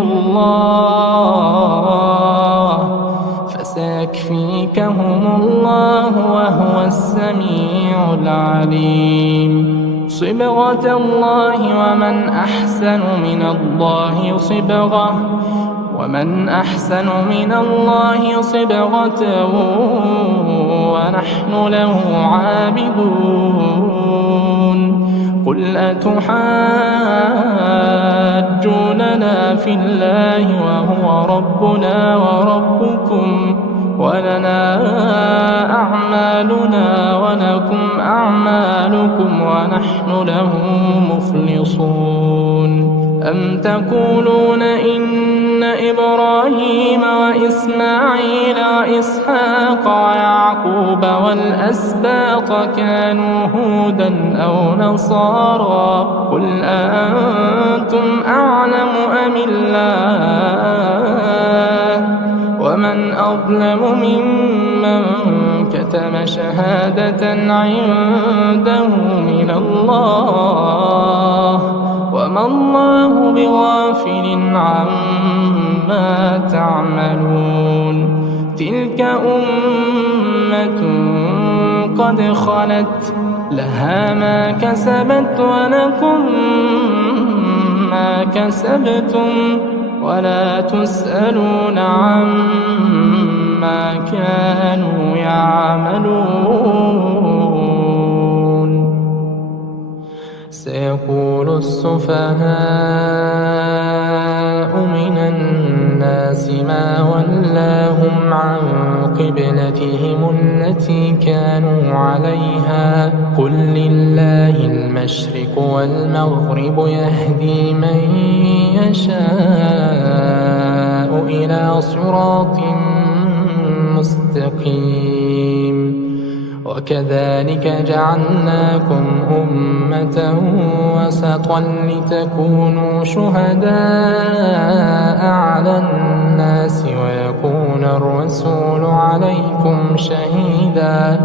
الله وهو السميع العليم صبغة الله ومن أحسن من الله صبغة ونحن له عابدون قل أتحاجوننا في الله وهو ربنا وربكم ولنا أعمالنا ولكم أعمالكم ونحن له مخلصون أم تقولون إن إبراهيم وإسماعيل وإسحاق ويعقوب والأسباط كانوا هودا أو نصارى قل أنتم أعلم أم الله ومن أظلم ممن كتم شهادة عنده من الله وما الله بغافل عما تعملون تلك أمة قد خلت لها ما كسبت ولكم ما كسبتم ولا تسألون عما كانوا يعملون سيقول السفهاء من الناس ما ولاهم عن قبلتهم التي كانوا عليها قل لله المشرق والمغرب يهدي من يشاء إلى صراط مستقيم وكذلك جعلناكم أمة وسطا لتكونوا شهداء على الناس ويكون الرسول عليكم شهيدا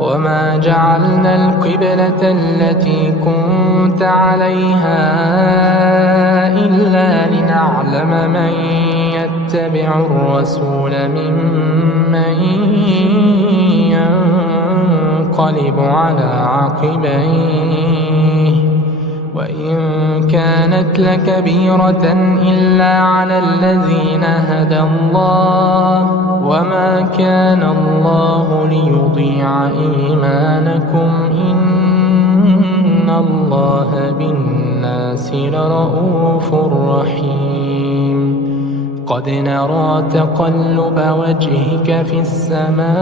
وما جعلنا القبلة التي كنت عليها إلا لنعلم من يتبع الرسول ممن ينقلب على عقبيه وإن كانت لكبيرة إلا على الذين هدى الله وما كان الله ليضيع إيمانكم إن الله بالناس لرءوف رحيم قد نرى تقلب وجهك في السماء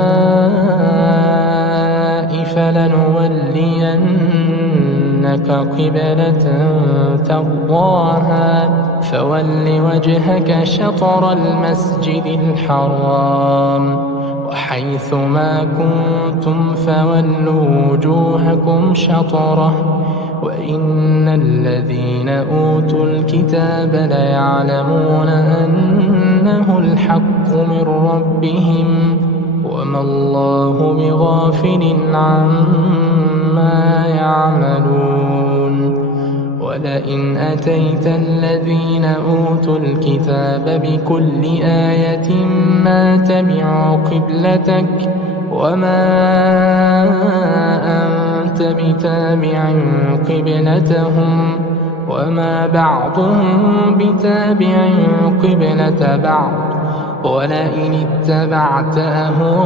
فلنولينك قبلة ترضاها فول وجهك شطر المسجد الحرام وحيث ما كنتم فولوا وجوهكم شطره وإن الذين أوتوا الكتاب ليعلمون أنه الحق من ربهم وما الله بغافل عما يعملون ولئن أتيت الذين أوتوا الكتاب بكل آية ما تبعوا قبلتك وما أنت بتابع قبلتهم وما بعضهم بتابع قبلة بعض ولئن اتبعت أهواءهم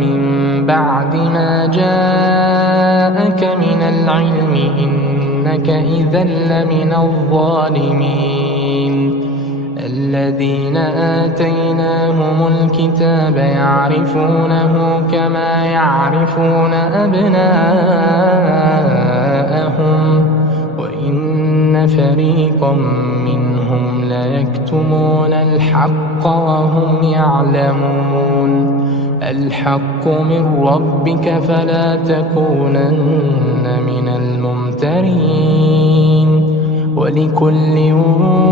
من بعد ما جاءك من العلم إنك إذا لمن الظالمين الذين آتيناهم الكتاب يعرفونه كما يعرفون أبناءهم وإن فريقا منهم ليكتمون الحق وهم يعلمون الحق من ربك فلا تكونن من الممترين ولكل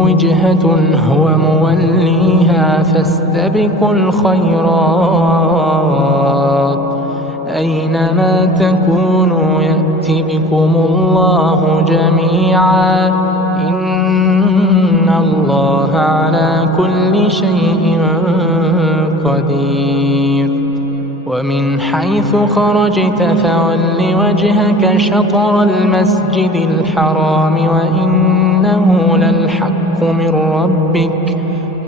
وجهة هو موليها فاستبقوا الخيرات أينما تكونوا يأت بكم الله جميعا إن الله على كل شيء قدير ومن حيث خرجت فول وجهك شطر المسجد الحرام وإنه للحق من ربك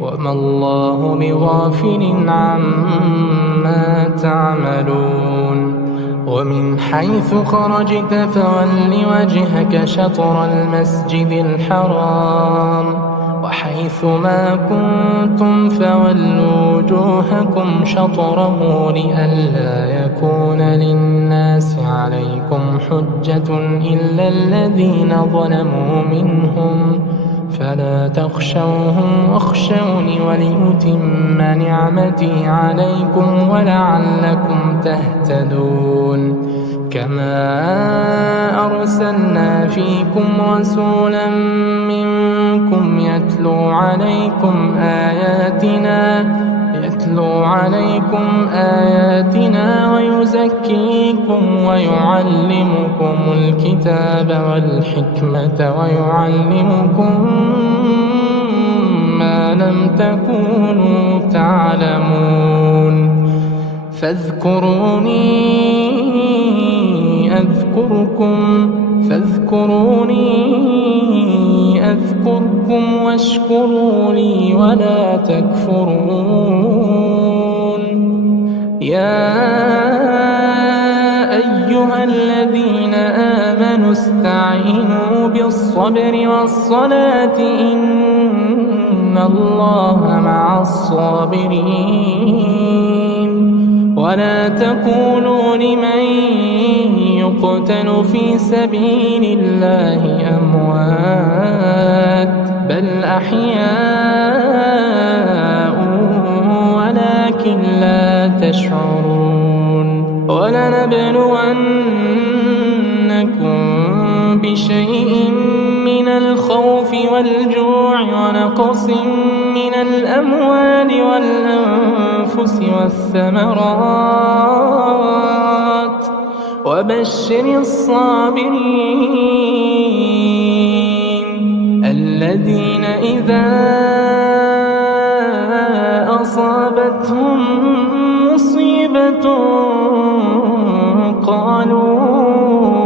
وما الله بغافل عما تعملون ومن حيث خرجت فول وجهك شطر المسجد الحرام وحيث ما كنتم فولوا وجوهكم شطره لئلا يكون للناس عليكم حجة إلا الذين ظلموا منهم فلا تخشوهم واخشوني ولأتم نعمتي عليكم ولعلكم تهتدون كما أرسلنا فيكم رسولا منكم يتلو عليكم آياتنا ويزكيكم ويعلمكم الكتاب والحكمة ويعلمكم ما لم تكونوا تعلمون فاذكروني أذكركم واشكروا لي ولا تكفرون يا أيها الذين آمنوا استعينوا بالصبر والصلاة إن الله مع الصابرين ولا تقولوا لمن يقتل في سبيل الله أموات بل أحياء ولكن لا تشعرون ولنبلونكم بشيء من الخوف والجوع ونقص من الأموال والأنفس والثمرات وبشر الصابرين الذين إذا أصابتهم مصيبة قالوا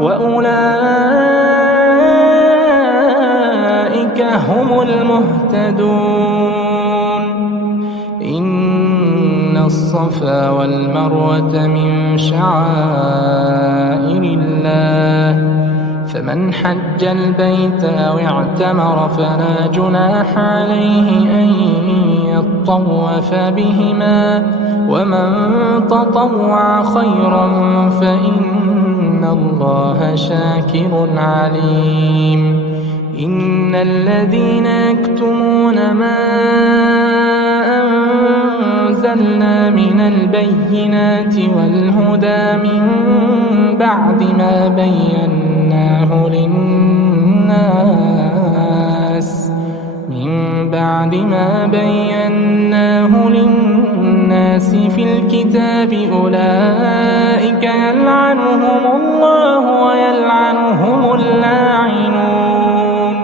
وأولئك هم المهتدون. إن الصفا والمروة من شعائر الله، فمن حج البيت أو اعتمر فلا جناح عليه أن يطوف بهما، ومن تطوع خيرا فإن الله شاكر عليم. إن الذين يكتمون ما أنزلنا من البينات والهدى من بعد ما بيناه للناس في الكتاب أولئك يلعنهم الله ويلعنهم اللاعنون،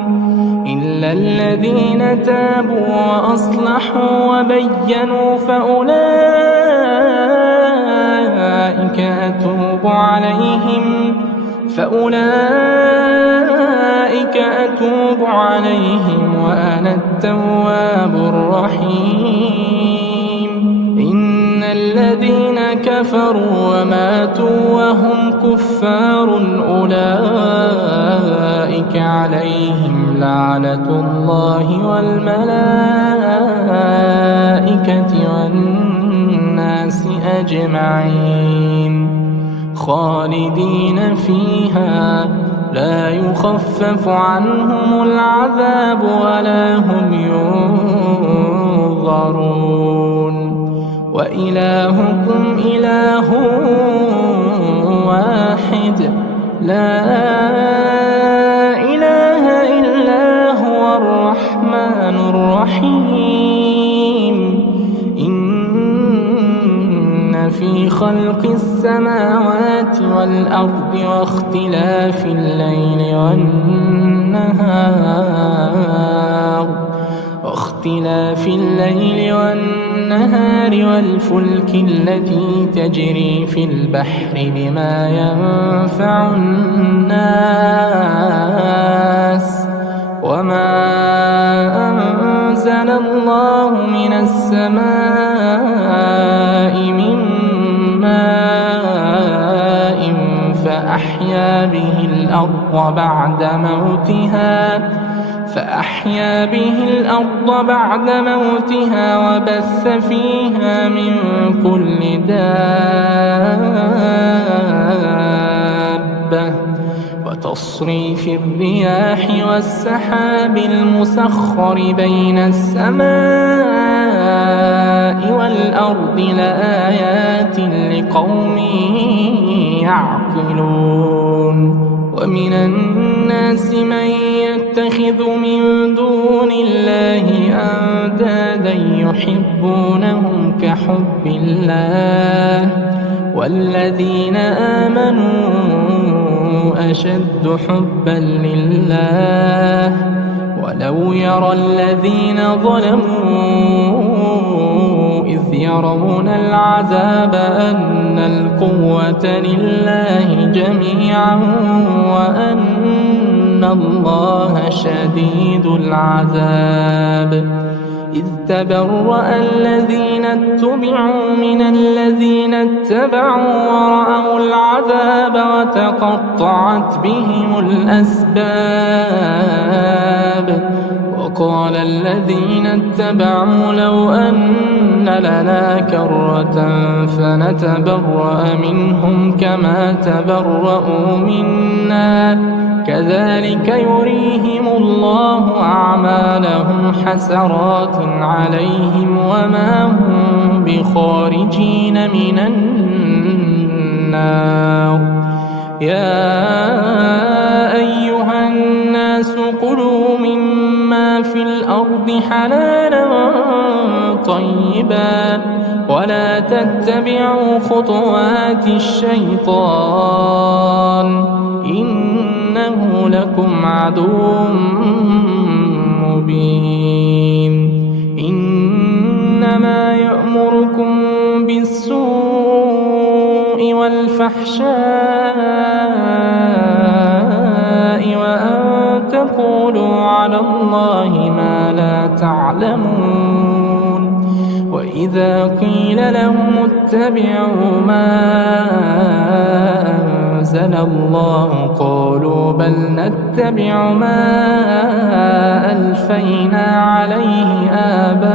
إلا الذين تابوا وأصلحوا وبينوا فأولئك أتوب عليهم وأنا التواب الرحيم. إن الذين كفروا وماتوا وهم كفار أولئك عليهم لعنة الله والملائكة والناس أجمعين، خالدين فيها لا يخفف عنهم العذاب ولا هم ينظرون. وإلهكم إله واحد لا إله إلا هو الرحمن الرحيم. إن في خلق السماوات والأرض واختلاف الليل والنهار والفلك التي تجري في البحر بما ينفع الناس وما أنزل الله من السماء من ماء فأحيا به الأرض بعد موتها وبث فيها من كل دابة، وتصريف الرياح والسحاب المسخر بين السماء والأرض لآيات لقوم يعقلون. ومن الناس من يتخذ من دون الله أندادا يحبونهم كحب الله، والذين آمنوا أشد حبا لله. ولو يرى الذين ظلموا إذ يرون العذاب أن القوة لله جميعا وأن الله شديد العذاب. إذ تبرأ الذين اتبعوا من الذين اتبعوا ورأوا العذاب وتقطعت بهم الأسباب. وقال الذين اتبعوا لو أن لنا كرة فنتبرأ منهم كما تبرأوا منا كذلك يريهم الله أعمالهم حسرات عليهم وما هم بخارجين من النار. يا أيها الناس كلوا مما في الأرض حلالا طيبا ولا تتبعوا خطوات الشيطان إنه لكم عدو مبين. إنما يأمركم بالسوء والفحشاء الله ما لا تعلمون وإذا قيل لهم اتبعوا ما أنزل الله قالوا بل نتبع ما ألفينا عليه آباءنا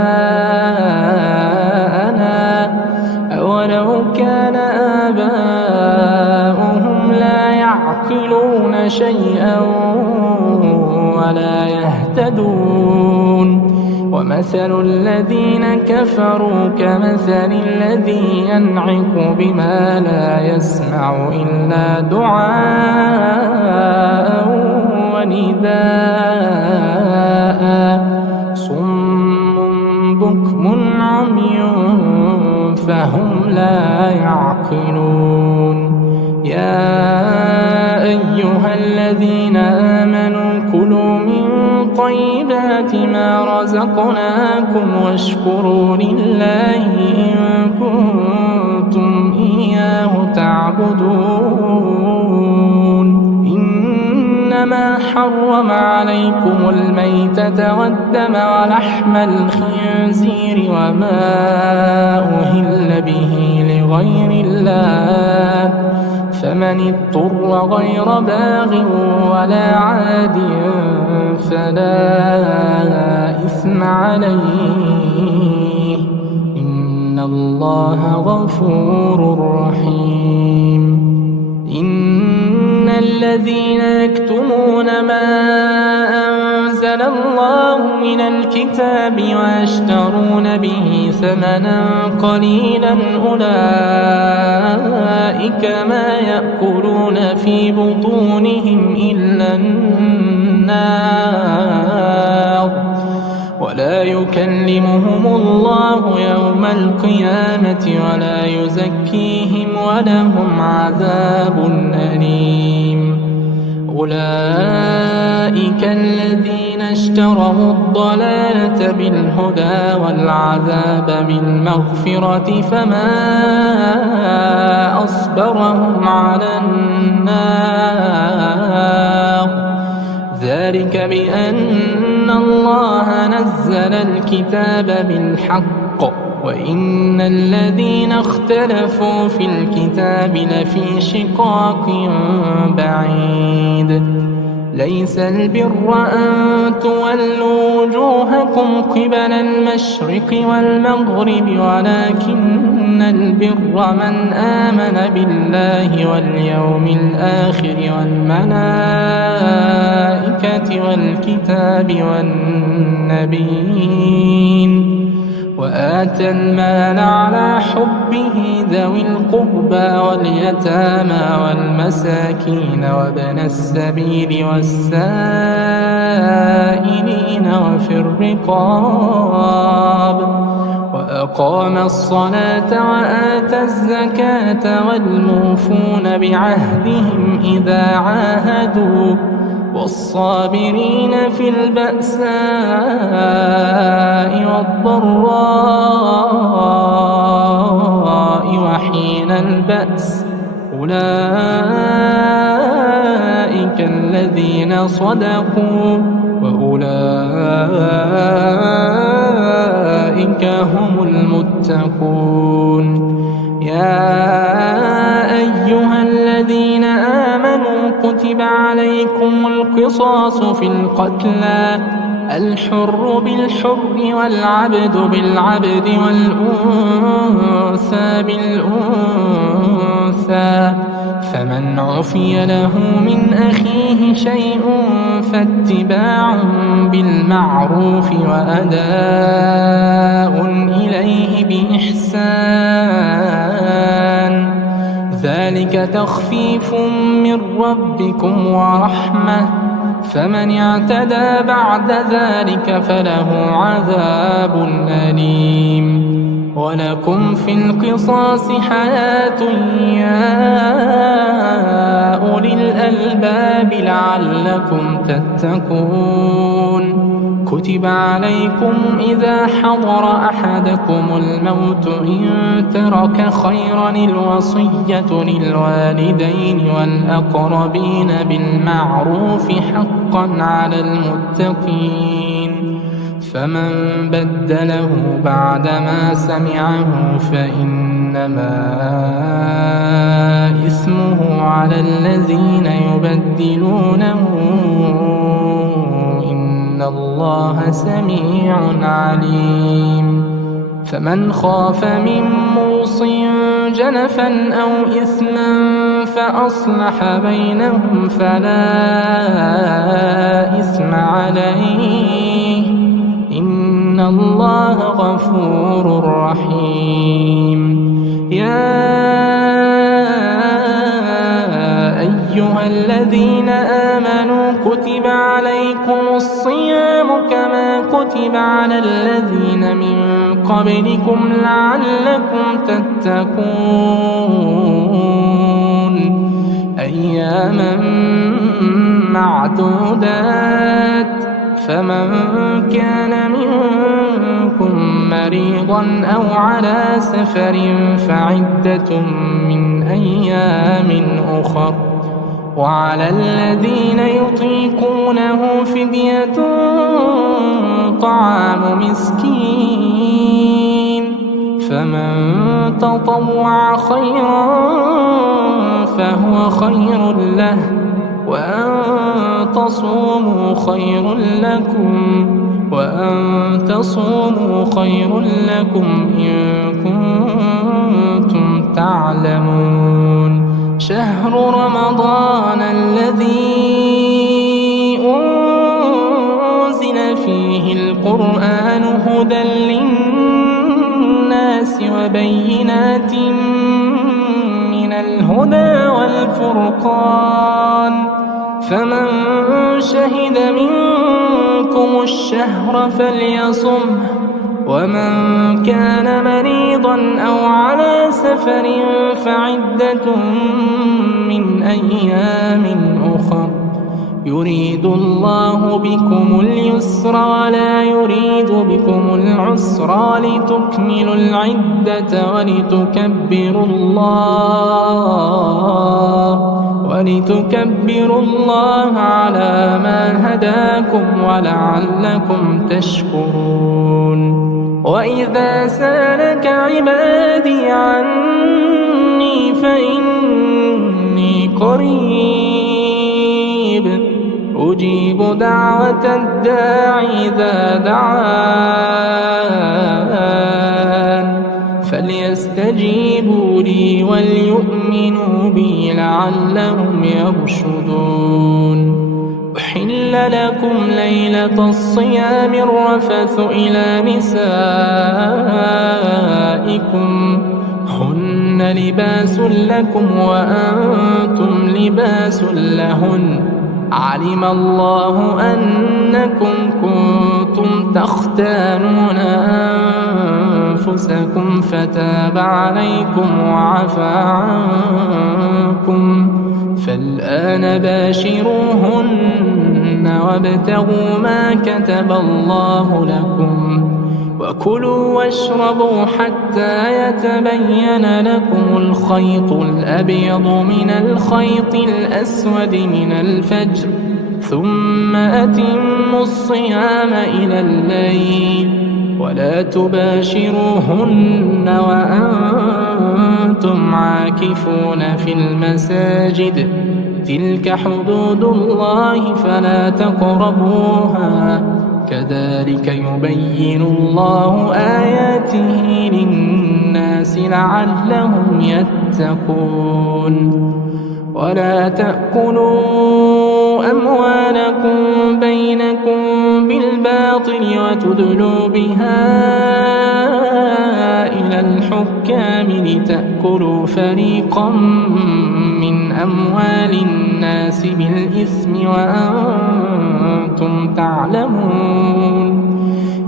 أولو كان آباؤهم لا يعقلون شيئا ولا يهتدون ومثل الذين كفروا كمثل الذي ينعق بما لا يسمع إلا دعاء ونداء صم بكم عمي فهم لا يعقلون يا أيها الذين آمنوا كلوا من طيبات ما رزقناكم واشكروا لله إن كنتم إياه تعبدون إنما حرم عليكم الميتة والدم ولحم الخنزير وما أهل به لغير الله فمن اضطر غير باغ ولا عاد فلا إثم عليه إن الله غفور رحيم إن الذين يكتمون ما أنزل الله من الكتاب ويشترون به ثمنا قليلا أولئك ما يأكلون في بطونهم إلا النار ولا يكلمهم الله يوم القيامة ولا يزكيهم ولهم عذاب أليم أولئك الذين اشتروا الضلالة بالهدى والعذاب بالمغفرة فما أصبرهم على النار ذلك بأن الله نزل الكتاب بالحق وإن الذين اختلفوا في الكتاب لفي شقاق بعيد ليس البر أن تولوا وجوهكم قبل المشرق والمغرب ولكن البر من آمن بالله واليوم الآخر والملائكة والكتاب والنبيين وآتى المال على حبه ذوي القربى واليتامى والمساكين وابن السبيل والسائلين وفي الرقاب وأقام الصلاة وآتى الزكاة والموفون بعهدهم إذا عاهدوا والصابرين في البأساء والضراء وحين البأس أولئك الذين صدقوا وأولئك هم المتقون يا أيها الذين آمنوا كتب عليكم القصاص في القتلى الحر بالحر والعبد بالعبد والأنثى بالأنثى فمن عفي له من أخيه شيء فاتباع بالمعروف وأداء إليه بإحسان ذلك تخفيف من ربكم ورحمة فمن اعتدى بعد ذلك فله عذاب أليم ولكم في القصاص حياة يا أولي الألباب لعلكم تتقون كتب عليكم إذا حضر أحدكم الموت إن ترك خيرا الوصية للوالدين والأقربين بالمعروف حقا على المتقين فمن بدله بعدما سمعه فإنما إثمه على الذين يبدلونه إن الله سميع عليم فمن خاف من موص جنفا أو إثما فأصلح بينهم فلا إثم عليه إن الله غفور رحيم يا أيها الذين آمنوا كتب عليكم الصيام كما كتب على الذين من قبلكم لعلكم تتقون أياما معدودات فمن كان منكم مريضا أو على سفر فعدة من أيام أخر وعلى الذين يطيقونه فدية طعام مسكين فمن تطوع خيرا فهو خير له وأن تصوموا خير لكم إن كنتم تعلمون شهر رمضان الذي أنزل فيه القرآن هدى للناس وبينات من الهدى والفرقان فمن شهد منكم الشهر فليصمه ومن كان مريضا أو على سفر فعدة من أيام أخر يريد الله بكم اليسر ولا يريد بكم العسر لتكملوا العدة ولتكبروا الله على ما هداكم ولعلكم تشكرون وإذا سألك عبادي عني فإني قريب أجيب دعوة الداع إذا دعان فليستجيبوا لي وليؤمنوا بي لعلهم يرشدون أحل لكم ليلة الصيام الرفث إلى نسائكم هن لباس لكم وأنتم لباس لهن علم الله أنكم كنتم تختانون أنفسكم فتاب عليكم وعفى عنكم فالآن باشروهن وابتغوا ما كتب الله لكم وكلوا واشربوا حتى يتبين لكم الخيط الأبيض من الخيط الأسود من الفجر ثم أتموا الصيام إلى الليل ولا تباشروهن وأنتم عاكفون في المساجد تلك حدود الله فلا تقربوها كذلك يبين الله آياته للناس لعلهم يتقون ولا تأكلوا أموالكم بينكم بالباطل وتدلوا بها إلى الحكام لتأكلوا فريقا من أموال الناس بالإثم وأنتم تعلمون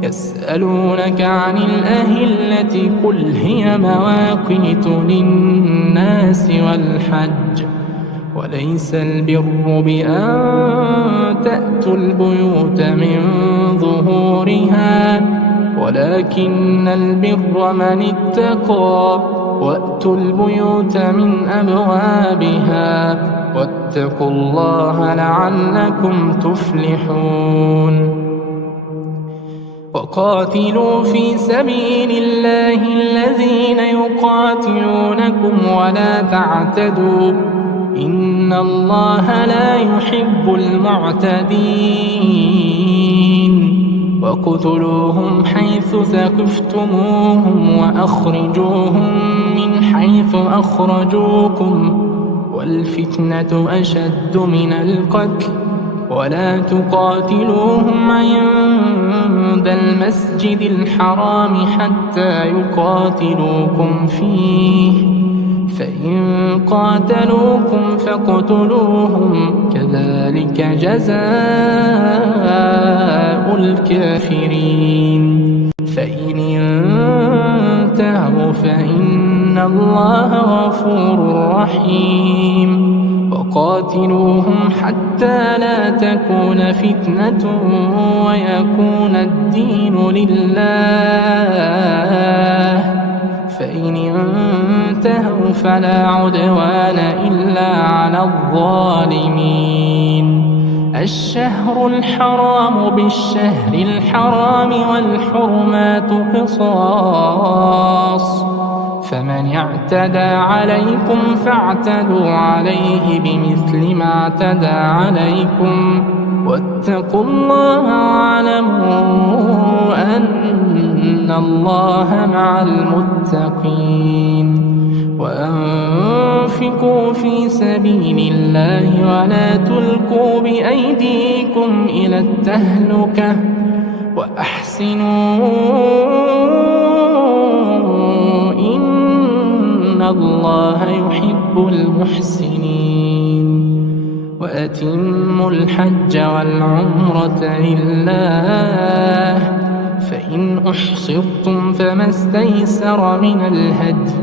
يسألونك عن الأهلة قل هي مواقيت للناس والحج وليس البر بأن تأتوا البيوت من ظهورها ظهورها، ولكن البر من اتقى. وأتوا البيوت من أبوابها واتقوا الله لعلكم تفلحون. وقاتلوا في سبيل الله الذين يقاتلونكم ولا تعتدوا، إن الله لا يحب المعتدين. وقتلوهم حيث ثقفتموهم وأخرجوهم من حيث أخرجوكم، والفتنة أشد من القتل. ولا تقاتلوهم عند المسجد الحرام حتى يقاتلوكم فيه، فإن قاتلوكم فاقتلوهم، كذلك جزاء الكافرين. فإن انتهوا فإن الله غفور رحيم. وقاتلوهم حتى لا تكون فتنة ويكون الدين لله، فإن انتهوا فلا عدوان إلا على الظالمين. الشهر الحرام بالشهر الحرام والحرمات قصاص، فمن اعتدى عليكم فاعتدوا عليه بمثل ما اعتدى عليكم، واتقوا الله واعلموا أن الله مع المتقين. وأنفقوا في سبيل الله ولا تلقوا بأيديكم إلى التهلكة وأحسنوا إن الله يحب المحسنين. وأتموا الحج والعمرة لله، فإن أحصرتم فما استيسر من الهدي،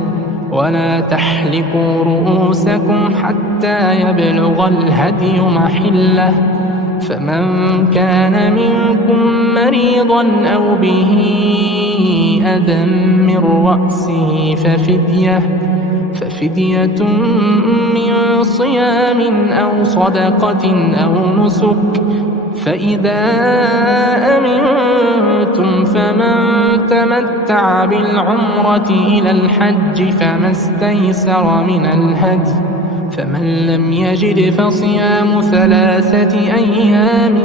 ولا تحلقوا رؤوسكم حتى يبلغ الهدي محله، فمن كان منكم مريضا أو به أذى من رأسه ففدية من صيام أو صدقة أو نسك، فإذا أمنتم فمن تمتع بالعمرة إلى الحج فما استيسر من الهدي، فمن لم يجد فصيام 3 أيام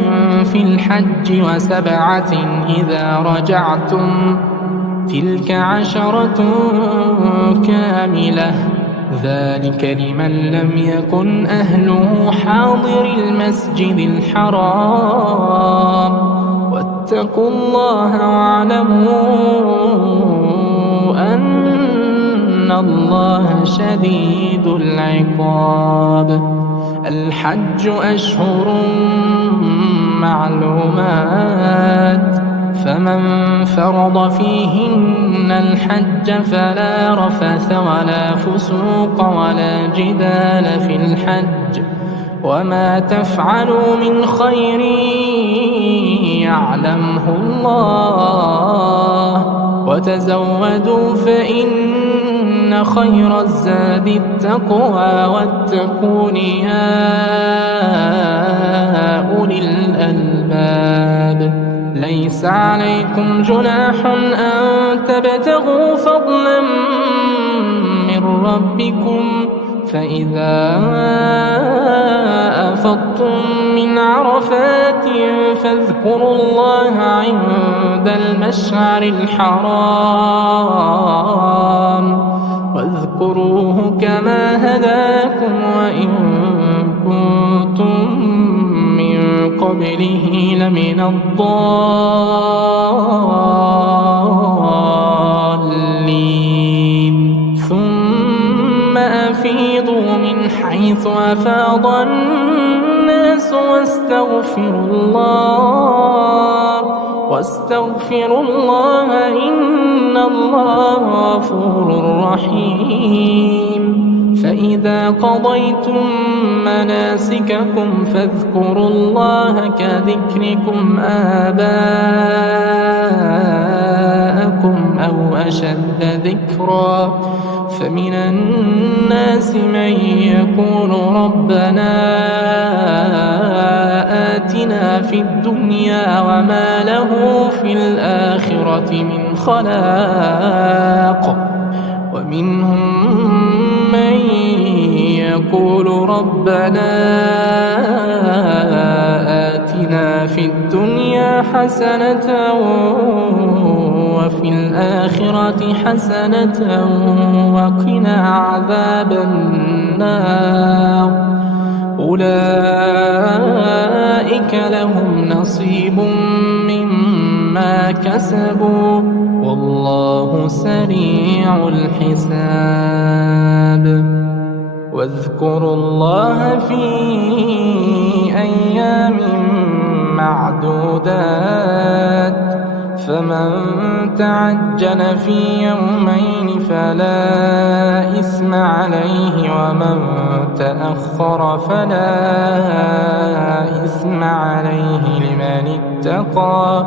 في الحج و7 إذا رجعتم، تلك 10 كاملة، ذلك لمن لم يكن أهله حاضر المسجد الحرام. واتقوا الله واعلموا أن الله شديد العقاب. الحج أشهر معلومات، فمن فرض فيهن الحج فلا رفث ولا فسوق ولا جدال في الحج، وما تفعلوا من خير يعلمه الله، وتزودوا فإن خير الزاد التقوى، واتقون يا أولي الألباب. ليس عليكم جناح أن تبتغوا فضلا من ربكم، فإذا أفضتم من عرفات فاذكروا الله عند المشعر الحرام، واذكروه كما هداكم وإن كنتم من قبله لمن الضالين. ثم أفيضوا من حيث أفاض الناس واستغفروا الله إن الله غفور رحيم. فإذا قضيتم مناسككم فاذكروا الله كذكركم آباءكم أشد ذكرا فمن الناس من يقول ربنا آتنا في الدنيا وما له في الآخرة من خلاق ومنهم من يقول ربنا آتنا في الدنيا حسنة وفي الآخرة حسنة وقنا عذاب النار أولئك لهم نصيب مما كسبوا والله سريع الحساب واذكروا الله في أيام معدودات فمن تعجل في يومين فلا إثم عليه ومن تأخر فلا إثم عليه لمن اتقى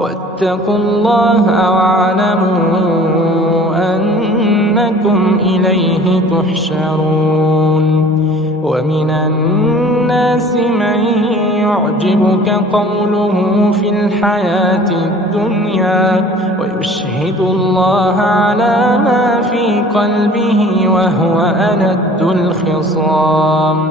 واتقوا الله واعلموا أنكم إليه تحشرون ومن الناس من يعجبك قوله في الحياة الدنيا ويشهد الله على ما في قلبه وهو ألد الخصام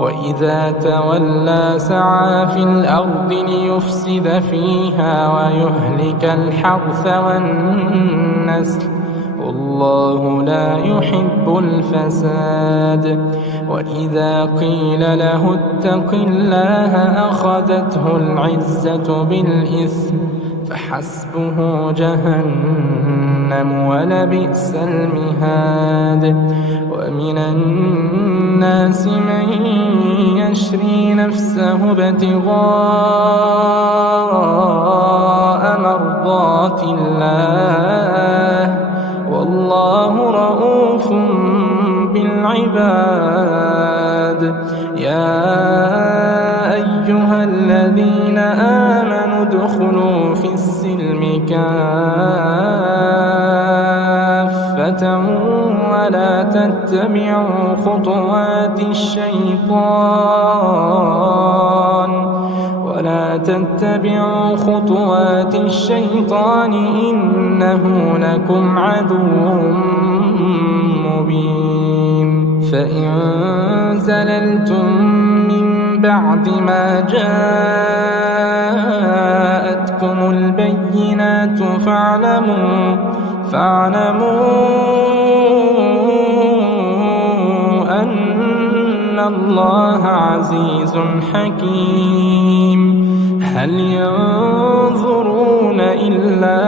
وإذا تولى سعى في الأرض ليفسد فيها ويهلك الحرث والنسل والله لا يحب الفساد وإذا قيل له اتق الله أخذته العزة بالإثم فحسبه جهنم ولبئس المهاد ومن الناس من يشري نفسه ابتغاء مرضات الله والله رؤوف بالعباد يا أيها الذين آمنوا ادخلوا في السلم كافة ولا تتبعوا خطوات الشيطان إنه لكم عدو مبين فإن زللتم من بعد ما جاءتكم البينات فاعلموا أن الله عزيز حكيم هل ينظرون إلا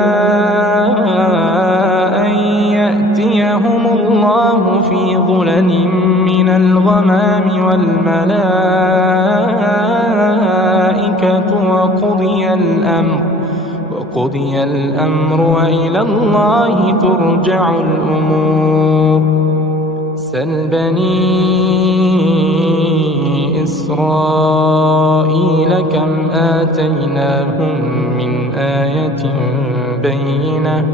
أن يأتيهم الله في ظلل من الغمام والملائكة وقضي الأمر وإلى الله ترجع الأمور سل بني إسرائيل كم آتيناهم من آية بينة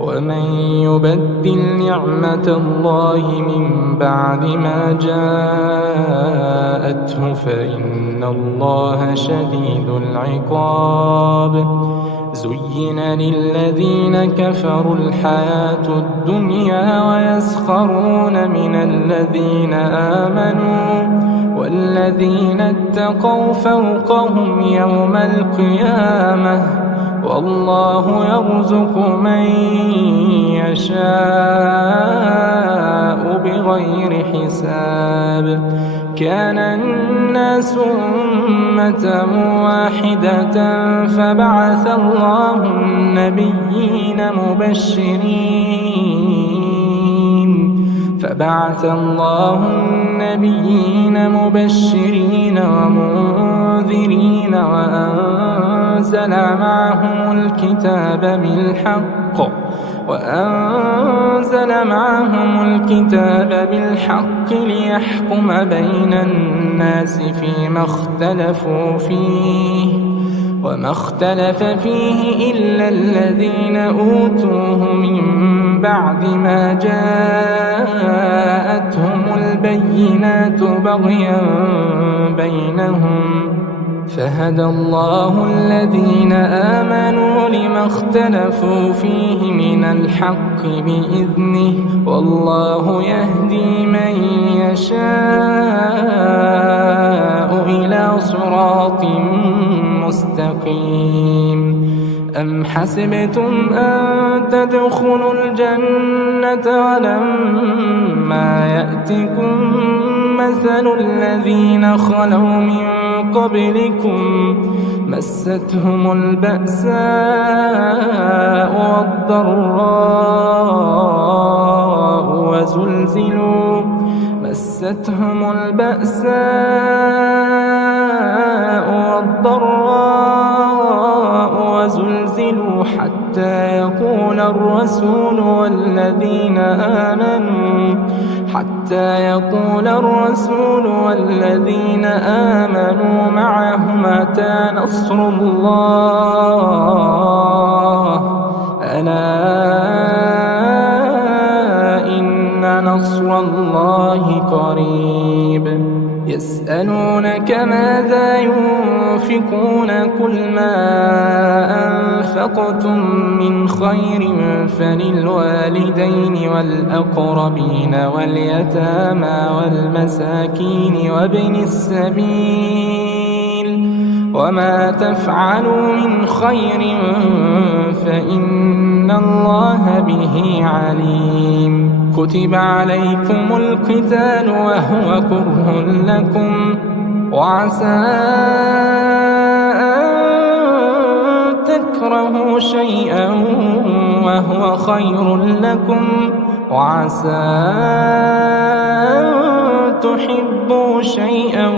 ومن يبدل نعمة الله من بعد ما جاءته فإن الله شديد العقاب زين للذين كفروا الحياة الدنيا ويسخرون من الذين آمنوا والذين اتقوا فوقهم يوم القيامة والله يرزق من يشاء بغير حساب كان الناس أمة واحدة فبعث الله النبيين مبشرين ومنذرين وأنزل معهم الكتاب بالحق ليحكم بين الناس فيما اختلفوا فيه وما اختلف فيه إلا الذين أوتوه من بعد ما جاءتهم البينات بغيا بينهم فهدى الله الذين آمنوا لما اختلفوا فيه من الحق بإذنه والله يهدي من يشاء إلى صراط مستقيم. أم حسبتم أن تدخلوا الجنة ولما يأتكم مثل الذين خلوا من قبلكم مستهم البأساء والضراء وزلزلوا حتى يقول الرسول والذين آمنوا معه متى نصر الله ألا إن نصر الله قريب. يسألونك ماذا ينفقون قل ما أنفقتم من خير فللوالدين والأقربين واليتامى والمساكين وابن السبيل وما تفعلوا من خير فإن الله به عليم. كتب عليكم القتال وهو كره لكم وعسى أن تكرهوا شيئا وهو خير لكم وعسى أن تحبوا شيئا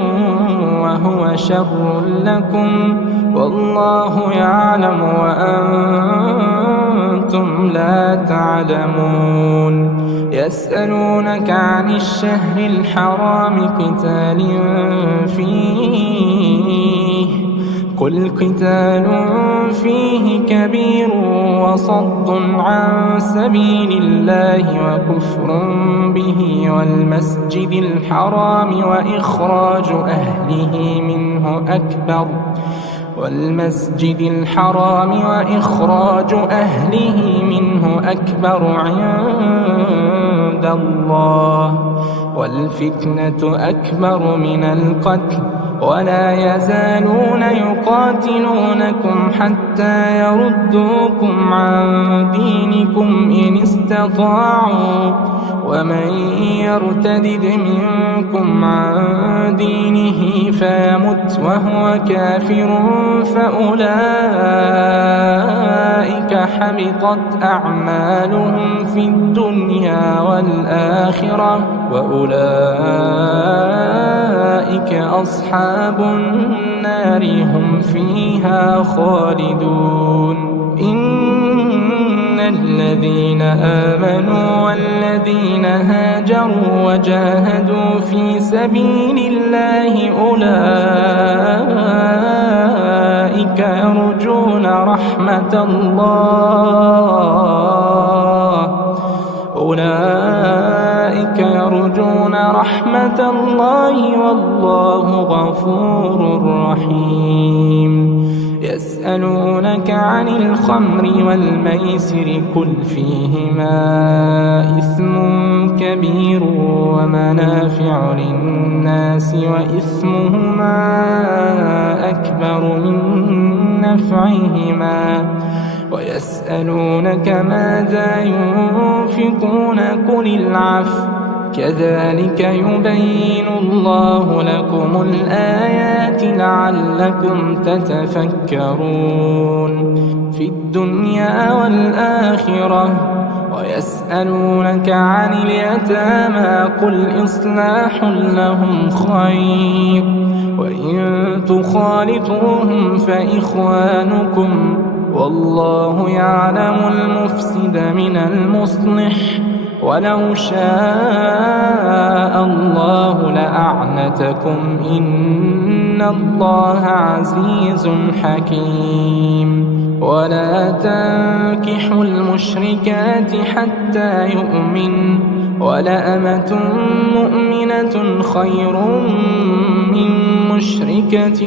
وهو شر لكم والله يعلم وأنتم لا تعلمون. يسألونك عن الشهر الحرام قتال فيه قل قتال فيه كبير وصد عن سبيل الله وكفر به والمسجد الحرام وإخراج أهله منه أكبر عند الله والفتنة أكبر من القتل ولا يزالون يقاتلونكم حتى يردوكم عن دينكم إن استطاعوا ومن يرتدد منكم عن دينه فيمت وهو كافر فأولئك حبطت أعمالهم في الدنيا والآخرة وأولئك أصحاب النار هم فيها خالدون. إن الذين آمنوا والذين هاجروا وجاهدوا في سبيل الله أولئك يرجون رحمة الله والله غفور رحيم. يسألونك عن الخمر والميسر قل فيهما إثم كبير ومنافع للناس وإثمهما أكبر من نفعهما ويسألونك ماذا ينفقون قل العفو كذلك يبين الله لكم الآيات لعلكم تتفكرون في الدنيا والآخرة. ويسألونك عن اليتامى قل إصلاح لهم خير وإن تخالطوهم فإخوانكم والله يعلم المفسد من المصلح ولو شاء الله لأعنتكم إن إن الله عزيز حكيم. ولا تنكحوا المشركات حتى يؤمن، ولأمة مؤمنة خير من مشركة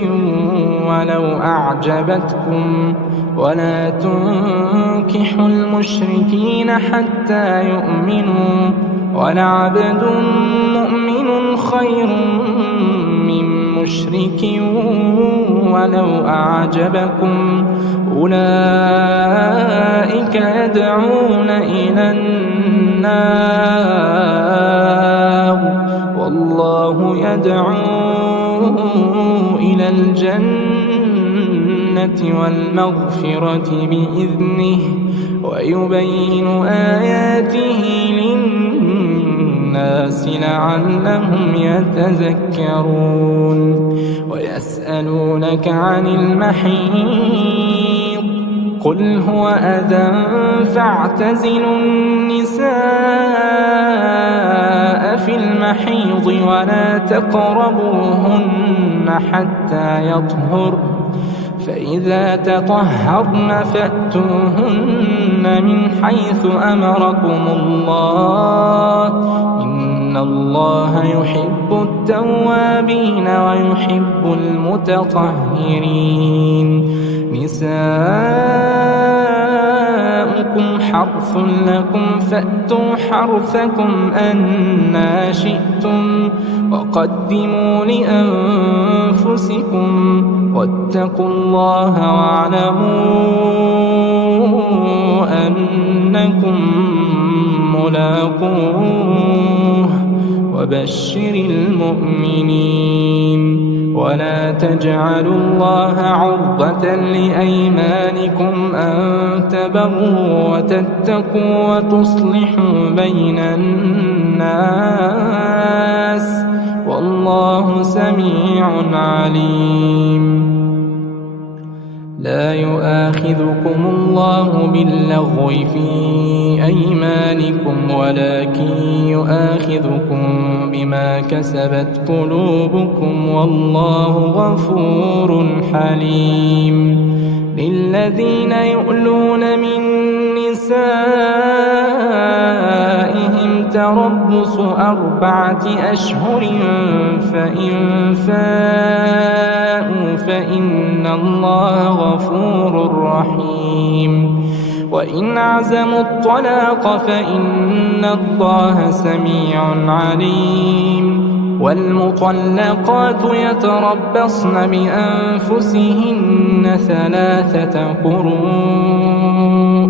ولو أعجبتكم. ولا تنكحوا المشركين حتى يؤمنوا، ولعبد مؤمن خير من مشرك ولو أعجبكم. أولئك يدعون إلى النار والله يدعو إلى الجنة والمغفرة بإذنه، ويبين آياته للناس لعلهم يتذكرون. ويسألونك عن المحيض، قل هو أذى فاعتزلوا النساء في المحيض ولا تقربوهن حتى يطهرن، فإذا تطهرن فأتوهن من حيث أمركم الله، إن الله يحب التوابين ويحب المتطهرين. نساؤكم حرث لكم فأتوا حرثكم أنى شئتم، وقدموا لأنفسكم واتقوا الله واعلموا أنكم ملاقوه، وبشر المؤمنين. ولا تجعلوا الله عرضة لأيمانكم أن تبروا وتتقوا وتصلحوا بين الناس والله سميع عليم. لا يؤاخذكم الله باللغو في أيمانكم ولكن يؤاخذكم بما كسبت قلوبكم والله غفور حليم. للذين يؤلون من نسائهم تربص 4 أشهر، فإن فاءوا فإن الله غفور رحيم. وإن عزموا الطلاق فإن الله سميع عليم. والمطلقات يتربصن بأنفسهن 3 قروء،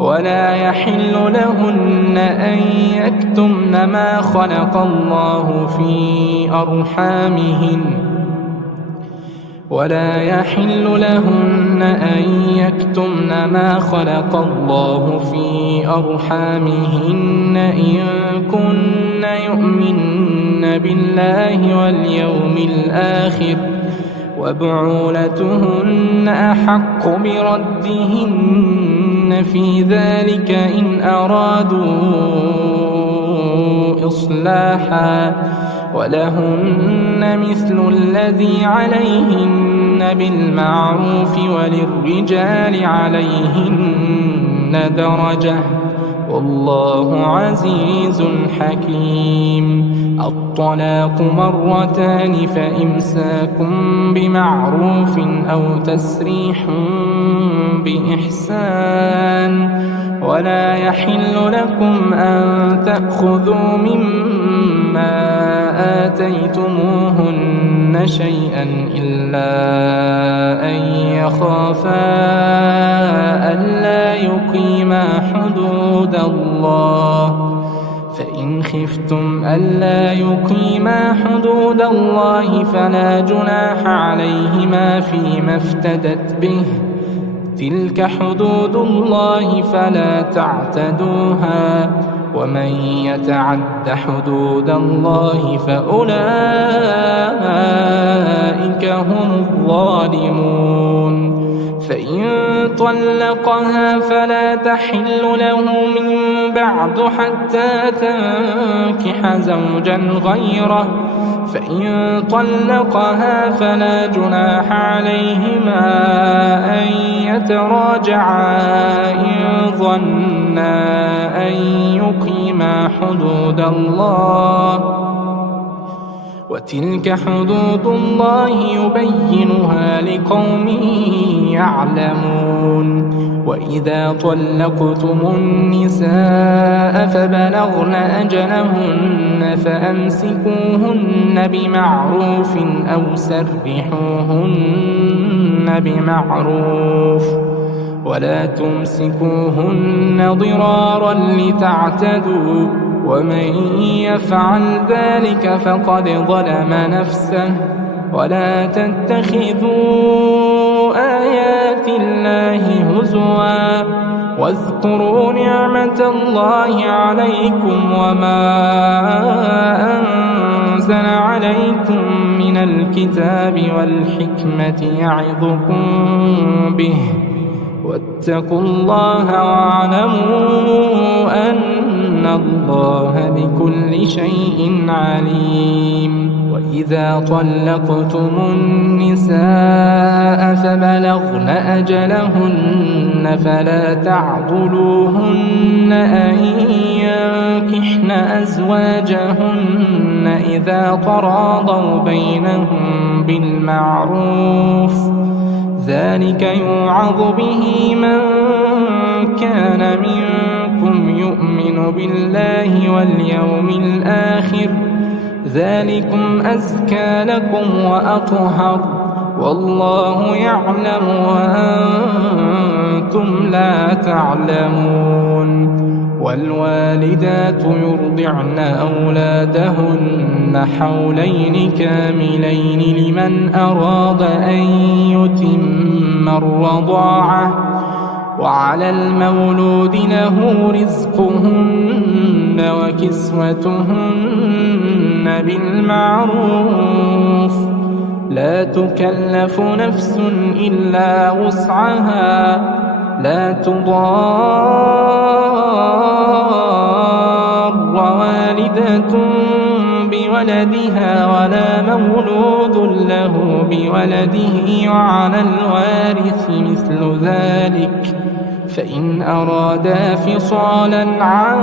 ولا يحل لهن أن يكتمن ما خلق الله في أرحامهن، ولا يحل لهن أن يكتمن ما خلق الله في أرحامهن إن كن يؤمن بالله واليوم الآخر، وبعولتهن أحق بردهن في ذلك إن أرادوا إصلاحا، ولهن مثل الذي عليهن بالمعروف وللرجال عليهن درجة والله عزيز حكيم. الطلاق 2 فإمساك بمعروف أو تسريح بإحسان، ولا يحل لكم أن تأخذوا مما آتيتموهن شيئا إلا أن يخافا ألا يقيما حدود الله، فإن خفتم ألا يقيما حدود الله فلا جناح عليهما فيما افتدت به، تلك حدود الله فلا تعتدوها، ومن يتعد حدود الله فأولئك هم الظالمون. فإن طلقها فلا تحل له من بعد حتى تنكح زوجا غيره، فإن طلقها فلا جناح عليهما أن يتراجعا إن ظنا أن يقيما حدود الله، وتلك حدود الله يبينها لقوم يعلمون. وإذا طلقتم النساء فبلغن أجلهن فأمسكوهن بمعروف أو سرحوهن بمعروف، ولا تمسكوهن ضرارا لتعتدوا، ومن يفعل ذلك فقد ظلم نفسه. ولا تتخذوا آيات الله هزوا، واذكروا نعمة الله عليكم وما أنزل عليكم من الكتاب والحكمة يعظكم به، واتقوا الله واعلموا أن الله بكل شيء عليم. وإذا طلقتم النساء فبلغن أجلهن فلا تعضلوهن أن ينكحن أزواجهن إذا تراضوا بينهم بالمعروف، ذلك يوعظ به من كان منكم يؤمن بالله واليوم الآخر، ذلكم أزكى لكم وأطهر، والله يعلم وأنتم لا تعلمون. والوالدات يرضعن أولادهن حولين كاملين لمن أراد أن يتم الرضاعة، وعلى المولود له رزقهن وكسوتهن بالمعروف، لا تكلف نفس إلا وسعها، لا تضار والدة بولدها ولا مولود له بولده، وعلى الوارث مثل ذلك، فإن أرادا فصالا عن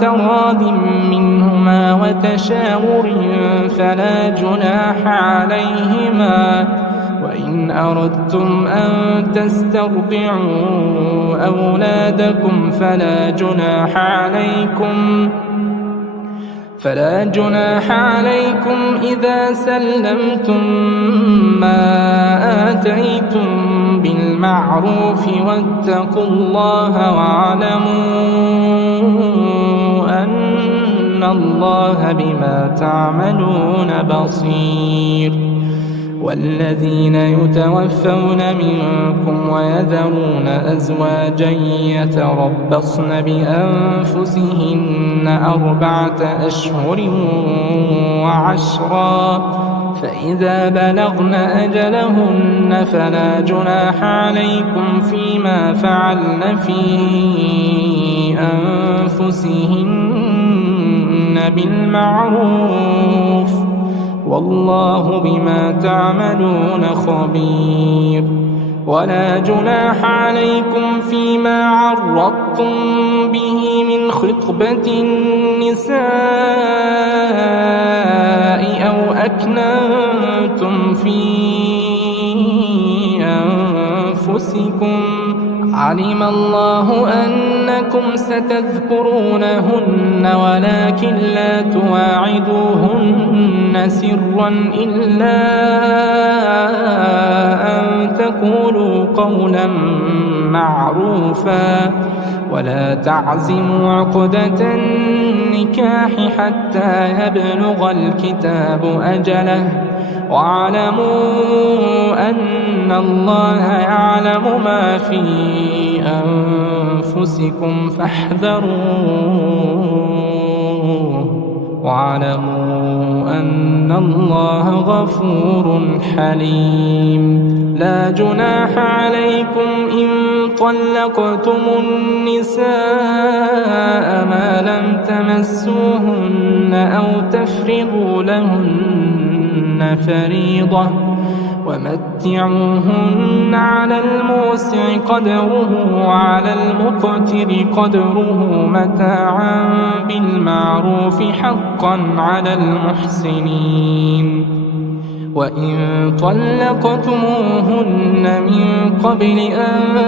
تراض منهما وتشاور فلا جناح عليهما. وإن أردتم أن تسترضعوا أولادكم فلا جناح عليكم إذا سلمتم ما آتيتم بالمعروف، واتقوا الله واعلموا أن الله بما تعملون بصير. والذين يتوفون منكم ويذرون أزواجا يتربصن بأنفسهن 4 أشهر وعشرا، فإذا بلغن أجلهن فلا جناح عليكم فيما فعلن في أنفسهن بالمعروف، والله بما تعملون خبير. ولا جناح عليكم فيما عرضتم به من خطبة النساء أو أكننتم في أنفسكم، علم الله أنكم ستذكرونهن ولكن لا تواعدوهن سرا إلا أن تقولوا قولا معروفا، ولا تعزموا عقدة النكاح حتى يبلغ الكتاب أجله، واعلموا أن الله يعلم ما في أنفسكم فاحذروه، واعلموا أن الله غفور حليم. لا جناح عليكم إن طلقتم النساء ما لم تمسوهن أو تفرضوا لهن فريضة ومتعوهن على الموسع قدره وعلى المقتر قدره متاعا بالمعروف حقا على المحسنين. وإن طلقتموهن من قبل أن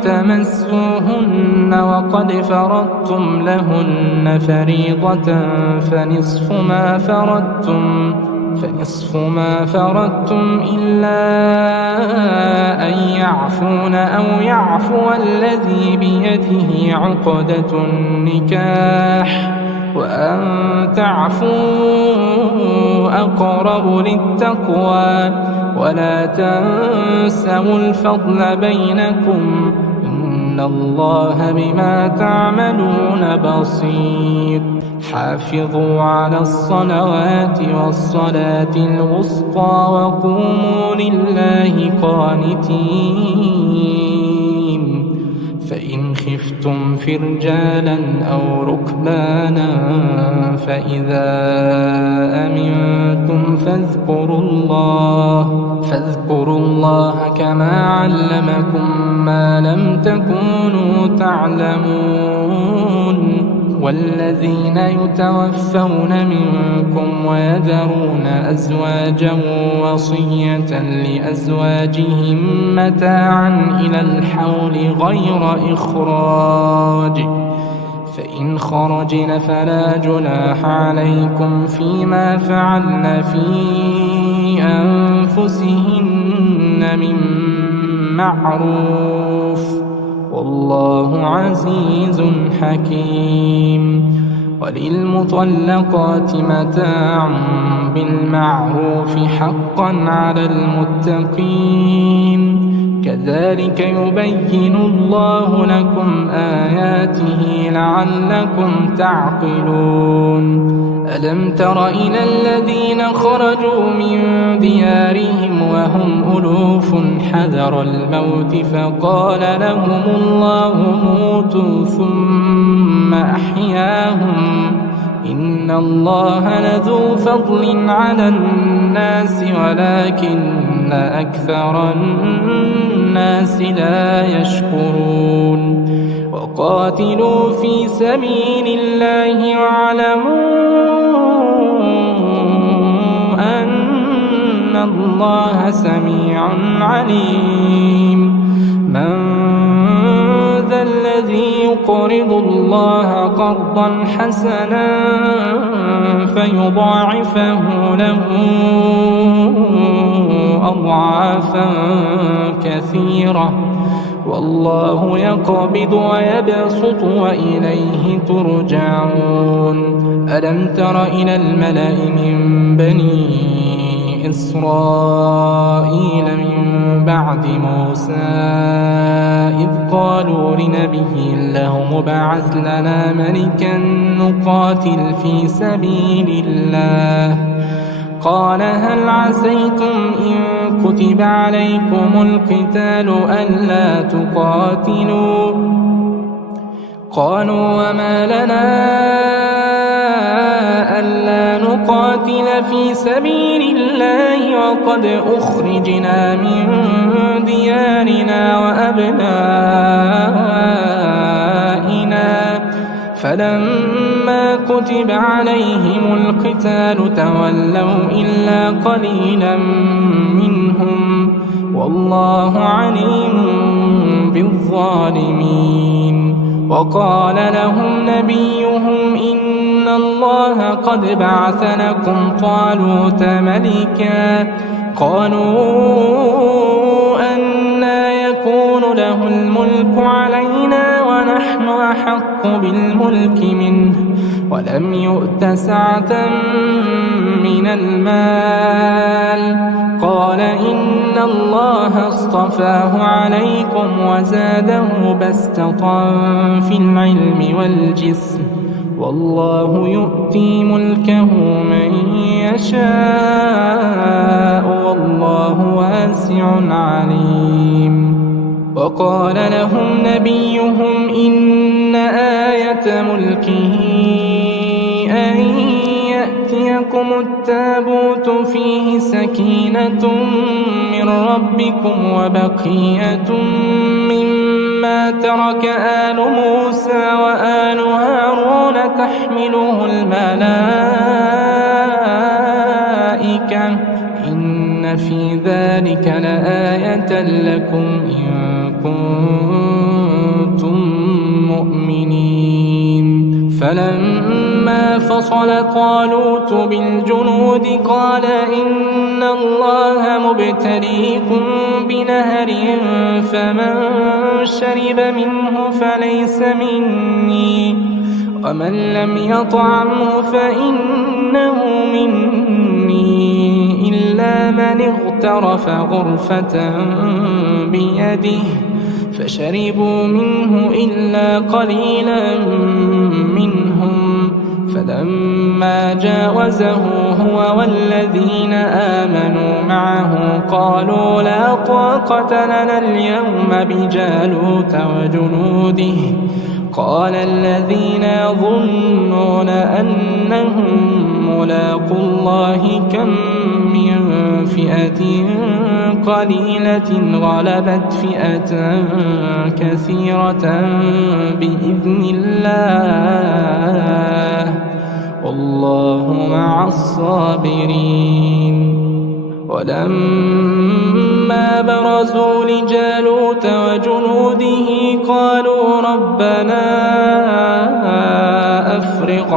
تمسوهن وقد فرضتم لهن فريضة فنصف ما فرضتم إلا أن يعفون أو يعفو الذي بيده عقدة النكاح وأن تعفوا أقرب للتقوى ولا تنسوا الفضل بينكم إن الله بما تعملون بصير. حافظوا على الصلوات والصلاة الوسطى وقوموا لله قانتين. فإن خفتم فرجالا أو ركبانا فإذا أمنتم فاذكروا الله كما علمكم ما لم تكونوا تعلمون. والذين يتوفون منكم ويذرون أزواجا وصية لأزواجهم متاعا إلى الحول غير إخراج فإن خرجن فلا جناح عليكم فيما فعلن في أنفسهن من معروف والله عزيز حكيم. وللمطلقات متاع بالمعروف حقا على المتقين كذلك يبين الله لكم آياته لعلكم تعقلون. ألم تر إلى الذين خرجوا من ديارهم وهم ألوف حذر الموت فقال لهم الله موتوا ثم أحياهم إن الله لذو فضل على الناس ولكن أكثر الناس لا يشكرون. وقاتلوا في سبيل الله واعلموا أن الله سميع عليم. من ذا الذي يقرض الله قرضا حسنا فيضاعفه له أضعافا كثيرة والله يقبض ويبسط وإليه ترجعون. ألم تر إلى الملأ من بني إسرائيل من بعد موسى إذ قالوا لنبي له مبعث لنا ملكا نقاتل في سبيل الله قال هل عسيتم إن كتب عليكم القتال ألا تقاتلوا قالوا وما لنا ألا نقاتل في سبيل الله وقد أخرجنا من ديارنا وأبنائنا فلما كتب عليهم القتال تولوا إلا قليلا منهم والله عليم بالظالمين. وقال لهم نبيهم إن الله قد بعث لكم طالوت ملكا قالوا أنى يكون له الملك علينا ونحن أحق بالملك منه ولم يؤت سعة من المال قال إن الله اصطفاه عليكم وزاده بسطة في العلم والجسم والله يؤتي ملكه من يشاء والله واسع عليم. وقال لهم نبيهم إن آية ملكه أن يأتيكم التابوت فيه سكينة من ربكم وبقية مما ترك آل موسى وآل هارون تحمله الملائكة إن في ذلك لآية لكم إن كنتم مؤمنين. فلما فصل طالوت بالجنود قال إن الله مبتليكم بنهر فمن شرب منه فليس مني ومن لم يطعمه فإنه مني إلا من اغترف غرفة بيده فشربوا منه إلا قليلا منهم. فلما جاوزه هو والذين آمنوا معه قالوا لا طاقة لنا اليوم بجالوت وجنوده. قال الذين يظنون أنهم ملاقو الله كم من فئة قليلة غلبت فئة كثيرة بإذن الله والله مع الصابرين. ولما برزوا لجالوت وجنوده قالوا ربنا أفرغ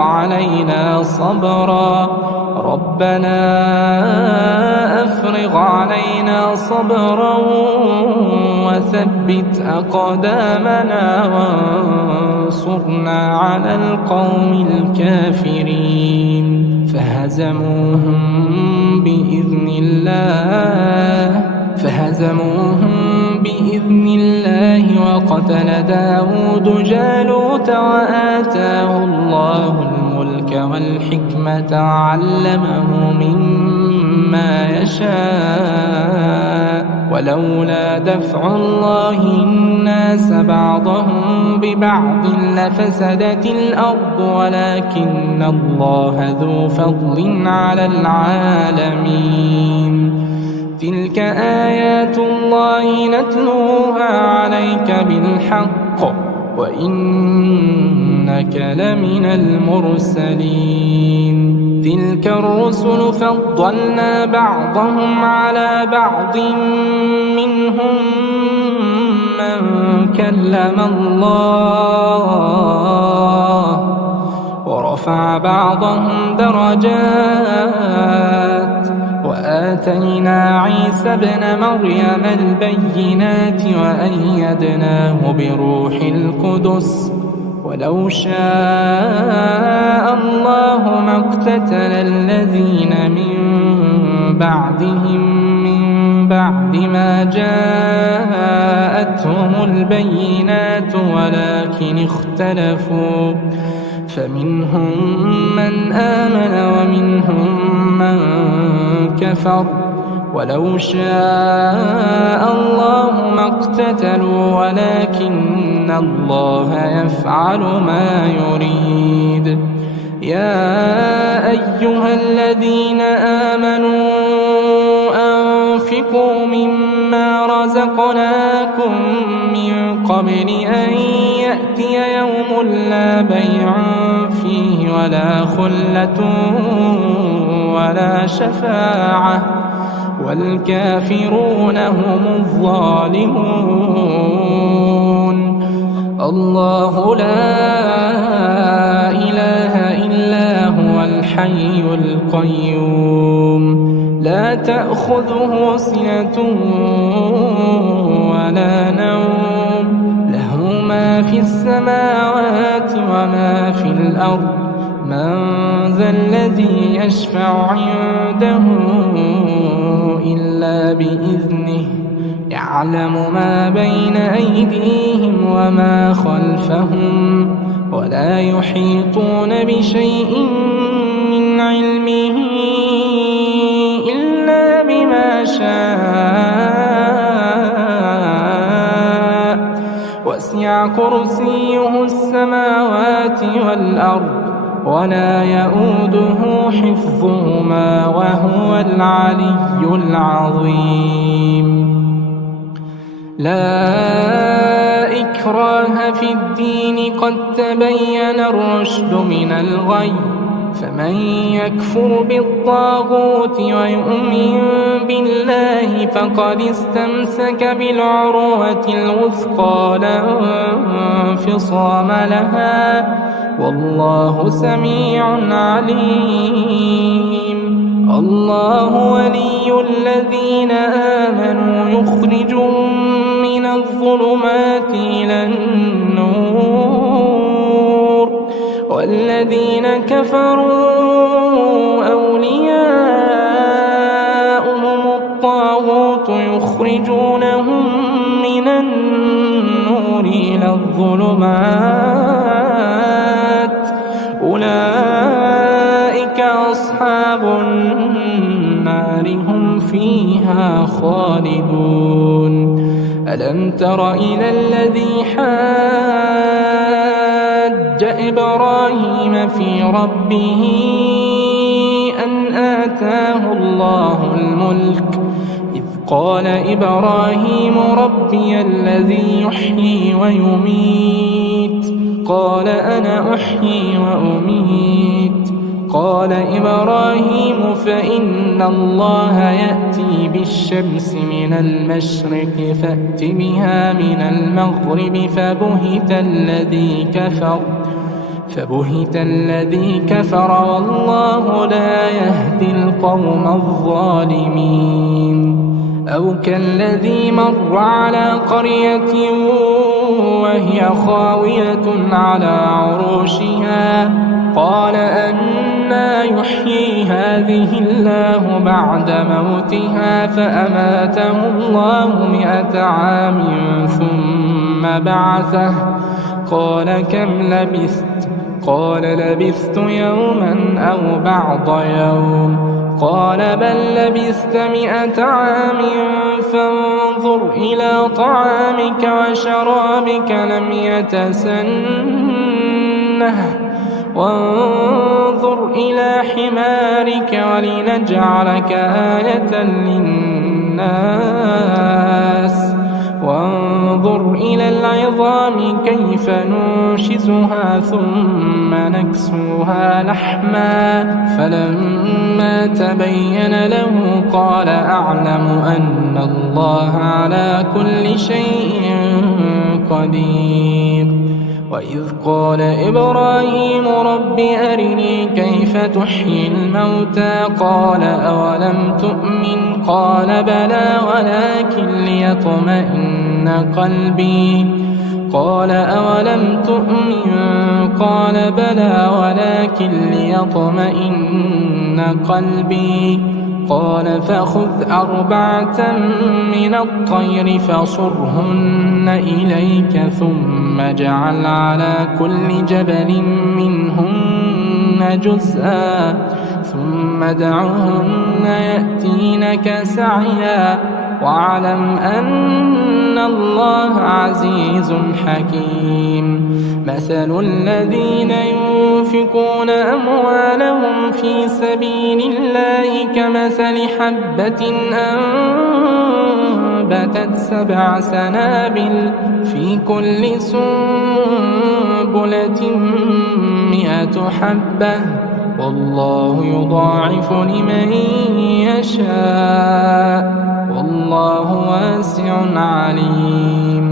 علينا صبرا وثبت أقدامنا وانصرنا على القوم الكافرين. فهزموهم بإذن الله وقتل داود جالوت وآتاه الله الملك والحكمة وعلمه مما يشاء. ولولا دفع الله الناس بعضهم ببعض لفسدت الأرض ولكن الله ذو فضل على العالمين. تلك آيات الله نتلوها عليك بالحق وإنك لمن المرسلين. تلك الرسل فضلنا بعضهم على بعض منهم من كلم الله ورفع بعضهم درجات وآتينا عيسى ابن مريم البينات وأيدناه بروح القدس. ولو شاء الله ما اقتتل الذين من بعدهم من بعد ما جاءتهم البينات ولكن اختلفوا فمنهم من آمن ومنهم من كفر. ولو شاء الله ما اقتتلوا ولكن الله يفعل ما يريد. يا أيها الذين آمنوا أنفقوا مما رزقناكم من قبل أن يأتي يوم لا بيع فيه ولا خلة ولا شفاعة والكافرون هم الظالمون. الله لا إله إلا هو الحي القيوم لا تأخذه سنة ولا نوم له ما في السماوات وما في الأرض. من ذا الذي يشفع عنده إلا بإذنه يعلم ما بين أيديهم وما خلفهم ولا يحيطون بشيء من علمه إلا بما شاء وسع كرسيه السماوات والأرض ولا يؤوده حفظهما وهو العلي العظيم. لا إكراه في الدين قد تبين الرشد من الغي فمن يكفر بالطاغوت ويؤمن بالله فقد استمسك بالعروة الوثقى لا انفصام لها والله سميع عليم. الله ولي الذين آمنوا يخرجهم من الظلمات إلى النور والذين كفروا أولياؤهم الطاغوت يخرجونهم من النور إلى الظلمات أولئك أصحاب النار هم فيها خالدون. ألم تر إلى الذي حاج إبراهيم في ربه أن آتاه الله الملك إذ قال إبراهيم ربي الذي يحيي ويميت قال أنا أحيي وأميت قال إبراهيم فإن الله يأتي بالشمس من المشرق فأت بها من المغرب فبهت الذي كفر والله لا يهدي القوم الظالمين. أو كالذي مر على قرية وهي خاوية على عروشها قال أنى يحيي هذه الله بعد موتها فأماته الله 100 عام ثم بعثه قال كم لبثت قال لبثت يوما أو بعض يوم قال بل لبثت 100 عام فانظر إلى طعامك وشرابك لم يتسنه وانظر إلى حمارك ولنجعلك آية للناس وانظر إلى العظام كيف ننشزها ثم نكسوها لحما فلما تبين له قال أعلم أن الله على كل شيء قدير. وإذ قال إبراهيم رب أرني كيف تحيي الموتى قال أولم تؤمن قال بلى ولكن ليطمئن قلبي قال أولم تؤمن قال بلى ولكن ليطمئن قلبي قال فخذ 4 من الطير فصرهن إليك ثم اجعل على كل جبل منهن جزءا ثم ادعهن يأتينك سعيا واعلم أن الله عزيز حكيم. مثل الذين ينفقون أموالهم في سبيل الله كمثل حبة أنبتت 7 سنابل في كل سنبلة 100 حبة والله يضاعف لمن يشاء والله واسع عليم.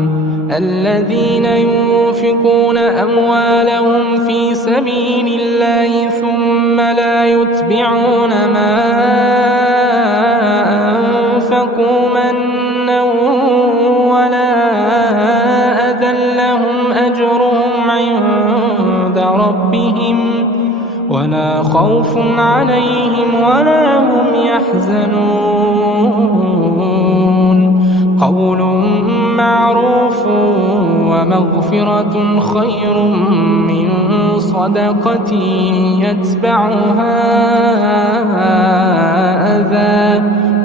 الذين ينفقون أموالهم في سبيل الله ثم لا يتبعون ما أنفقوا منا ولا أذى لهم أجرهم عند ربهم ولا خوف عليهم ولا هم يحزنون. قول معروف ومغفرة خير من صدقة يتبعها أذى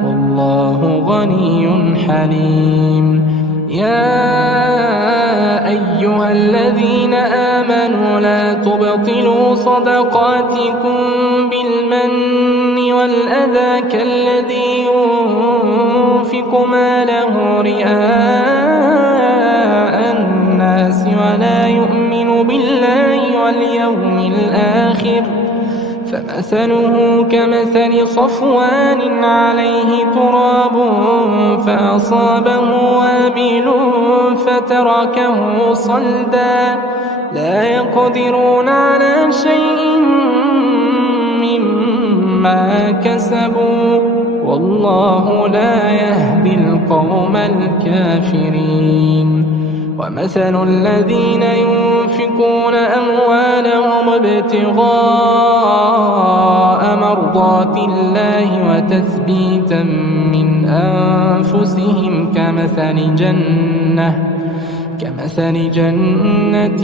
والله غني حليم. يا أيها الذين آمنوا لا تبطلوا صدقاتكم بالمن والأذى كالذي ينفق ماله رئاء الناس ولا يؤمن بالله واليوم الآخر فمثله كمثل صفوان عليه تراب فأصابه وابل فتركه صلدا لا يقدرون على شيء مما كسبوا والله لا يهدي القوم الكافرين. ومثل الذين ينفقون أموالهم ابتغاء مرضات الله وتثبيتا من أنفسهم كمثل جنة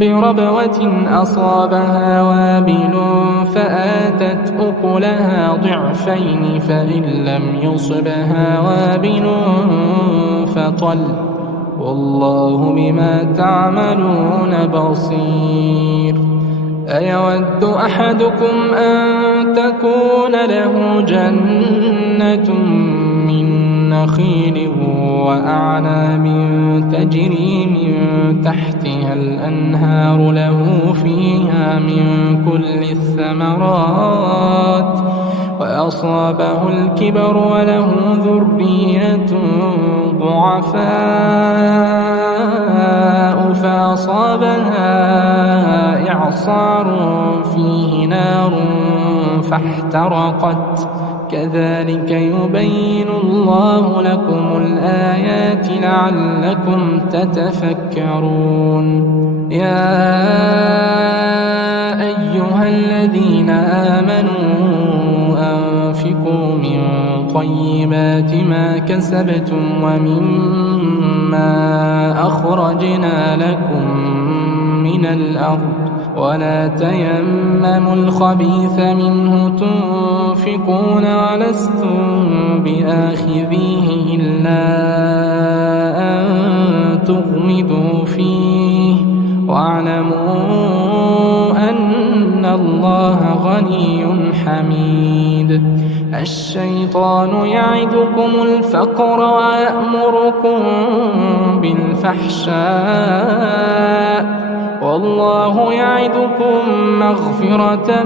بربوة أصابها وابل فآتت أكلها ضعفين فإن لم يصبها وابل فطل والله بما تعملون بصير. أيود أحدكم أن تكون له جنة من نخيل وأعناب تجري من تحتها الأنهار له فيها من كل الثمرات وأصابه الكبر وله ذرية ضعفاء فأصابها إعصار فيه نار فاحترقت كذلك يبين الله لكم الآيات لعلكم تتفكرون. يا أيها الذين آمنوا أنفقوا من طيبات ما كسبتم ومما أخرجنا لكم من الأرض ولا تيمموا الخبيث منه تنفقون ولستم بآخذيه إلا أن تغمضوا فيه واعلموا أن الله غني حميد. الشيطان يعدكم الفقر ويأمركم بالفحشاء والله يعدكم مغفرة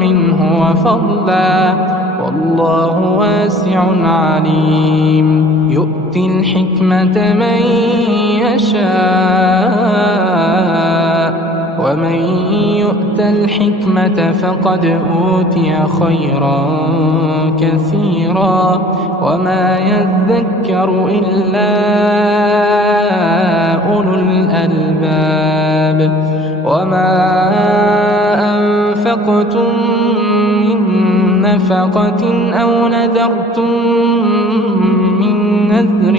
منه وفضلا والله واسع عليم. يؤتي الحكمة من يشاء ومن يؤت الحكمة فقد أوتي خيرا كثيرا وما يذكر إلا أولو الألباب. وما أنفقتم من نفقة أو نذرتم من نذر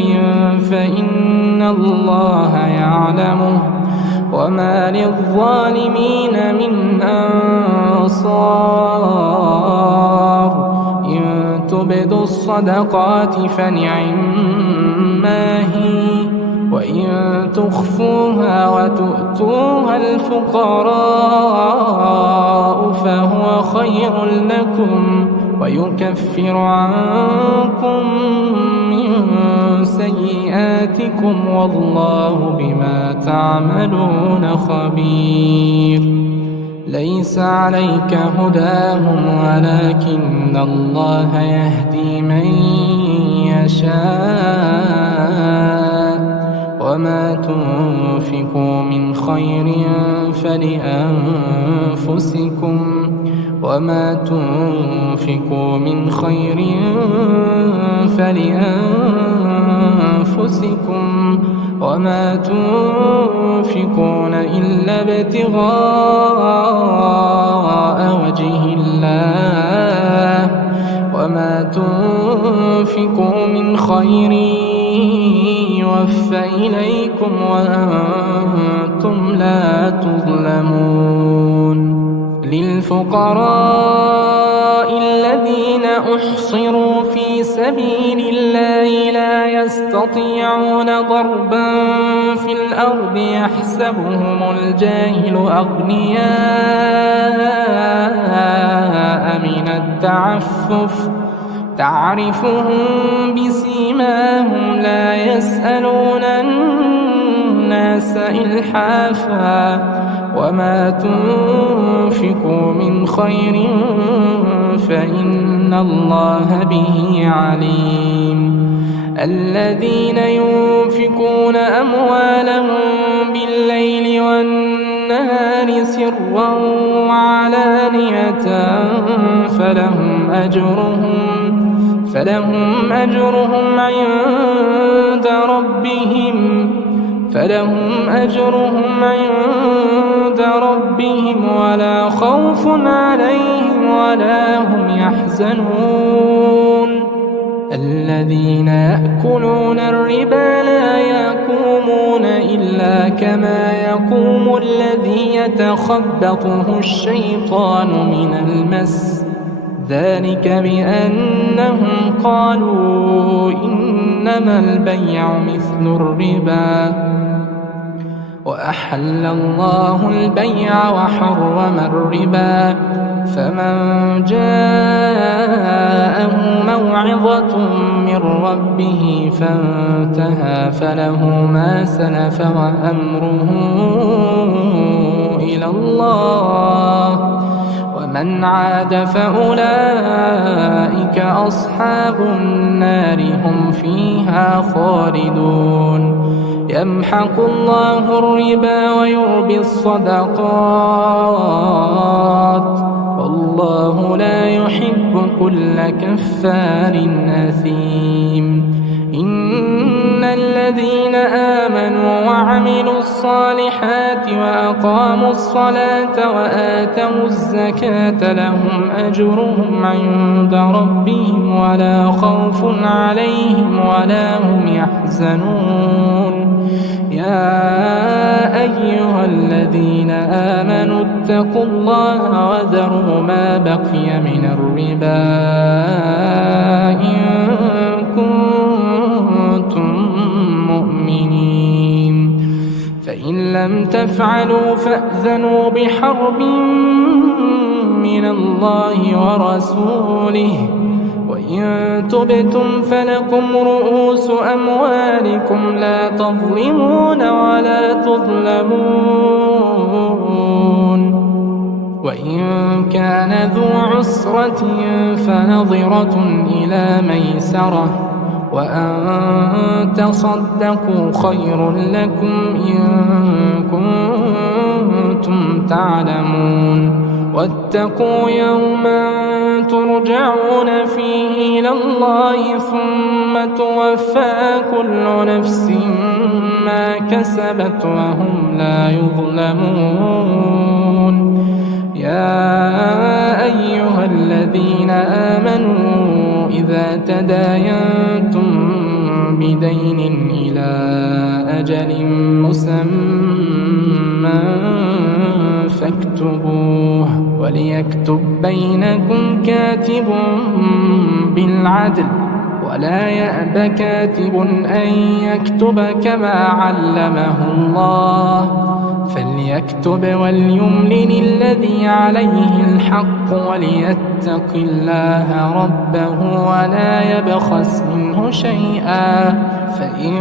فإن الله يعلمه وما للظالمين من أنصار. إن تبدوا الصدقات فنعما هي وإن تخفوها وتؤتوها الفقراء فهو خير لكم ويكفر عنكم من سيئاتكم والله بما تعملون خبير. ليس عليك هداهم ولكن الله يهدي من يشاء وما تنفقوا من خير فلأنفسكم وما تنفقوا من خير فلأنفسكم وما تنفقون إلا ابتغاء وجه الله وما تنفقوا من خير يوفى إليكم وأنتم لا تظلمون. للفقراء الذين أحصروا في سبيل الله لا يستطيعون ضربا في الأرض يحسبهم الجاهل أغنياء من التعفف تعرفهم بسيماهم لا يسألون الناس إلحافا وما تنفقوا من خير فإن الله به عليم. الذين ينفقون أموالهم بالليل والنهار سرا وعلانية فلهم أجرهم عند ربهم ولا خوف عليهم ولا هم يحزنون. الذين يأكلون الربا لا يقومون إلا كما يقوم الذي يتخبطه الشيطان من المس ذلك بأنهم قالوا إنما البيع مثل الربا وأحل الله البيع وحرم الربا فمن جاءه موعظة من ربه فانتهى فله ما سلف وأمره إلى الله ومن عاد فأولئك أصحاب النار هم فيها خالدون. يمحق الله الربا ويربي الصدقات والله لا يحب كل كفار أثيم. إن الذين آمنوا وعملوا الصالحات وأقاموا الصلاة وآتوا الزكاة لهم أجرهم عند ربهم ولا خوف عليهم ولا هم يحزنون. يا أيها الذين آمنوا اتقوا الله وذروا ما بقي من الربا إن كنتم مؤمنين فإن لم تفعلوا فأذنوا بحرب من الله ورسوله وإن تبتم فلكم رؤوس أموالكم لا تظلمون ولا تظلمون. وإن كان ذو عسرة فنظرة إلى ميسرة وأن تصدقوا خير لكم إن كنتم تعلمون. واتقوا يوما ترجعون فيه إلى الله ثم توفى كل نفس ما كسبت وهم لا يظلمون. يا أيها الذين آمنوا إذا تداينتم بدين إلى أجل مسمى فاكتبوه وليكتب بينكم كاتب بالعدل ولا يأب كاتب أن يكتب كما علمه الله فليكتب وليملل الذي عليه الحق وليتق الله ربه ولا يبخس منه شيئا فإن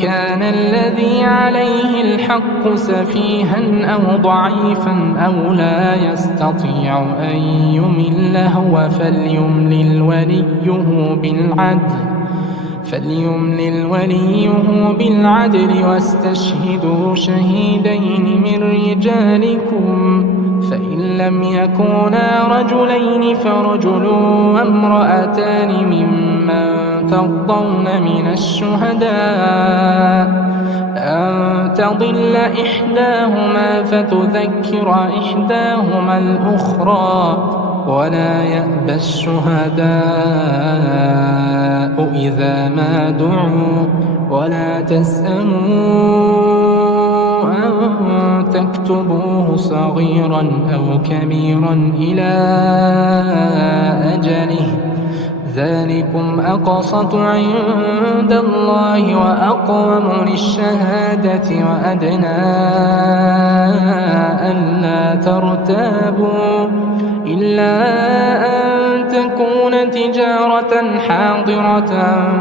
كان الذي عليه الحق سفيها أو ضعيفا أو لا يستطيع أن يمل هو فليملل وليه بالعدل واستشهدوا شهيدين من رجالكم فإن لم يكونا رجلين فرجل وامرأتان ممن ترضون من الشهداء أن تضل إحداهما فتذكر إحداهما الأخرى ولا يأبى الشهداء إذا ما دعوا ولا تسأموا أن تكتبوه صغيرا أو كبيرا إلى أجله، ذلكم أقسط عند الله وأقوم للشهادة وأدنى ألا ترتابوا، إلا أن تكون تجارة حاضرة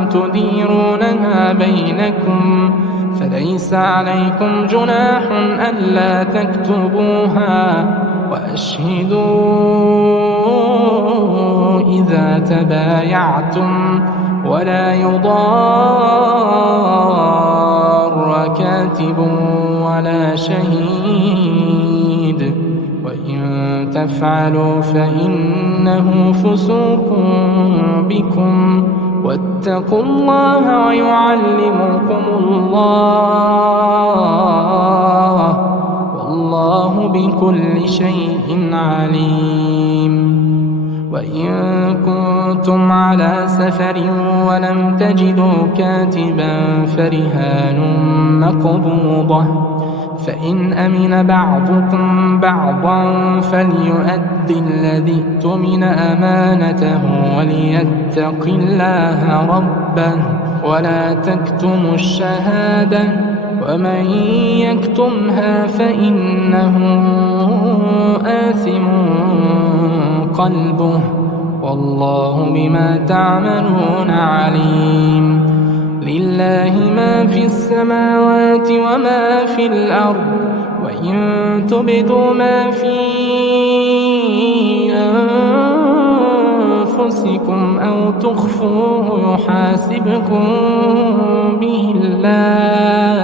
تديرونها بينكم، فليس عليكم جناح ألا تكتبوها، وأشهدوا إذا تبايعتم، ولا يضار كاتب ولا شهيد، وإن تفعلوا فإنه فسوق بكم، واتقوا الله ويعلمكم الله، والله بكل شيء عليم. وإن كنتم على سفر ولم تجدوا كاتبا فرهان مقبوضة، فإن أمن بعضكم بعضا فليؤد الذي اؤتمن أمانته وليتق الله ربه، ولا تكتموا الشهادة، ومن يكتمها فإنه آثم قلبه، والله بما تعملون عليم. لله ما في السماوات وما في الأرض، وإن تبدوا ما في أنفسكم أو تخفوه يحاسبكم به الله،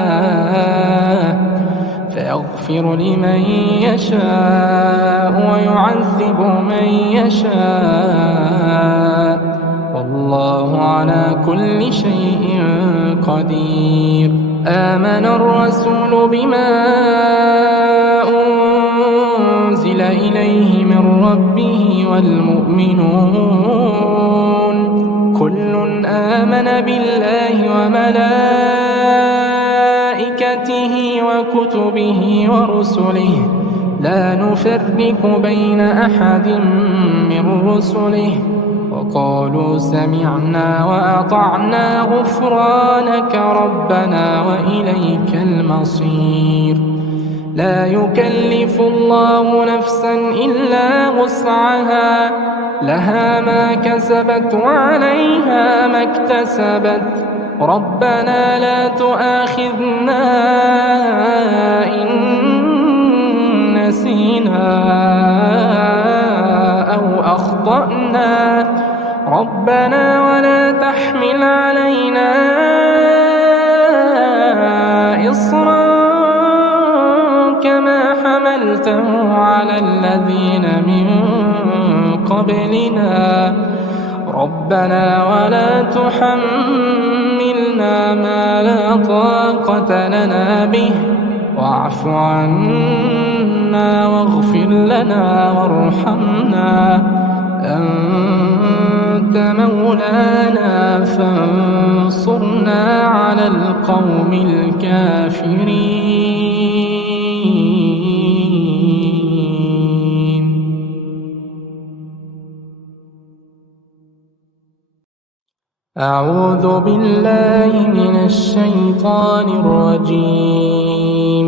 فيغفر لمن يشاء ويعذب من يشاء، والله على كل شيء قدير. آمن الرسول بما أنزل إليه من ربه والمؤمنون كل آمن بالله وملائكته وكتبه ورسله لا نفرق بين أحد من رسله، وقالوا سمعنا وأطعنا غفرانك ربنا وإليك المصير. لا يكلف الله نفسا إلا وسعها، لها ما كسبت وعليها ما اكتسبت، ربنا لا تؤاخذنا إن نسينا أو أخطأنا، ربنا ولا تحمل علينا إصرا كما حملته على الذين من قبلنا، ربنا ولا تحملنا ما لا طاقة لنا به، واعف عنا واغفر لنا وارحمنا، أنت مولانا فانصرنا على القوم الكافرين. أعوذ بالله من الشيطان الرجيم،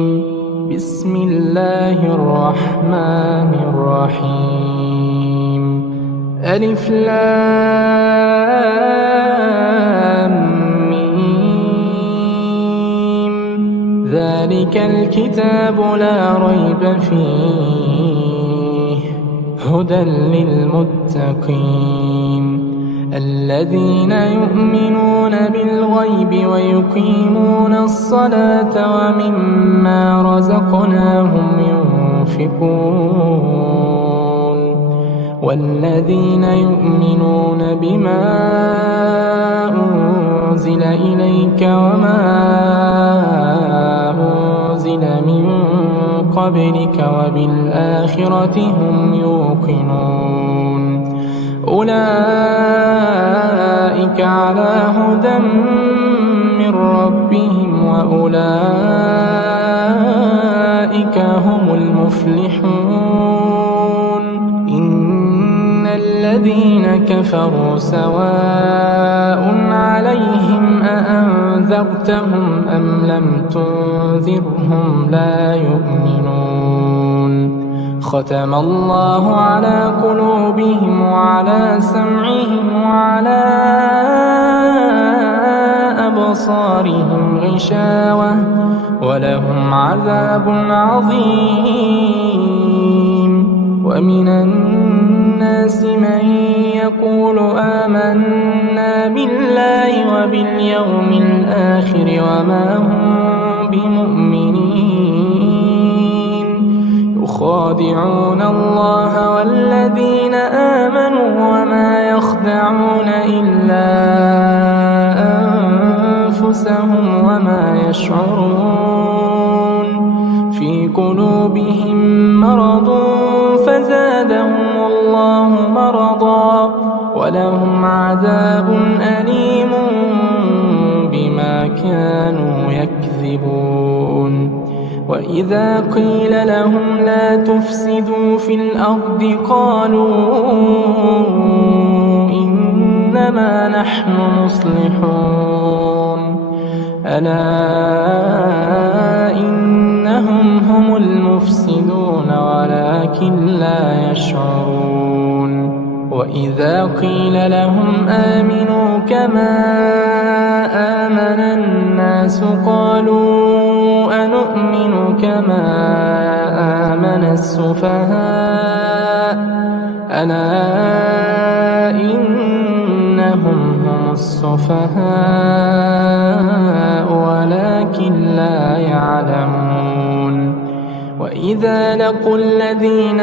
بسم الله الرحمن الرحيم. ألف لام ميم، ذلك الكتاب لا ريب فيه، هدى للمتقين الذين يؤمنون بالغيب ويقيمون الصلاة ومما رزقناهم ينفقون، والذين يؤمنون بما أنزل إليك وما أنزل من قبلك وبالآخرة هم يوقنون، أولئك على هدى من ربهم وأولئك هم المفلحون. إن الذين كفروا سواء عليهم أأنذرتهم أم لم تنذرهم لا يؤمنون. ختم الله على قلوبهم وعلى سمعهم وعلى أبصارهم غشاوة ولهم عذاب عظيم. ومن الناس من يقول آمنا بالله وباليوم الآخر وما هم بمؤمنين، يخادعون الله والذين آمنوا وما يخدعون إلا أنفسهم وما يشعرون. في قلوبهم مرض فزادهم الله مرضا ولهم عذاب أليم بما كانوا يكذبون. وإذا قيل لهم لا تفسدوا في الأرض قالوا إنما نحن مصلحون. ألا إنهم هم المفسدون ولكن لا يشعرون. وإذا قيل لهم آمنوا كما آمن الناس قالوا أنؤمن كما آمن السفهاء. ألا إنهم هم السفهاء ولكن لا يعلمون. وإذا لقوا الذين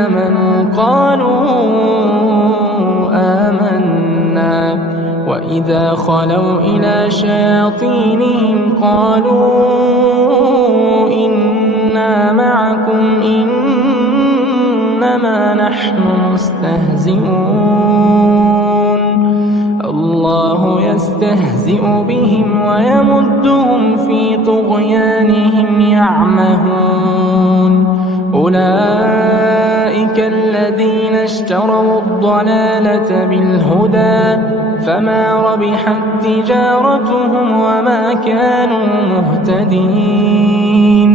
آمنوا قالوا آمنا وإذا خلوا إلى شياطينهم قالوا إنا معكم إنما نحن مستهزئون. الله يستهزئ بهم ويمدهم في طغيانهم يعمهون. أولئك الذين اشتروا الضلالة بالهدى فما ربحت تجارتهم وما كانوا مهتدين.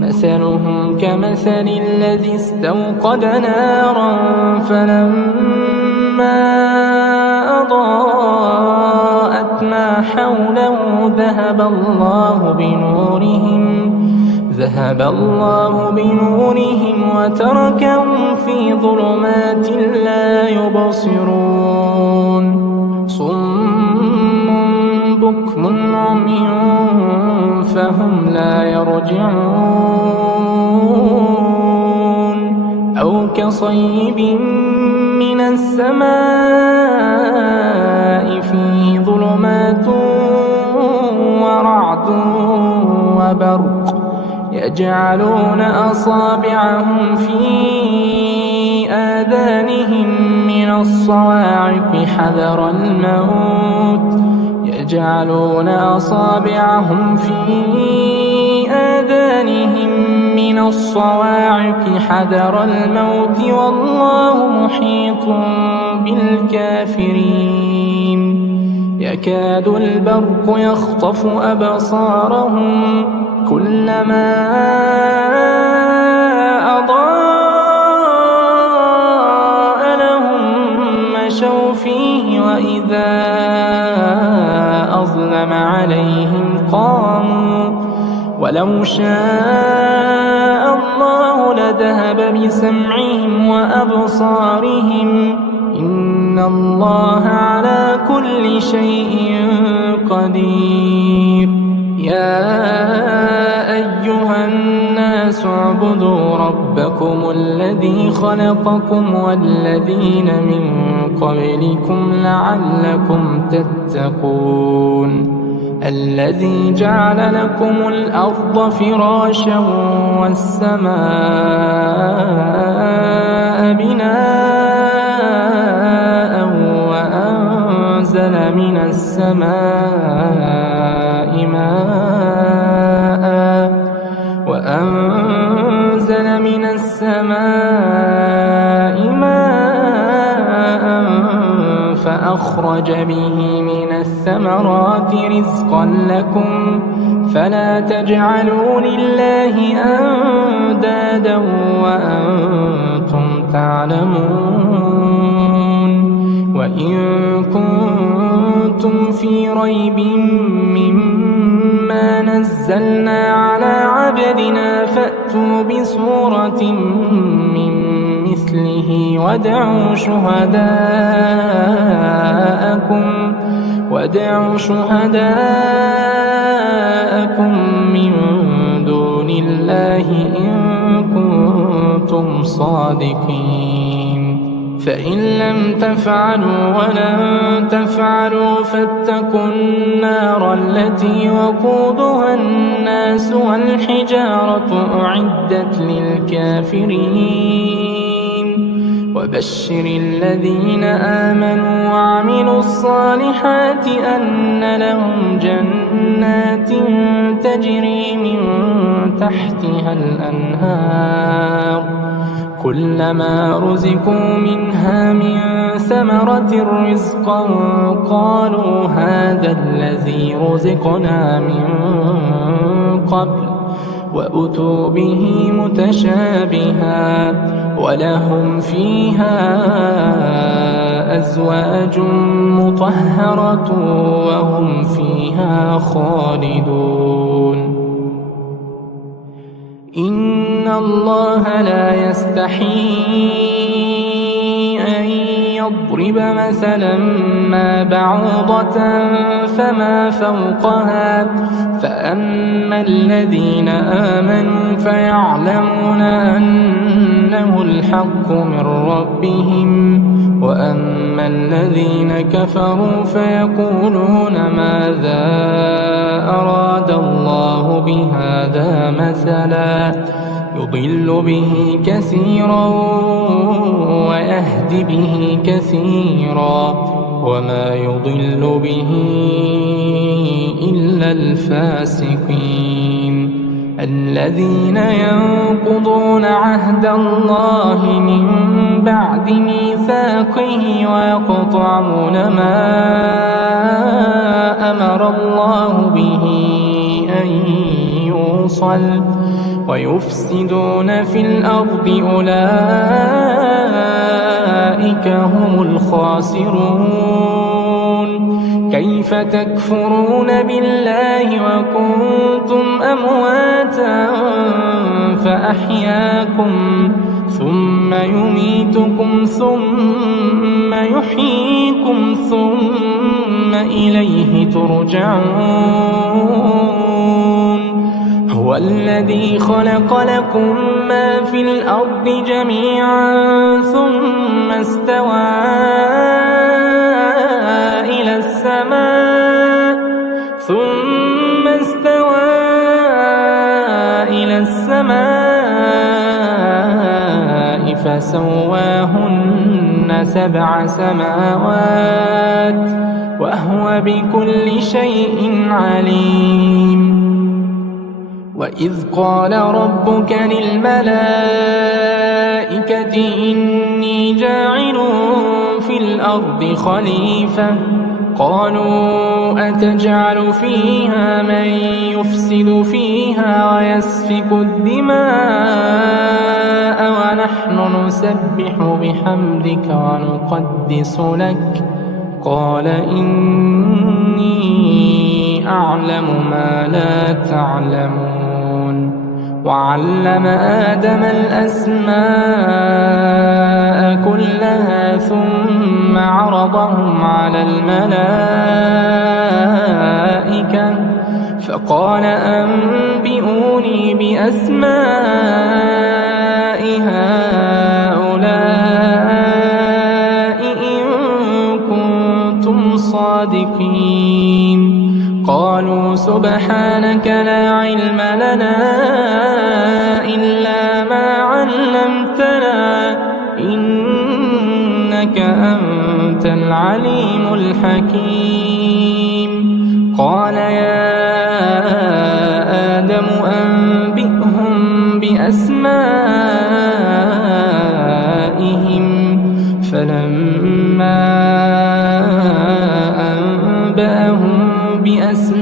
مثلهم كمثل الذي استوقد نارا فلما أضاءت ما حوله ذهب الله بنورهم وتركهم في ظلمات لا يبصرون. صم بكم عمي فهم لا يرجعون. أو كصيب من السماء فيه ظلمات ورعد وبرق يجعلون أصابعهم في آذانهم من الصواعق حذر الموت والله محيط بالكافرين. يكاد البرق يخطف أبصارهم كلما أضاء لهم مشوا فيه وإذا أظلم عليهم قاموا. ولو شاء الله لذهب بسمعهم وأبصارهم إن الله على كل شيء قدير. يا أيها الناس اعبدوا ربكم الذي خلقكم والذين من قبلكم لعلكم تتقون. الذي جعل لكم الأرض فراشا والسماء بناء وأنزل من السماء وأنزل من السماء ماء فأخرج به من الثمرات رزقا لكم فلا تجعلوا لله أندادا وأنتم تعلمون. وإن كنتم في ريب مما نزلنا على عبدنا فأتوا بسورة من مثله وادعوا شهداءكم من دون الله إن كنتم صادقين. فإن لم تفعلوا ولن تفعلوا فاتقوا النار التي وقودها الناس والحجارة أعدت للكافرين. وبشر الذين آمنوا وعملوا الصالحات أن لهم جنات تجري من تحتها الأنهار كلما رزقوا منها من ثمرة رزقا قالوا هذا الذي رزقنا من قبل وأتوا به متشابها ولهم فيها أزواج مطهرة وهم فيها خالدون. إن الله لا يستحيي أن يضرب مثلا ما بعوضة فما فوقها فأما الذين آمنوا فيعلمون أنه الحق من ربهم وأما الذين كفروا فيقولون ماذا أراد الله بهذا مثلا يضل به كثيرا ويهدي به كثيرا وما يضل به إلا الفاسقين الذين ينقضون عهد الله من بعد ميثاقه ويقطعون ما أمر الله به أن يوصل ويفسدون في الأرض أولئك هم الخاسرون. كيف تكفرون بالله وكنتم أمواتا فأحياكم ثم يميتكم ثم يحييكم ثم إليه ترجعون. هو الذي خلق لكم ما في الأرض جميعا ثم استوى إلى السماء فسواهن 7 سماوات وهو بكل شيء عليم. وإذ قال ربك للملائكة إني جاعل في الأرض خليفة قالوا أتجعل فيها من يفسد فيها ويسفك الدماء ونحن نسبح بحمدك ونقدس لك قال إني أعلم ما لا تعلمون. وعلم آدم الأسماء كلها ثم عرضهم على الملائكة فقال أنبئوني بأسماء هؤلاء إن كنتم صادقين. قالوا سبحانك لا علم لنا إلا ما علمتنا إنك أنت العليم الحكيم. قال يا آدم أنبئهم بأسمائهم فلما أنبأهم بأسمائهم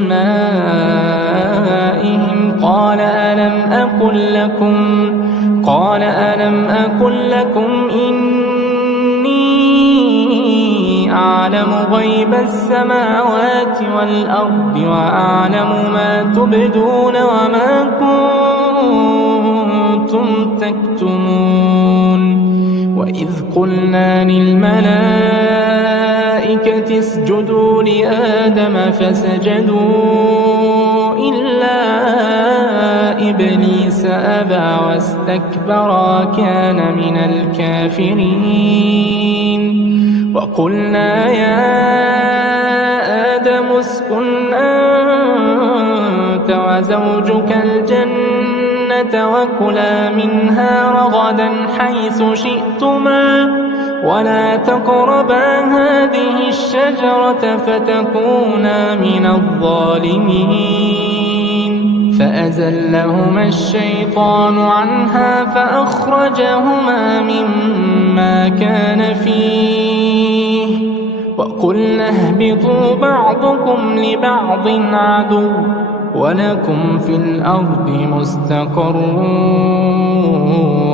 قال ألم أقل لكم إني أعلم غيب السماوات والأرض وأعلم ما تبدون وما كنتم تكتمون وإذ قلنا للملائكة اسجدوا لآدم فسجدوا إلا إبليس أبى واستكبر كان من الكافرين وقلنا يا آدم اسكن أنت وزوجك الجنة وكلا منها رغدا حيث شئتما ولا تقربا هذه الشجرة فتكونا من الظالمين فأزلهما الشيطان عنها فأخرجهما مما كان فيه وقلنا اهبطوا بعضكم لبعض عدو ولكم في الأرض مستقر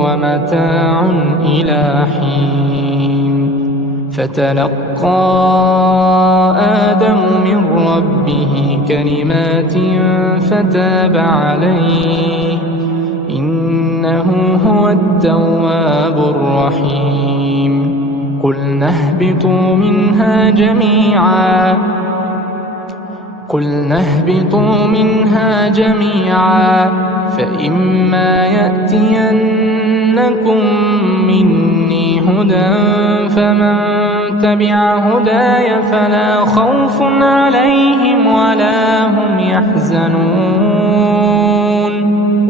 ومتاع إلى حين فتلقى آدم من ربه كلمات فتاب عليه إنه هو التواب الرحيم قلنا اهبطوا منها جميعا فإما يأتينكم مني هدى فمن تبع هداي فلا خوف عليهم ولا هم يحزنون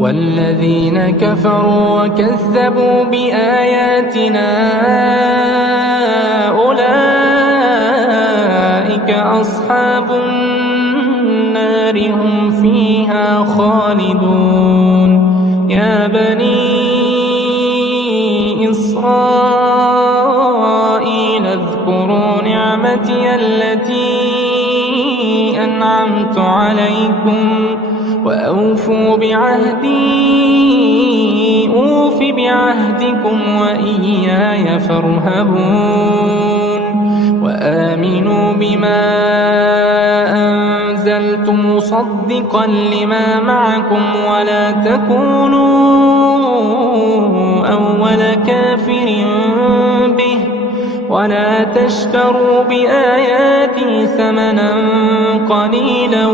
والذين كفروا وكذبوا بآياتنا أولئك أصحاب النار هم فيها خالدون يا بني إسرائيل اذكروا نعمتي التي أنعمت عليكم وأوفوا بعهدي أوف بعهدكم وإياي فارهبون وآمنوا بما أنزلت مصدقا لما معكم ولا تكونوا أول كافر به ولا تشتروا بآياتي ثمنا قليلا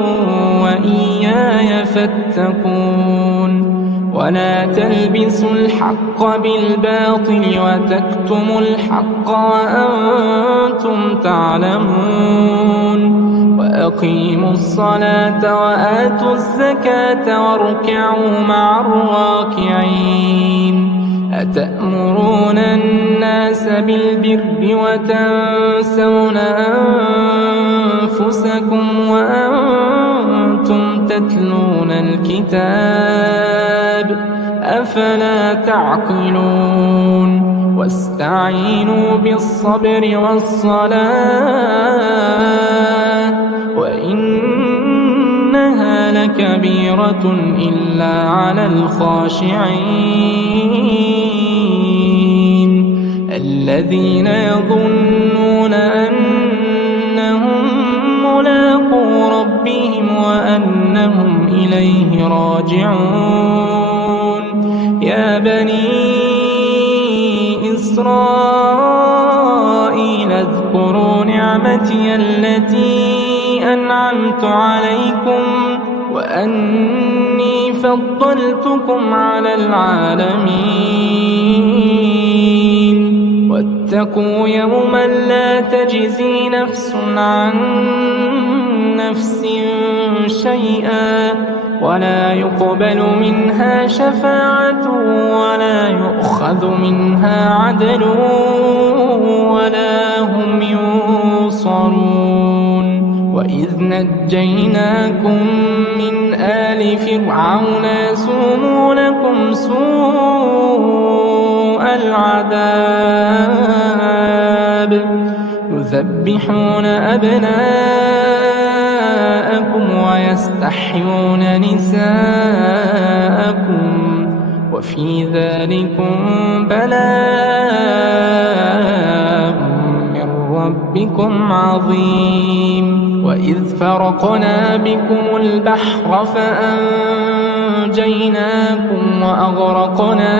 وإياي فاتقون ولا تلبسوا الحق بالباطل وتكتموا الحق وأنتم تعلمون وأقيموا الصلاة وآتوا الزكاة واركعوا مع الراكعين أتأمرون الناس بالبر وتنسون أنفسكم وأنتم تتلون الكتاب أفلا تعقلون واستعينوا بالصبر والصلاة وإنها لكبيرة إلا على الخاشعين الذين يظنون أنهم ملاقو ربهم وأنهم إليه راجعون يا بني إسرائيل اذكروا نعمتي التي أنعمت عليكم وأني فضلتكم على العالمين واتقوا يوما لا تجزي نفس عن نفس شيئا ولا يقبل منها شفاعة ولا يؤخذ منها عدل ولا هم ينصرون وإذ نجيناكم من آل فرعون يسومونكم سوء العذاب يذبحون أبناءكم ويستحيون نساءكم وفي ذلكم بلاء من ربكم عظيم وإذ فرقنا بكم البحر فأنجيناكم وأغرقنا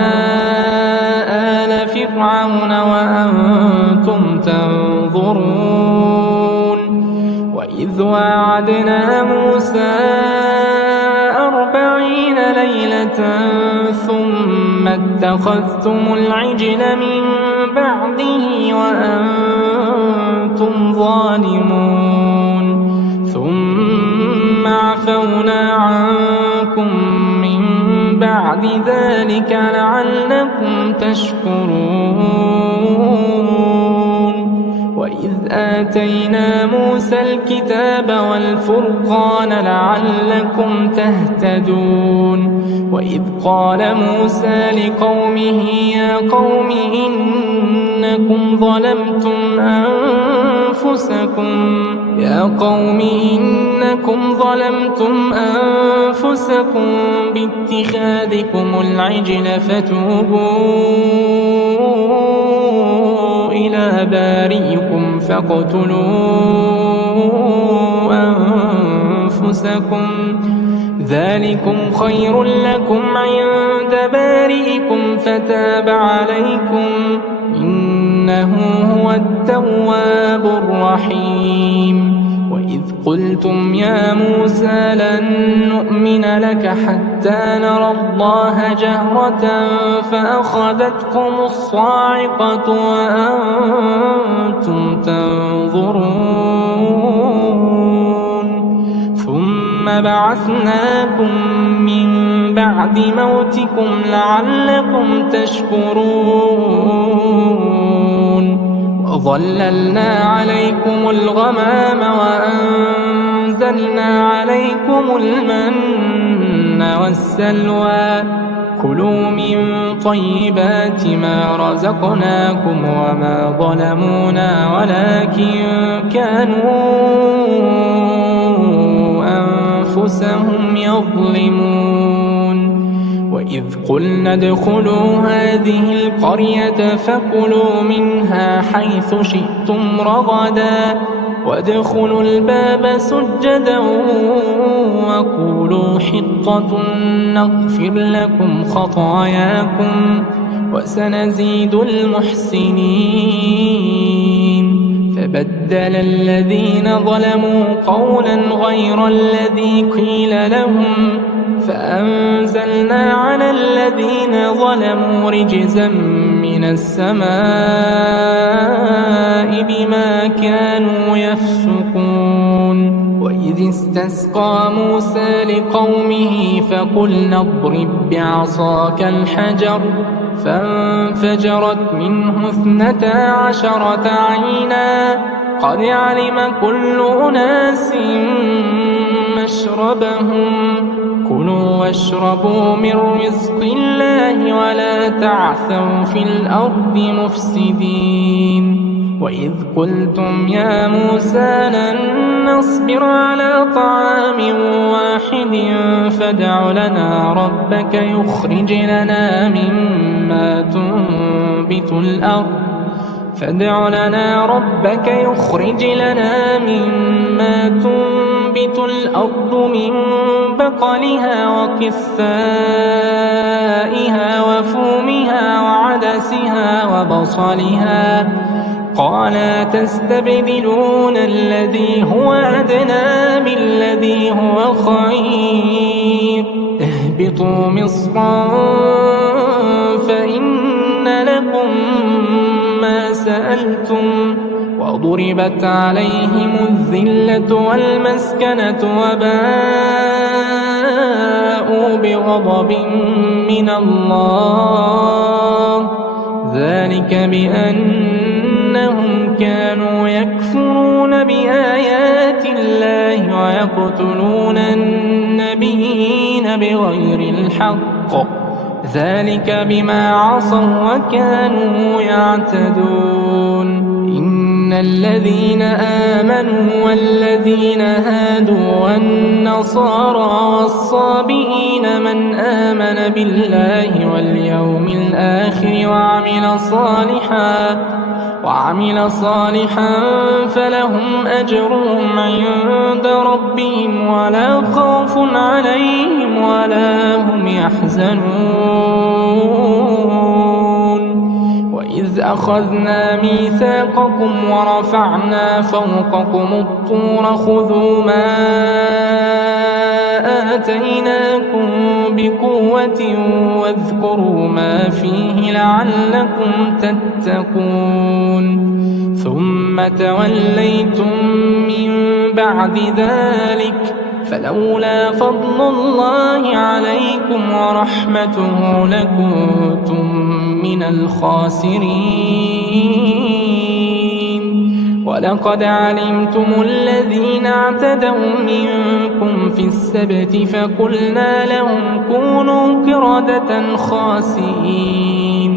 آل فرعون وأنتم تنظرون وإذ واعدنا موسى 40 ليلة ثم اتخذتم العجل من بعده وأنتم ظالمون ثم عفونا عنكم من بعد ذلك لعلكم تشكرون وإذ آتينا موسى الكتاب والفرقان لعلكم تهتدون وإذ قال موسى لقومه يا قوم إنكم ظلمتم أنفسكم باتخاذكم العجل فتوبوا إلى بارئكم فاقتلوا أنفسكم ذلكم خير لكم عند بارئكم فتاب عليكم إنه هو التواب الرحيم وإذ قلتم يا موسى لن نؤمن لك حتى نرى الله جهرة فأخذتكم الصاعقة وأنتم تنظرون ثم بعثناكم من بعد موتكم لعلكم تشكرون وظللنا عليكم الغمام وأنزلنا عليكم المن والسلوى كلوا من طيبات ما رزقناكم وما ظلمونا ولكن كانوا أنفسهم يظلمون وإذ قلنا ادخلوا هذه القرية فكلوا منها حيث شئتم رغدا وادخلوا الباب سجدا وقولوا حطة نغفر لكم خطاياكم وسنزيد المحسنين فبدل الذين ظلموا قولا غير الذي قيل لهم فأنزلنا على الذين ظلموا رجزا من السماء بما كانوا يفسقون وإذ استسقى موسى لقومه فقلنا اضرب بعصاك الحجر فانفجرت منه 12 عينا قد علم كل أناس مشربهم كلوا واشربوا من رزق الله ولا تعثوا في الأرض مفسدين وإذ قلتم يا موسى لن نصبر على طعام واحد فادع لنا ربك يخرج لنا مما تنبت الأرض من بقلها وقثائها وفومها وعدسها وبصلها قال تستبدلون الذي هو أدنى بالذي هو خير اهبطوا مصرا فإن لكم ما سألتم وضربت عليهم الذلة والمسكنة وباءوا بغضب من الله ذلك بأنهم كانوا يكفرون بآيات الله ويقتلون النبيين بغير الحق ذلك بما عصوا وكانوا يعتدون. إن الذين آمنوا والذين هادوا والنصارى والصابئين من آمن بالله واليوم الآخر وعمل صالحا فلهم أجرهم عند ربهم ولا خوف عليهم ولا هم يحزنون. وإذ أخذنا ميثاقكم ورفعنا فوقكم الطور خذوا ما آتيناكم بقوة واذكروا ما فيه لعلكم تتقون. ثم توليتم من بعد ذلك فلولا فضل الله عليكم ورحمته لكنتم من الخاسرين. ولقد علمتم الذين اعتدوا منكم في السبت فقلنا لهم كونوا قردة خاسئين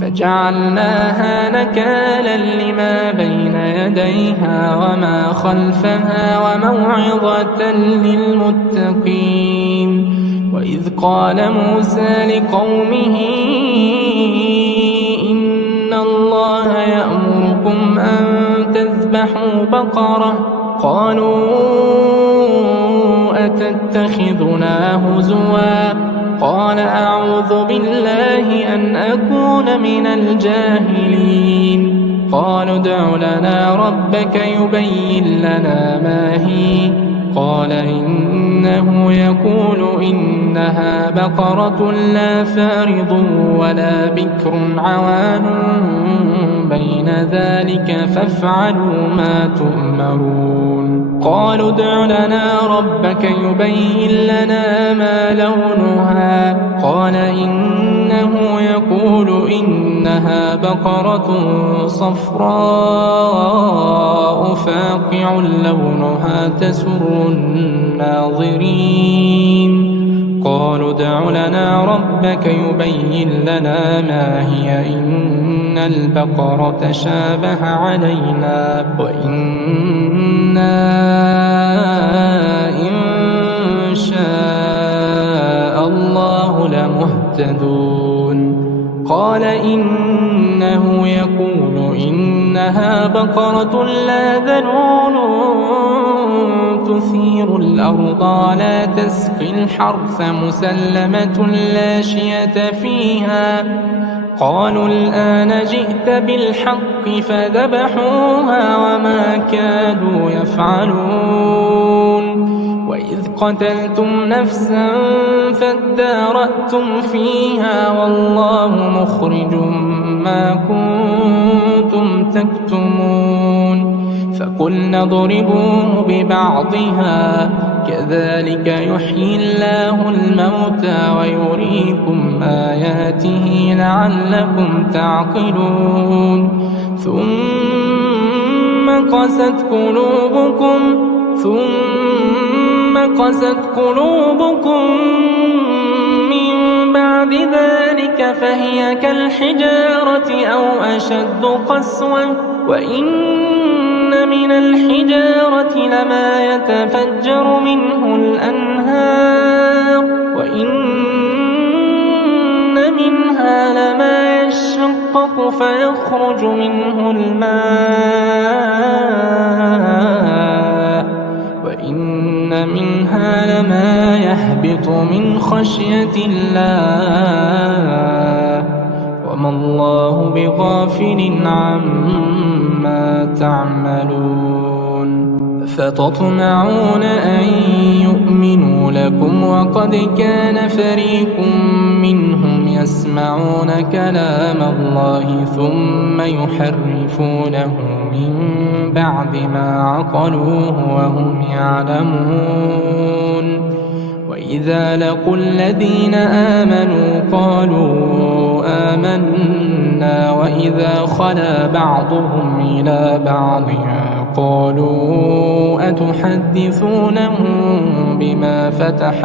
فجعلناها نكالا لما بين يديها وما خلفها وموعظة للمتقين. وإذ قال موسى لقومه إن الله يأمركم أن تذبحوا بقرة قالوا أتتخذنا هزوا قال أعوذ بالله أن أكون من الجاهلين. قالوا ادع لنا ربك يبين لنا ما هي قال إنه يقول إنها بقرة لا فارض ولا بكر عوان بين ذلك فافعلوا ما تؤمرون. قالوا ادع لنا ربك يبين لنا ما لونها قال إنه يقول إنها بقرة صفراء فاقع لونها تسر الناظرين. قالوا ادع لنا ربك يبين لنا ما هي إن البقرة شابه علينا وإنا إن شاء الله لمهتدون. قال إنه يقول إنها بقرة لا ذلول تثير الأرض ولا تسقي الحرث مسلمة لا شية فيها. قالوا الآن جئت بالحق فذبحوها وما كادوا يفعلون. وإذ قتلتم نفسا فادارأتم فيها والله مخرج ما كنتم تكتمون. فقلنا اضربوه ببعضها كذلك يحيي الله الموتى ويريكم آياته لعلكم تعقلون. ثم قست قلوبكم من بعد ذلك فهي كالحجارة أو أشد قسوة وإن من الحجارة لما يتفجر منه الأنهار وإن منها لما يشقق فيخرج منه الماء وإن منها لما يهبط من خشية الله وما الله بغافل عما تعملون. فتطمعون أن يؤمنوا لكم وقد كان فريق منهم يسمعون كلام الله ثم يحرفونه من بعد ما عقلوه وهم يعلمون. وإذا لقوا الذين آمنوا قالوا آمنا وإذا خلا بعضهم إلى بعض قالوا أتحدثونهم بما فتح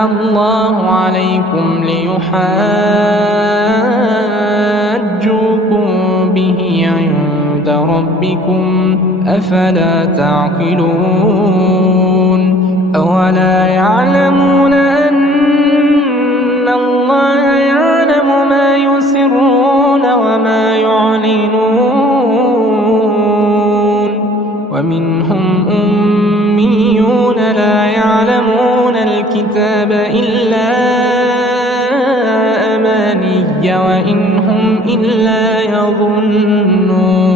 الله عليكم ليحاجوكم به عند ربكم أفلا تعقلون أولا يعلمون أن الله يعلم ما يسرون وما يعلنون ومنهم أميون لا يعلمون الكتاب إلا أماني وإن هم إلا يظنون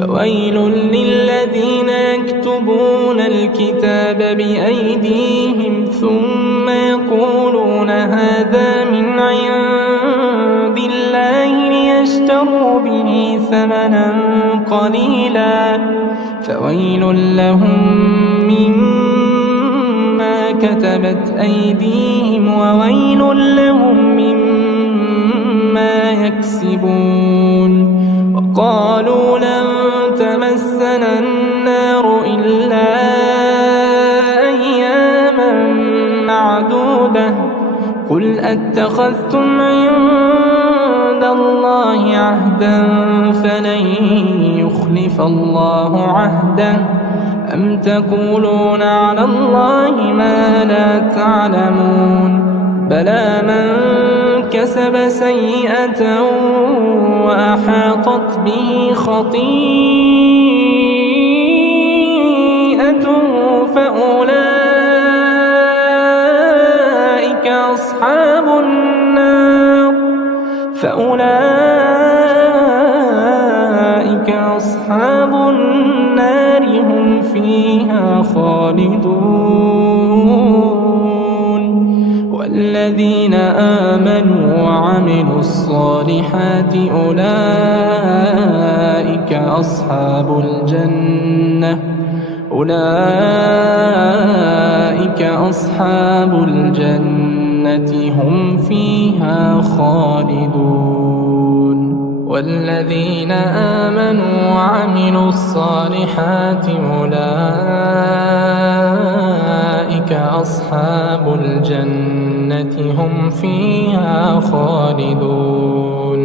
فويل للذين يكتبون الكتاب بأيديهم ثم يقولون هذا من عند الله ليشتروا به ثمنا قليلا فويل لهم مما كتبت أيديهم وويل لهم مما يكسبون وقالوا لن تمسنا النار إلا أياما معدودة قل أتخذتم عند الله عهدا فلن يخلف الله عهده أم تقولون على الله ما لا تعلمون بلى من كسب سيئة وأحاطت به خطيئته فأولئك أصحاب النار هم فيها خالدون والذين آمنوا وعملوا الصالحات أولئك أصحاب الجنة هم فيها خالدون والذين آمنوا وعملوا الصالحات أولئك أصحاب الجنة هم فيها خالدون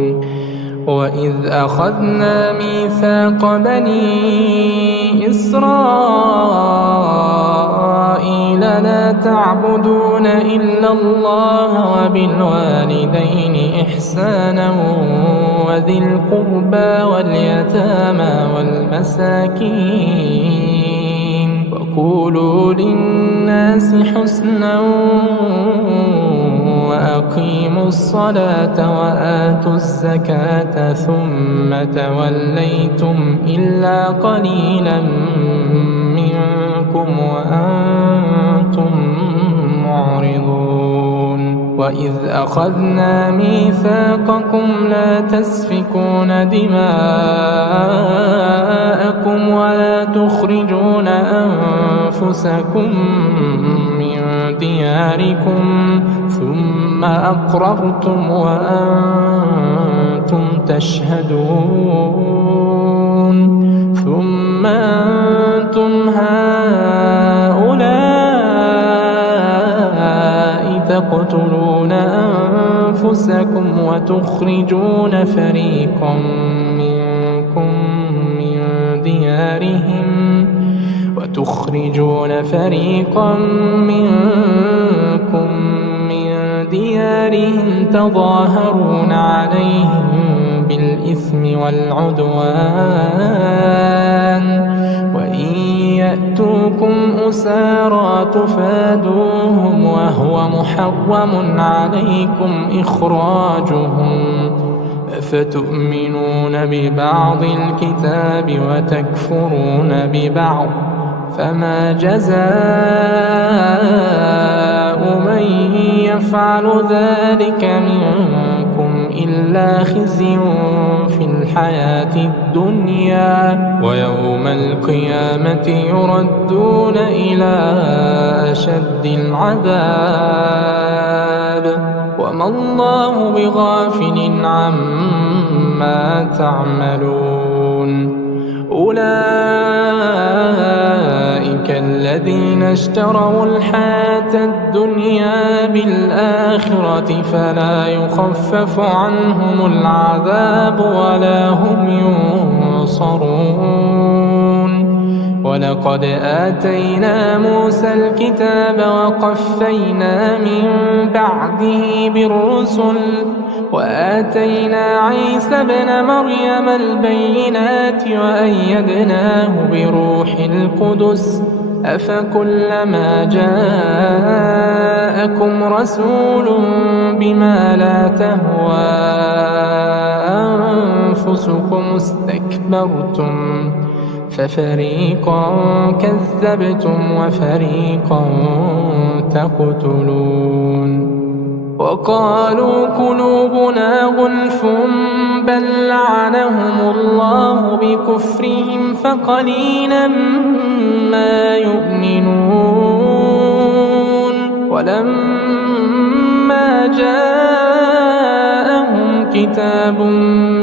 وإذ أخذنا ميثاق بني إسرائيل لا تعبدون إلا الله وبالوالدين إحسانا وذي القربى واليتامى والمساكين وقولوا للناس حسنا وأقيموا الصلاة وآتوا الزكاة ثم توليتم إلا قليلا منكم وأنتم معرضون وإذ أخذنا ميثاقكم لا تسفكون دماءكم ولا تخرجون أنفسكم من دياركم ثم أقررتم وأنتم تشهدون ثم أنتم هؤلاء تقتلون أنفسكم وتخرجون فريقا منكم من ديارهم تظاهرون عليهم بالإثم والعدوان وإن يأتوكم أسارى تفادوهم وهو محرم عليكم إخراجهم أفتؤمنون ببعض الكتاب وتكفرون ببعض فما جزاء من يفعل ذلك منكم إلا خزي في الحياة الدنيا ويوم القيامة يردون إلى أشد العذاب وما الله بغافل عما تعملون أولئك الذين اشتروا الحياة الدنيا بالآخرة فلا يخفف عنهم العذاب ولا هم ينصرون ولقد آتينا موسى الكتاب وقفينا من بعده بالرسل وآتينا عيسى ابن مريم البينات وأيدناه بروح القدس أفكلما جاءكم رسول بما لا تهوى أنفسكم استكبرتم ففريقا كذبتم وفريقا تقتلون وقالوا قلوبنا غلف بل لعنهم الله بكفرهم فقليلا ما يؤمنون ولما جاءهم كتاب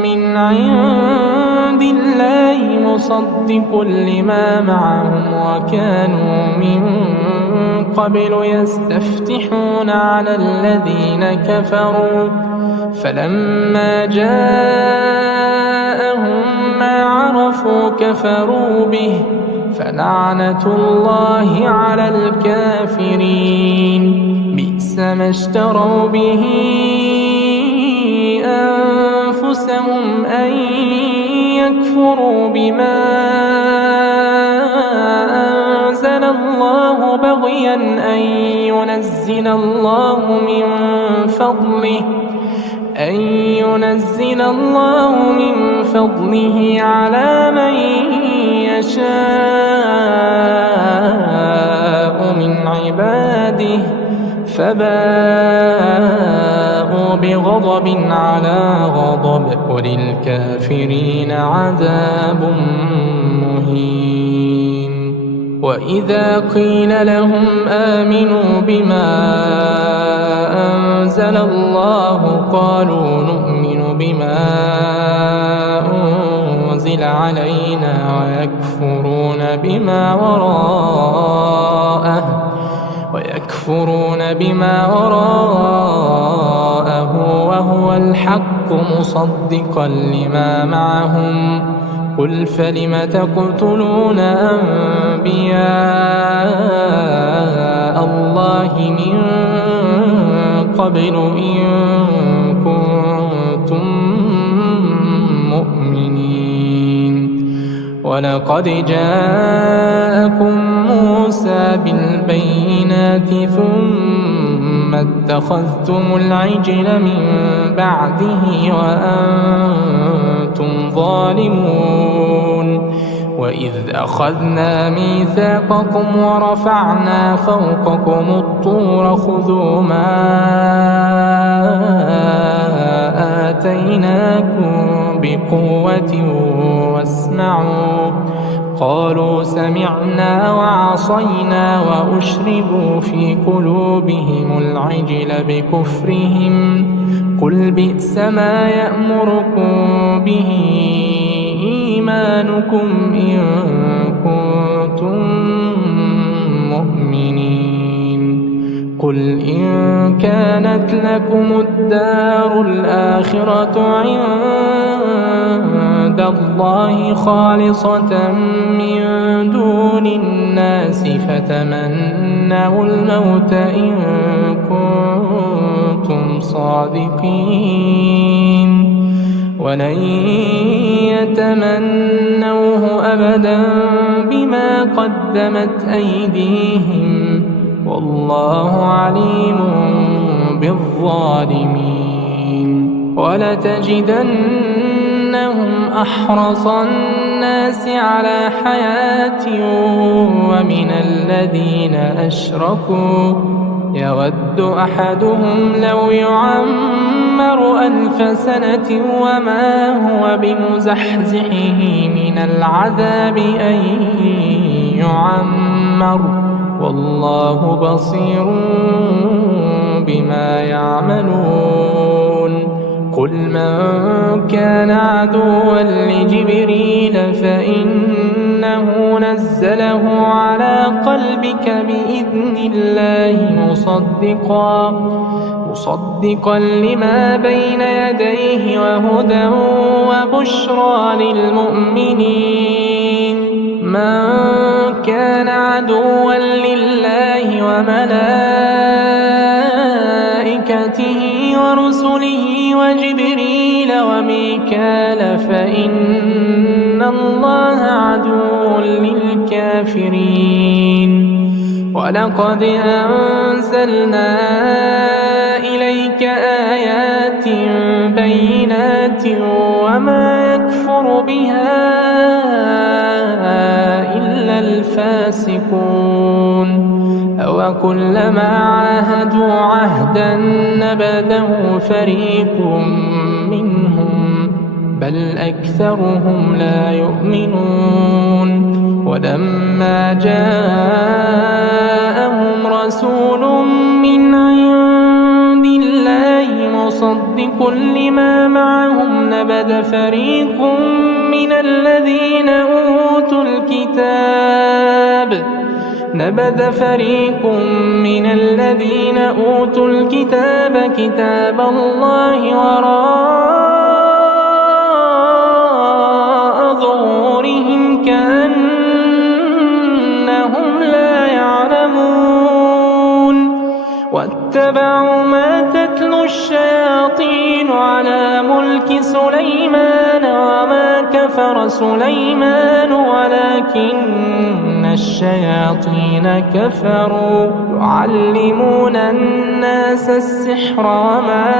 من عند الله مصدق لما معهم وكانوا من قبل يستفتحون على الذين كفروا فلما جاءهم ما عرفوا كفروا به فلعنة الله على الكافرين بئس ما اشتروا به أنفسهم أن يكفروا بما أنزل الله بغيا أن ينزل الله من فضله على من يشاء من عباده فباءوا بغضب على غضب وللكافرين عذاب مهين وإذا قيل لهم آمنوا بما أنزل الله قالوا نؤمن بما أنزل علينا ويكفرون بما وراءه وهو الحق مصدقا لما معهم قل فلم تقتلون أنبياء الله من قبل إن كنتم مؤمنين ولقد جاءكم موسى بالبينات ثم اتخذتم العجل من بعده وأنتم ظالمون وإذ أخذنا ميثاقكم ورفعنا فوقكم الطور خذوا ما آتيناكم بقوة واسمعوا قالوا سمعنا وعصينا وأشربوا في قلوبهم العجل بكفرهم قل بئس ما يأمركم به إيمانكم إن كنتم مؤمنين قل إن كانت لكم الدار الآخرة عند الله خالصة من دون الناس فتمنوا الموت إن كنتم صادقين ولن يتمنوه أبدا بما قدمت أيديهم والله عليم بالظالمين ولتجدنهم أحرص الناس على حياة ومن الذين أشركوا يود أحدهم لو يعمر 1000 سنة وما هو بمزحزحه من العذاب أن يعمر والله بصير بما يعملون قل من كان عدوا لجبريل فإنه نزله على قلبك بإذن الله مصدقا لما بين يديه وهدى وبشرى للمؤمنين من كان عدوا لله وملائكته ورسله وجبريل وميكال فإن الله عدو للكافرين ولقد أنزلنا إليك آيات بينات وما يكفر بها إلا الفاسقون أوكلما عاهدوا عهدا نبذه فريق منهم بل أكثرهم لا يؤمنون ولما جاءهم رسول من عند الله مصدق لما معهم نبذ فريق من الذين أوتوا الكتاب كتاب الله وراء ظهورهم كأنهم لا يعلمون واتبعوا ما تتلو الشياطين على ملك سليمان وما كفر سليمان ولكن الشياطين كفروا يعلمون الناس السحر وما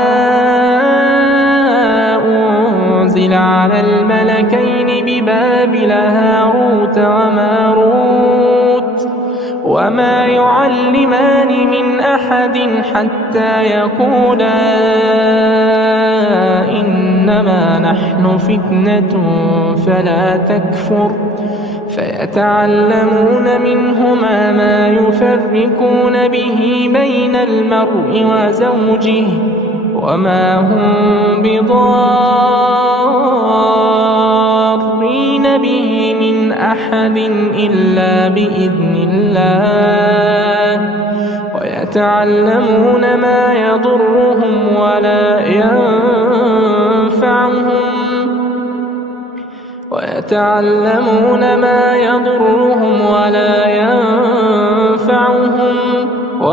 أنزل على الملكين ببابل هاروت وماروت وما يعلمان من أحد حتى يقولا إنما نحن فتنة فلا تكفر فيتعلمون منهما ما يفرقون به بين المرء وزوجه وما هم بضارين به من أحد إلا بإذن الله ويتعلمون ما يضرهم ولا ينفعهم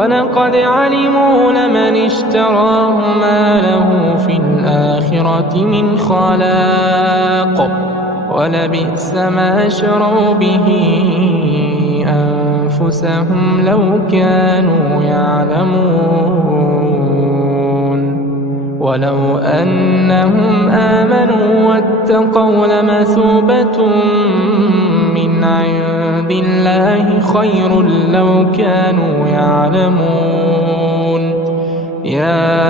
ولقد علموا لمن اشتراه ما له في الآخرة من خلاق ولبئس ما شروا به أنفسهم لو كانوا يعلمون ولو أنهم آمنوا واتقوا لمثوبة من عند الله خير لو كانوا يعلمون يا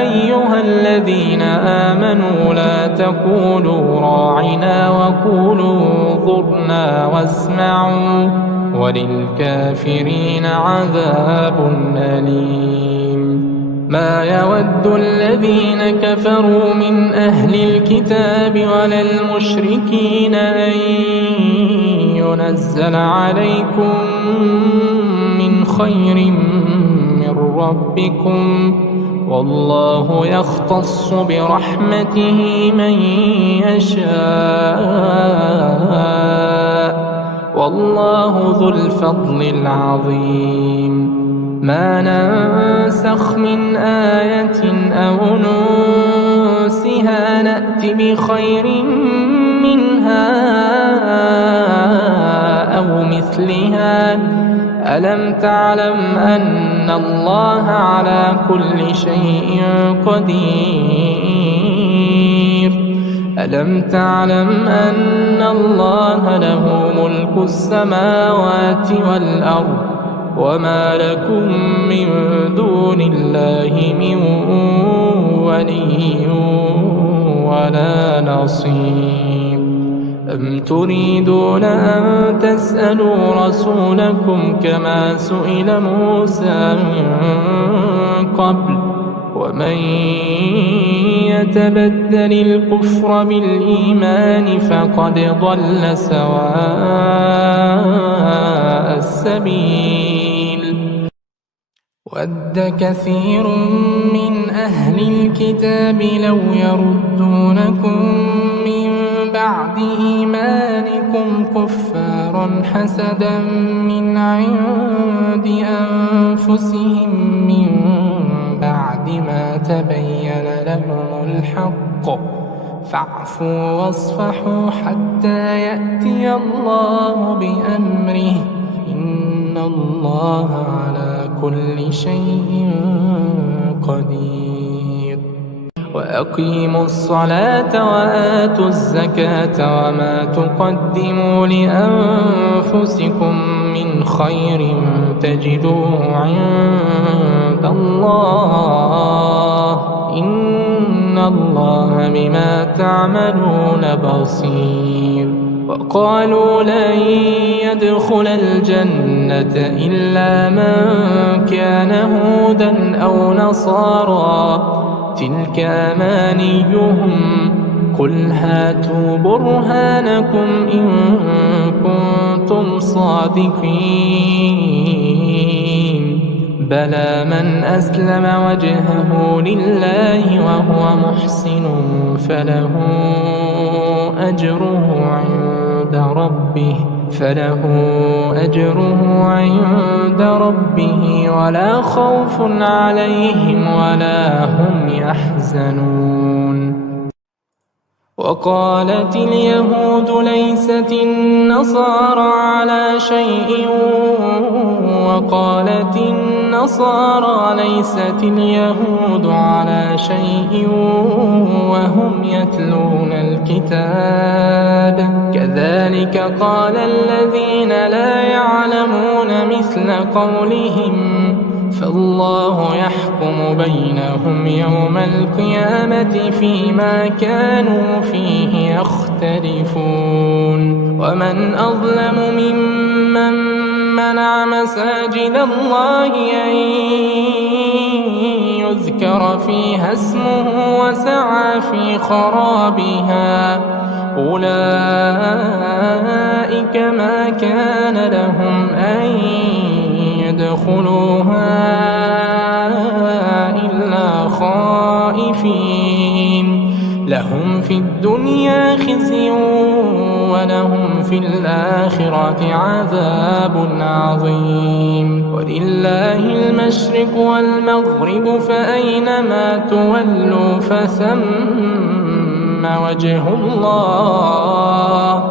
أيها الذين آمنوا لا تقولوا راعنا وقولوا انظرنا واسمعوا وللكافرين عذاب أليم ما يود الذين كفروا من أهل الكتاب ولا المشركين أن ينزل عليكم من خير من ربكم والله يختص برحمته من يشاء والله ذو الفضل العظيم ما ننسخ من آية أو ننسها نأت بخير منها أو مثلها ألم تعلم أن الله على كل شيء قدير ألم تعلم أن الله له ملك السماوات والأرض وما لكم من دون الله من ولي ولا نصير. أم تريدون أن تسألوا رسولكم كما سئل موسى من قبل ومن يتبدل الكفر بالإيمان فقد ضل سواء السبيل. ود كثير من أهل الكتاب لو يردونكم من بعد إيمانكم كفارا حسدا من عند أنفسهم من بعد ما تبين لهم الحق فاعفوا واصفحوا حتى يأتي الله بأمره إن الله على كل شيء قدير. وأقيموا الصلاة وآتوا الزكاة وما تقدموا لأنفسكم من خير تجدوه عند الله إن الله بما تعملون بصير. وقالوا لن يدخل الجنة إلا من كان هودا أو نصارى تلك أمانيهم قل هاتوا برهانكم إن كنتم صادقين بلى من أسلم وجهه لله وهو محسن فله أجره عند ربه ولا خوف عليهم ولا هم يحزنون. وقالت اليهود ليست النصارى على شيء وقالت النصارى ليست اليهود على شيء وهم يتلون الكتاب كذلك قال الذين لا يعلمون مثل قولهم فالله يحكم بينهم يوم القيامة فيما كانوا فيه يختلفون. ومن أظلم ممن منع مساجد الله أن يذكر فيها اسمه وسعى في خرابها أولئك ما كان لهم أن يدخلوها إلا خائفين لهم في الدنيا خزي ولهم في الآخرة عذاب عظيم. ولله المشرق والمغرب فأينما تولوا فثم وجه الله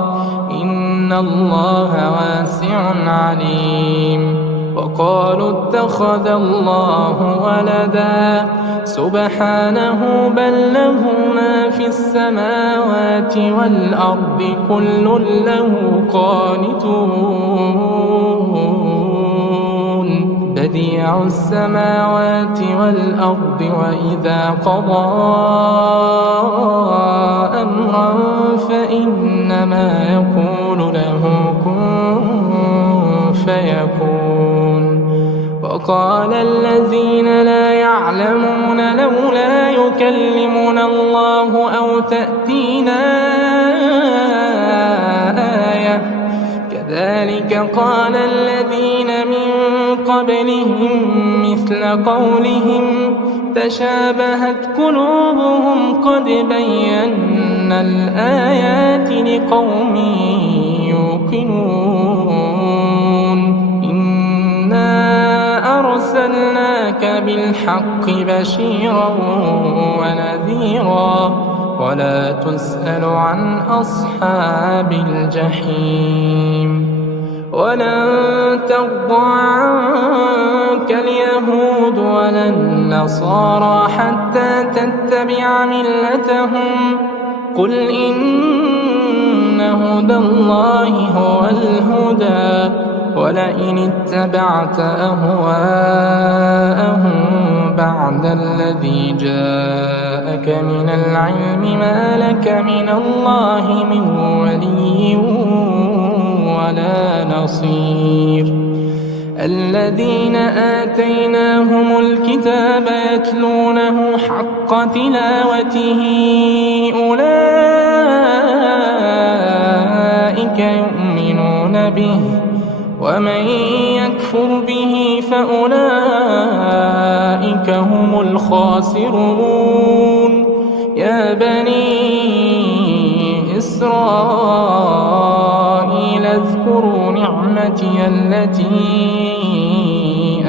إن الله واسع عليم. وقالوا اتخذ الله ولدا سبحانه بل له ما في السماوات والأرض كل له قانتون بديع السماوات والأرض وإذا قضى أمرا فإنما يقول له كن فيكون. وقال الذين لا يعلمون لولا يكلمنا الله أو تأتينا آية كذلك قال الذين من قبلهم مثل قولهم تشابهت قلوبهم قد بينا الآيات لقوم يوقنون. إنا أرسلناك بالحق بشيرا ونذيرا ولا تسأل عن أصحاب الجحيم. ولن ترضى عنك اليهود ولا النصارى حتى تتبع ملتهم قل إن هدى الله هو الهدى ولئن اتبعت أهواءهم الذي جاءك من العلم ما لك من الله من ولي ولا نصير. الذين آتيناهم الكتاب يتلونه حق تلاوته أولئك يؤمنون به ومن يكفر به فأولئك هم الخاسرون. يا بني إسرائيل اذكروا نعمتي التي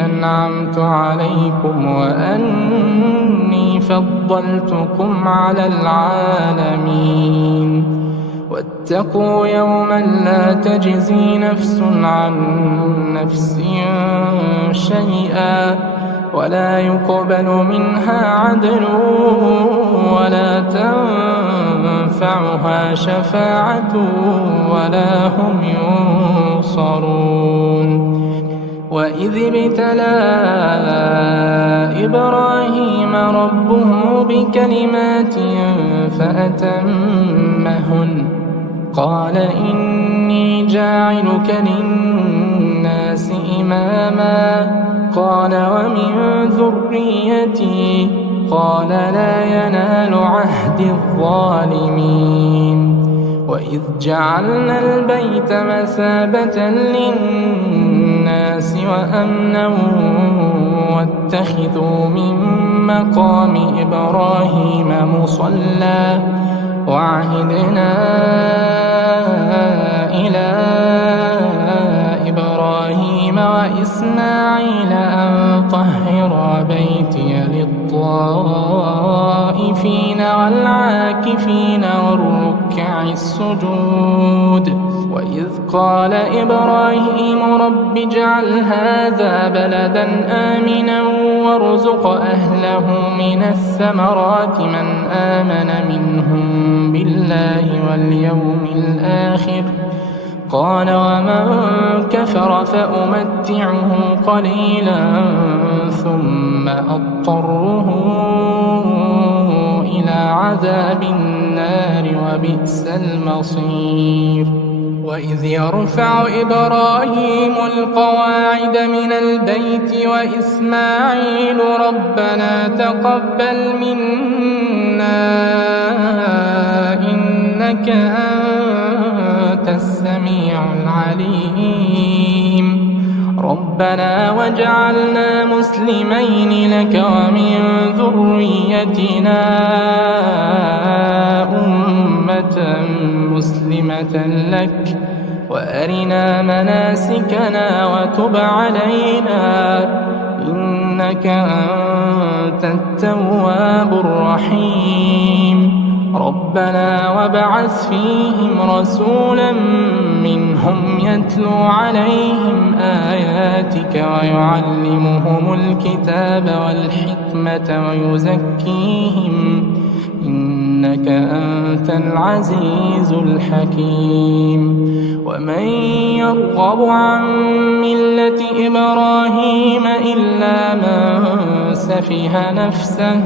أنعمت عليكم وأني فضلتكم على العالمين. واتقوا يوما لا تجزي نفس عن نفس شيئا ولا يقبل منها عدل ولا تنفعها شفاعة ولا هم ينصرون. وإذ ابتلى إبراهيم ربه بكلمات فأتمهن قال إني جاعلك للناس إماما قال ومن ذريتي قال لا ينال عهد الظالمين. وإذ جعلنا البيت مثابة للناس وأمنا واتخذوا من مقام إبراهيم مصلى وعهدنا إلى إبراهيم وإسماعيل أن طهرا بيتي للطائفين والعاكفين والركع السجود. وإذ قال إبراهيم رب اجعل هذا بلدا آمنا وارزق أهله من الثمرات من آمن منهم بالله واليوم الآخر قال ومن كفر فأمتعه قليلا ثم أضطره إلى عذاب النار وبئس المصير. وإذ يرفع إبراهيم القواعد من البيت وإسماعيل ربنا تقبل منا إنك أنت السميع العليم. ربنا واجعلنا مسلمين لك ومن ذريتنا أمة مسلمة لك وأرنا مناسكنا وتب علينا إنك أنت التواب الرحيم. ربنا وابعث فيهم رسولا منهم يتلو عليهم آياتك ويعلمهم الكتاب والحكمة ويزكيهم إنك أنت العزيز الحكيم. ومن يرغب عن ملة إبراهيم إلا من سفه نفسه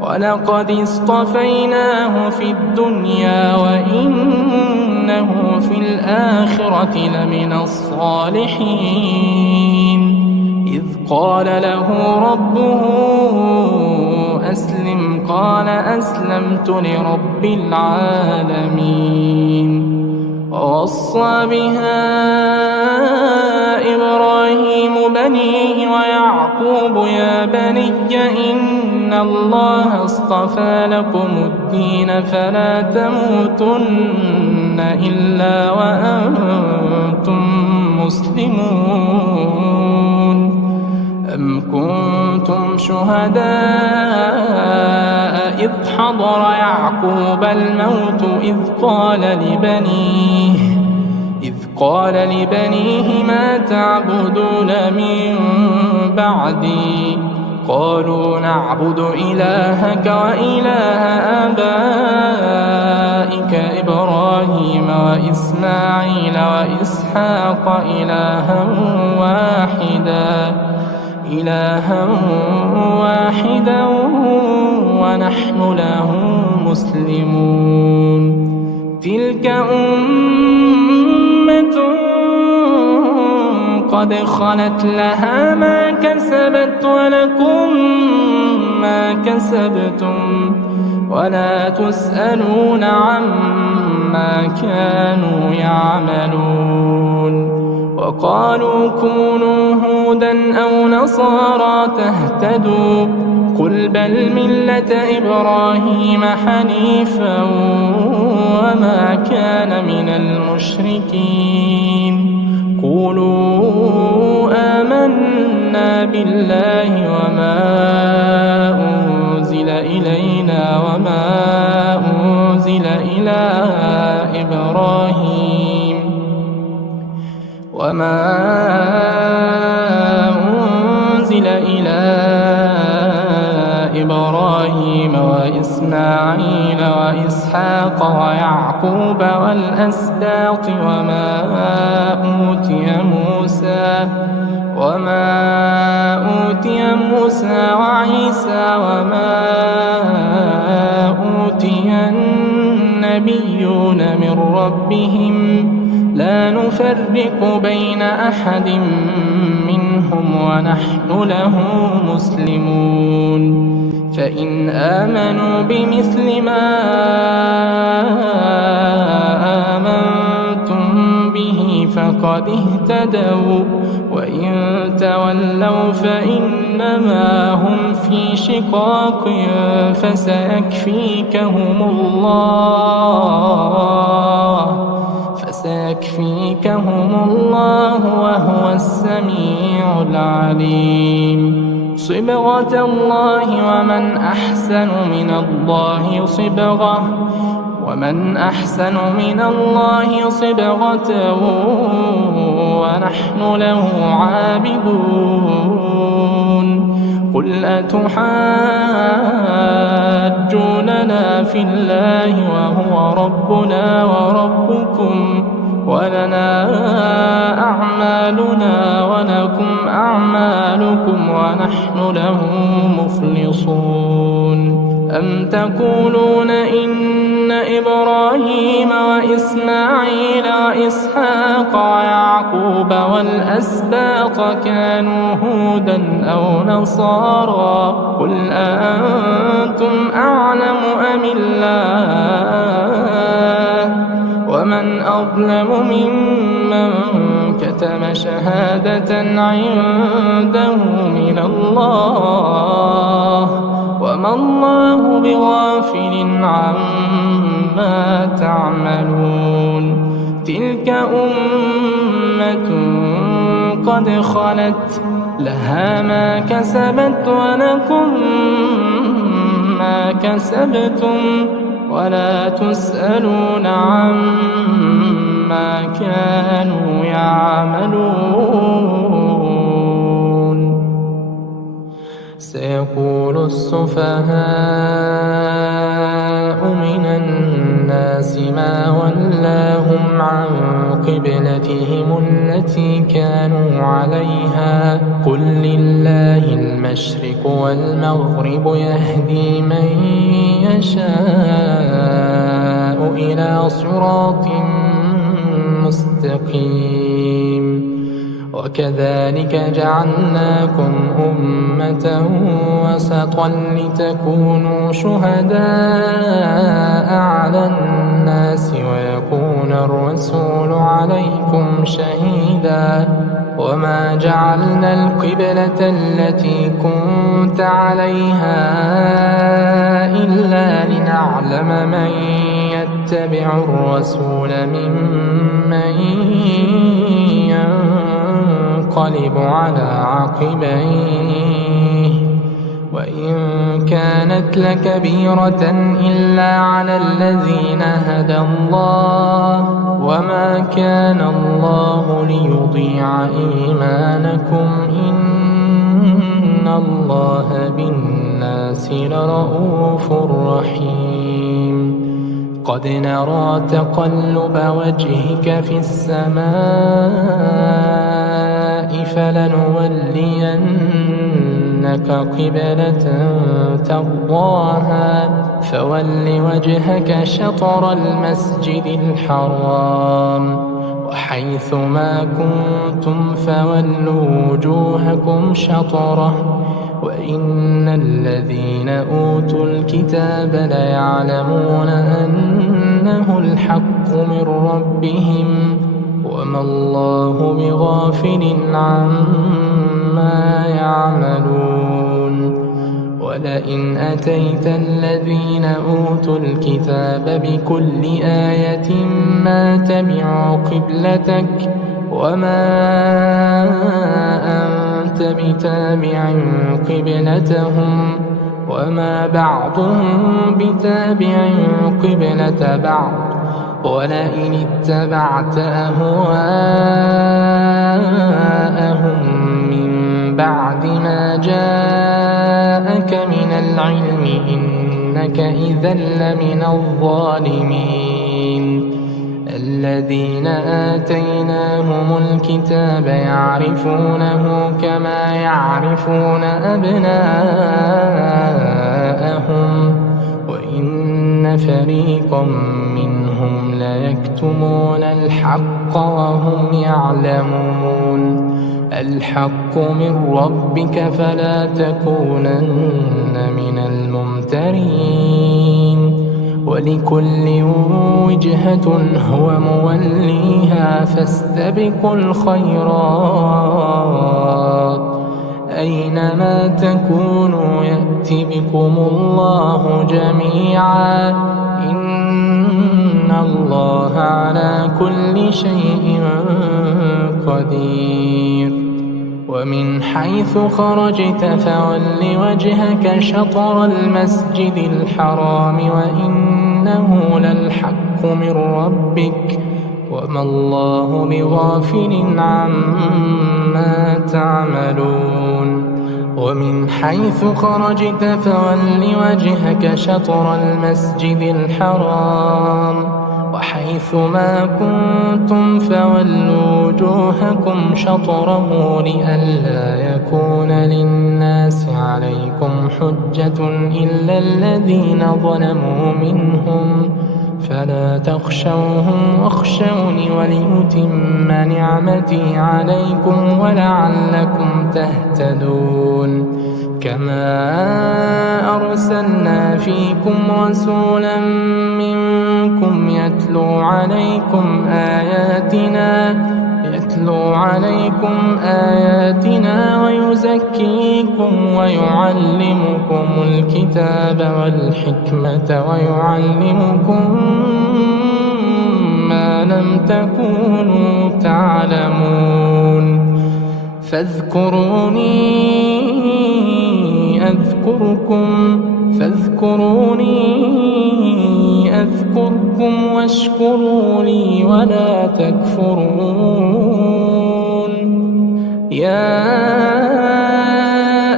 ولقد اصطفيناه في الدنيا وإنه في الآخرة لمن الصالحين. إذ قال له ربه أسلم قال أسلمت لرب العالمين. ووصى بها إبراهيم بنيه ويعقوب يا بني إن الله اصطفى لكم الدين فلا تموتن إلا وأنتم مسلمون. أم كنتم شهداء إذ حضر يعقوب الموت إذ قال لبنيه ما تعبدون من بعدي قالوا نعبد إلهك وإله آبائك إبراهيم وإسماعيل وإسحاق إلها واحدا إلها واحدا ونحن له مسلمون تلك أمة قد خلت لها ما كسبت ولكم ما كسبتم ولا تسألون عما كانوا يعملون وقالوا كونوا هودا أو نصارى تهتدوا قل بل ملة إبراهيم حنيفا وما كان من المشركين قولوا آمنا بالله وما أنزل إلينا وما أنزل إلى إبراهيم وإسماعيل وإسحاق ويعقوب والأسباط وما أوتي موسى وعيسى وما أوتي النبيون من ربهم لا نفرق بين أحد منهم ونحن له مسلمون فإن آمنوا بمثل ما آمنتم به فقد اهتدوا وإن تولوا فإنما هم في شقاق فسيكفيكهم الله وهو السميع العليم صبغة الله ومن أحسن من الله صبغة ونحن له عابدون قل أتحاجوننا في الله وهو ربنا وربكم ولنا أعمالنا ولكم أعمالكم ونحن له مخلصون أم تقولون إن إبراهيم وإسماعيل وإسحاق ويعقوب والأسباط كانوا هودا أو نصارى قل أأنتم أعلم أم الله ومن أظلم ممن كتم شهادة عنده من الله وما الله بغافل عما تعملون تلك أمة قد خلت لها ما كسبت ولكم ما كسبتم ولا تسألون عما كانوا يعملون سيقول السفهاء من الناس ما ولاهم عن قبلتهم التي كانوا عليها قل لله المشرق والمغرب يهدي من يشاء إلى صراط مستقيم وكذلك جعلناكم أمة وسطا لتكونوا شهداء على الناس ويكون الرسول عليكم شهيدا وما جعلنا القبلة التي كنت عليها إلا لنعلم من يتبع الرسول ممن ينقلب على عقبيه وإن كانت لكبيرة إلا على الذين هدى الله وما كان الله ليضيع إيمانكم إن الله بالناس لرءوف رحيم قد نرى تقلب وجهك في السماء فلنولينك إنك قبلة ترضاها فول وجهك شطر المسجد الحرام وحيث ما كنتم فولوا وجوهكم شطره وإن الذين أوتوا الكتاب ليعلمون أنه الحق من ربهم وما الله بغافل عما يعملون ولئن أتيت الذين أوتوا الكتاب بكل آية ما تبعوا قبلتك وما أنت بتابع قبلتهم وما بعضهم بتابع قبلة بعض ولئن اتبعت أهواءهم من بعد ما جاءك من العلم إنك إذا لمن الظالمين الذين آتيناهم الكتاب يعرفونه كما يعرفون أبناءهم وإن فريقا منهم ليكتمون الحق وهم يعلمون الحق من ربك فلا تكونن من الممترين ولكل وجهة هو موليها فاستبقوا الخيرات أينما تكونوا يأت بكم الله جميعا إن الله على كل شيء قدير ومن حيث خرجت فول وجهك شطر المسجد الحرام وإنه للحق من ربك وما الله بغافل عما تعملون ومن حيث خرجت فول وجهك شطر المسجد الحرام وحيث ما كنتم فولوا وجوهكم شطره لئلا يكون للناس عليكم حجة إلا الذين ظلموا منهم فلا تخشوهم واخشوني ولأتم نعمتي عليكم ولعلكم تهتدون كما أرسلنا فيكم رسولا منكم يتلو عليكم آياتنا ويزكيكم ويعلمكم الكتاب والحكمة ويعلمكم ما لم تكونوا تعلمون فاذكروني أذكركم واشكروا لي ولا تكفرون يا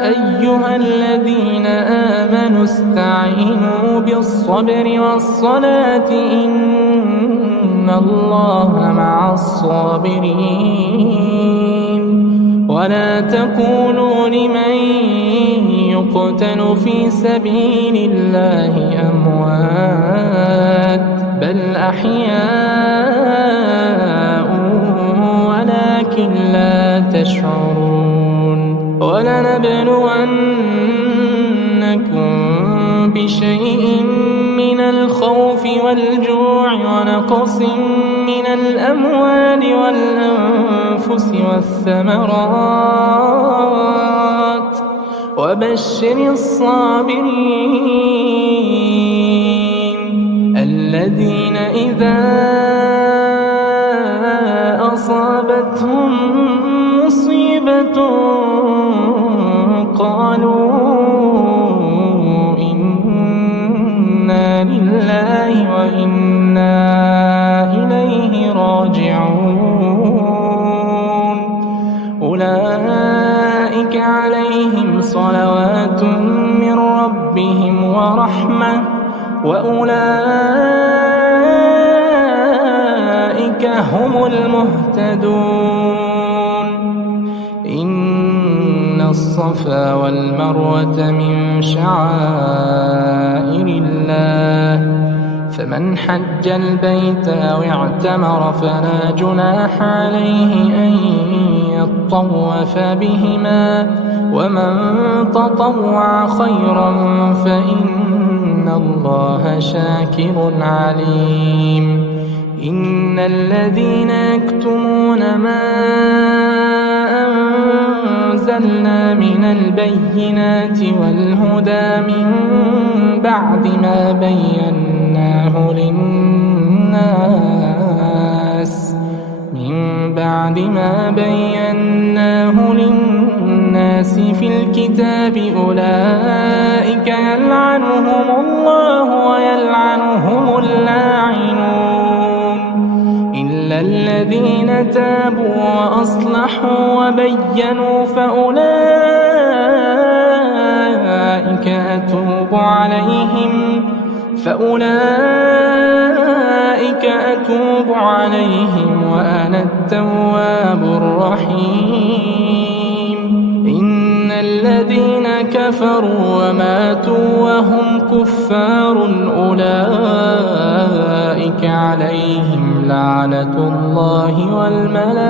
أيها الذين آمنوا استعينوا بالصبر والصلاة إن الله مع الصابرين ولا تقولوا لمن يقتل في سبيل الله أموات بل أحياء ولكن لا تشعرون ولنبلونكم بشيء من الخوف والجوع ونقص من الأموال والأنفس والثمرات وبشر الصابرين الذين إذا أصابتهم مصيبة قالوا إنا لله وإنا إليه راجعون أولئك عليهم صلوات من ربهم ورحمة وأولئك هم المهتدون إن الصفا والمروة من شعائر الله فمن حج البيت أو اعتمر فلا جناح عليه أن يطوف بهما ومن تطوع خيرا فإن الله شاكر عليم. إن الذين يكتمون ما أنزلنا من البينات والهدى من بعد ما بيناه للناس في الكتاب أولئك يلعنهم الله ويلعنهم اللاعنون إلا الذين تابوا وأصلحوا وبينوا فأولئك أتوب عليهم وأنا التواب الرحيم. إن الذين كفروا وماتوا وهم كفار أولئك عليهم لعنة الله والملائكة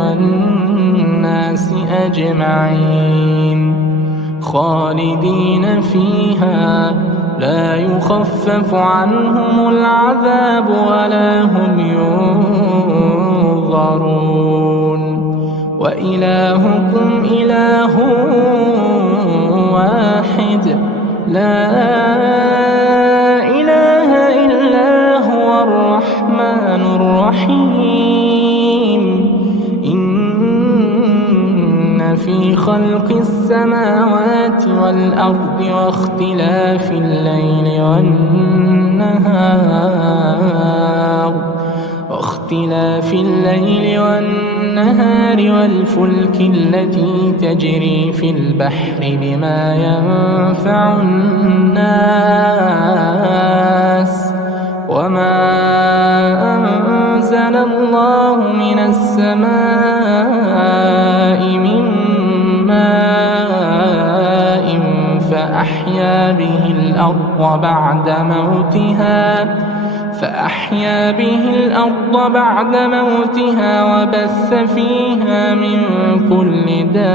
والناس أجمعين خالدين فيها لا يخفف عنهم العذاب ولا هم ينظرون. وإلهكم إله واحد لا إله إلا هو الرحمن الرحيم. إن في خلق السماوات والأرض واختلاف الليل والنهار والفلك التي تجري في البحر بما ينفع الناس وما أنزل الله من السماء من ماء فأحيا به الأرض بعد موتها وبث فيها من كل دابة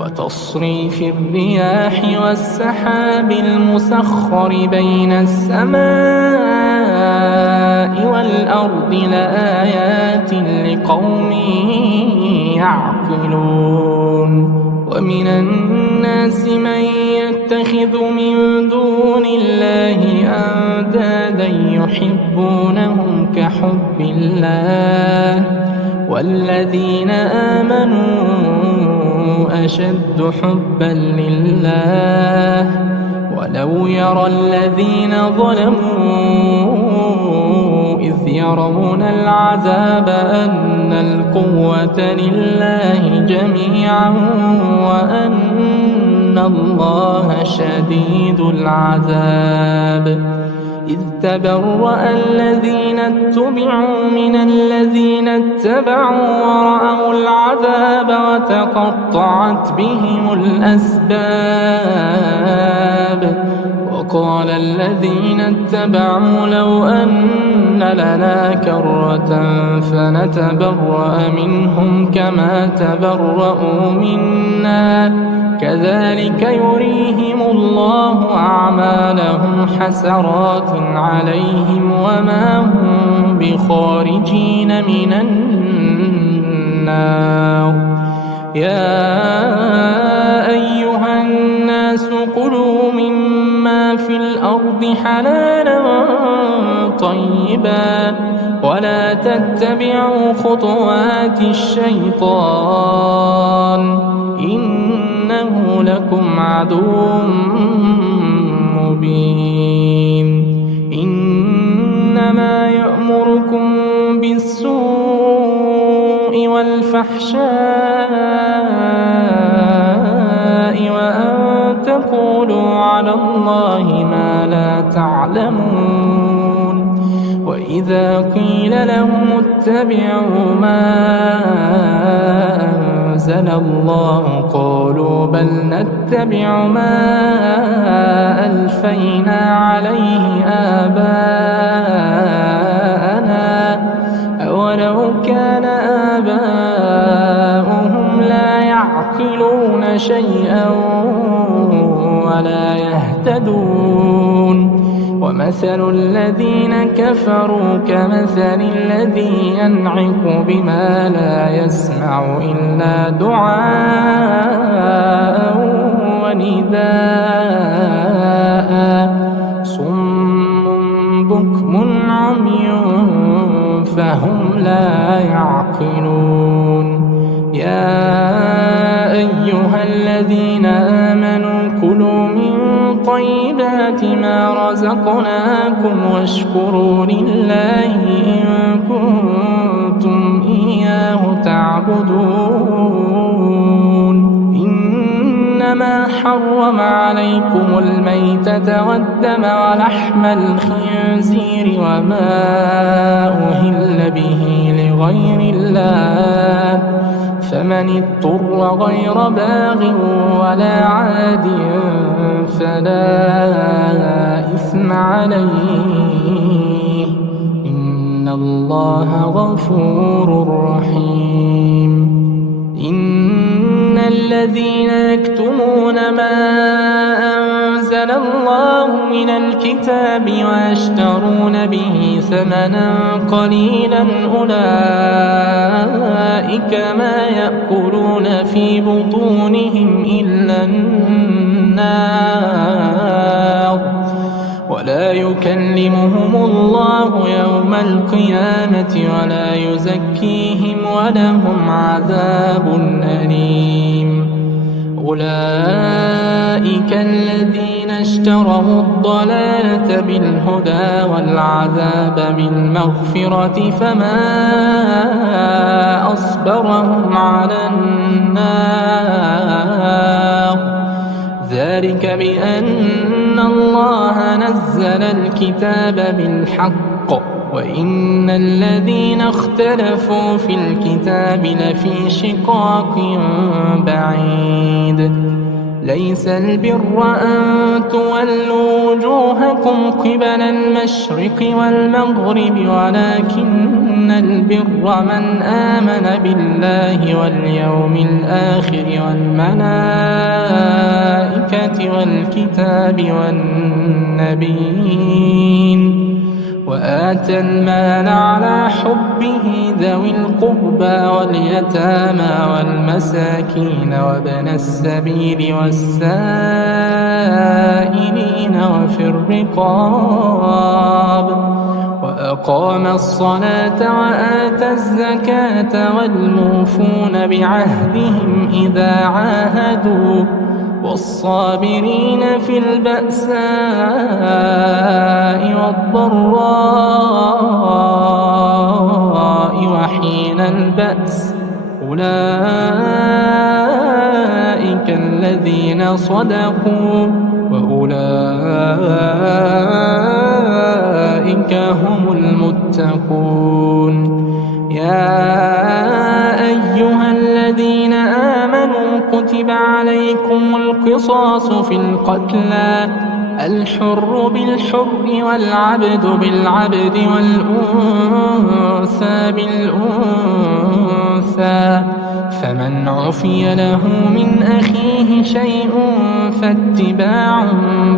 وتصريف الرياح والسحاب المسخر بين السماء والأرض لآيات لقوم يعقلون. ومن الناس من يتخذ من دون الله أندادا يحبونهم كحب الله والذين آمنوا أشد حبا لله ولو يرى الذين ظلموا إذ يرون العذاب أن القوة لله جميعا وأن الله شديد العذاب. إذ تبرأ الذين اتبعوا من الذين اتبعوا ورأوا العذاب وتقطعت بهم الأسباب. وقال الذين اتبعوا لو أن لنا كرة فنتبرأ منهم كما تبرأوا منا كذلك يريهم الله أعمالهم حسرات عليهم وما هم بخارجين من النار. يا أيها الناس كلوا مما في الأرض حلالا طيبا ولا تتبعوا خطوات الشيطان إنه لكم عدو مبين. إنما يأمركم بالسوء والفحشاء وأن تقولوا على الله ما لا تعلمون. وإذ وإذا قيل لهم اتبعوا ما أنزل الله قالوا بل نتبع ما ألفينا عليه آباءنا أولو كان آباؤهم لا يعقلون شيئا ولا يهتدون ومثل الذين كفروا كمثل الذي ينعق بما لا يسمع إلا دعاء ونداء صم بكم عمي فهم لا يعقلون يا أيها الذين آمنوا كلوا من طيبات ما رزقناكم واشكروا لله إن كنتم إياه تعبدون إنما حرم عليكم الميتة والدم ولحم الخنزير وما أهل به لغير الله فمن اضطر غير باغ ولا عاد فلا إثم عليه إن الله غفور رحيم إن الذين يكتمون ما أنزل الله من الكتاب ويشترون به ثمنا قليلا أولئك ما يأكلون في بطونهم إلا النار ولا يكلمهم الله يوم القيامة ولا يزكيهم ولهم عذاب أليم أولئك الذين اشتروا الضلالة بالهدى والعذاب بالمغفرة فما أصبرهم على النار ذلك بأن الله نزل الكتاب بالحق وإن الذين اختلفوا في الكتاب لفي شقاق بعيد ليس البر أن تولوا وجوهكم قبل المشرق والمغرب ولكن البر من آمن بالله واليوم الآخر والملائكة والكتاب والنبيين وآتى المال على حبه ذوي القربى واليتامى والمساكين وابن السبيل والسائلين وفي الرقاب وأقام الصلاة وآتى الزكاة والموفون بعهدهم إذا عاهدوا والصابرين في البأساء والضراء وحين البأس أولئك الذين صدقوا وأولئك هم المتقون يا أيها الذين آمنوا كتب عليكم القصاص في القتلى الحر بالحر والعبد بالعبد والأنثى بالأنثى فمن عفي له من أخيه شيء فاتباع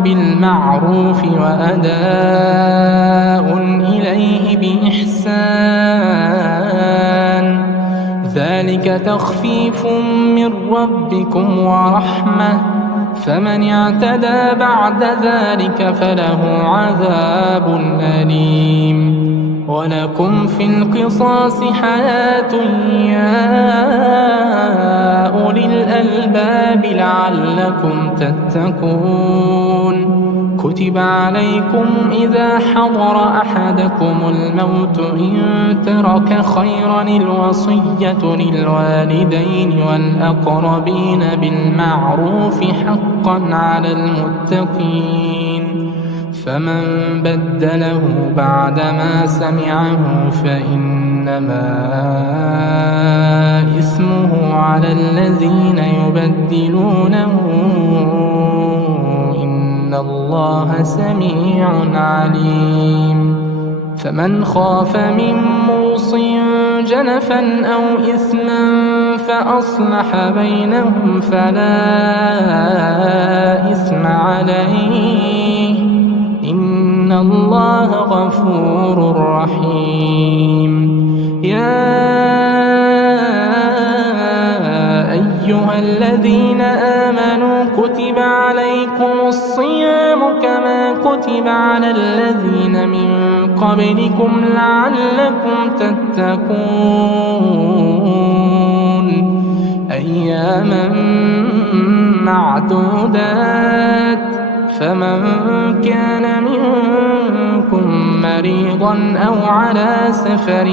بالمعروف وأداء إليه بإحسان ذلك تخفيف من ربكم ورحمة فمن اعتدى بعد ذلك فله عذاب أليم ولكم في القصاص حياة يا أولي الألباب لعلكم تتقون كتب عليكم إذا حضر أحدكم الموت إن ترك خيرا الوصية للوالدين والأقربين بالمعروف حقا على المتقين فمن بدله بعدما سمعه فإنما إثمه على الذين يبدلونه، إن الله سميع عليم. فمن خاف من موص جنفا أو إثما فأصلح بينهم فلا إثم عليه، إن الله غفور رحيم. يا أيها الذين آمنوا كتب عليكم الصيام كما كتب على الذين من قبلكم لعلكم تتقون، أياما معدودات. فمن كان منكم مريضا أو على سفر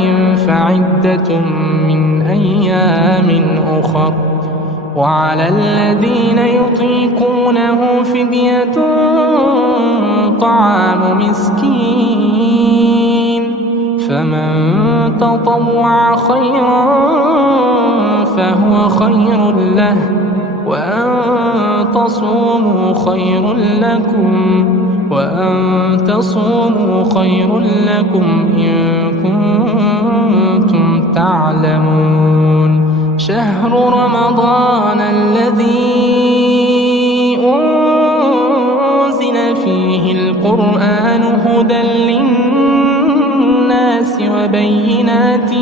فعدة من أيام أخر، وعلى الذين يطيقونه فدية طعام مسكين، فمن تطوع خيرا فهو خير له، وأن تصوموا خير لكم إن كنتم تعلمون. شهر رمضان الذي أنزل فيه القرآن هدى للناس وبينات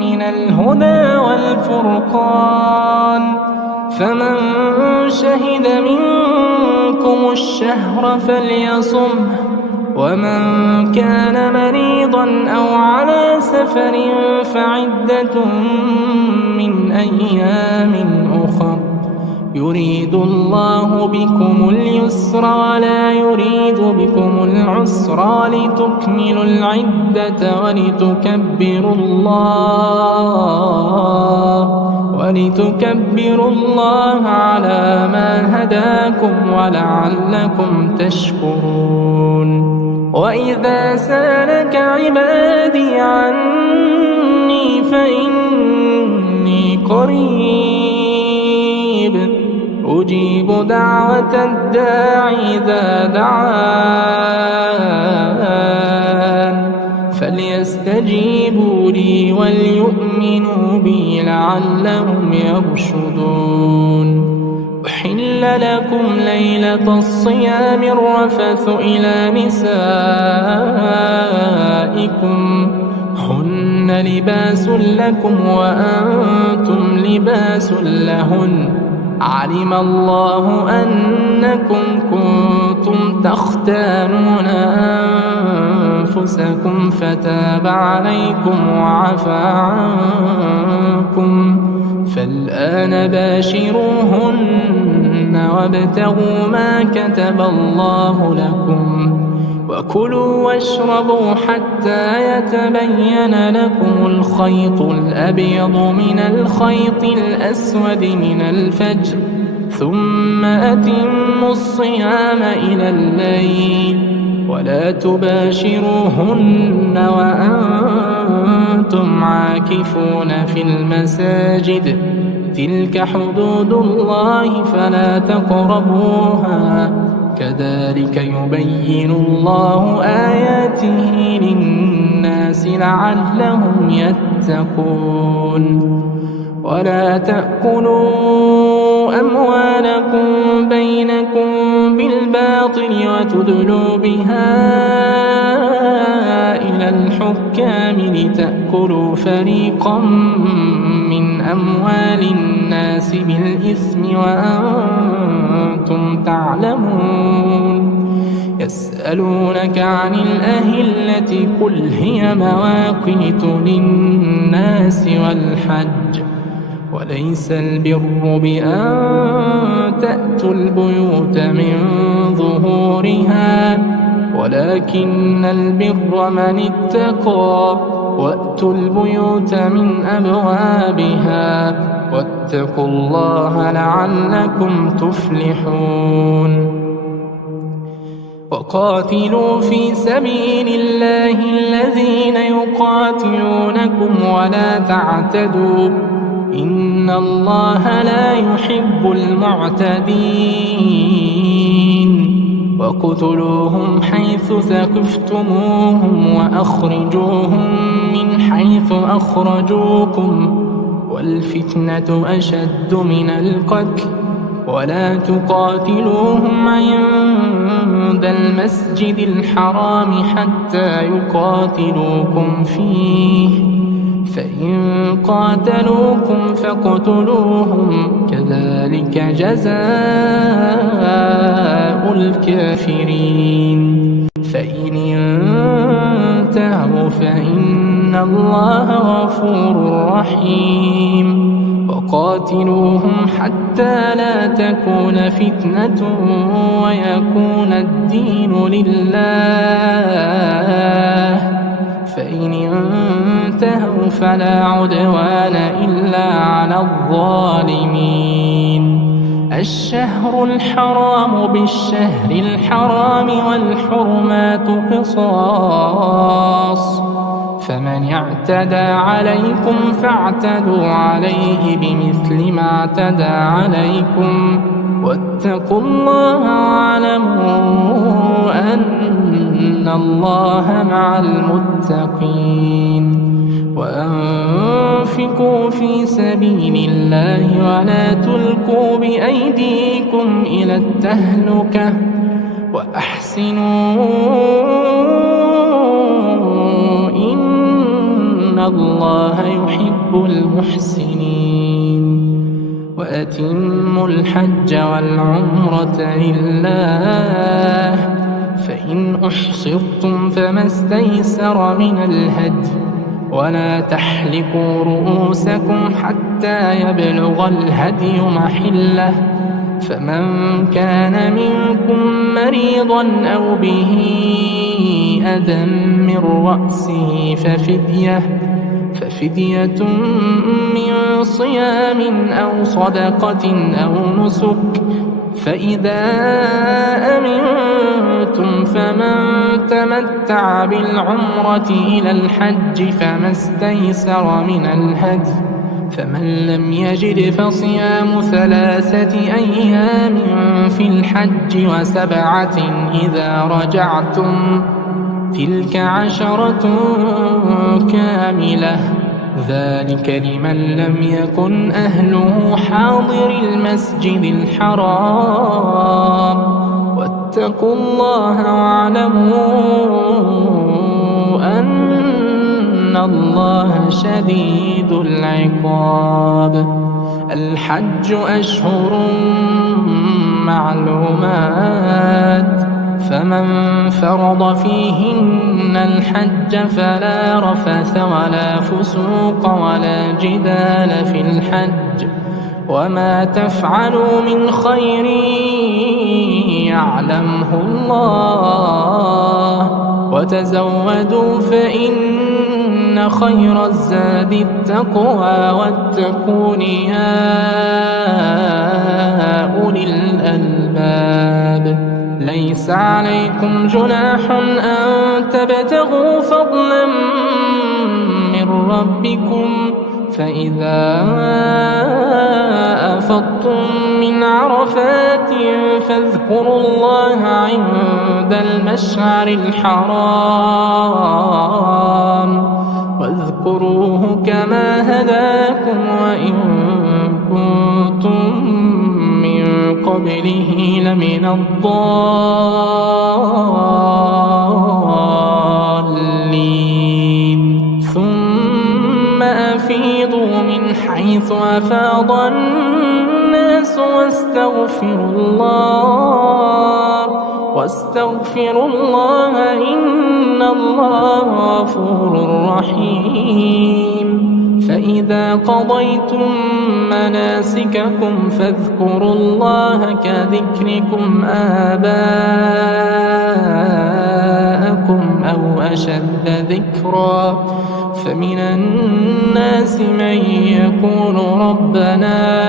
من الهدى والفرقان، فمن شهد منكم الشهر فليصمه، ومن كان مريضا أو على سفر فعدة من أيام أخر، يريد الله بكم اليسر ولا يريد بكم العسر لتكملوا العدة ولتكبروا الله على ما هداكم ولعلكم تشكرون. وإذا سألك عبادي عني فإني قريب أجيب دعوة الداعي إذا دعان، فليستجيبوا لي وليؤمنوا بي لعلهم يرشدون. أحل لكم ليلة الصيام الرفث إلى نسائكم هن لباس لكم وأنتم لباس لهن، علم الله أنكم كنتم تختانون أنفسكم فتاب عليكم وعفى عنكم، فالآن باشروهن وابتغوا ما كتب الله لكم، وكلوا واشربوا حتى يتبين لكم الخيط الأبيض من الخيط الأسود من الفجر، ثم أتموا الصيام إلى الليل، ولا تباشروهن وأنتم عاكفون في المساجد، تلك حدود الله فلا تقربوها، كذلك يبين الله آياته للناس لعلهم يتقون. ولا تأكلوا أموالكم بينكم بالباطل وتدلوا بها إلى الحكام لتأكلوا فريقا من أموال الناس بالإثم وأنتم تعلمون. يسألونك عن الأهلة قل هي مواقيت للناس والحج، وليس البر بأن تأتوا البيوت من ظهورها، ولكن البر من اتقى، وأتوا البيوت من أبوابها، واتقوا الله لعلكم تفلحون. وقاتلوا في سبيل الله الذين يقاتلونكم ولا تعتدوا إن الله لا يحب المعتدين وقتلوهم حيث ثقفتموهم وأخرجوهم من حيث أخرجوكم والفتنة أشد من القتل ولا تقاتلوهم عند المسجد الحرام حتى يقاتلوكم فيه فإن قاتلوكم فاقتلوهم كذلك جزاء الكافرين فإن انتهوا فإن الله غفور رحيم وقاتلوهم حتى لا تكون فتنة ويكون الدين لله فإن انتهوا فلا عدوان إلا على الظالمين الشهر الحرام بالشهر الحرام والحرمات قصاص فمن اعتدى عليكم فاعتدوا عليه بمثل ما اعتدى عليكم واتقوا الله واعلموا أن الله مع المتقين وأنفقوا في سبيل الله ولا تلقوا بأيديكم إلى التهلكة وأحسنوا إن الله يحب المحسنين وأتموا الحج والعمرة لله فإن أحصرتم فما استيسر من الهدي ولا تحلقوا رؤوسكم حتى يبلغ الهدي محله فمن كان منكم مريضا أو به أذى من رأسه ففدية من صيام أو صدقة أو نسك فإذا أمنتم فمن تمتع بالعمرة إلى الحج فما استيسر من الهدي فمن لم يجد فصيام 3 أيام في الحج و7 إذا رجعتم تلك 10 كاملة ذلك لمن لم يكن أهله حاضر المسجد الحرام واتقوا الله واعلموا أن الله شديد العقاب الحج أشهر معلومات فمن فرض فيهن الحج فلا رفث ولا فسوق ولا جدال في الحج وما تفعلوا من خير يعلمه الله وتزودوا فإن خير الزاد التقوى واتقون يا أولي الألباب ليس عليكم جناح أن تبتغوا فضلا من ربكم فإذا أفضتم من عرفات فاذكروا الله عند المشعر الحرام واذكروه كما هداكم وإن كنتم من قبله لمن الضالين ثم أفيضوا من حيث أفاض الناس واستغفروا الله إن الله غفور رحيم فإذا قضيتم مناسككم فاذكروا الله كذكركم آباءكم أو أشد ذكرا فمن الناس من يقول ربنا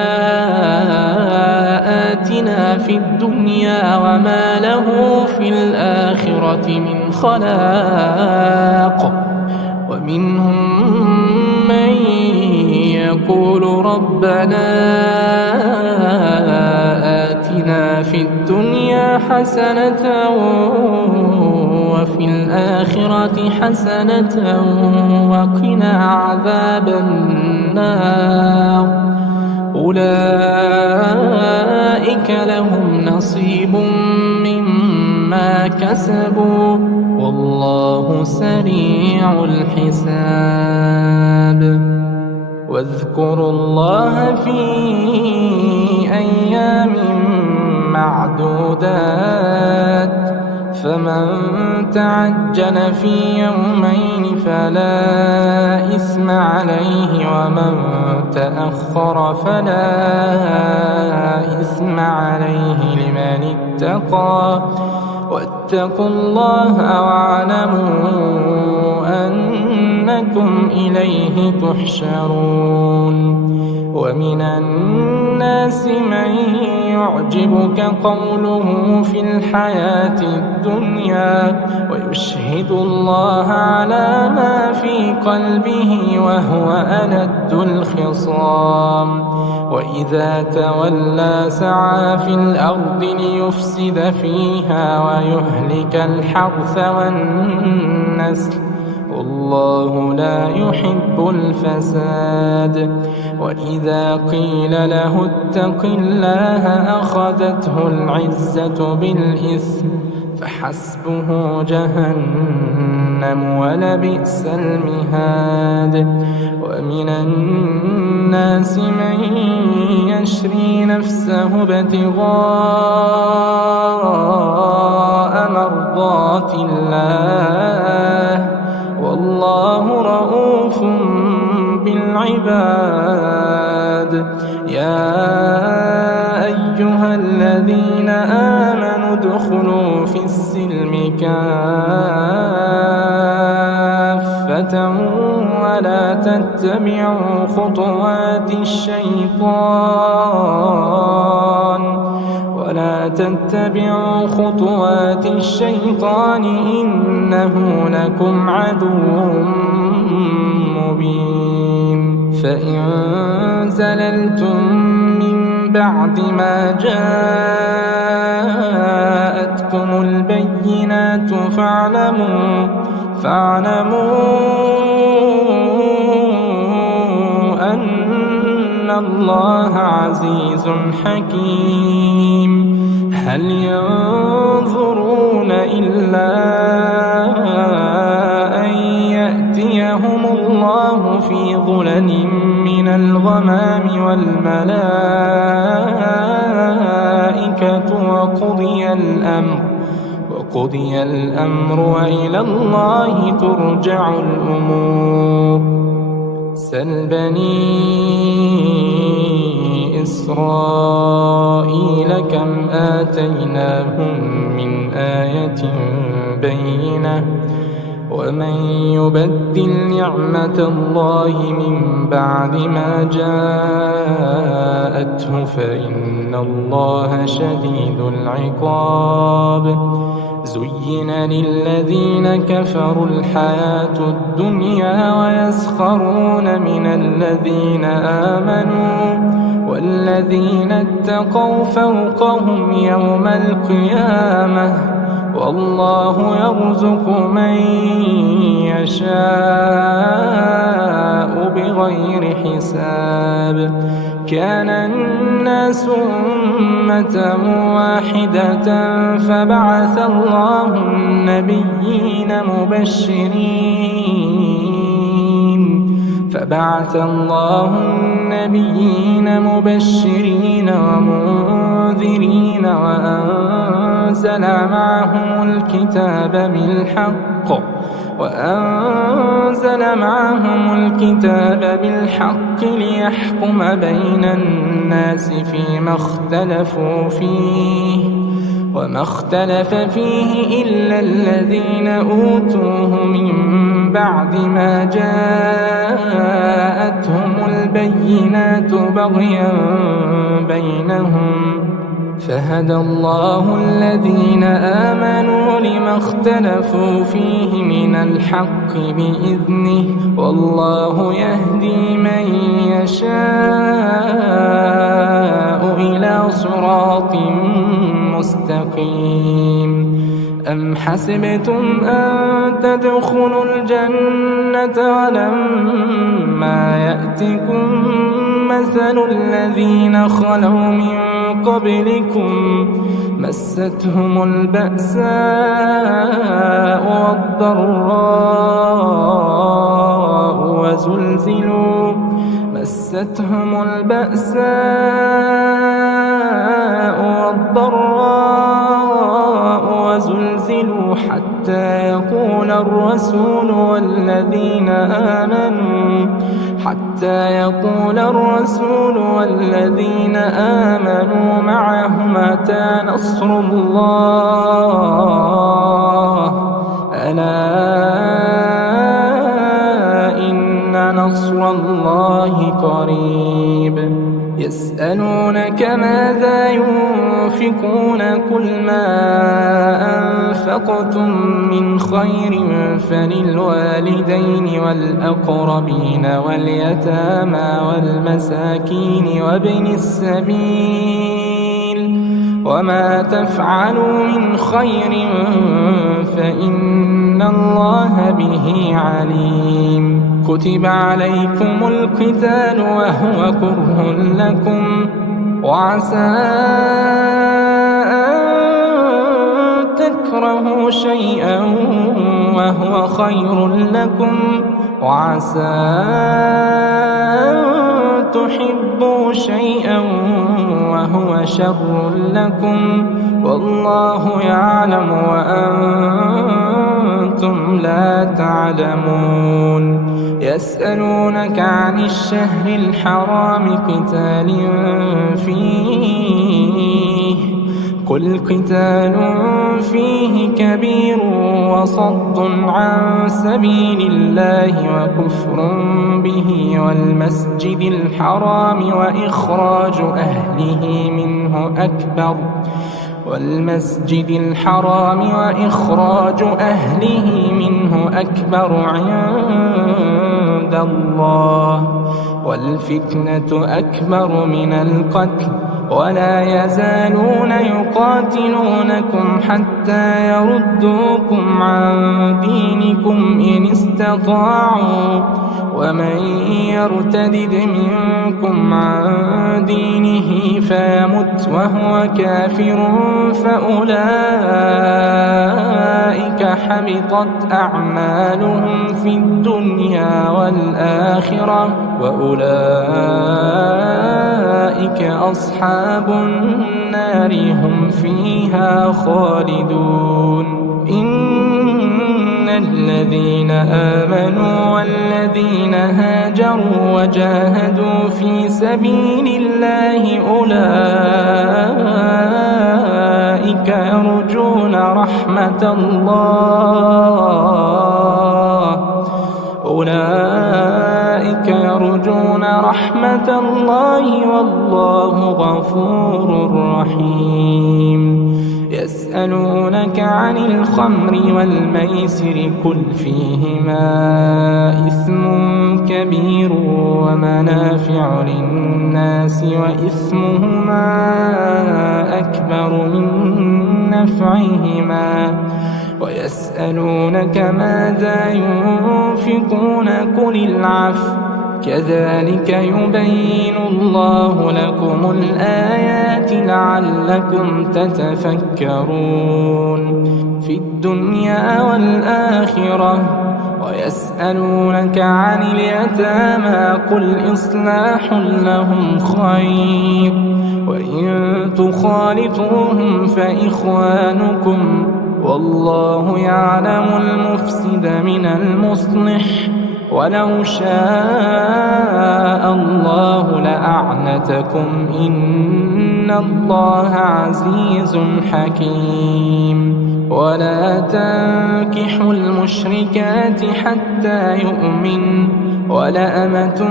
آتنا في الدنيا وما له في الآخرة من خلاق ومنهم من يقول ربنا آتنا في الدنيا حسنة وفي الآخرة حسنة وقنا عذاب النار أولئك لهم نصيب مما كسبوا والله سريع الحساب واذكروا الله في أيام معدودات فمن تعجل في يومين فلا إثم عليه ومن تأخر فلا إثم عليه لمن اتقى واتقوا الله واعلموا أنكم إليه تحشرون ومن الناس من يعجبك قوله في الحياة الدنيا ويشهد الله على ما في قلبه وهو ألد الخصام وإذا تولى سعى في الأرض ليفسد فيها ويهلك الحرث والنسل والله لا يحب الفساد وإذا قيل له اتق الله أخذته العزة بالإثم فحسبه جهنم ولبئس المهاد ومن الناس من يشري نفسه ابتغاء مرضات الله والله رؤوف بالعباد يا أيها الذين آمنوا ادخلوا في السلم كافة ولا تتبعوا خطوات الشيطان إنه لكم عدو مبين فإن زللتم من بعد ما جاءتكم البينات فاعلموا أن الله عزيز حكيم هل ينظرون إلا أن يأتيهم الله في ظلل من الغمام والملائكة وقضي الأمر وإلى الله ترجع الأمور سل بني إسرائيل كم آتيناهم من آية بينة ومن يبدل نعمة الله من بعد ما جاءته فإن الله شديد العقاب زين للذين كفروا الحياة الدنيا ويسخرون من الذين آمنوا والذين اتقوا فوقهم يوم القيامة والله يرزق من يشاء بغير حساب كان الناس أمة واحدة فبعث الله النبيين مبشرين ومنذرين وأنزل معهم الكتاب بالحق ليحكم بين الناس فيما اختلفوا فيه وما اختلف فيه إلا الذين أوتوه من بعد ما جاءتهم البينات بغيا بينهم فهدى الله الذين آمنوا لما اختلفوا فيه من الحق بإذنه والله يهدي من يشاء إلى صراط مستقيم. أم حسبتم أن تدخلوا الجنة ولما يأتكم مثل الذين خلوا من قبلكم مستهم البأساء والضراء وزلزلوا حتى يقول الرسول والذين آمنوا معه متى نصر الله ألا إن نصر الله قريب. يسألونك ماذا ينفقون قل ما أنفقتم من خير فللوالدين والأقربين واليتامى والمساكين وابن السبيل وما تفعلوا من خير فإن الله به عليم. كتب عليكم القتال وهو كره لكم وعسى أن تكرهوا شيئا وهو خير لكم وعسى أن تحبوا شيئا وهو شر لكم والله يعلم وأنتم لا تعلمون. يسألونك عن الشهر الحرام قتال فيه قل قتال فيه كبير وصد عن سبيل الله وكفر به والمسجد الحرام وإخراج أهله منه أكبر عند الله والفتنة أكبر من القتل ولا يزالون يقاتلونكم حتى يردوكم عن دينكم إن استطاعوا ومن يرتدد منكم عن دينه فيمت وهو كافر فأولئك حبطت أعمالهم في الدنيا والآخرة وأولئك أصحاب النار هم فيها خالدون. إن الذين آمنوا والذين هاجروا وجاهدوا في سبيل الله أولئك يرجون رحمة الله والله غفور رحيم. يسألونك عن الخمر والميسر قل فيهما إثم كبير ومنافع للناس وإثمهما أكبر من نفعهما ويسألونك ماذا ينفقون قل العفو كذلك يبين الله لكم الآيات لعلكم تتفكرون في الدنيا والآخرة. ويسألونك عن اليتامى قل إصلاح لهم خير وإن تخالطوهم فإخوانكم والله يعلم المفسد من المصلح ولو شاء الله لأعنتكم إن الله عزيز حكيم. ولا تنكحوا المشركات حتى يؤمن ولأمة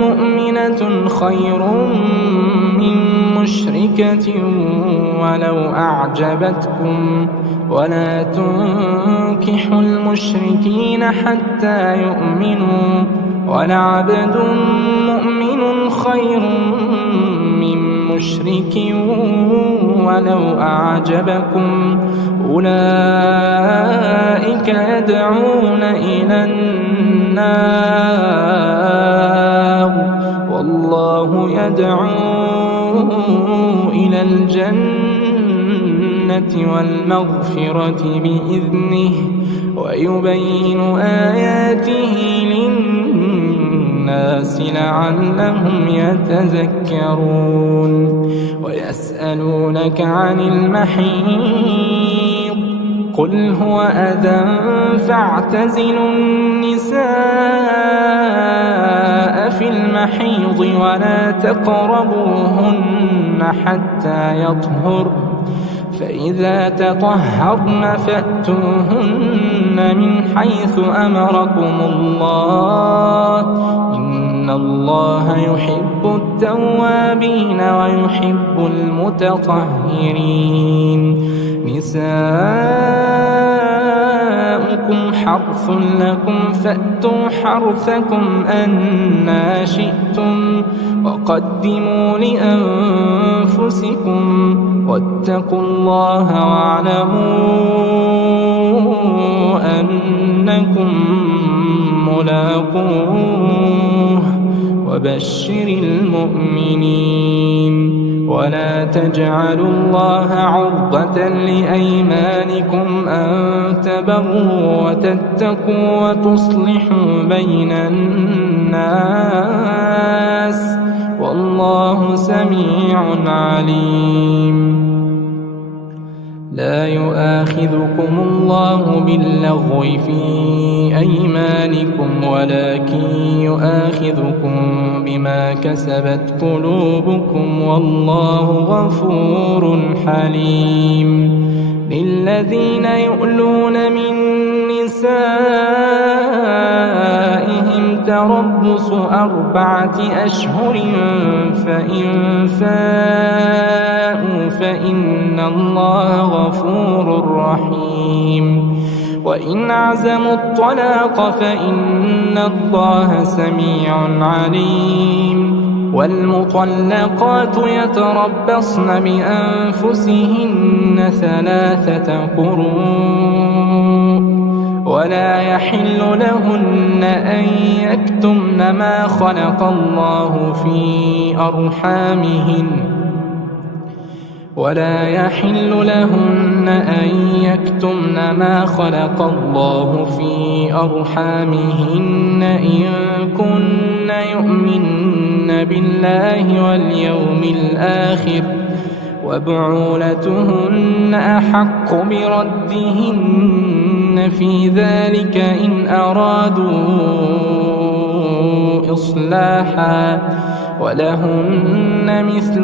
مؤمنة خير من مشركة ولو أعجبتكم ولا تنكحوا المشركين حتى يؤمنوا ولعبد مؤمن خير من مشرك ولو أعجبكم أولئك يدعون إلى النار والله يدعو إلى الجنة والمغفرة بإذنه ويبين آياته للناس لعلهم يتذكرون ويسألونك عن المحيض قل هو أذى فاعتزلوا النساء في المحيض ولا تقربوهن حتى يطهرن فإذا تطهرن فأتوهن من حيث أمركم الله إن الله يحب التوابين ويحب المتطهرين نساؤكم حرث لكم فأتوا حرثكم أنى شئتم وقدموا لأنفسكم واتقوا الله واعلموا أنكم ملاقوه وبشر المؤمنين ولا تجعلوا الله عرضة لأيمانكم أن تبروا وتتقوا وتصلحوا بين الناس والله سميع عليم لا يؤاخذكم الله باللغو في أيمانكم ولكن يؤاخذكم بما كسبت قلوبكم والله غفور حليم للذين يؤلون من نسائهم تربص 4 أشهر فإن فاءوا فإن الله غفور رحيم وإن عزموا الطلاق فإن الله سميع عليم والمطلقات يتربصن بأنفسهن 3 قروء ولا يحل لهن أن يكتمن ما خلق الله في أرحامهن ولا يحل لهن أن يكتمن ما خلق الله في أرحامهن إن كن يؤمن بالله واليوم الآخر وبعولتهن أحق بردهن في ذلك إن أرادوا إصلاحا ولهن مثل